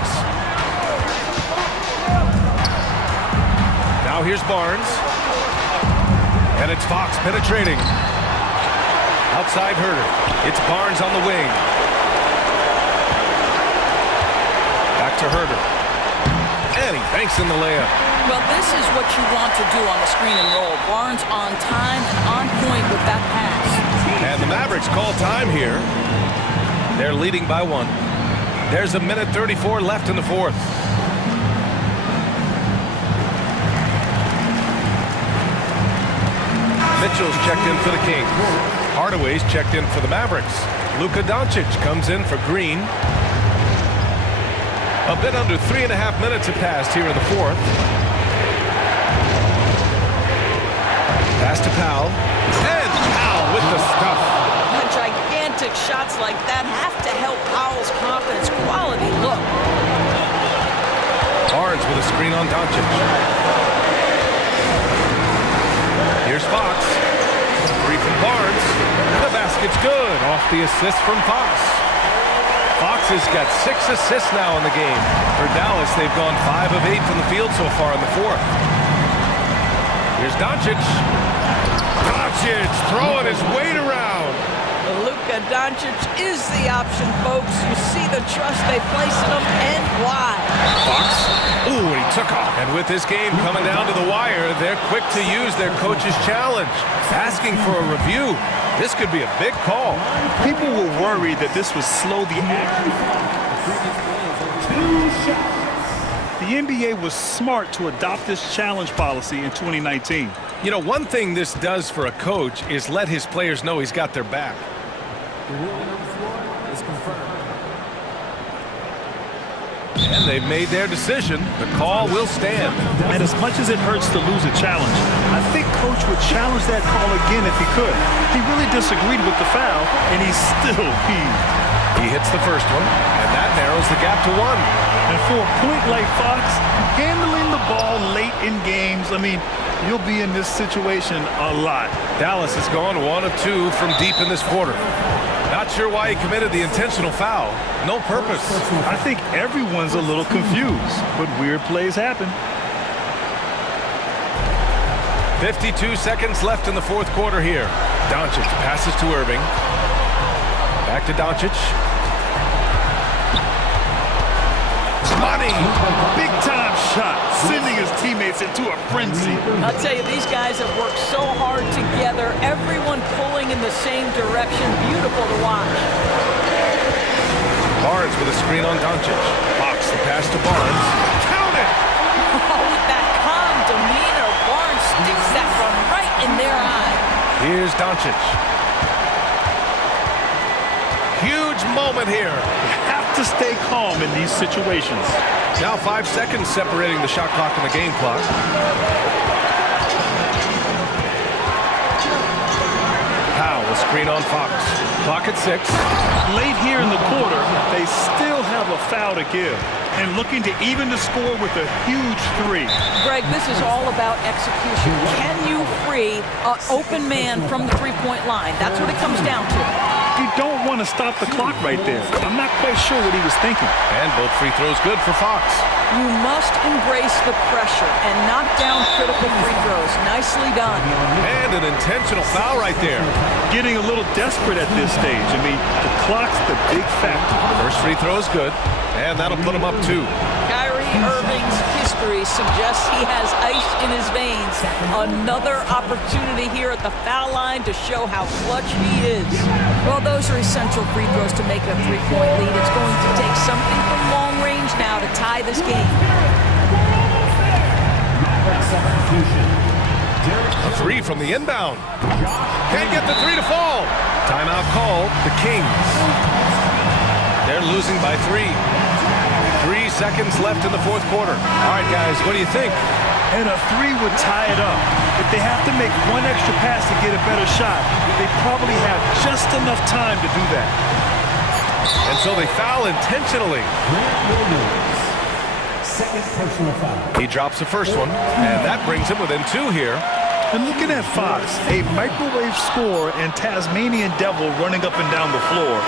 Now here's Barnes. And it's Fox penetrating. Outside Herder. It's Barnes on the wing. Back to Herder. And he banks in the layup. Well, this is what you want to do on the screen and roll. Barnes on time and on point with that pass. And the Mavericks call time here. They're leading by 1. There's a minute 34 left in the fourth. Mitchell's checked in for the Kings. Hardaway's checked in for the Mavericks. Luka Doncic comes in for Green. A bit under 3.5 minutes have passed here in the fourth. Pass to Powell. And Powell with the stuff. Gigantic shots like that have to help Powell's confidence. Quality look. Barnes with a screen on Doncic. Here's Fox. 3 from Barnes. The basket's good. Off the assist from Fox. Fox has got 6 assists now in the game. For Dallas, they've gone 5 of 8 from the field so far in the fourth. Here's Doncic. Doncic throwing his weight around. Luka Luka Doncic is the option, folks. You see the trust they place in him and why. Fox. Ooh, he took off. And with this game coming down to the wire, they're quick to use their coach's challenge. Asking for a review. This could be a big call. People were worried that this would slow the action. The NBA was smart to adopt this challenge policy in 2019. You know, one thing this does for a coach is let his players know he's got their back. The ruling on the floor is confirmed. And they've made their decision. The call will stand. And as much as it hurts to lose a challenge, I think Coach would challenge that call again if he could. He really disagreed with the foul, and he's still peeved. He hits the first one, and that narrows the gap to 1. And for a point like Fox, handling the ball late in games, I mean, you'll be in this situation a lot. Dallas has gone 1 of 2 from deep in this quarter. Not sure why he committed the intentional foul. No purpose. I think everyone's a little confused, but weird plays happen. 52 seconds left in the fourth quarter here. Doncic passes to Irving. Back to Doncic. Money! Big time shot, sending his teammates into a frenzy. I'll tell you, these guys have worked so hard together. Everyone pulling in the same direction. Beautiful to watch. Barnes with a screen on Doncic. Fox the pass to Barnes. Count it! Oh, with that calm demeanor, Barnes sticks that one right in their eye. Here's Doncic. Huge moment here. Have to stay calm in these situations. Now 5 seconds separating the shot clock and the game clock. Powell will screen on Fox. Clock at 6. Late here in the quarter, they still have a foul to give. And looking to even the score with a huge 3. Greg, this is all about execution. Can you free an open man from the three-point line? That's what it comes down to. You don't want to stop the clock right there. I'm not quite sure what he was thinking. And both free throws good for Fox. You must embrace the pressure and knock down critical free throws. Nicely done. And an intentional foul right there. Getting a little desperate at this stage. I mean, the clock's the big factor. First free throw is good, and that'll put him up 2. Kyrie Irving's history suggests he has ice in his veins. Another opportunity here at the foul line to show how clutch he is. Well, those are essential free throws to make a three-point lead. It's going to take something from long range now to tie this game. A 3 from the inbound. Can't get the 3 to fall. Timeout called. The Kings. They're losing by 3. 3 seconds left in the fourth quarter. All right, guys, what do you think? And a 3 would tie it up. If they have to make one extra pass to get a better shot, they probably have just enough time to do that. And so they foul intentionally. Second personal foul. He drops the first one, and that brings him within 2 here. And looking at Fox, a microwave score and Tasmanian Devil running up and down the floor.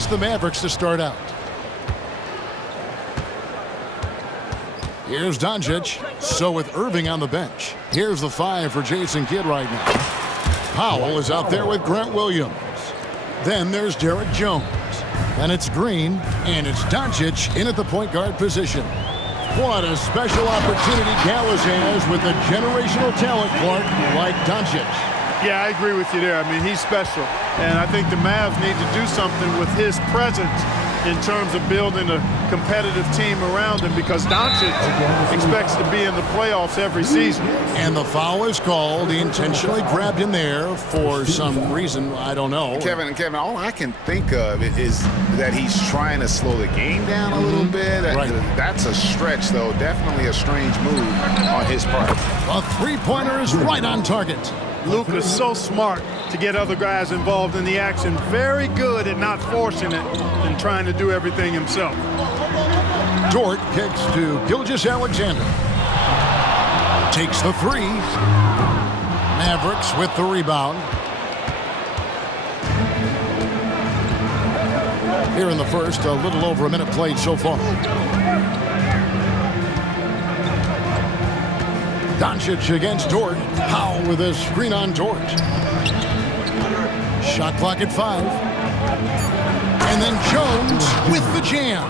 It's the Mavericks to start out. Here's Doncic. So with Irving on the bench. Here's the 5 for Jason Kidd right now. Powell is out there with Grant Williams. Then there's Derek Jones. Then it's Green, and it's Doncic in at the point guard position. What a special opportunity Dallas has with a generational talent, Clark, like Doncic. Yeah, I agree with you there. I mean, he's special. And I think the Mavs need to do something with his presence in terms of building a competitive team around him, because Doncic expects to be in the playoffs every season. And the foul is called. He intentionally grabbed him there for some reason, I don't know. Kevin, all I can think of is that he's trying to slow the game down a little bit. Right. That's a stretch, though. Definitely a strange move on his part. A three-pointer is right on target. Luka's so smart to get other guys involved in the action. Very good at not forcing it and trying to do everything himself. Dort kicks to Gilgeous-Alexander. Takes the 3. Mavericks with the rebound. Here in the first, a little over a minute played so far. Doncic against Dort. Powell with a screen on Dort. Shot clock at 5. And then Jones with the jam.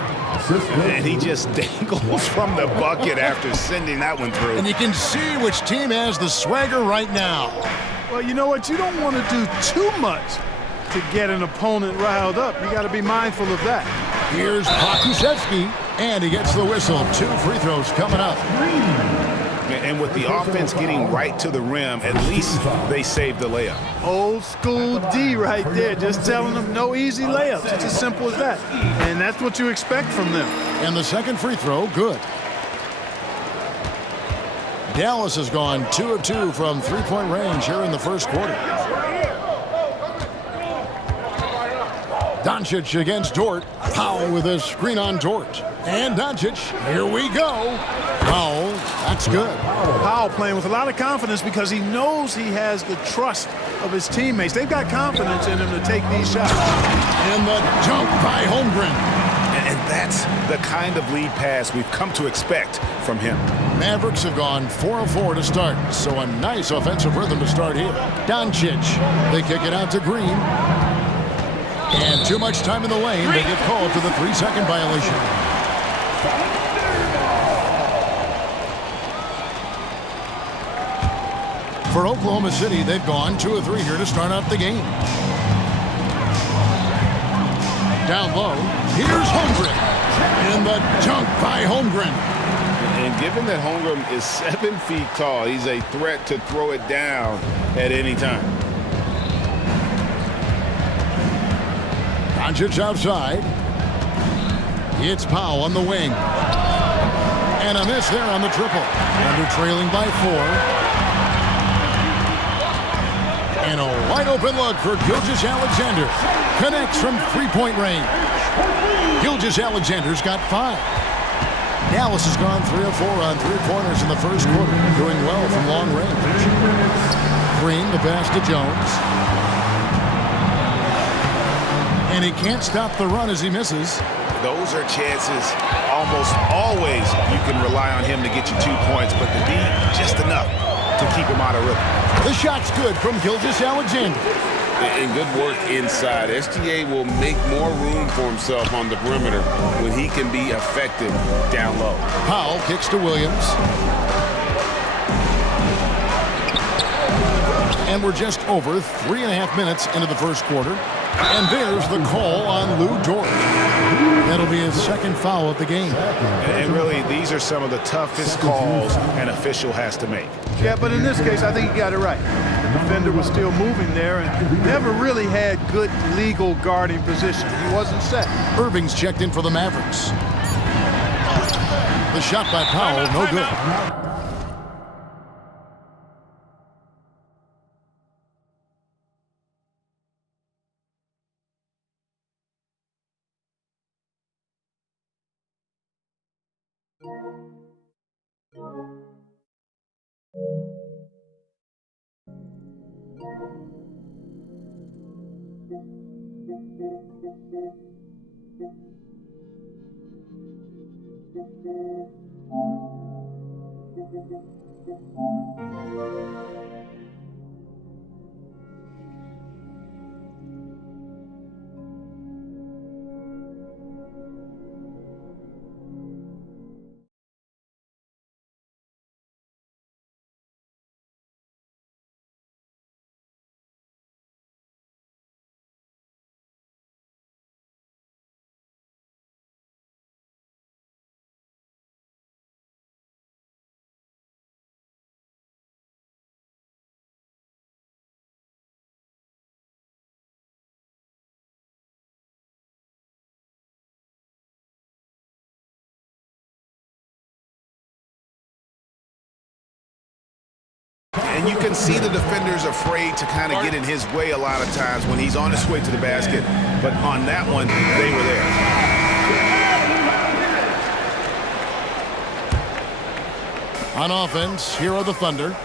And he just dangles from the bucket after sending that one through. And you can see which team has the swagger right now. Well, you know what? You don't want to do too much to get an opponent riled up. You got to be mindful of that. Here's Pokusevski, and he gets the whistle. 2 free throws coming up. And with the offense getting right to the rim, at least they saved the layup. Old school D right there, just telling them no easy layups. It's as simple as that. And that's what you expect from them. And the second free throw, good. Dallas has gone 2 of 2 from three-point range here in the first quarter. Doncic against Dort. Powell with a screen on Dort. And Doncic, here we go. Powell, that's good. Powell playing with a lot of confidence because he knows he has the trust of his teammates. They've got confidence in him to take these shots. And the dunk by Holmgren. And that's the kind of lead pass we've come to expect from him. Mavericks have gone 4 of 4 to start, so a nice offensive rhythm to start here. Doncic, they kick it out to Green. And too much time in the lane. They get called for the 3-second violation. For Oklahoma City, they've gone 2 of 3 here to start out the game. Down low, here's Holmgren. And the dunk by Holmgren. And given that Holmgren is 7 feet tall, he's a threat to throw it down at any time. Doncic outside. It's Powell on the wing. And a miss there on the triple. Under trailing by 4. And a wide open look for Gilgeous-Alexander. Connects from three-point range. Gilgeous-Alexander's got 5. Dallas has gone 3 of 4 on three-pointers in the first quarter. Doing well from long range. Green, the pass to Jones. And he can't stop the run as he misses. Those are chances almost always you can rely on him to get you 2 points, but to be just enough to keep him out of rhythm. The shot's good from Gilgeous-Alexander. And good work inside. SGA will make more room for himself on the perimeter when he can be effective down low. Powell kicks to Williams. And we're just over 3.5 minutes into the first quarter. And there's the call on Lou Dort. That'll be his second foul of the game. And really, these are some of the toughest calls an official has to make. Yeah, but in this case, I think he got it right. The defender was still moving there and never really had good legal guarding position. He wasn't set. Irving's checked in for the Mavericks. The shot by Powell, no good. And you can see the defenders afraid to kind of get in his way a lot of times when he's on his way to the basket. But on that one, they were there. On offense, here are the Thunder.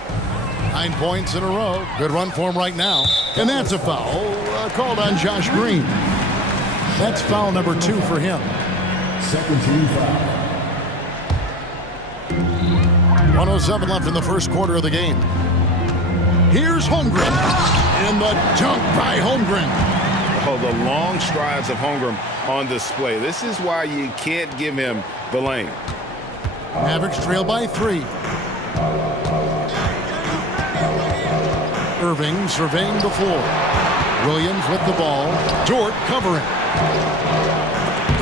9 points in a row. Good run for him right now. And that's a foul called on Josh Green. That's foul number 2 for him. Second team foul. 1:07 left in the first quarter of the game. Here's Holmgren. And the dunk by Holmgren. Oh, the long strides of Holmgren on display. This is why you can't give him the lane. Mavericks trail by 3. Irving surveying the floor. Williams with the ball. Dort covering.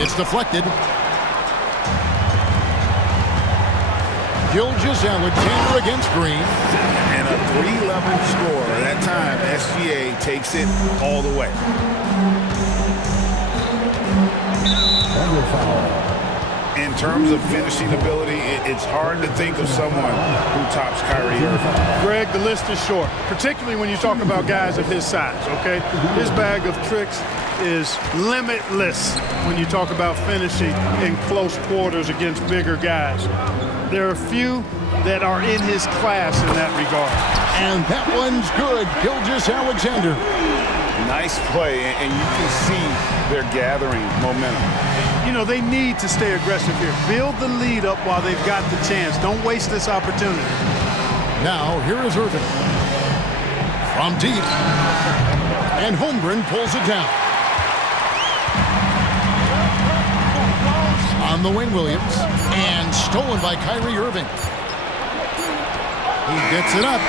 It's deflected. Gilgeous-Alexander against Green. And a 3-level score. That time, SGA takes it all the way. In terms of finishing ability, it's hard to think of someone who tops Kyrie Irving. Greg, the list is short, particularly when you talk about guys of his size, okay? His bag of tricks is limitless when you talk about finishing in close quarters against bigger guys. There are few that are in his class in that regard. And that one's good. Gilgeous-Alexander. Nice play, and you can see they're gathering momentum. You know, they need to stay aggressive here. Build the lead up while they've got the chance. Don't waste this opportunity. Now, here is Irving. From deep. And Holmgren pulls it down. On the wing, Williams. And stolen by Kyrie Irving. He gets it up.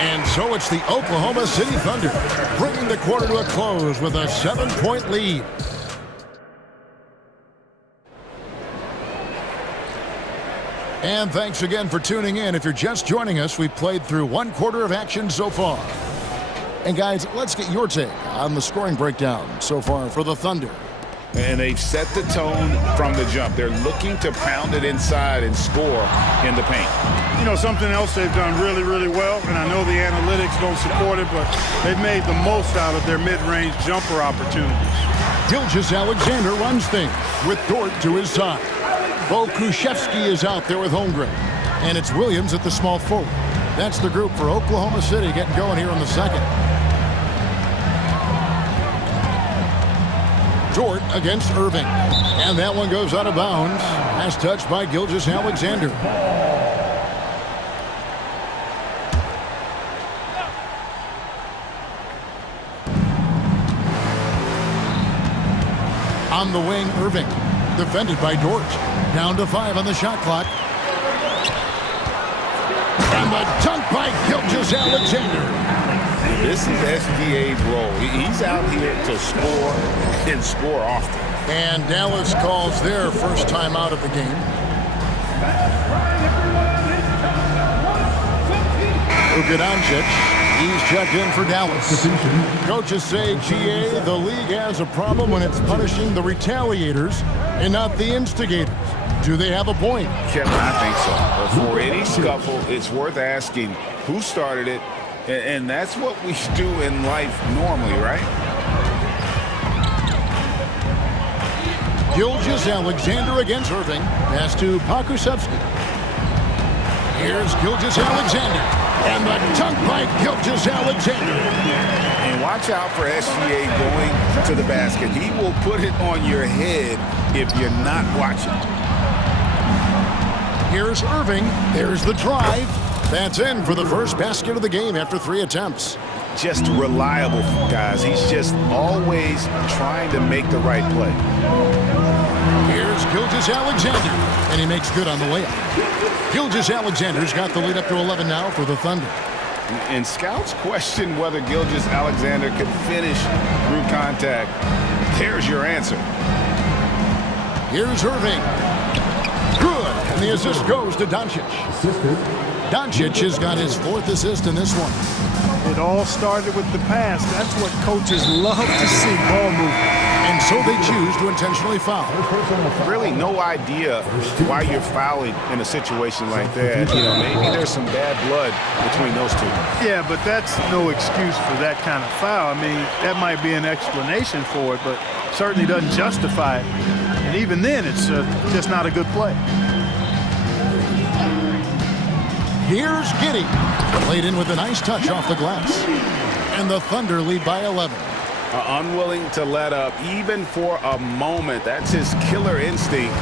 And so it's the Oklahoma City Thunder, bringing the quarter to a close with a 7-point lead. And thanks again for tuning in. If you're just joining us, we've played through 1 quarter of action so far. And guys, let's get your take on the scoring breakdown so far for the Thunder. And they've set the tone from the jump. They're looking to pound it inside and score in the paint. You know, something else they've done really, really well, and I know the analytics don't support it, but they've made the most out of their mid-range jumper opportunities. Gilgeous-Alexander runs things with Dort to his side. Kushevsky is out there with Holmgren. And it's Williams at the small forward. That's the group for Oklahoma City getting going here in the second. Dort against Irving. And that one goes out of bounds. As touched by Gilgeous-Alexander. On the wing, Irving. Defended by Dort. Down to 5 on the shot clock. And the dunk by Gilgeous-Alexander. This is SGA's role. He's out here to score and score often. And Dallas calls their first time out of the game. Luka Doncic. He's checked in for Dallas. Coaches say, GA, the league has a problem when it's punishing the retaliators and not the instigators. Do they have a point? Kevin, I think so. For any scuffle, it's worth asking who started it, and that's what we do in life normally, right? Gilgeous-Alexander against Irving. Pass to Pokusevski. Here's Gilgeous-Alexander. And the dunk by Gilgeous-Alexander. And watch out for SGA going to the basket. He will put it on your head if you're not watching. Here's Irving. There's the drive. That's in for the first basket of the game after 3 attempts. Just reliable, guys. He's just always trying to make the right play. Here's Gilgeous-Alexander, and he makes good on the layup. Gilgeous-Alexander's got the lead up to 11 now for the Thunder. And scouts question whether Gilgeous-Alexander could finish through contact. There's your answer. Here's Irving. Good, and the assist goes to Doncic. Doncic has got his 4th assist in this one. It all started with the pass. That's what coaches love to see, ball movement. And so they choose to intentionally foul. Really no idea why you're fouling in a situation like that. You know, maybe there's some bad blood between those two. Yeah, but that's no excuse for that kind of foul. I mean, that might be an explanation for it, but certainly doesn't justify it. And even then, it's just not a good play. Here's Giddey. Played in with a nice touch off the glass. And the Thunder lead by 11. Unwilling to let up even for a moment. That's his killer instinct,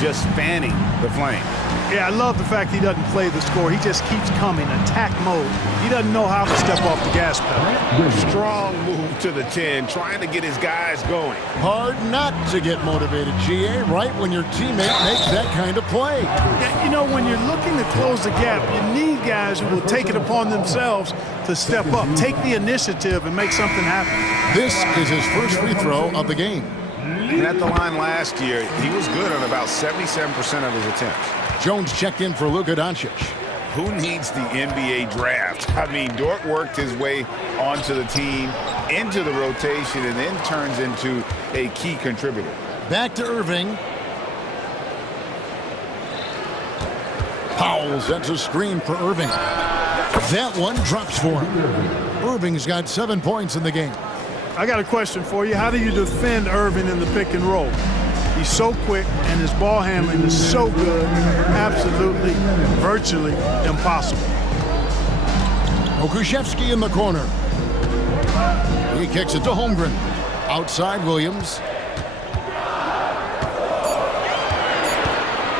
just fanning the flame. Yeah, I love the fact he doesn't play the score. He just keeps coming, attack mode. He doesn't know how to step off the gas pedal. Strong move to the 10, trying to get his guys going. Hard not to get motivated, GA, right when your teammate makes that kind of play. Yeah, you know, when you're looking to close the gap, you need guys who will take it upon themselves to step up, take the initiative, and make something happen. This is his first free throw of the game. And at the line last year, he was good on about 77% of his attempts. Jones checked in for Luka Doncic. Who needs the NBA draft? I mean, Dort worked his way onto the team, into the rotation, and then turns into a key contributor. Back to Irving. Powell sets a screen for Irving. That one drops for him. Irving's got 7 points in the game. I got a question for you. How do you defend Irving in the pick and roll? He's so quick, and his ball handling is so good, absolutely, virtually impossible. Okushevsky in the corner. He kicks it to Holmgren. Outside Williams.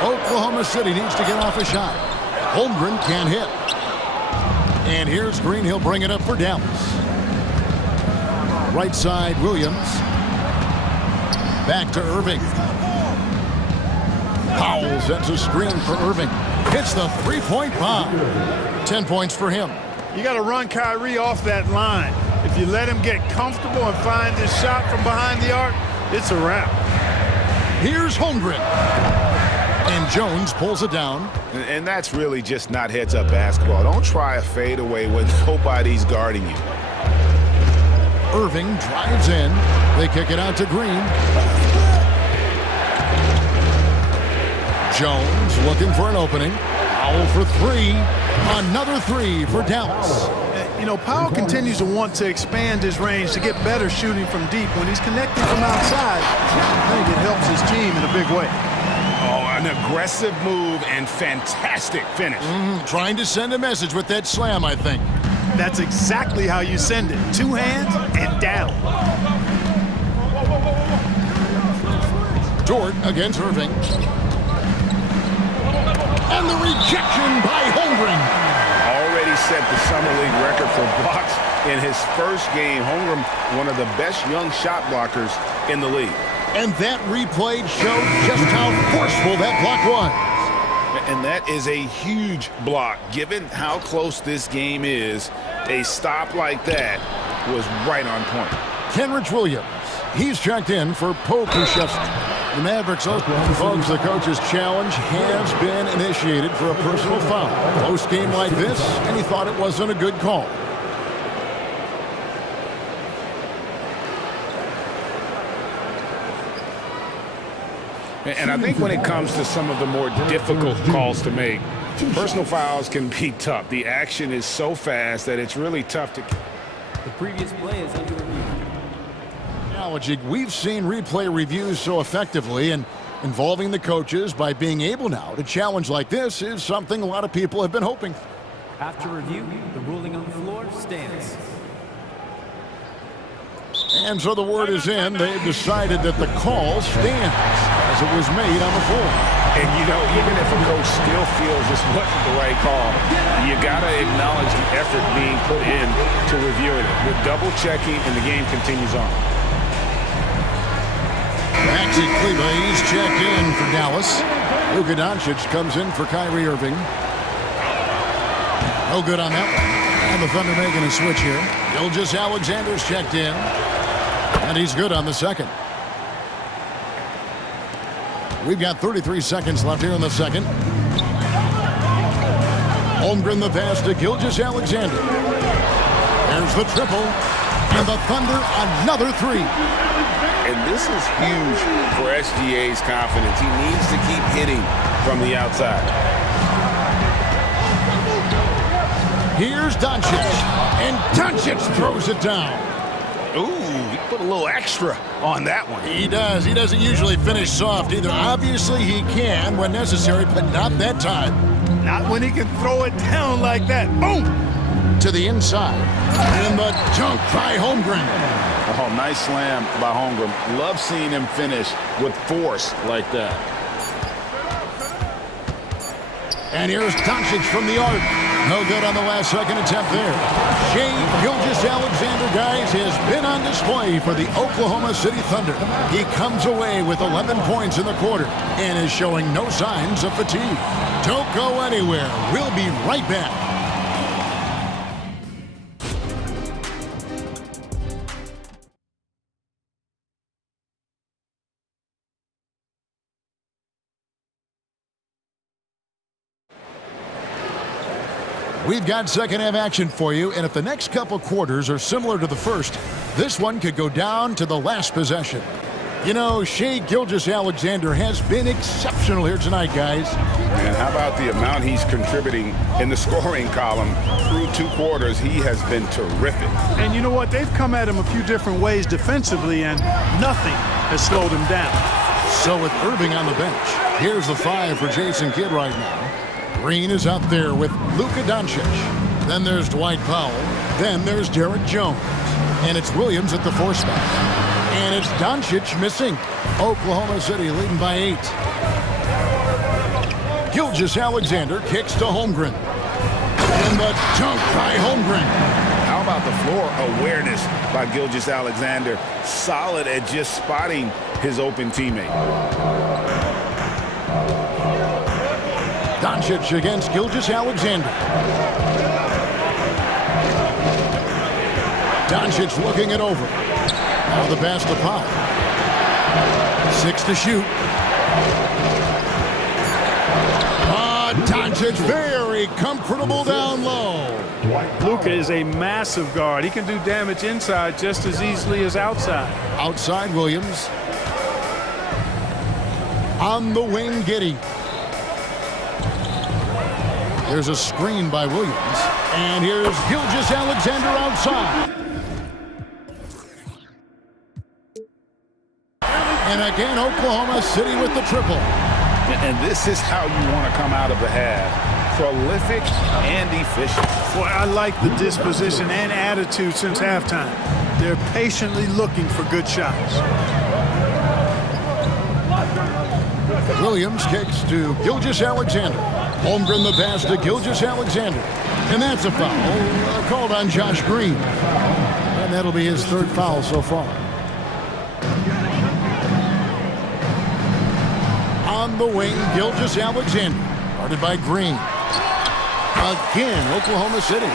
Oklahoma City needs to get off a shot. Holmgren can't hit. And here's Green. He'll bring it up for Dallas. Right side, Williams. Back to Irving. Powell sets a screen for Irving. Hits the three-point bomb. 10 points for him. You got to run Kyrie off that line. If you let him get comfortable and find his shot from behind the arc, it's a wrap. Here's Holmgren. And Jones pulls it down. And that's really just not heads-up basketball. Don't try a fadeaway when nobody's guarding you. Irving drives in. They kick it out to Green. Jones looking for an opening. Powell for 3. Another 3 for Dallas. You know, Powell continues to want to expand his range to get better shooting from deep. When he's connecting from outside, I think it helps his team in a big way. Oh, an aggressive move and fantastic finish. Trying to send a message with that slam, I think. That's exactly how you send it. 2 hands and down. Dort against Irving. And the rejection by Holmgren. Already set the Summer League record for blocks in his first game. Holmgren, one of the best young shot blockers in the league. And that replay showed just how forceful that block was. And that is a huge block. Given how close this game is, a stop like that was right on point. Kenrich Williams. He's checked in for Okushevsky. The Mavericks open. Folks, the coach's challenge has been initiated for a personal foul. Close game like this, and he thought it wasn't a good call. And I think when it comes to some of the more difficult calls to make, personal fouls can be tough. The action is so fast that it's really tough to... The previous play is under review. We've seen replay reviews so effectively, and Involving the coaches by being able now to challenge like this is something a lot of people have been hoping for. After review, the ruling on the floor stands. And so the word is in. They've decided that the call stands as it was made on the floor. And, you know, even if a coach still feels this wasn't the right call, you got to acknowledge the effort being put in to reviewing it. With double checking, and the game continues on. Maxi Kleba, he's checked in for Dallas. Luka Doncic comes in for Kyrie Irving. No good on that one. And the Thunder making a switch here. Gilgeous Alexander's checked in. And he's good on the second. We've got 33 seconds left here in the second. Holmgren the pass to Gilgeous Alexander. There's the triple. And the Thunder another three. And this is huge for SGA's confidence. He needs to keep hitting from the outside. Here's Doncic. And Doncic throws it down. Ooh, he put a little extra on that one. He does. He doesn't usually finish soft either. Obviously, he can when necessary, but not that time. Not when he can throw it down like that. Boom! To the inside. And the dunk by Holmgren. Oh, nice slam by Holmgren. Love seeing him finish with force like that. And here's Doncic from the arc. No good on the last second attempt there. Shai Gilgeous-Alexander, guys, has been on display for the Oklahoma City Thunder. He comes away with 11 points in the quarter and is showing no signs of fatigue. Don't go anywhere. We'll be right back. We've got second half action for you, and if the next couple quarters are similar to the first, this one could go down to the last possession. You know, Shai Gilgeous-Alexander has been exceptional here tonight, guys. And how about the amount he's contributing in the scoring column through 2 quarters? He has been terrific. And you know what? They've come at him a few different ways defensively, and nothing has slowed him down. So with Irving on the bench, here's the 5 for Jason Kidd right now. Green is out there with Luka Doncic. Then there's Dwight Powell. Then there's Derek Jones. And it's Williams at the 4 spot. And it's Doncic missing. Oklahoma City leading by 8. Gilgeous-Alexander kicks to Holmgren. And the dunk by Holmgren. How about the floor awareness by Gilgeous-Alexander? Solid at just spotting his open teammate. Doncic against Gilgeous-Alexander. Doncic looking it over. Now the pass to Pop. 6 to shoot. Doncic very comfortable down low. Luka is a massive guard. He can do damage inside just as easily as outside. Outside Williams. On the wing, Giddey. There's a screen by Williams. And here's Gilgeous-Alexander outside. And again, Oklahoma City with the triple. And this is how you want to come out of the half. Prolific and efficient. Boy, I like the disposition and attitude since halftime. They're patiently looking for good shots. Williams kicks to Gilgeous-Alexander. Holmgren the pass to Gilgeous-Alexander. And that's a foul called on Josh Green. And that'll be his 3rd foul so far. On the wing, Gilgeous-Alexander. Guarded by Green. Again, Oklahoma City.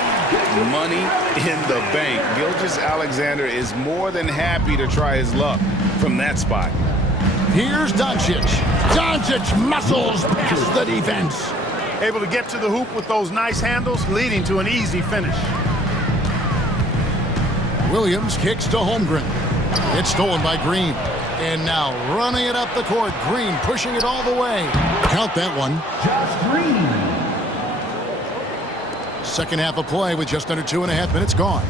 Money in the bank. Gilgeous-Alexander is more than happy to try his luck from that spot. Here's Doncic. Doncic muscles past the defense. Able to get to the hoop with those nice handles, leading to an easy finish. Williams kicks to Holmgren. It's stolen by Green. And now running it up the court. Green pushing it all the way. Count that one. Josh Green. Second half of play with just under 2.5 minutes gone.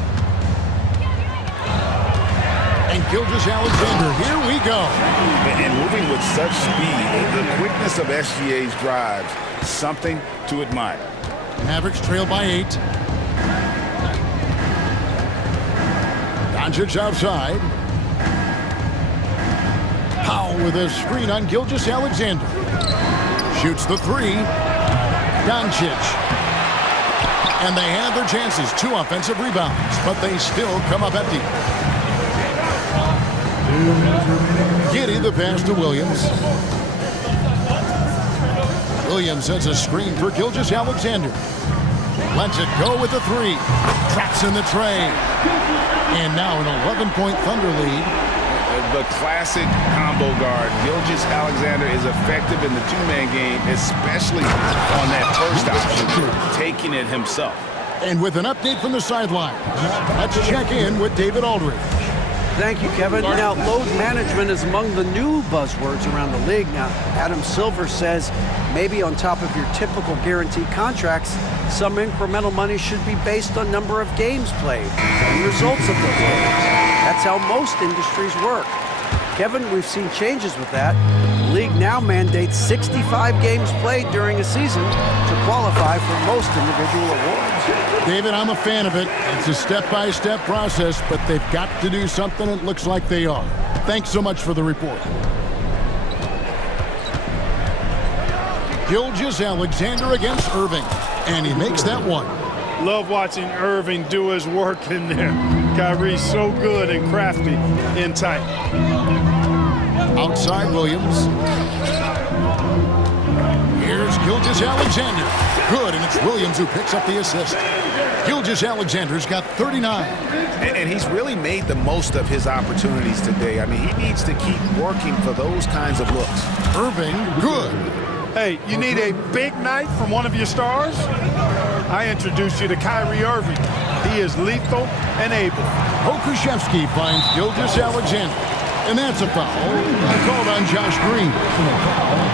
And Gilgeous-Alexander, here we go. And moving with such speed, the quickness of SGA's drives, something to admire. Mavericks trail by 8. Doncic outside. Powell with a screen on Gilgeous-Alexander. Shoots the 3. Doncic. And they had their chances. 2 offensive rebounds, but they still come up empty. Giddey the pass to Williams. Williams sets a screen for Gilgeous-Alexander. Lets it go with the 3. Traps in the tray. And now an 11-point Thunder lead. The classic combo guard. Gilgeous-Alexander is effective in the two-man game, especially on that first option, taking it himself. And with an update from the sideline, let's check in with David Aldridge. Thank you, Kevin. Now, load management is among the new buzzwords around the league. Now, Adam Silver says maybe on top of your typical guaranteed contracts, some incremental money should be based on number of games played and results of those games. That's how most industries work. Kevin, we've seen changes with that. The league now mandates 65 games played during a season to qualify for most individual awards. David, I'm a fan of it. It's a step-by-step process, but they've got to do something. It looks like they are. Thanks so much for the report. Gilgeous-Alexander against Irving, and he makes that one. Love watching Irving do his work in there. Kyrie's so good and crafty in tight. Outside Williams. Here's Gilgeous-Alexander. Good, and it's Williams who picks up the assist. Gilgeous-Alexander's got 39. And he's really made the most of his opportunities today. I mean, he needs to keep working for those kinds of looks. Irving, good. Hey, you need a big night from one of your stars? I introduce you to Kyrie Irving. He is lethal and able. Pokusevski finds Gilgeous-Alexander. And that's a foul. Called on Josh Green.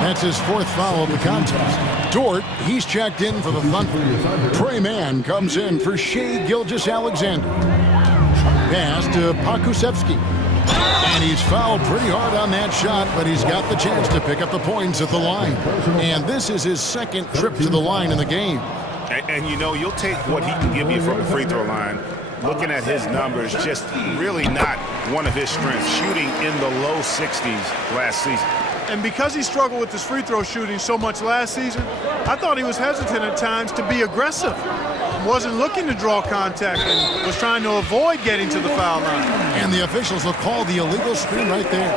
That's his 4th foul of the contest. Dort, he's checked in for the Thunder. Trey Mann comes in for Shai Gilgeous-Alexander. Pass to Pokusevski. And he's fouled pretty hard on that shot, but he's got the chance to pick up the points at the line. And this is his 2nd trip to the line in the game. And you know, you'll take what he can give you from the free throw line. Looking at his numbers, just really not one of his strengths, shooting in the low 60s last season. And because he struggled with his free throw shooting so much last season, I thought he was hesitant at times to be aggressive. Wasn't looking to draw contact and was trying to avoid getting to the foul line. And the officials will call the illegal screen right there.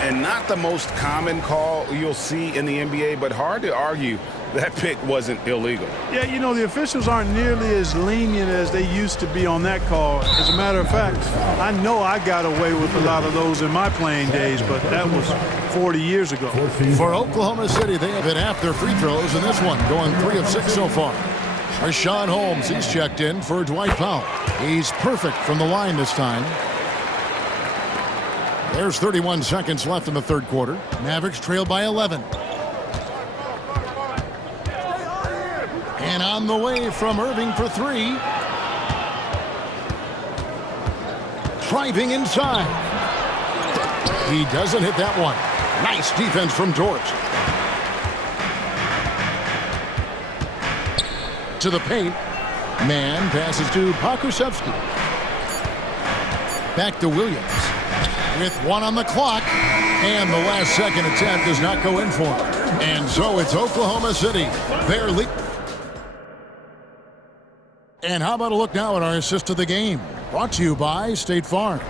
And not the most common call you'll see in the NBA, but hard to argue that pick wasn't illegal. Yeah, you know, the officials aren't nearly as lenient as they used to be on that call. As a matter of fact, I know I got away with a lot of those in my playing days, but that was 40 years ago. For Oklahoma City, they have hit half their free throws in this one, going 3 of 6 so far. Rashawn Holmes, he's checked in for Dwight Powell. He's perfect from the line this time. There's 31 seconds left in the 3rd quarter. Mavericks trail by 11. And on the way from Irving for 3. Driving inside. He doesn't hit that one. Nice defense from Dort. To the paint. Mann passes to Pokusevski. Back to Williams. With 1 on the clock. And the last second attempt does not go in for him. And so it's Oklahoma City. They're leading. And how about a look now at our assist of the game? Brought to you by State Farm.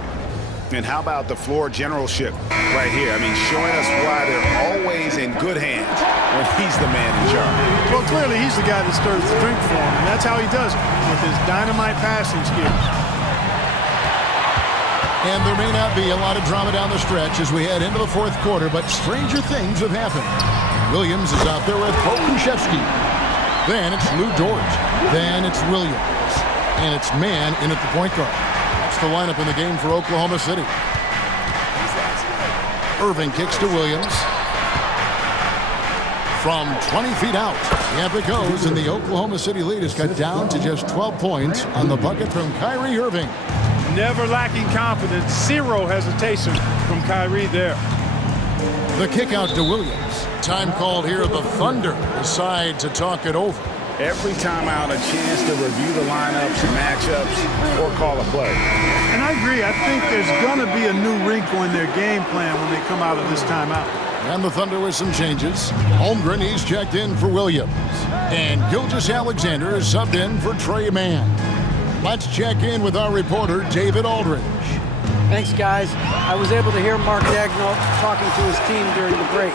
And how about the floor generalship right here? I mean, showing us why they're always in good hands when he's the man in charge. Well, clearly he's the guy that stirs the drink for him, and that's how he does it, with his dynamite passing skills. And there may not be a lot of drama down the stretch as we head into the 4th quarter, but stranger things have happened. Williams is out there with Pokusevski. Then it's Lou Dort. Then it's Williams. And it's Mann in at the point guard. That's the lineup in the game for Oklahoma City. Irving kicks to Williams. From 20 feet out. Yep, it goes, and the Oklahoma City lead is cut down to just 12 points on the bucket from Kyrie Irving. never lacking confidence. Zero hesitation from Kyrie there. The kick out to Williams. Time called here. The Thunder decide to talk it over. Every timeout, a chance to review the lineups, matchups, or call a play. And I agree. I think there's going to be a new wrinkle in their game plan when they come out of this timeout. And the Thunder with some changes. Holmgren, he's checked in for Williams. And Gilgeous-Alexander is subbed in for Trey Mann. Let's check in with our reporter, David Aldridge. Thanks, guys. I was able to hear Mark Daigneault talking to his team during the break.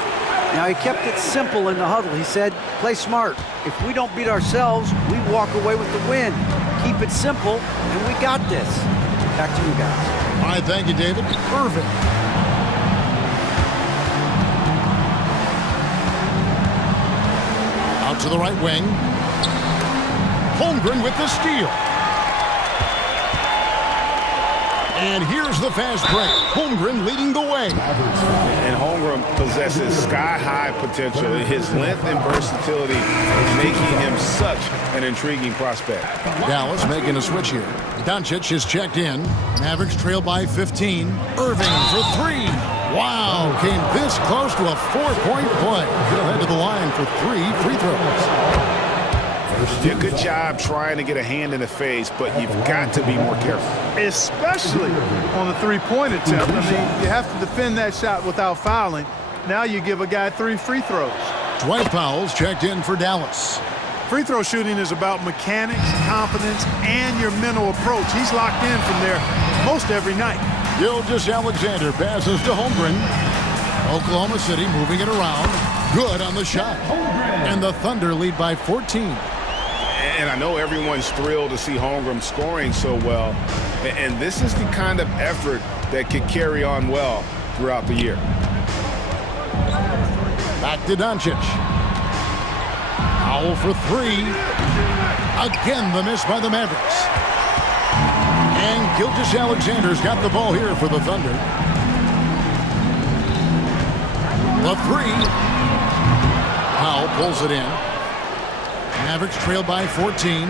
Now, he kept it simple in the huddle. He said, play smart. If we don't beat ourselves, we walk away with the win. Keep it simple, and we got this. Back to you guys. All right, thank you, David. Perfect. Out to the right wing. Holmgren with the steal. And here's the fast break. Holmgren leading the way. And Holmgren possesses sky-high potential. His length and versatility is making him such an intriguing prospect. Dallas making a switch here. Doncic is checked in. Mavericks trail by 15. Irving for three. Wow, came this close to a 4-point play. He'll head to the line for 3 free throws. Did a good job trying to get a hand in the face, but you've got to be more careful. Especially on the three-point attempt. I mean, you have to defend that shot without fouling. Now you give a guy 3 free throws. Dwight Powell's checked in for Dallas. Free throw shooting is about mechanics, confidence, and your mental approach. He's locked in from there most every night. Gilgeous-Alexander passes to Holmgren. Oklahoma City moving it around. Good on the shot. And the Thunder lead by 14. And I know everyone's thrilled to see Holmgren scoring so well. And this is the kind of effort that could carry on well throughout the year. Back to Doncic. Powell for 3. Again, the miss by the Mavericks. And Gilgeous-Alexander's got the ball here for the Thunder. The 3. Powell pulls it in. Mavericks trail by 14.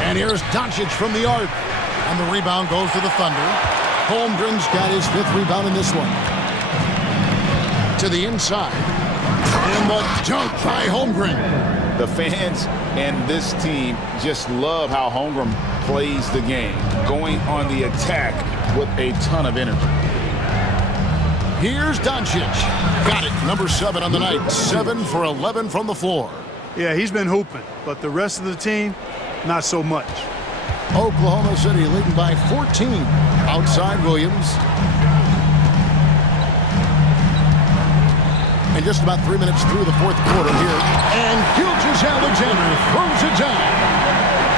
And here's Doncic from the arc. And the rebound goes to the Thunder. Holmgren's got his 5th rebound in this one. To the inside. And the dunk by Holmgren. The fans and this team just love how Holmgren plays the game, going on the attack with a ton of energy. Here's Doncic. Got it. Number 7 on the night. 7 for 11 from the floor. Yeah, he's been hooping, but the rest of the team, not so much. Oklahoma City leading by 14. Outside Williams. And just about 3 minutes through the 4th quarter here. And Gilgeous-Alexander throws it down.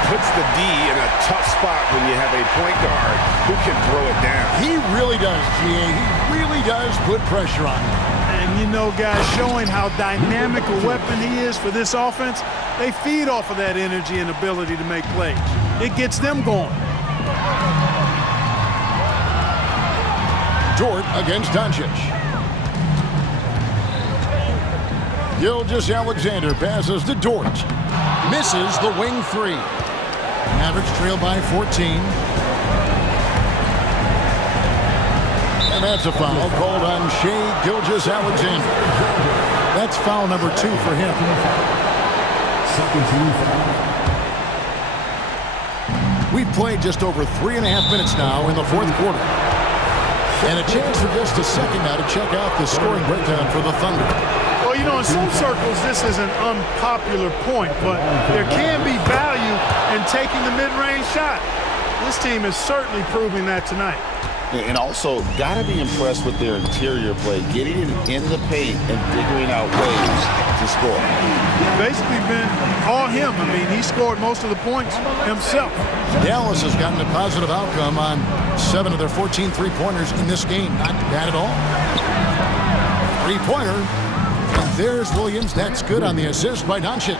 Puts the D in a tough spot when you have a point guard who can throw it down. He really does, GA. He really does put pressure on him. And you know, guys, showing how dynamic a weapon he is for this offense, they feed off of that energy and ability to make plays. It gets them going. Dort against Doncic. Gilgeous-Alexander passes to Dort. Misses the wing 3. Mavericks trail by 14. And that's a foul called on Shai Gilgeous-Alexander. That's foul number 2 for him. We've played just over 3.5 minutes now in the 4th quarter. And a chance for just a second now to check out the scoring breakdown for the Thunder. Well, you know, in some circles, this is an unpopular point, but there can be value in taking the mid-range shot. This team is certainly proving that tonight. And also, got to be impressed with their interior play, getting it in the paint and figuring out ways to score. Basically been all him. I mean, he scored most of the points himself. Dallas has gotten a positive outcome on 7 of their 14 three-pointers in this game. Not bad at all. Three-pointer. And there's Williams. That's good on the assist by Doncic.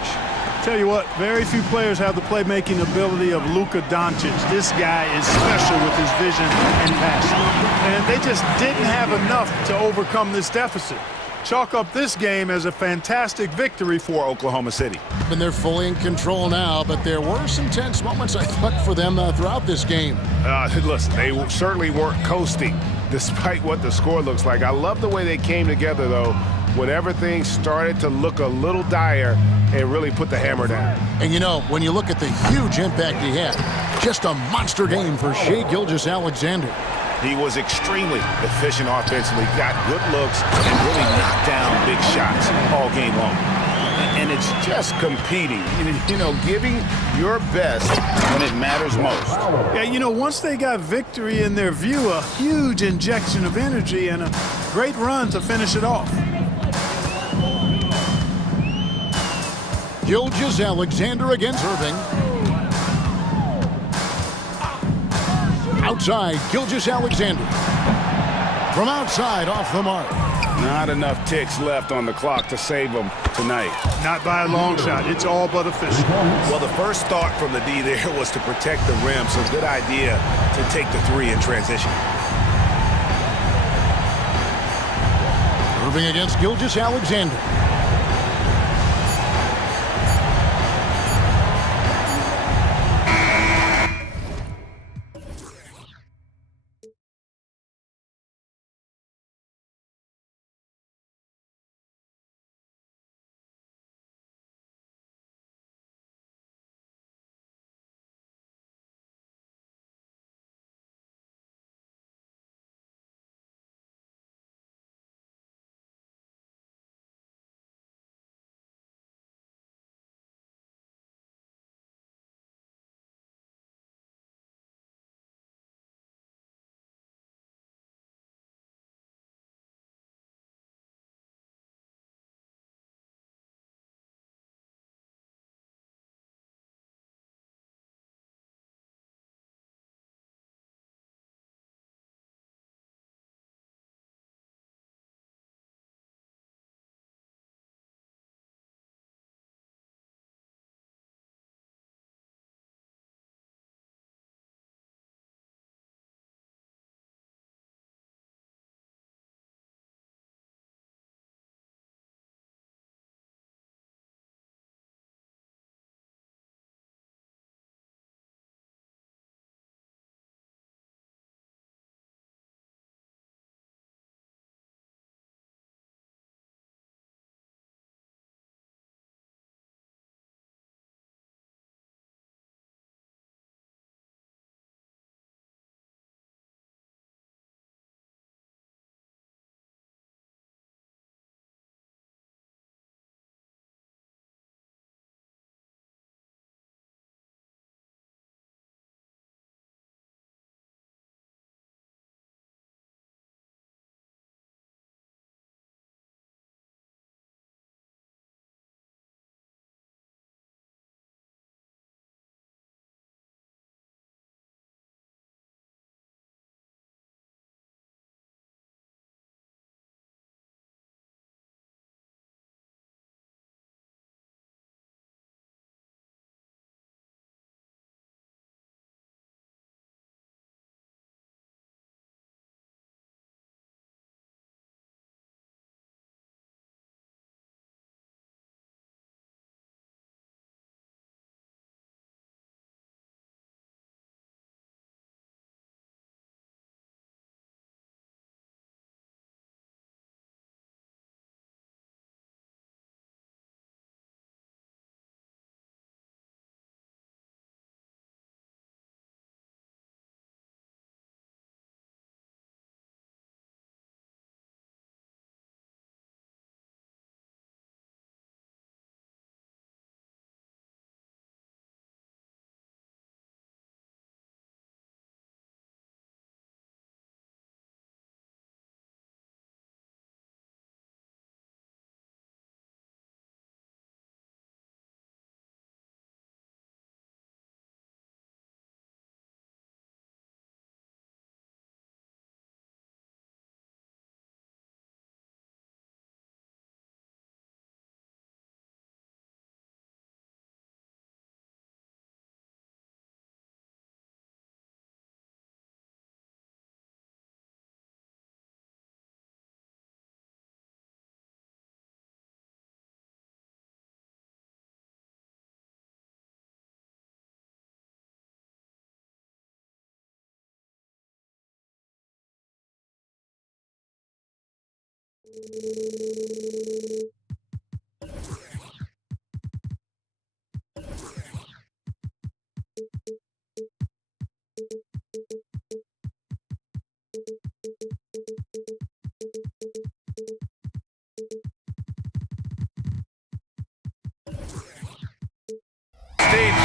Tell you what, very few players have the playmaking ability of Luka Doncic. This guy is special with his vision and passion. And they just didn't have enough to overcome this deficit. chalk up this game as a fantastic victory for Oklahoma City. And they're fully in control now, but there were some tense moments, I thought, for them throughout this game. Listen, they certainly weren't coasting, despite what the score looks like. I love the way they came together, though, when everything started to look a little dire and really put the hammer down. And, you know, when you look at the huge impact he had, just a monster game for Shai Gilgeous-Alexander. He was extremely efficient offensively, got good looks, and really knocked down big shots all game long. And it's just competing, you know, giving your best when it matters most. Yeah, you know, once they got victory in their view, a huge injection of energy and a great run to finish it off. Gilgeous-Alexander against Irving. Outside, Gilgeous-Alexander. From outside, off the mark. Not enough ticks left on the clock to save them tonight. Not by a long shot. It's all but official. Well, the first thought from the D there was to protect the rim, so good idea to take the three in transition. Irving against Gilgeous-Alexander.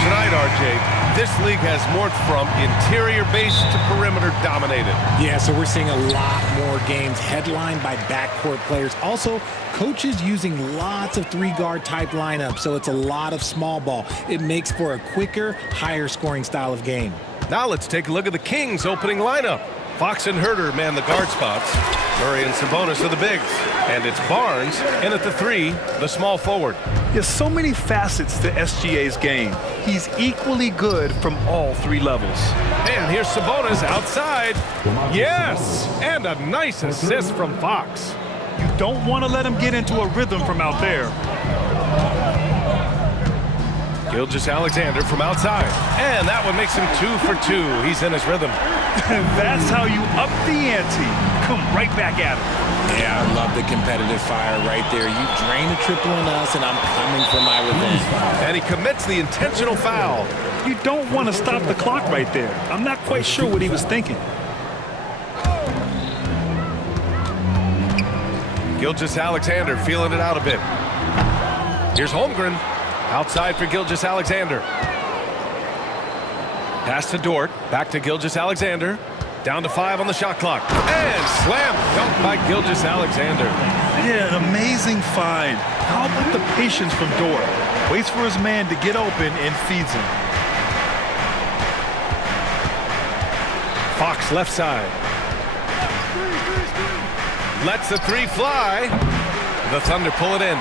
Tonight, RJ, this league has morphed from interior-based to perimeter-dominated. Yeah, so we're seeing a lot more games headlined by backcourt players. Also, coaches using lots of three-guard type lineups, so it's a lot of small ball. It makes for a quicker, higher-scoring style of game. Now let's take a look at the Kings' opening lineup. Fox and Herter man the guard spots. Murray and Sabonis are the bigs. And it's Barnes in at the 3, the small forward. There's so many facets to SGA's game. He's equally good from all 3 levels. And here's Sabonis outside. Yes! And a nice assist from Fox. You don't want to let him get into a rhythm from out there. Gilgeous-Alexander from outside. And that one makes him 2 for 2. He's in his rhythm. That's how you up the ante. Come right back at him. Yeah, I love the competitive fire right there. You drain a triple on us, and I'm coming for my revenge. And he commits the intentional foul. You don't want to stop the clock right there. I'm not quite sure what he was thinking. Gilgeous-Alexander feeling it out a bit. Here's Holmgren. Outside for Gilgeous-Alexander. Pass to Dort. Back to Gilgeous-Alexander. Down to 5 on the shot clock. And slam dunk by Gilgeous-Alexander. Yeah, an amazing find. How about the patience from Dort? Waits for his man to get open and feeds him. Fox left side. Lets the 3 fly. The Thunder pull it in.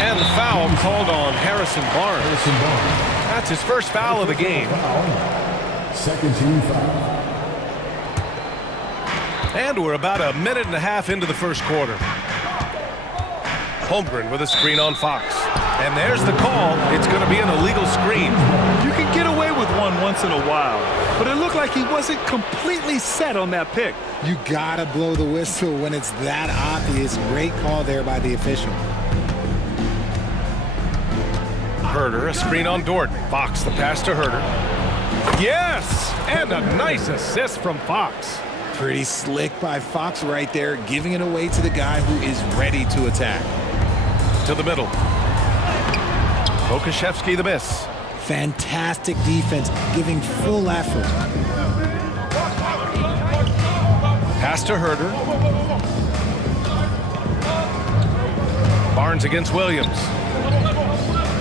And the foul called on Harrison Barnes. That's his first foul of the game. Second team foul. And we're about a minute and a half into the first quarter. Holmgren with a screen on Fox. And there's the call. It's going to be an illegal screen. You can get away with one once in a while, but it looked like he wasn't completely set on that pick. You gotta blow the whistle when it's that obvious. Great call there by the official. Herter, a screen on Dort. Fox, the pass to Herter. Yes! And a nice assist from Fox. Pretty slick by Fox right there, giving it away to the guy who is ready to attack. To the middle. Pokashevsky the miss. Fantastic defense, giving full effort. Pass to Herter. Barnes against Williams.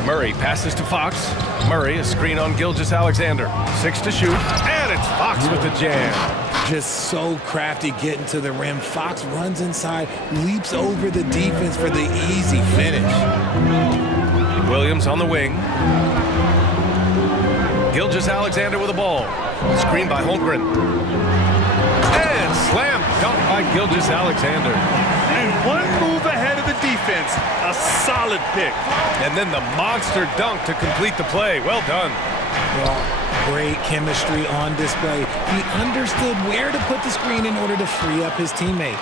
Murray passes to Fox. Murray, a screen on Gilgeous-Alexander. 6 to shoot, and it's Fox with the jam. Just so crafty getting to the rim. Fox runs inside, leaps over the defense for the easy finish. Williams on the wing. Gilgeous-Alexander with the ball. Screen by Holmgren. And slam dunk by Gilgeous-Alexander. And one move ahead of the defense. A solid pick. And then the monster dunk to complete the play. Well done. Well, great chemistry on display. He understood where to put the screen in order to free up his teammate.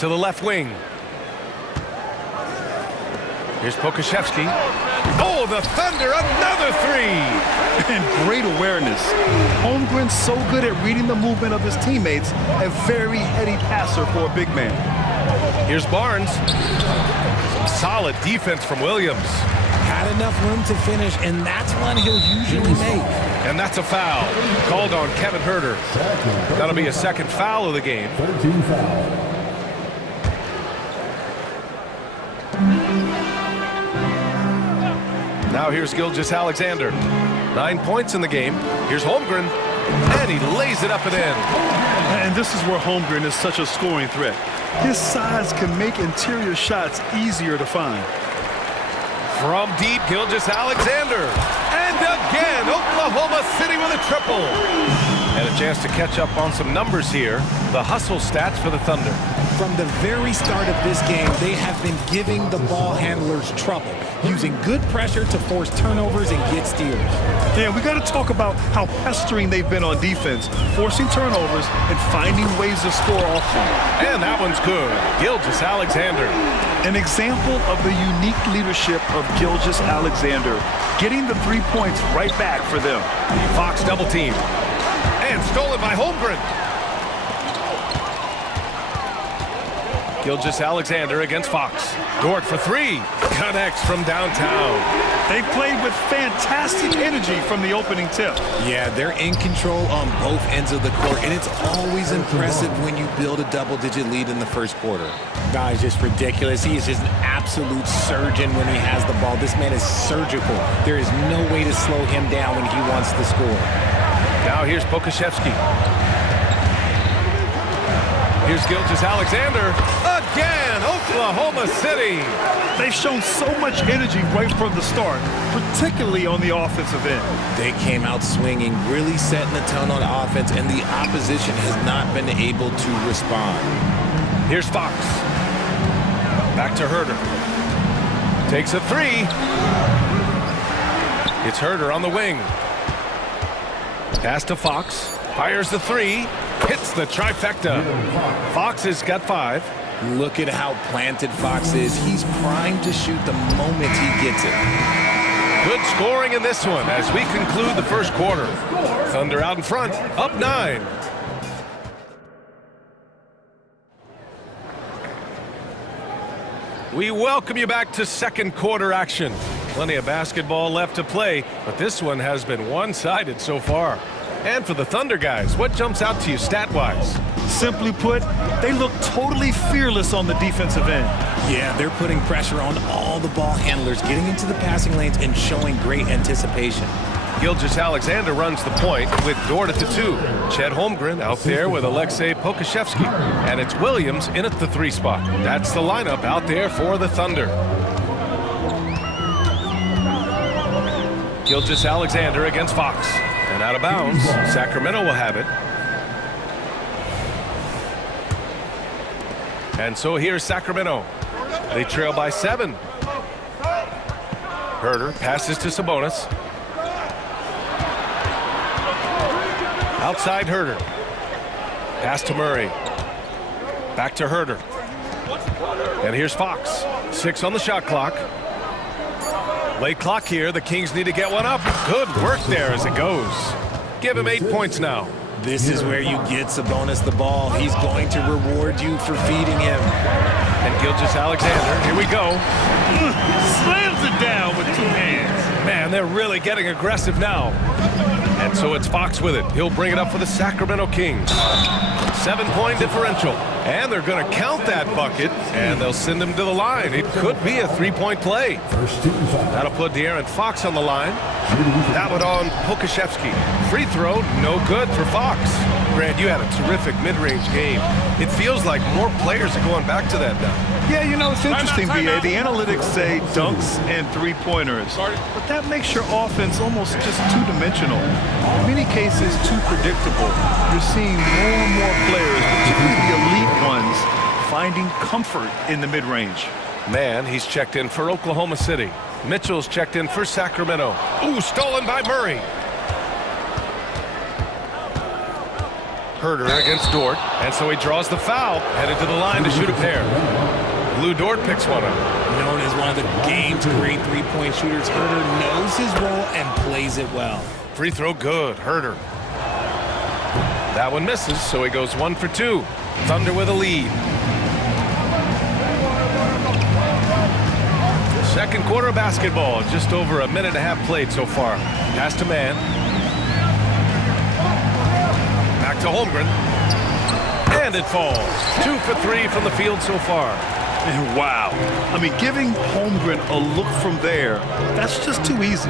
To the left wing. Here's Pokashevsky. Oh, the Thunder, another 3! And great awareness. Holmgren's so good at reading the movement of his teammates. A very heady passer for a big man. Here's Barnes. Some solid defense from Williams. Had enough room to finish, and that's one he'll usually make. And that's a foul. Called on Kevin Herter. That'll be a second foul of the game. 13 foul. Now here's Gilgeous-Alexander. 9 points in the game. Here's Holmgren. And he lays it up and in. And this is where Holmgren is such a scoring threat. His size can make interior shots easier to find. From deep, Gilgeous-Alexander. And again, Oklahoma City with a triple. And a chance to catch up on some numbers here. The hustle stats for the Thunder. From the very start of this game, they have been giving the ball handlers trouble, using good pressure to force turnovers and get steals. Yeah, we got to talk about how pestering they've been on defense, forcing turnovers and finding ways to score offense. And that one's good. Gilgeous Alexander. An example of the unique leadership of Gilgeous Alexander, getting the 3 points right back for them. Fox double team. And stolen by Holmgren. Gilgeous Alexander against Fox. Dort for three. Connects from downtown. They played with fantastic energy from the opening tip. Yeah, they're in control on both ends of the court, and it's always impressive when you build a double-digit lead in the first quarter. Guy's just ridiculous. He is just an absolute surgeon when he has the ball. This man is surgical. There is no way to slow him down when he wants to score. Now here's Pokuševski. Here's Gilgeous Alexander. Again, Oklahoma City. They've shown so much energy right from the start, particularly on the offensive end. They came out swinging, really setting the tone on offense, and the opposition has not been able to respond. Here's Fox. Back to Herder. Takes a three. It's Herder on the wing. Pass to Fox. Fires the three. Hits the trifecta. Fox has got 5. Look at how planted Fox is. He's primed to shoot the moment he gets it. Good scoring in this one as we conclude the first quarter. Thunder out in front, up 9. We welcome you back to second quarter action. Plenty of basketball left to play, but this one has been one-sided so far. And for the Thunder guys, what jumps out to you stat-wise? Simply put, they look totally fearless on the defensive end. Yeah, they're putting pressure on all the ball handlers, getting into the passing lanes and showing great anticipation. Gilgeous Alexander runs the point with Dort at the 2. Chet Holmgren out there with Alexei Pokuševski. And it's Williams in at the 3 spot. That's the lineup out there for the Thunder. Gilgeous Alexander against Fox. And out of bounds, Sacramento will have it. And so here's Sacramento. They trail by 7. Herder passes to Sabonis. Outside Herder. Pass to Murray. Back to Herder. And here's Fox. 6 on the shot clock. Late clock here. The Kings need to get one up. Good work there as it goes. Give him 8 points now. This is where you get Sabonis the ball. He's going to reward you for feeding him. And Gilgeous Alexander, here we go. Slams it down with 2 hands. Man, they're really getting aggressive now. And so it's Fox with it. He'll bring it up for the Sacramento Kings. 7-point differential. And they're going to count that bucket, and they'll send him to the line. It could be a 3-point play. That'll put De'Aaron Fox on the line. That one on Pokuševski. Free throw, no good for Fox. Grant, you had a terrific mid-range game. It feels like more players are going back to that now. Yeah, you know, it's interesting, B.A. The analytics say dunks and 3-pointers. But that makes your offense almost just two-dimensional. In many cases, too predictable. You're seeing more and more players, particularly the elite ones, finding comfort in the mid-range. Man, he's checked in for Oklahoma City. Mitchell's checked in for Sacramento. Ooh, stolen by Murray. Herder against Dort, and so he draws the foul, headed to the line to shoot a pair. Lou Dort picks one up. Known as one of the game's great 3-point shooters, Herder knows his role and plays it well. Free throw good, Herder. That one misses, so he goes 1 for 2. Thunder with a lead. Second quarter of basketball, just over a minute and a half played so far. Pass to man. Back to Holmgren. And it falls. 2 for 3 from the field so far. And wow. I mean, giving Holmgren a look from there, that's just too easy.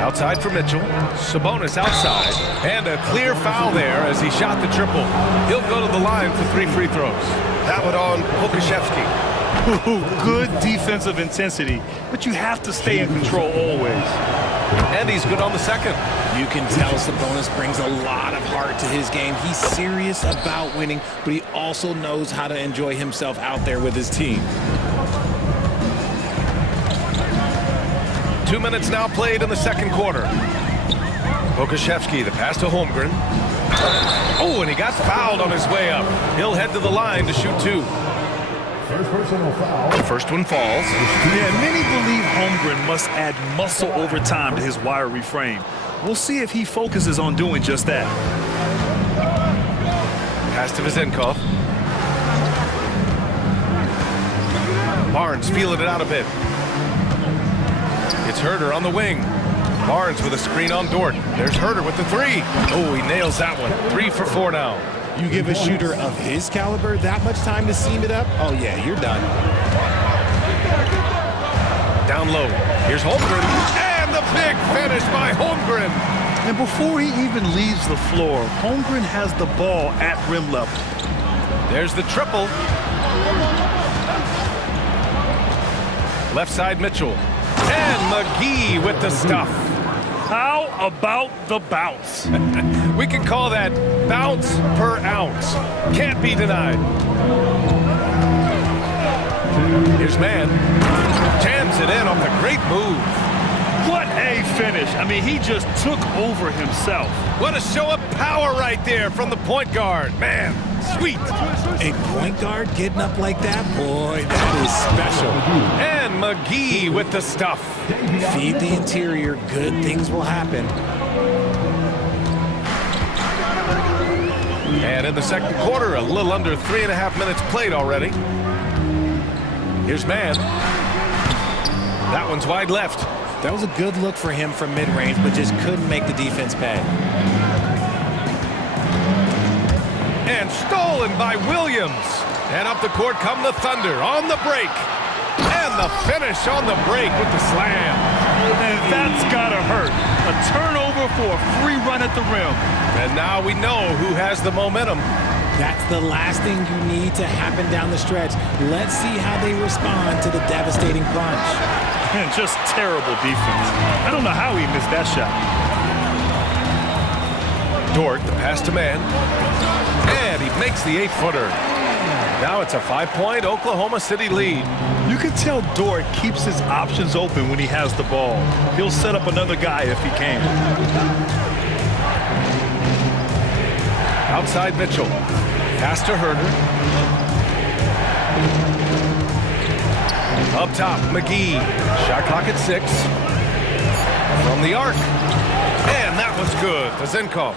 Outside for Mitchell. Sabonis outside. And a clear foul there as he shot the triple. He'll go to the line for 3 free throws. That one on Pokuševski. Good defensive intensity, but you have to stay in control always. And he's good on the second. You can tell Sabonis brings a lot of heart to his game. He's serious about winning, but he also knows how to enjoy himself out there with his team. 2 minutes now played in the second quarter. Pokashevsky, the pass to Holmgren. Oh, and he got fouled on his way up. He'll head to the line to shoot two. First personal foul. The first one falls. Yeah, many believe Holmgren must add muscle over time to his wiry frame. We'll see if he focuses on doing just that. Pass to Vezenkov. Barnes feeling it out a bit. It's Herder on the wing. Barnes with a screen on Dort. There's Herder with the three. Oh, he nails that one. 3 for 4 now. You give a shooter of his caliber that much time to seam it up, oh yeah, you're done. Down low. Here's Holmgren. And the big finish by Holmgren. And before he even leaves the floor, Holmgren has the ball at rim level. There's the triple. Left side Mitchell. And McGee with the stuff. How about the bounce? We can call that bounce per ounce. Can't be denied. Here's Mann. Jams it in off the great move. What a finish. I mean, he just took over himself. What a show of power right there from the point guard. Man, sweet. A point guard getting up like that? Boy, that is special. And McGee with the stuff. Feed the interior, good things will happen. And in the second quarter, a little under 3.5 minutes played already. Here's Mann. That one's wide left. That was a good look for him from mid-range, but just couldn't make the defense pay. And stolen by Williams. And up the court come the Thunder on the break. And the finish on the break with the slam. And that's gotta hurt. A turnover for a free run at the rim. And now we know who has the momentum. That's the last thing you need to happen down the stretch. Let's see how they respond to the devastating punch. And just terrible defense. I don't know how he missed that shot. Dort, the pass to Mann. And he makes the 8-footer. Now it's a 5-point Oklahoma City lead. You can tell Dort keeps his options open when he has the ball. He'll set up another guy if he can. Outside Mitchell. Pass to Herder. Up top, McGee. Shot clock at 6. From the arc. And that was good. Vezenkov.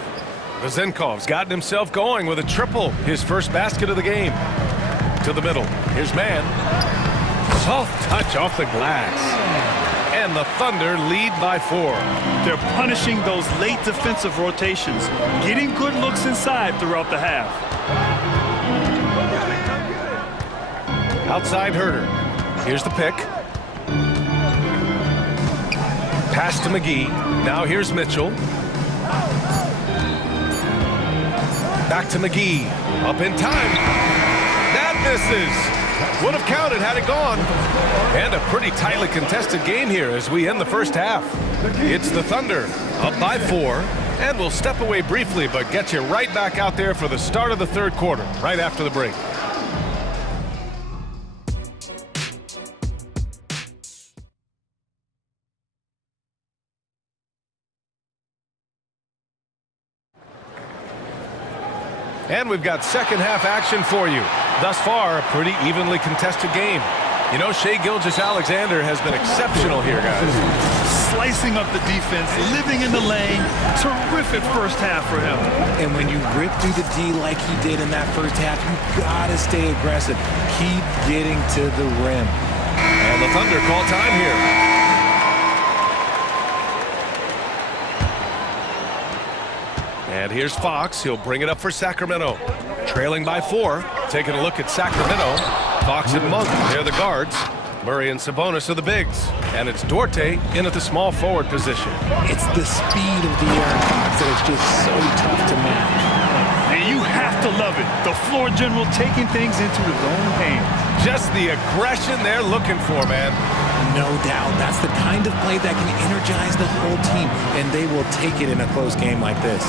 Vezenkov's gotten himself going with a triple. His first basket of the game. To the middle. Here's Mann. Soft touch off the glass. And the Thunder lead by 4. They're punishing those late defensive rotations, getting good looks inside throughout the half. Outside Herder. Here's the pick. Pass to McGee. Now here's Mitchell. Back to McGee. Up in time. That misses. Would have counted had it gone. And a pretty tightly contested game here as we end the first half. It's the Thunder up by 4. And we'll step away briefly, but get you right back out there for the start of the third quarter, right after the break. And we've got second half action for you. Thus far, a pretty evenly contested game. You know, Shai Gilgeous-Alexander has been exceptional here, guys. Slicing up the defense, living in the lane. Terrific first half for him. And when you rip through the D like he did in that first half, you gotta stay aggressive. Keep getting to the rim. And the Thunder call time here. And here's Fox. He'll bring it up for Sacramento. Trailing by 4. Taking a look at Sacramento. Fox and Monk, they're the guards. Murray and Sabonis are the bigs. And it's Dorte in at the small forward position. It's the speed of De'Aaron Fox that is just so tough to match. And you have to love it. The floor general taking things into his own hands. Just the aggression they're looking for, man. No doubt. That's the kind of play that can energize the whole team, and they will take it in a close game like this.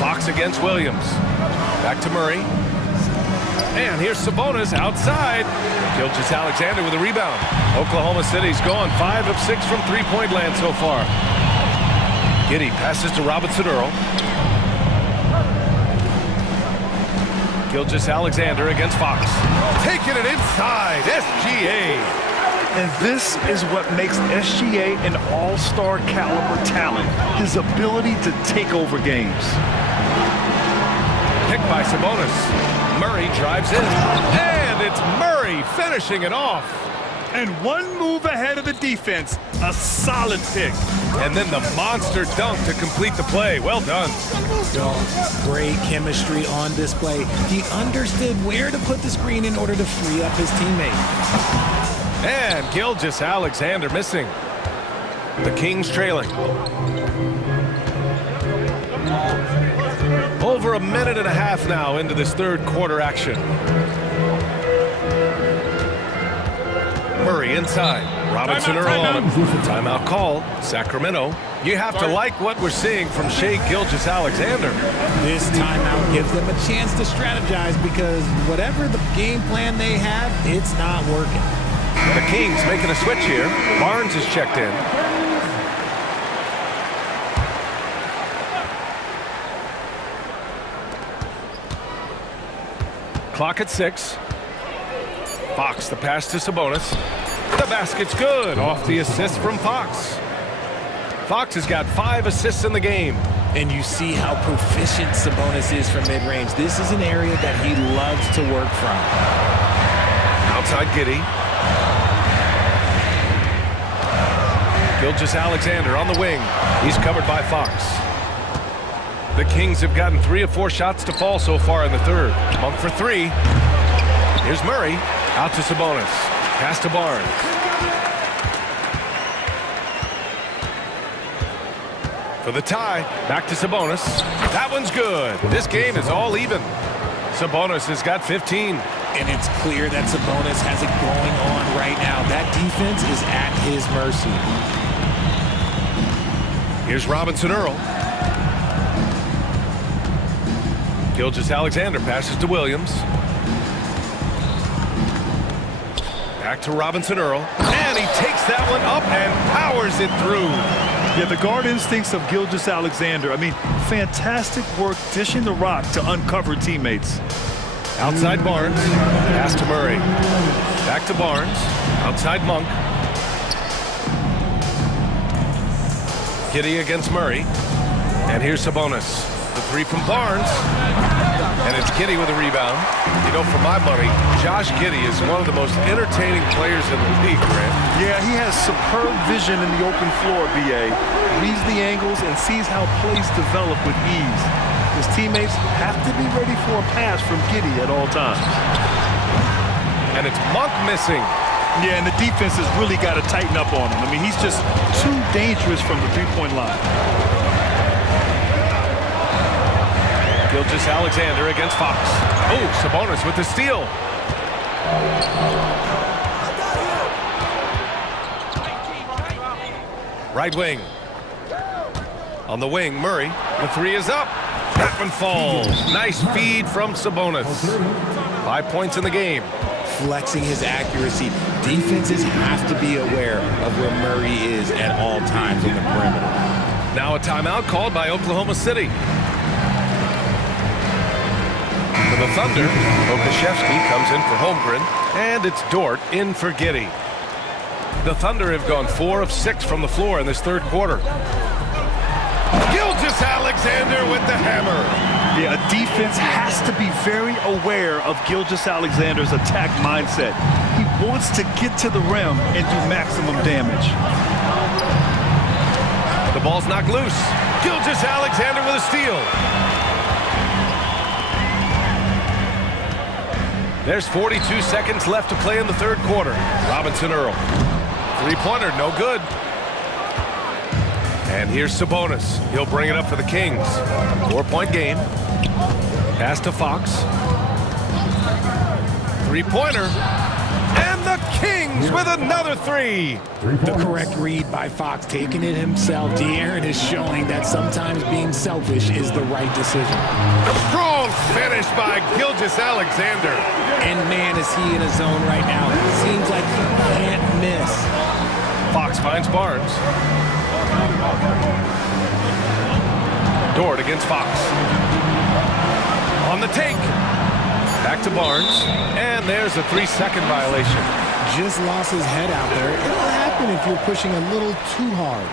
Fox against Williams. Back to Murray. And here's Sabonis outside. Gilgeous-Alexander with a rebound. Oklahoma City's gone 5 of 6 from three-point land so far. Giddey passes to Robinson Earl. Gilgeous-Alexander against Fox. Taking it inside. SGA. And this is what makes SGA an all-star caliber talent. His ability to take over games. Picked by Sabonis. Murray drives in. And it's Murray finishing it off. And one move ahead of the defense. A solid pick. And then the monster dunk to complete the play. Well done. Great chemistry on display. He understood where to put the screen in order to free up his teammate. And Gilgeous-Alexander missing. The Kings trailing. Over a minute and a half now into this third quarter action. Murray inside. Robinson Earl on him. Timeout called. Sacramento. You have to like what we're seeing from Shai Gilgeous-Alexander. This timeout gives them a chance to strategize because whatever the game plan they have, it's not working. The Kings making a switch here. Barnes is checked in. Clock at 6. Fox, the pass to Sabonis. The basket's good. Off the assist from Fox. Fox has got 5 assists in the game. And you see how proficient Sabonis is from mid-range. This is an area that he loves to work from. Outside Giddey. Gilgeous-Alexander on the wing. He's covered by Fox. The Kings have gotten 3 of 4 shots to fall so far in the third. Monk for 3. Here's Murray. Out to Sabonis. Pass to Barnes. For the tie. Back to Sabonis. That one's good. This game is all even. Sabonis has got 15. And it's clear that Sabonis has it going on right now. That defense is at his mercy. Here's Robinson Earl. Gilgeous-Alexander passes to Williams. Back to Robinson Earl. And he takes that one up and powers it through. Yeah, the guard instincts of Gilgeous-Alexander. I mean, fantastic work dishing the rock to uncover teammates. Outside Barnes. Pass to Murray. Back to Barnes. Outside Monk. Giddey against Murray. And here's Sabonis. The 3 from Barnes. And it's Giddey with a rebound. You know, for my money, Josh Giddey is one of the most entertaining players in the league, Grant. Yeah, he has superb vision in the open floor, BA. Reads the angles and sees how plays develop with ease. His teammates have to be ready for a pass from Giddey at all times. And it's Monk missing. Yeah, and the defense has really got to tighten up on him. I mean, he's just too dangerous from the three-point line. Gilgeous-Alexander against Fox. Oh, Sabonis with the steal. Right wing. On the wing, Murray. The 3 is up. That one falls. Nice feed from Sabonis. 5 points in the game. Flexing his accuracy. Defenses have to be aware of where Murray is at all times on the perimeter. Now a timeout called by Oklahoma City. For the Thunder, Pokusevski comes in for Holmgren, and it's Dort in for Giddey. The Thunder have gone 4 of 6 from the floor in this third quarter. Gilgeous-Alexander with the hammer. Yeah, a defense has to be very aware of Gilgeous-Alexander's attack mindset. He wants to get to the rim and do maximum damage. The ball's knocked loose. Gilgeous-Alexander with a steal. There's 42 seconds left to play in the third quarter. Robinson Earl. 3-pointer, no good. And here's Sabonis. He'll bring it up for the Kings. 4-point game. Pass to Fox. Three-pointer. And the Kings with another three. The correct read by Fox, taking it himself. De'Aaron is showing that sometimes being selfish is the right decision. A strong finish by Gilgeous-Alexander. And man, is he in a zone right now. Seems like he can't miss. Fox finds Barnes. Dort against Fox. On the take. Back to Barnes. And there's a 3-second violation. Just lost his head out there. It'll happen if you're pushing a little too hard.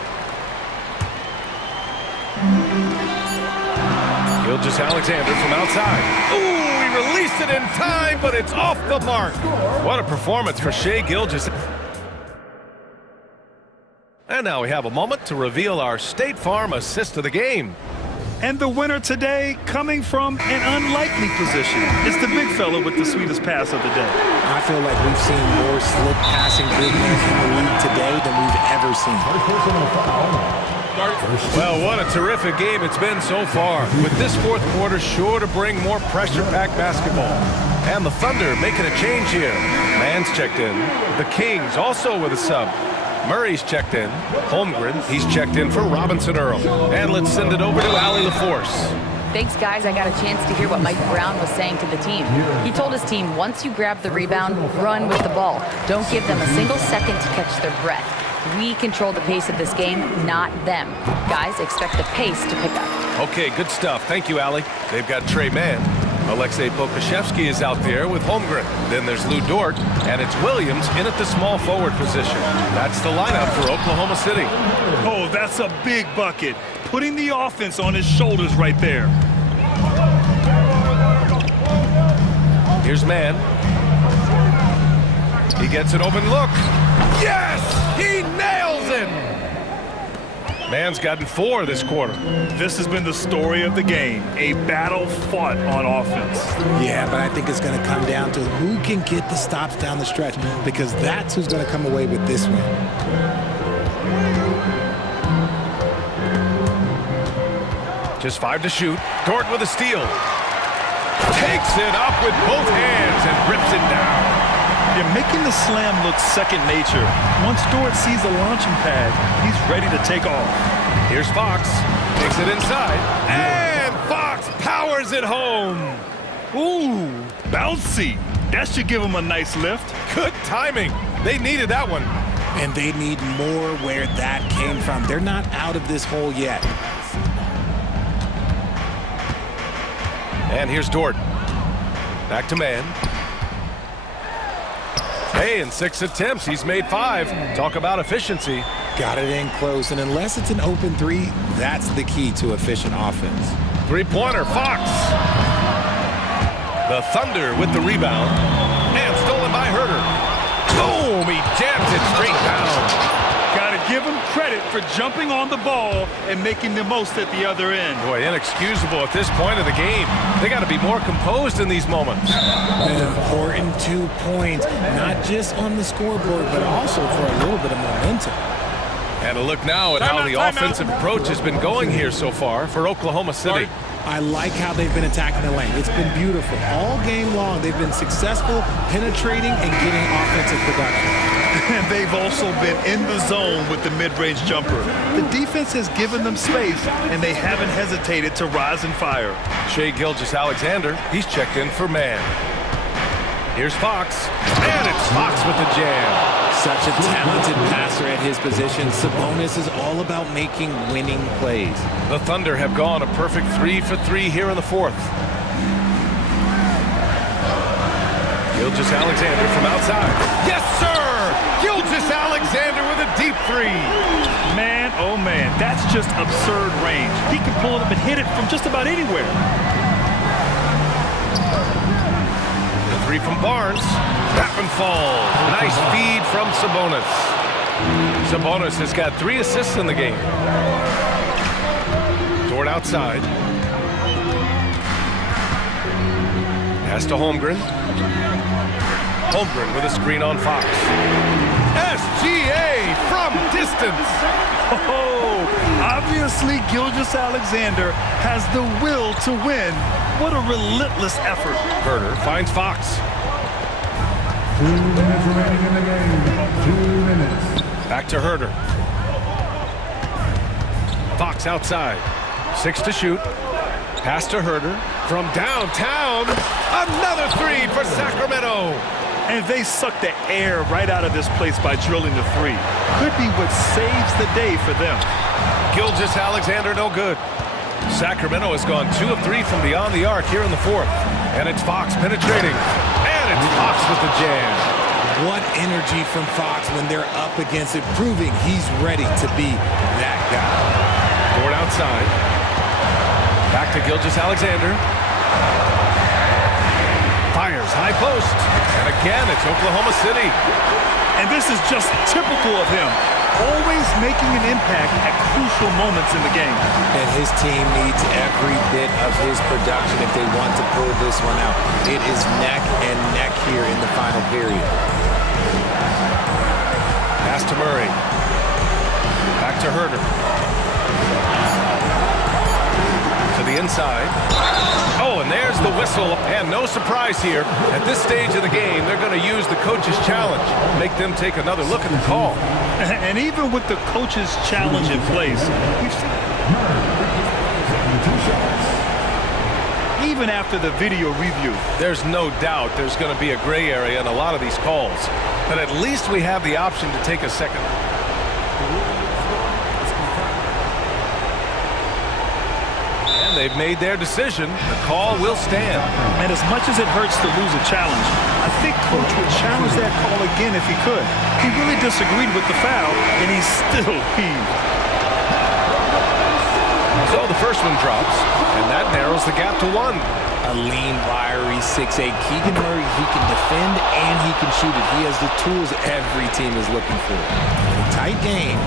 Gilgeous-Alexander from outside. Ooh, he released it in time, but it's off the mark. What a performance for Shai Gilgeous. And now we have a moment to reveal our State Farm assist of the game. And the winner today coming from an unlikely position. It's the big fella with the sweetest pass of the day. I feel like we've seen more slick passing goodness in the league today than we've ever seen. Well, what a terrific game it's been so far. With this fourth quarter sure to bring more pressure-packed basketball. And the Thunder making a change here. Mann's checked in. The Kings also with a sub. Murray's checked in. Holmgren, he's checked in for Robinson Earl. And let's send it over to Allie LaForce. Thanks, guys. I got a chance to hear what Mike Brown was saying to the team. He told his team, once you grab the rebound, run with the ball. Don't give them a single second to catch their breath. We control the pace of this game, not them. Guys, expect the pace to pick up. Okay, good stuff. Thank you, Allie. They've got Trey Mann. Alexei Pokusevski is out there with Holmgren. Then there's Lou Dort, and it's Williams in at the small forward position. That's the lineup for Oklahoma City. Oh, that's a big bucket. Putting the offense on his shoulders right there. Here's Mann. He gets an open look. Yes! He nails it! Mann's gotten 4 this quarter. This has been the story of the game. A battle fought on offense. Yeah, but I think it's going to come down to who can get the stops down the stretch, because that's who's going to come away with this win. Just 5 to shoot. Dort with a steal. Takes it up with both hands and rips it down. You're making the slam look second nature. Once Dort sees the launching pad, he's ready to take off. Here's Fox. Takes it inside. And Fox powers it home. Ooh, bouncy. That should give him a nice lift. Good timing. They needed that one. And they need more where that came from. They're not out of this hole yet. And here's Dort. Back to Mann. Hey, in 6 attempts, he's made 5. Talk about efficiency. Got it in close, and unless it's an open 3, that's the key to efficient offense. Three-pointer, Fox. The Thunder with the rebound. And stolen by Herter. Boom! He jams it straight down. Gotta give him credit for jumping on the ball and making the most at the other end. Boy, inexcusable at this point of the game. They got to be more composed in these moments. An important 2 points, not just on the scoreboard, but also for a little bit of momentum. And a look now at how the offensive approach has been going here so far for Oklahoma City. I like how they've been attacking the lane. It's been beautiful. All game long, they've been successful penetrating and getting offensive production. And they've also been in the zone with the mid-range jumper. The defense has given them space, and they haven't hesitated to rise and fire. Shai Gilgeous-Alexander, he's checked in for Mann. Here's Fox, and it's Fox with the jam. Such a talented passer at his position. Sabonis is all about making winning plays. The Thunder have gone a perfect 3 for 3 here in the fourth. Gilgeous-Alexander from outside. Yes, sir! Gilgeous-Alexander with a deep 3. Man, oh man, that's just absurd range. He can pull it up and hit it from just about anywhere. The 3 from Barnes. That one falls. Nice feed from Sabonis. Sabonis has got 3 assists in the game. Dort outside. Pass to Holmgren. Holmgren with a screen on Fox. SGA from distance. Oh, obviously Gilgeous-Alexander has the will to win. What a relentless effort. Herter finds Fox. 2 minutes remaining in the game. 2 minutes. Back to Herder. Fox outside. 6 to shoot. Pass to Herder. From downtown, another three for Sacramento. And they suck the air right out of this place by drilling the three. Could be what saves the day for them. Gilgeous-Alexander no good. Sacramento has gone 2 of 3 from beyond the arc here in the fourth. And it's Fox penetrating. And it's Fox with the jam. What energy from Fox when they're up against it, proving he's ready to be that guy. Board outside. Back to Gilgeous-Alexander. Fires high post. And again, it's Oklahoma City. And this is just typical of him. Always making an impact at crucial moments in the game. And his team needs every bit of his production if they want to pull this one out. It is neck and neck here in the final period. Pass to Murray. Back to Herder. To the inside. Oh, and there's the whistle. And no surprise here. At this stage of the game, they're going to use the coach's challenge. Make them take another look at the call. And even with the coach's challenge in place, we've seen even after the video review, there's no doubt there's going to be a gray area in a lot of these calls. But at least we have the option to take a second. And they've made their decision. The call will stand. And as much as it hurts to lose a challenge, I think Coach would challenge that call again if he could. He really disagreed with the foul, and he's still peeved. So the first one drops, and that narrows the gap to 1. A lean, wiry 6'8". Keegan Murray, he can defend and he can shoot it. He has the tools every team is looking for. In a tight game,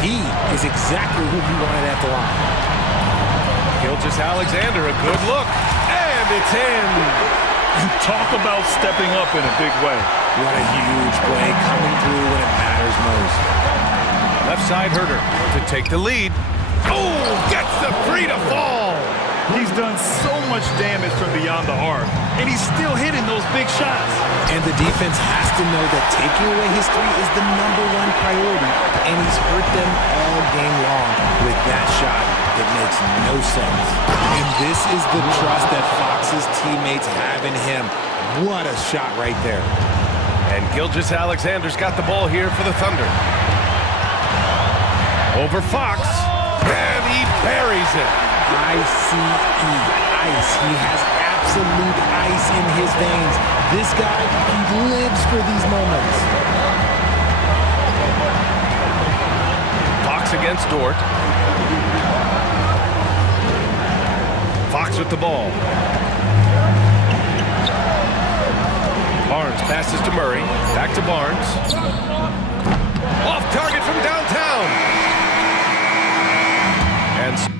he is exactly who he wanted at the line. Gilgeous-Alexander, a good look, and it's in. Talk about stepping up in a big way. What a huge play coming through when it matters most. Left side Herder to take the lead. Oh, gets the three to fall. He's done so much damage from beyond the arc, and he's still hitting those big shots. And the defense has to know that taking away his three is the #1 priority, and he's hurt them all game long with that shot. It makes no sense. And this is the trust that Fox's teammates have in him. What a shot right there. And Gilgeous-Alexander's got the ball here for the Thunder. Over Fox, and he buries it. I-C-E, ice. He has absolute ice in his veins. This guy, he lives for these moments. Fox against Dort. Fox with the ball. Barnes passes to Murray. Back to Barnes. Off target from downtown. And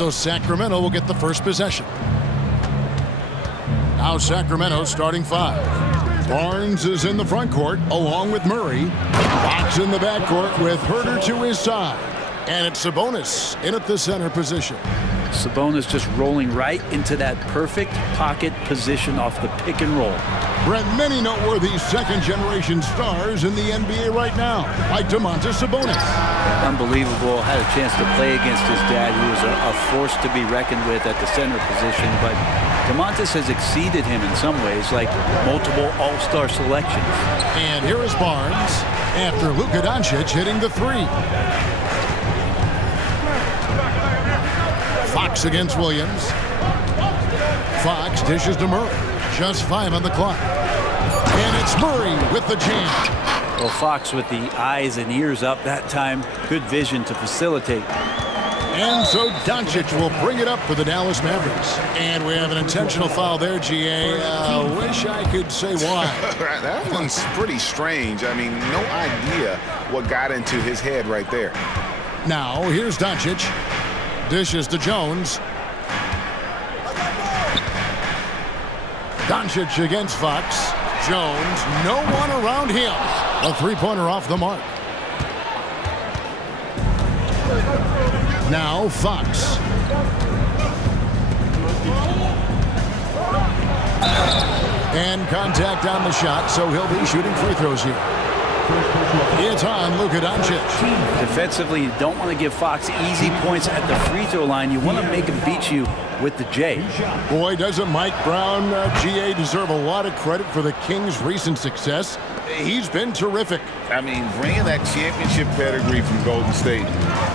So Sacramento will get the first possession. Now Sacramento starting 5. Barnes is in the front court along with Murray. Fox in the backcourt with Herter to his side. And it's Sabonis in at the center position. Sabonis just rolling right into that perfect pocket position off the pick and roll. Brent, many noteworthy second-generation stars in the NBA right now, like Domantas Sabonis. Unbelievable. Had a chance to play against his dad, who was a force to be reckoned with at the center position. But Domantas has exceeded him in some ways, like multiple all-star selections. And here is Barnes after Luka Doncic hitting the 3. Fox against Williams. Fox dishes to Murray. Just 5 on the clock. And it's Murray with the jam. Well, Fox with the eyes and ears up that time. Good vision to facilitate. And so Doncic will bring it up for the Dallas Mavericks. And we have an intentional foul there, GA. Wish I could say why. That one's pretty strange. I mean, no idea what got into his head right there. Now, here's Doncic. Dishes to Jones. Doncic against Fox. Jones, no one around him. A three-pointer off the mark. Now Fox. And contact on the shot, so he'll be shooting free throws here. It's on Luka Doncic. Defensively, you don't want to give Fox easy points at the free throw line. You want to make him beat you with the J. Boy, doesn't Mike Brown, GA, deserve a lot of credit for the Kings' recent success. He's been terrific. I mean, bringing that championship pedigree from Golden State.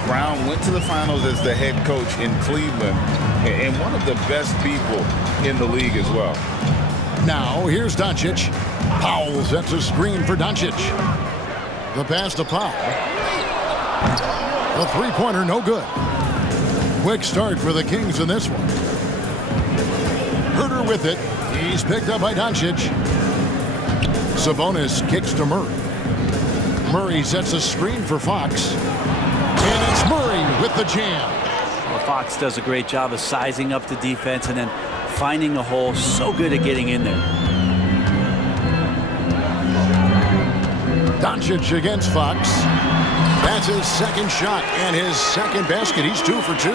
Brown went to the finals as the head coach in Cleveland and one of the best people in the league as well. Now, here's Doncic. Powell sets a screen for Doncic. The pass to Powell. The three-pointer, no good. Quick start for the Kings in this one. Herter with it. He's picked up by Doncic. Sabonis kicks to Murray. Murray sets a screen for Fox. And it's Murray with the jam. Well, Fox does a great job of sizing up the defense and then finding a hole. So good at getting in there. Doncic against Fox. That's his second shot and his second basket. He's 2 for 2.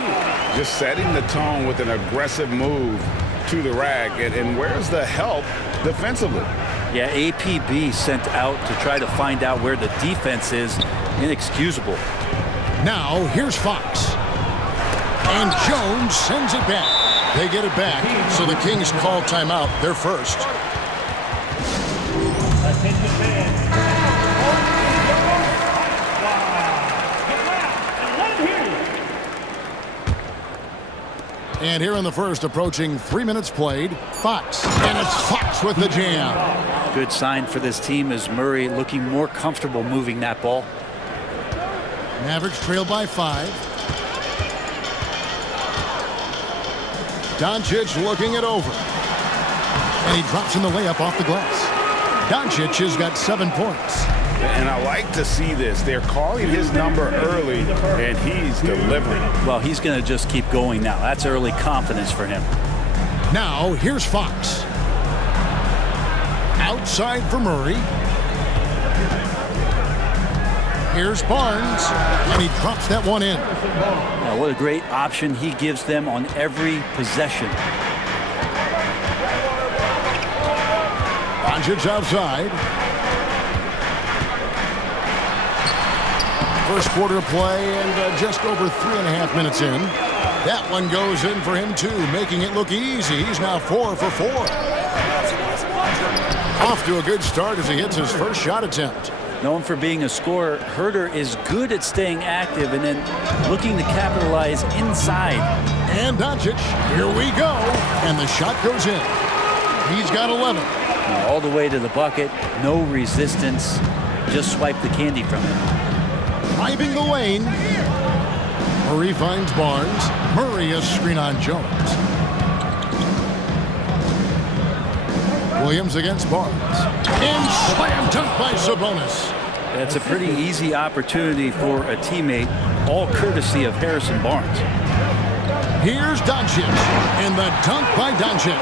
Just setting the tone with an aggressive move to the rack. And where's the help defensively? Yeah, APB sent out to try to find out where the defense is. Inexcusable. Now, here's Fox. And Jones sends it back. They get it back, so the Kings call timeout. They're first. And here in the first, approaching 3 minutes played, Fox. And it's Fox with the jam. Good sign for this team as Murray looking more comfortable moving that ball. Mavericks trail by 5. Doncic looking it over. And he drops in the layup off the glass. Doncic has got 7 points. And I like to see this. They're calling his number early, and he's delivering. Well, he's going to just keep going now. That's early confidence for him. Now, here's Fox. Outside for Murray. Here's Barnes, and he drops that one in. Now, what a great option he gives them on every possession. Doncic outside. First quarter play and just over 3.5 minutes in. That one goes in for him too, making it look easy. He's now 4 for 4. Off to a good start as he hits his first shot attempt. Known for being a scorer, Herter is good at staying active and then looking to capitalize inside. And Doncic, here we go. And the shot goes in. He's got 11. Now all the way to the bucket, no resistance. Just swipe the candy from him. Driving the lane. Murray finds Barnes. Murray a screen on Jones. Williams against Barnes. And slam dunk by Sabonis. That's a pretty easy opportunity for a teammate, all courtesy of Harrison Barnes. Here's Doncic, and the dunk by Doncic.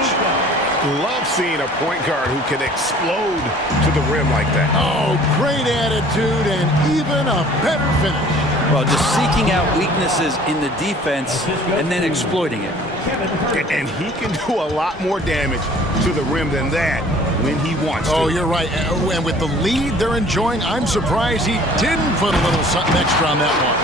Love seeing a point guard who can explode to the rim like that. Oh, great attitude and even a better finish. Well, just seeking out weaknesses in the defense and then exploiting it. And he can do a lot more damage to the rim than that when he wants to. Oh, you're right. And with the lead they're enjoying, I'm surprised he didn't put a little something extra on that one.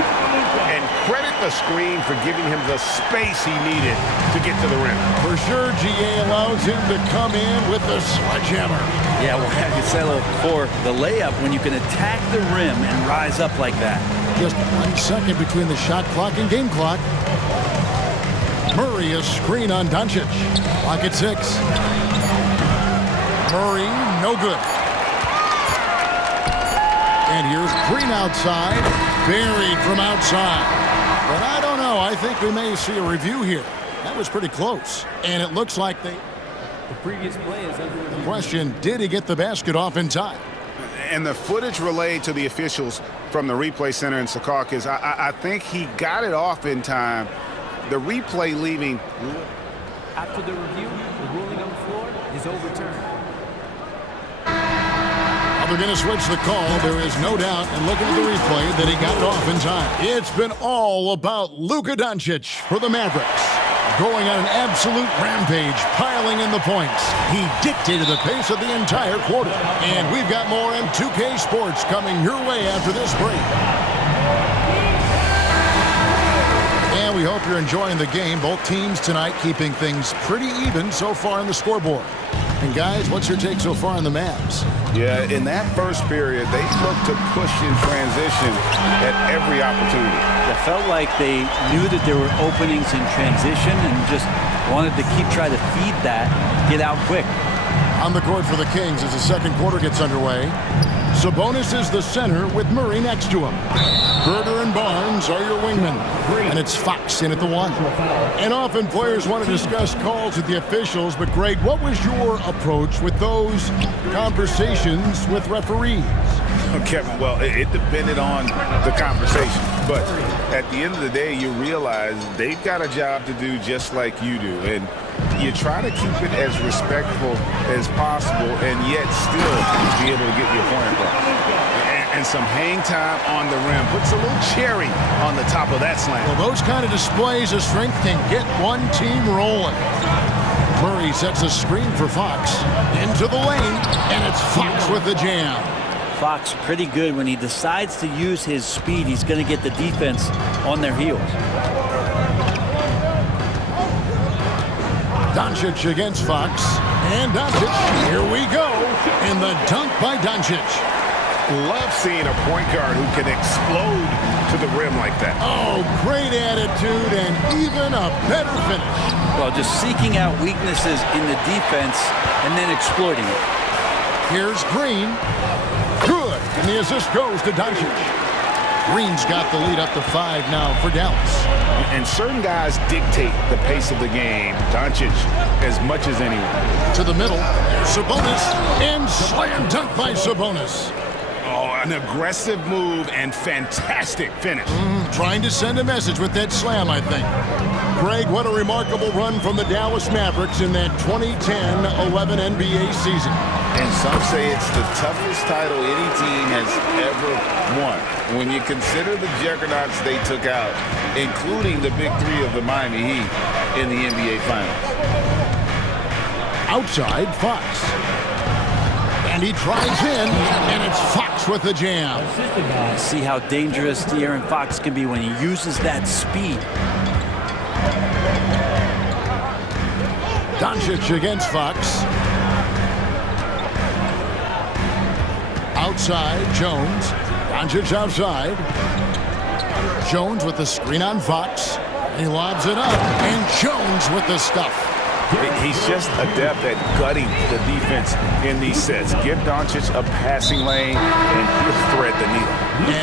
And credit the screen for giving him the space he needed to get to the rim. For sure, GA allows him to come in with the sledgehammer. Yeah, well, I said before, the layup, when you can attack the rim and rise up like that. Just 1 second between the shot clock and game clock. Murray, a screen on Doncic. Clock at 6. Murray, no good. And here's Green outside, buried from outside. But I don't know. I think we may see a review here. That was pretty close. And it looks like the previous play is under review. Question, did he get the basket off in time? And the footage relayed to the officials from the replay center in Secaucus, I think he got it off in time. The replay leaving. After the review, the ruling on the floor is overturned. They're going to switch the call. There is no doubt, and looking at the replay, that he got it off in time. It's been all about Luka Doncic for the Mavericks. Going on an absolute rampage, piling in the points. He dictated the pace of the entire quarter. And we've got more M2K Sports coming your way after this break. And we hope you're enjoying the game. Both teams tonight keeping things pretty even so far on the scoreboard. And guys, what's your take so far on the Mavs? Yeah, in that first period, they looked to push in transition at every opportunity. It felt like they knew that there were openings in transition and just wanted to keep trying to feed that, get out quick. On the court for the Kings as the second quarter gets underway. Sabonis is the center with Murray next to him. Berger and Barnes are your wingmen. And it's Fox in at the 1. And often players want to discuss calls with the officials, but Greg, what was your approach with those conversations with referees? Kevin, well, it depended on the conversation. But at the end of the day, you realize they've got a job to do just like you do. And you try to keep it as respectful as possible and yet still be able to get your point across. And some hang time on the rim. Puts a little cherry on the top of that slam. Well, those kind of displays of strength can get one team rolling. Murray sets a screen for Fox. Into the lane, and it's Fox with the jam. Fox pretty good when he decides to use his speed. He's going to get the defense on their heels. Doncic against Fox. And Doncic, here we go. And the dunk by Doncic. Love seeing a point guard who can explode to the rim like that. Oh, great attitude and even a better finish. Well, just seeking out weaknesses in the defense and then exploiting it. Here's Green. Good. And the assist goes to Doncic. Green's got the lead up to 5 now for Dallas. And certain guys dictate the pace of the game. Doncic as much as anyone. To the middle. Sabonis. And slam dunk by Sabonis. Oh, an aggressive move and fantastic finish. Trying to send a message with that slam, I think. Greg, what a remarkable run from the Dallas Mavericks in that 2010-11 NBA season. And some say it's the toughest title any team has ever won. When you consider the juggernauts they took out, including the big three of the Miami Heat in the NBA Finals. Outside, Fox. And he drives in, and it's Fox with the jam. See how dangerous De'Aaron Fox can be when he uses that speed. Doncic against Fox. Outside, Jones. Doncic outside. Jones with the screen on Fox. He lobs it up, and Jones with the stuff. He's just adept at gutting the defense in these sets. Give Doncic a passing lane, and he'll thread the needle.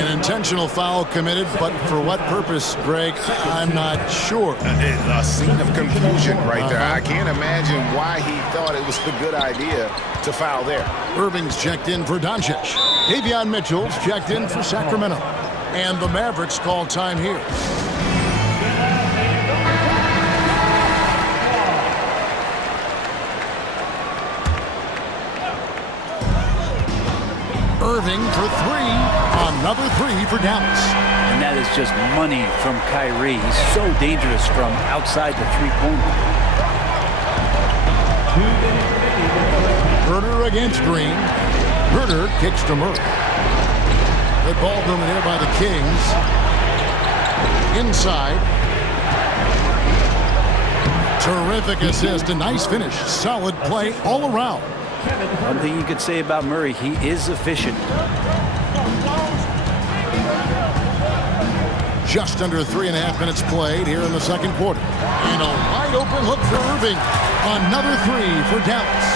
An intentional foul committed, but for what purpose, Greg? I'm not sure. A scene of confusion right there. I can't imagine why he thought it was a good idea to foul there. Irving's checked in for Doncic. Davion Mitchell's checked in for Sacramento. And the Mavericks call time here. Irving for three. Another three for Dallas. And that is just money from Kyrie. He's so dangerous from outside the three-pointer. Herder against Green. Herder kicks to Murray. Good ball movement here by the Kings. Inside. Terrific assist, a nice finish. Solid play all around. One thing you could say about Murray, he is efficient. Just under 3.5 minutes played here in the second quarter. And a wide open look for Irving. Another three for Dallas.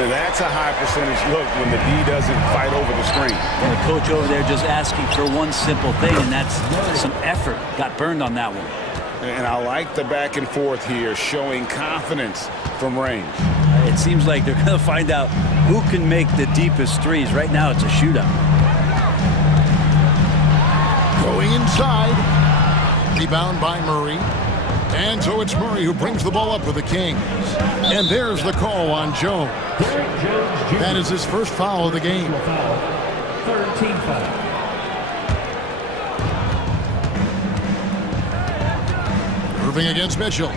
Now that's a high percentage look when the D doesn't fight over the screen. And the coach over there just asking for one simple thing, and that's some effort. Got burned on that one. And I like the back and forth here, showing confidence from range. It seems like they're going to find out who can make the deepest threes. Right now, it's a shootout. Going inside. Rebound by Murray. And so it's Murray who brings the ball up with the Kings. And there's the call on Jones. That is his first foul of the game. 13 foul. Irving against Mitchell.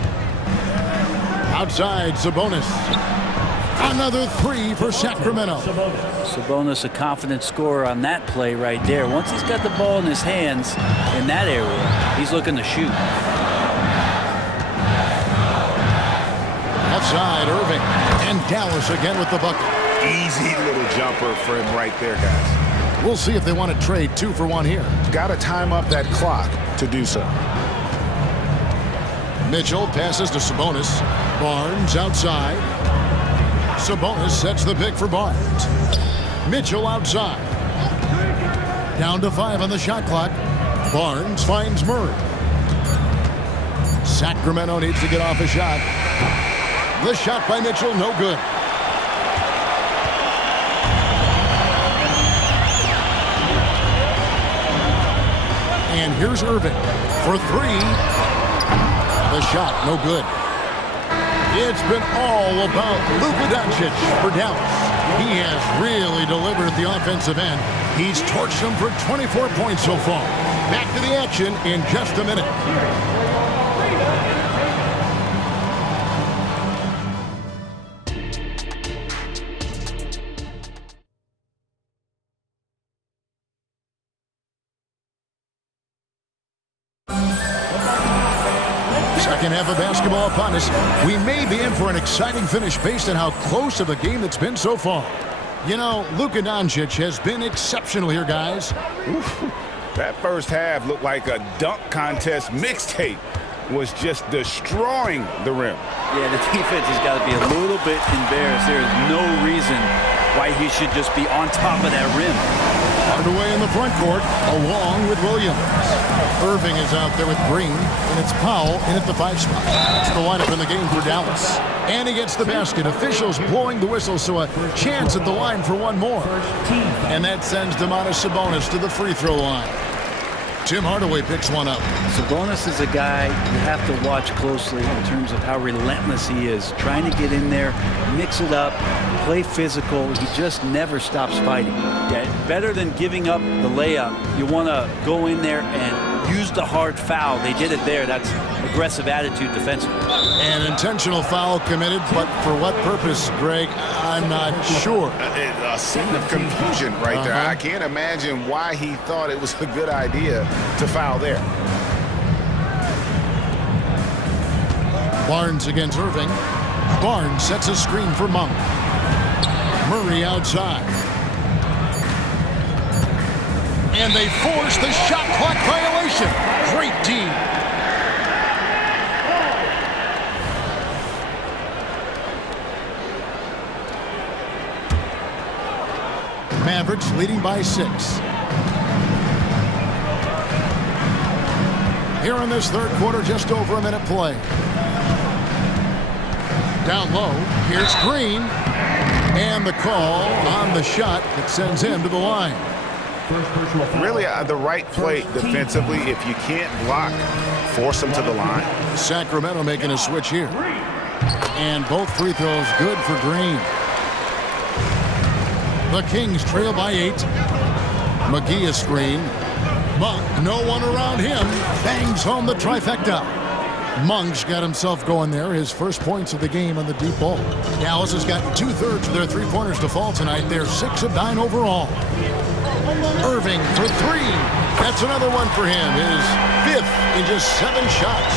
Outside, Sabonis. Another three for Sacramento. Sabonis, a confident scorer on that play right there. Once he's got the ball in his hands in that area, he's looking to shoot. Outside, Irving. And Dallas again with the bucket. Easy little jumper for him right there, guys. We'll see if they want to trade 2 for 1 here. Got to time up that clock to do so. Mitchell passes to Sabonis. Barnes outside. Sabonis sets the pick for Barnes. Mitchell outside. Down to 5 on the shot clock. Barnes finds Murray. Sacramento needs to get off a shot. The shot by Mitchell, no good. And here's Irving for 3. The shot, no good. It's been all about Luka Doncic for Dallas. He has really delivered at the offensive end. He's torched them for 24 points so far. Back to the action in just a minute. Second half of basketball upon us. We may be in for an exciting finish based on how close of a game it's been so far. You know, Luka Doncic has been exceptional here, guys. Oof. That first half looked like a dunk contest mixtape. Was just destroying the rim. Yeah, the defense has got to be a little bit embarrassed. There is no reason why he should just be on top of that rim. Underway in the front court, along with Williams. Irving is out there with Green, and it's Powell in at the 5 spot. It's the lineup in the game for Dallas. And he gets the basket. Officials blowing the whistle, so a chance at the line for one more. And that sends Domantas Sabonis to the free throw line. Tim Hardaway picks one up. Sabonis is a guy you have to watch closely in terms of how relentless he is. Trying to get in there, mix it up, play physical. He just never stops fighting. Yeah, better than giving up the layup, you want to go in there and use the hard foul. They did it there. That's aggressive attitude defensively. An intentional foul committed, but for what purpose, Greg? I'm not sure. A scene of confusion right there. I can't imagine why he thought it was a good idea to foul there. Barnes against Irving. Barnes sets a screen for Monk. Murray outside. And they force the shot clock violation. Great team. Mavericks leading by 6. Here in this third quarter, just over a minute play. Down low, here's Green. And the call on the shot that sends him to the line. Really the right play defensively. If you can't block, force them to the line. Sacramento making a switch here. And both free throws good for Green. The Kings trail by 8. McGee a screen. Monk, no one around him, bangs home the trifecta. Monk's got himself going there, his first points of the game on the deep ball. Dallas has gotten 2/3 of their three-pointers to fall tonight. They're 6 of 9 overall. Irving for 3. That's another one for him, his 5th in just 7 shots.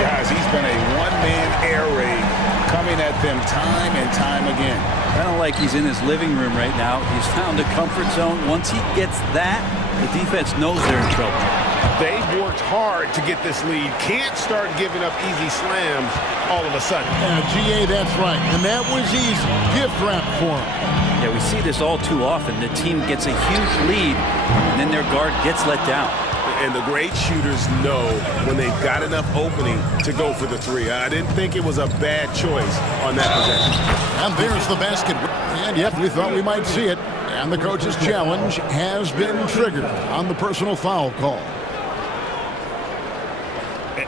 Guys, he's been a one-man air raid coming at them time and time again. Kind of like he's in his living room right now. He's found a comfort zone. Once he gets that, the defense knows they're in trouble. They've worked hard to get this lead. Can't start giving up easy slams all of a sudden. GA, that's right. And that was easy. Gift wrap for him. Yeah, we see this all too often. The team gets a huge lead, and then their guard gets let down. And the great shooters know when they've got enough opening to go for the 3. I didn't think it was a bad choice on that possession. And there's the basket. And yep, we thought we might see it. And the coach's challenge has been triggered on the personal foul call.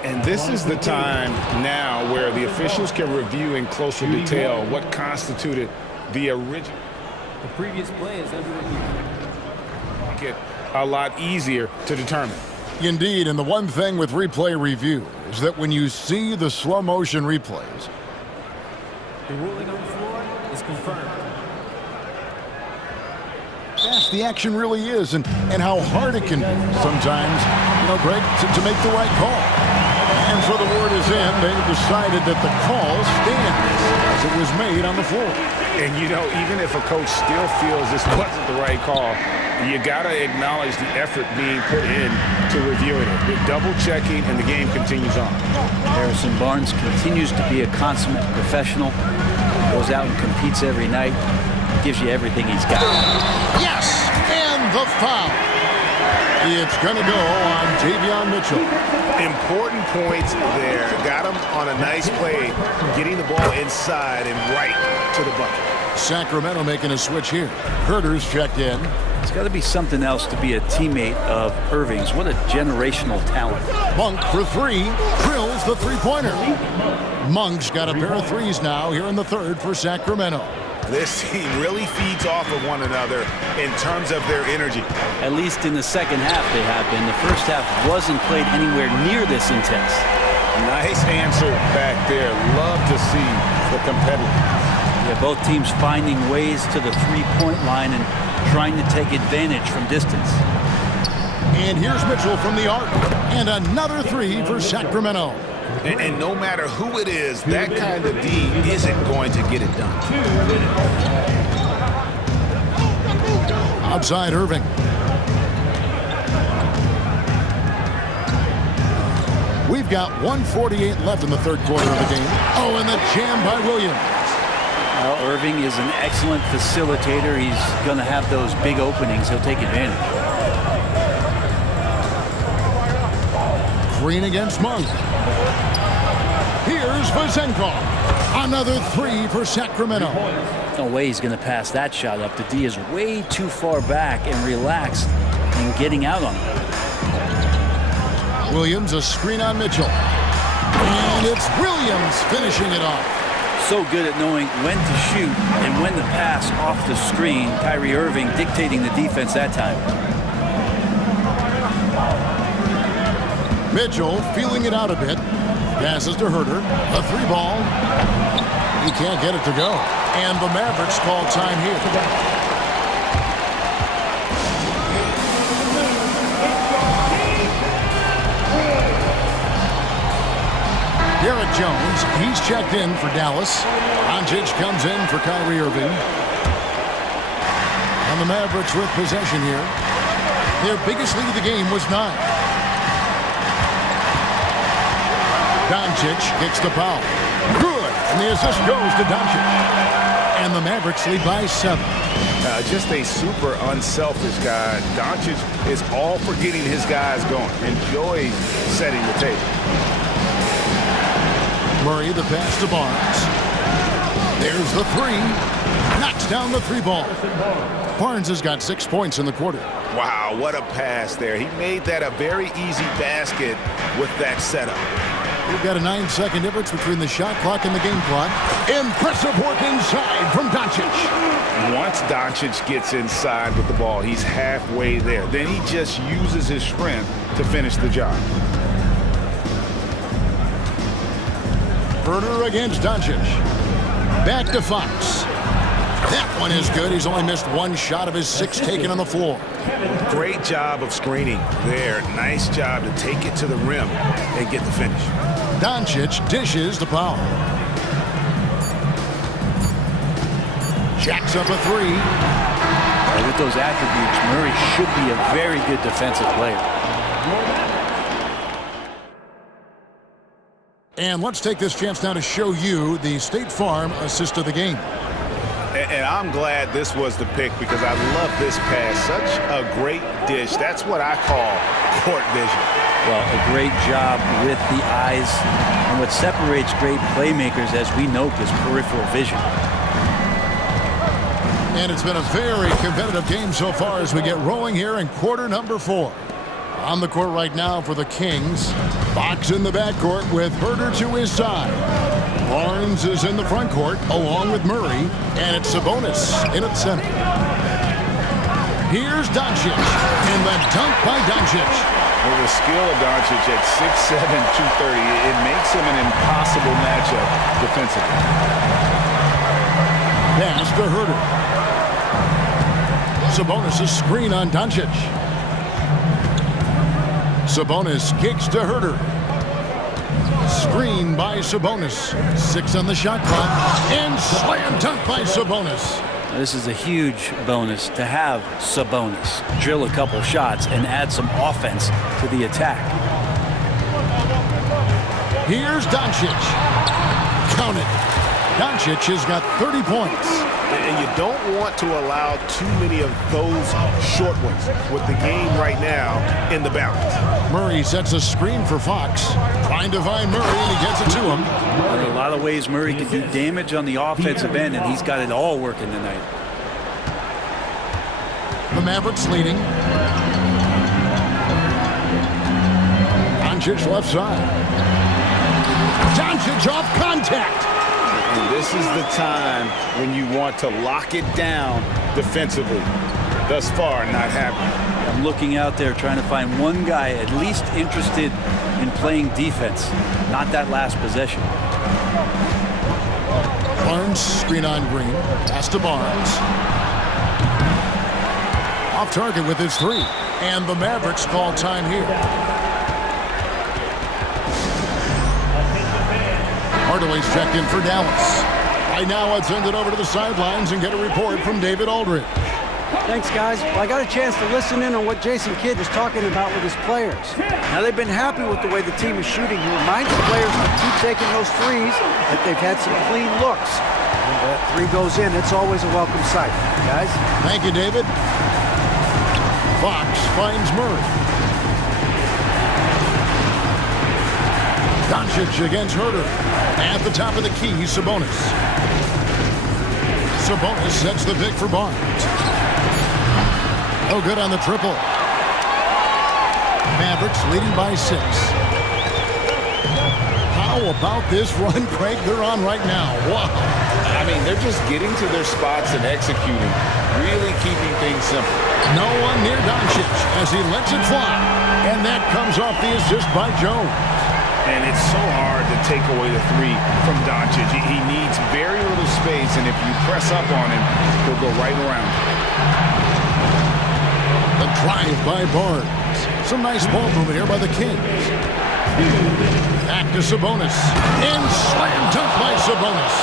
And this is the time now where the officials can review in closer detail what constituted the original. The previous play is under review. Get a lot easier to determine. Indeed, and the one thing with replay review is that when you see the slow motion replays, the ruling on the floor is confirmed. Fast the action really is, and how hard it can be sometimes, Greg, to make the right call. And so the word is in. They've decided that the call stands as it was made on the floor. And, even if a coach still feels this wasn't the right call, you got to acknowledge the effort being put in to reviewing it. They're double-checking, and the game continues on. Harrison Barnes continues to be a consummate professional. Goes out and competes every night. Gives you everything he's got. Yes! And the foul. It's going to go on Davion Mitchell. Important points there. Got him on a nice play, getting the ball inside and right to the bucket. Sacramento making a switch here. Herter's checked in. It's got to be something else to be a teammate of Irving's. What a generational talent. Monk for 3. Drills the three-pointer. Monk's got a pair of 3s now here in the third for Sacramento. This team really feeds off of one another in terms of their energy. At least in the second half they have been. The first half wasn't played anywhere near this intense. Nice answer back there. Love to see the competitiveness. Yeah, both teams finding ways to the three-point line and trying to take advantage from distance. And here's Mitchell from the arc. And another 3 for Sacramento. And no matter who it is, that kind of D isn't going to get it done. Outside Irving. We've got 1:48 left in the third quarter of the game. Oh, and the jam by Williams. Well, Irving is an excellent facilitator. He's going to have those big openings. He'll take advantage. Green against Monk. Here's Vazenkov. Another 3 for Sacramento. No way he's going to pass that shot up. The D is way too far back and relaxed in getting out on him. Williams, a screen on Mitchell. And it's Williams finishing it off. So good at knowing when to shoot and when to pass off the screen. Kyrie Irving dictating the defense that time. Mitchell feeling it out a bit. Passes to Herter. A 3-ball. He can't get it to go. And the Mavericks call time here. Garrett Jones, he's checked in for Dallas. Doncic comes in for Kyrie Irving. And the Mavericks with possession here. Their biggest lead of the game was 9. Doncic kicks the foul. Good. And the assist goes to Doncic. And the Mavericks lead by 7. Just a super unselfish guy. Doncic is all for getting his guys going. Enjoys setting the table. Murray, the pass to Barnes. There's the 3. Knocks down the 3-ball. Barnes has got 6 points in the quarter. Wow, what a pass there. He made that a very easy basket with that setup. We've got a 9-second difference between the shot clock and the game clock. Impressive work inside from Doncic. Once Doncic gets inside with the ball, he's halfway there. Then he just uses his strength to finish the job. Herder against Doncic. Back to Fox. That one is good. He's only missed one shot of his 6 taken on the floor. Great job of screening there. Nice job to take it to the rim and get the finish. Doncic dishes to Powell. Jacks up a 3. With those attributes, Murray should be a very good defensive player. And let's take this chance now to show you the State Farm assist of the game. And I'm glad this was the pick because I love this pass. Such a great dish. That's what I call court vision. Well, a great job with the eyes. And what separates great playmakers, as we note, is peripheral vision. And it's been a very competitive game so far as we get rolling here in quarter number 4. On the court right now for the Kings. Fox in the backcourt with Herder to his side. Barnes is in the front court along with Murray, and it's Sabonis in at center. Here's Doncic, and the dunk by Doncic. With the skill of Doncic at 6'7", 230, it makes him an impossible matchup defensively. Pass to Herder. Sabonis' screen on Doncic. Sabonis kicks to Herder. Screen by Sabonis. 6 on the shot clock. And slam dunk by Sabonis. This is a huge bonus to have Sabonis drill a couple shots and add some offense to the attack. Here's Doncic. Count it. Doncic has got 30 points. And you don't want to allow too many of those short ones with the game right now in the balance. Murray sets a screen for Fox. Trying to find Murray, and he gets it to him. There are a lot of ways Murray can do damage on the offensive end, and he's got it all working tonight. The Mavericks leading. Doncic left side. Doncic off contact. And this is the time when you want to lock it down defensively. Thus far, not happening. I'm looking out there trying to find one guy at least interested in playing defense, not that last possession. Barnes, screen on Green. Pass to Barnes. Off target with his 3. And the Mavericks call time here. Hardaway's checked in for Dallas. Right now, let's send it over to the sidelines and get a report from David Aldridge. Thanks, guys. Well, I got a chance to listen in on what Jason Kidd was talking about with his players. Now, they've been happy with the way the team is shooting. He reminds the players to keep taking those threes, that they've had some clean looks. When that 3 goes in, it's always a welcome sight. Guys? Thank you, David. Fox finds Murray. Doncic against Herder. At the top of the key, Sabonis. Sabonis sets the pick for Barnes. No good on the triple. Mavericks leading by 6. How about this run, Craig, they're on right now? Wow. I mean, they're just getting to their spots and executing, really keeping things simple. No one near Doncic as he lets it fly. And that comes off the assist by Jones. And it's so hard to take away the 3 from Doncic. He needs very little space, and if you press up on him, he'll go right around. The drive by Barnes. Some nice ball movement here by the Kings. Back to Sabonis. And slam dunk by Sabonis.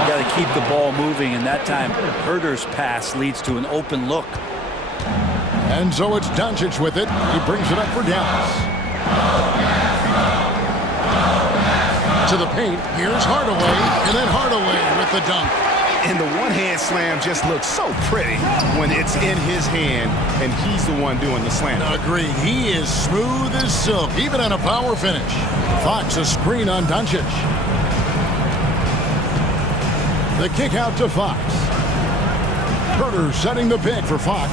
You got to keep the ball moving, and that time Herder's pass leads to an open look. And so it's Doncic with it. He brings it up for Dallas. To the paint, here's Hardaway, and then Hardaway with the dunk. And the one-hand slam just looks so pretty when it's in his hand, and he's the one doing the slam. Agreed. He is smooth as silk, even on a power finish. Fox a screen on Doncic. The kick out to Fox. Herder setting the pick for Fox.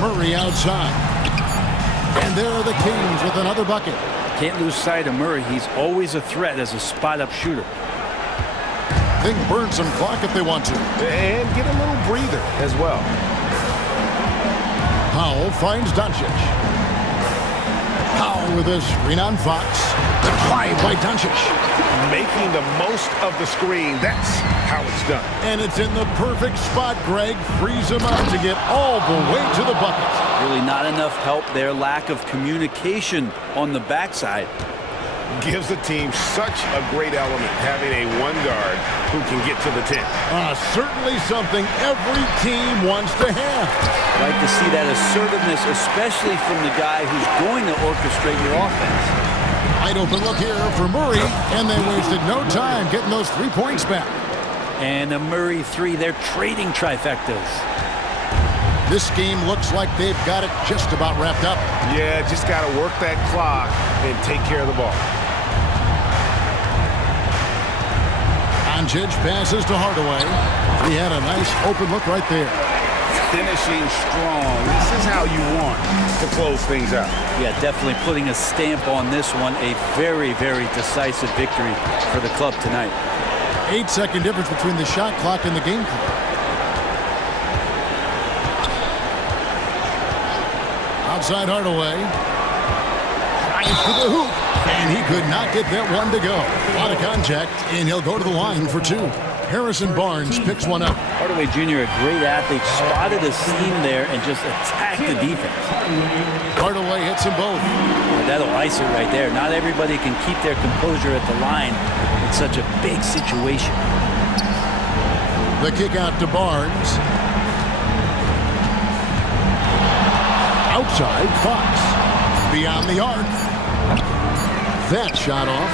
Murray outside. And there are the Kings with another bucket. Can't lose sight of Murray. He's always a threat as a spot-up shooter. They can burn some clock if they want to. And get a little breather as well. Powell finds Doncic. Powell with a screen on Fox. The drive by Doncic. Making the most of the screen. That's how it's done. And it's in the perfect spot. Greg frees him up to get all the way to the bucket. Really not enough help there. Lack of communication on the backside. Gives the team such a great element having a one guard who can get to the 10. Certainly something every team wants to have. Like to see that assertiveness, especially from the guy who's going to orchestrate your offense. Wide open look here for Murray, and they wasted no time getting those 3 points back. And a Murray three, they're trading trifectas. This game looks like they've got it just about wrapped up. Yeah, just got to work that clock and take care of the ball. Doncic passes to Hardaway. He had a nice open look right there. Finishing strong. This is how you want to close things out. Yeah, definitely putting a stamp on this one. A very, very decisive victory for the club tonight. 8-second difference between the shot clock and the game clock. Outside Hardaway. Drives to the hoop. And he could not get that one to go. A lot of contact, and he'll go to the line for two. Harrison Barnes picks one up. Hardaway Jr., a great athlete, spotted a seam there and just attacked the defense. Hardaway hits them both. That'll ice it right there. Not everybody can keep their composure at the line in such a big situation. The kick out to Barnes. Outside, Fox. Beyond the arc. That shot off.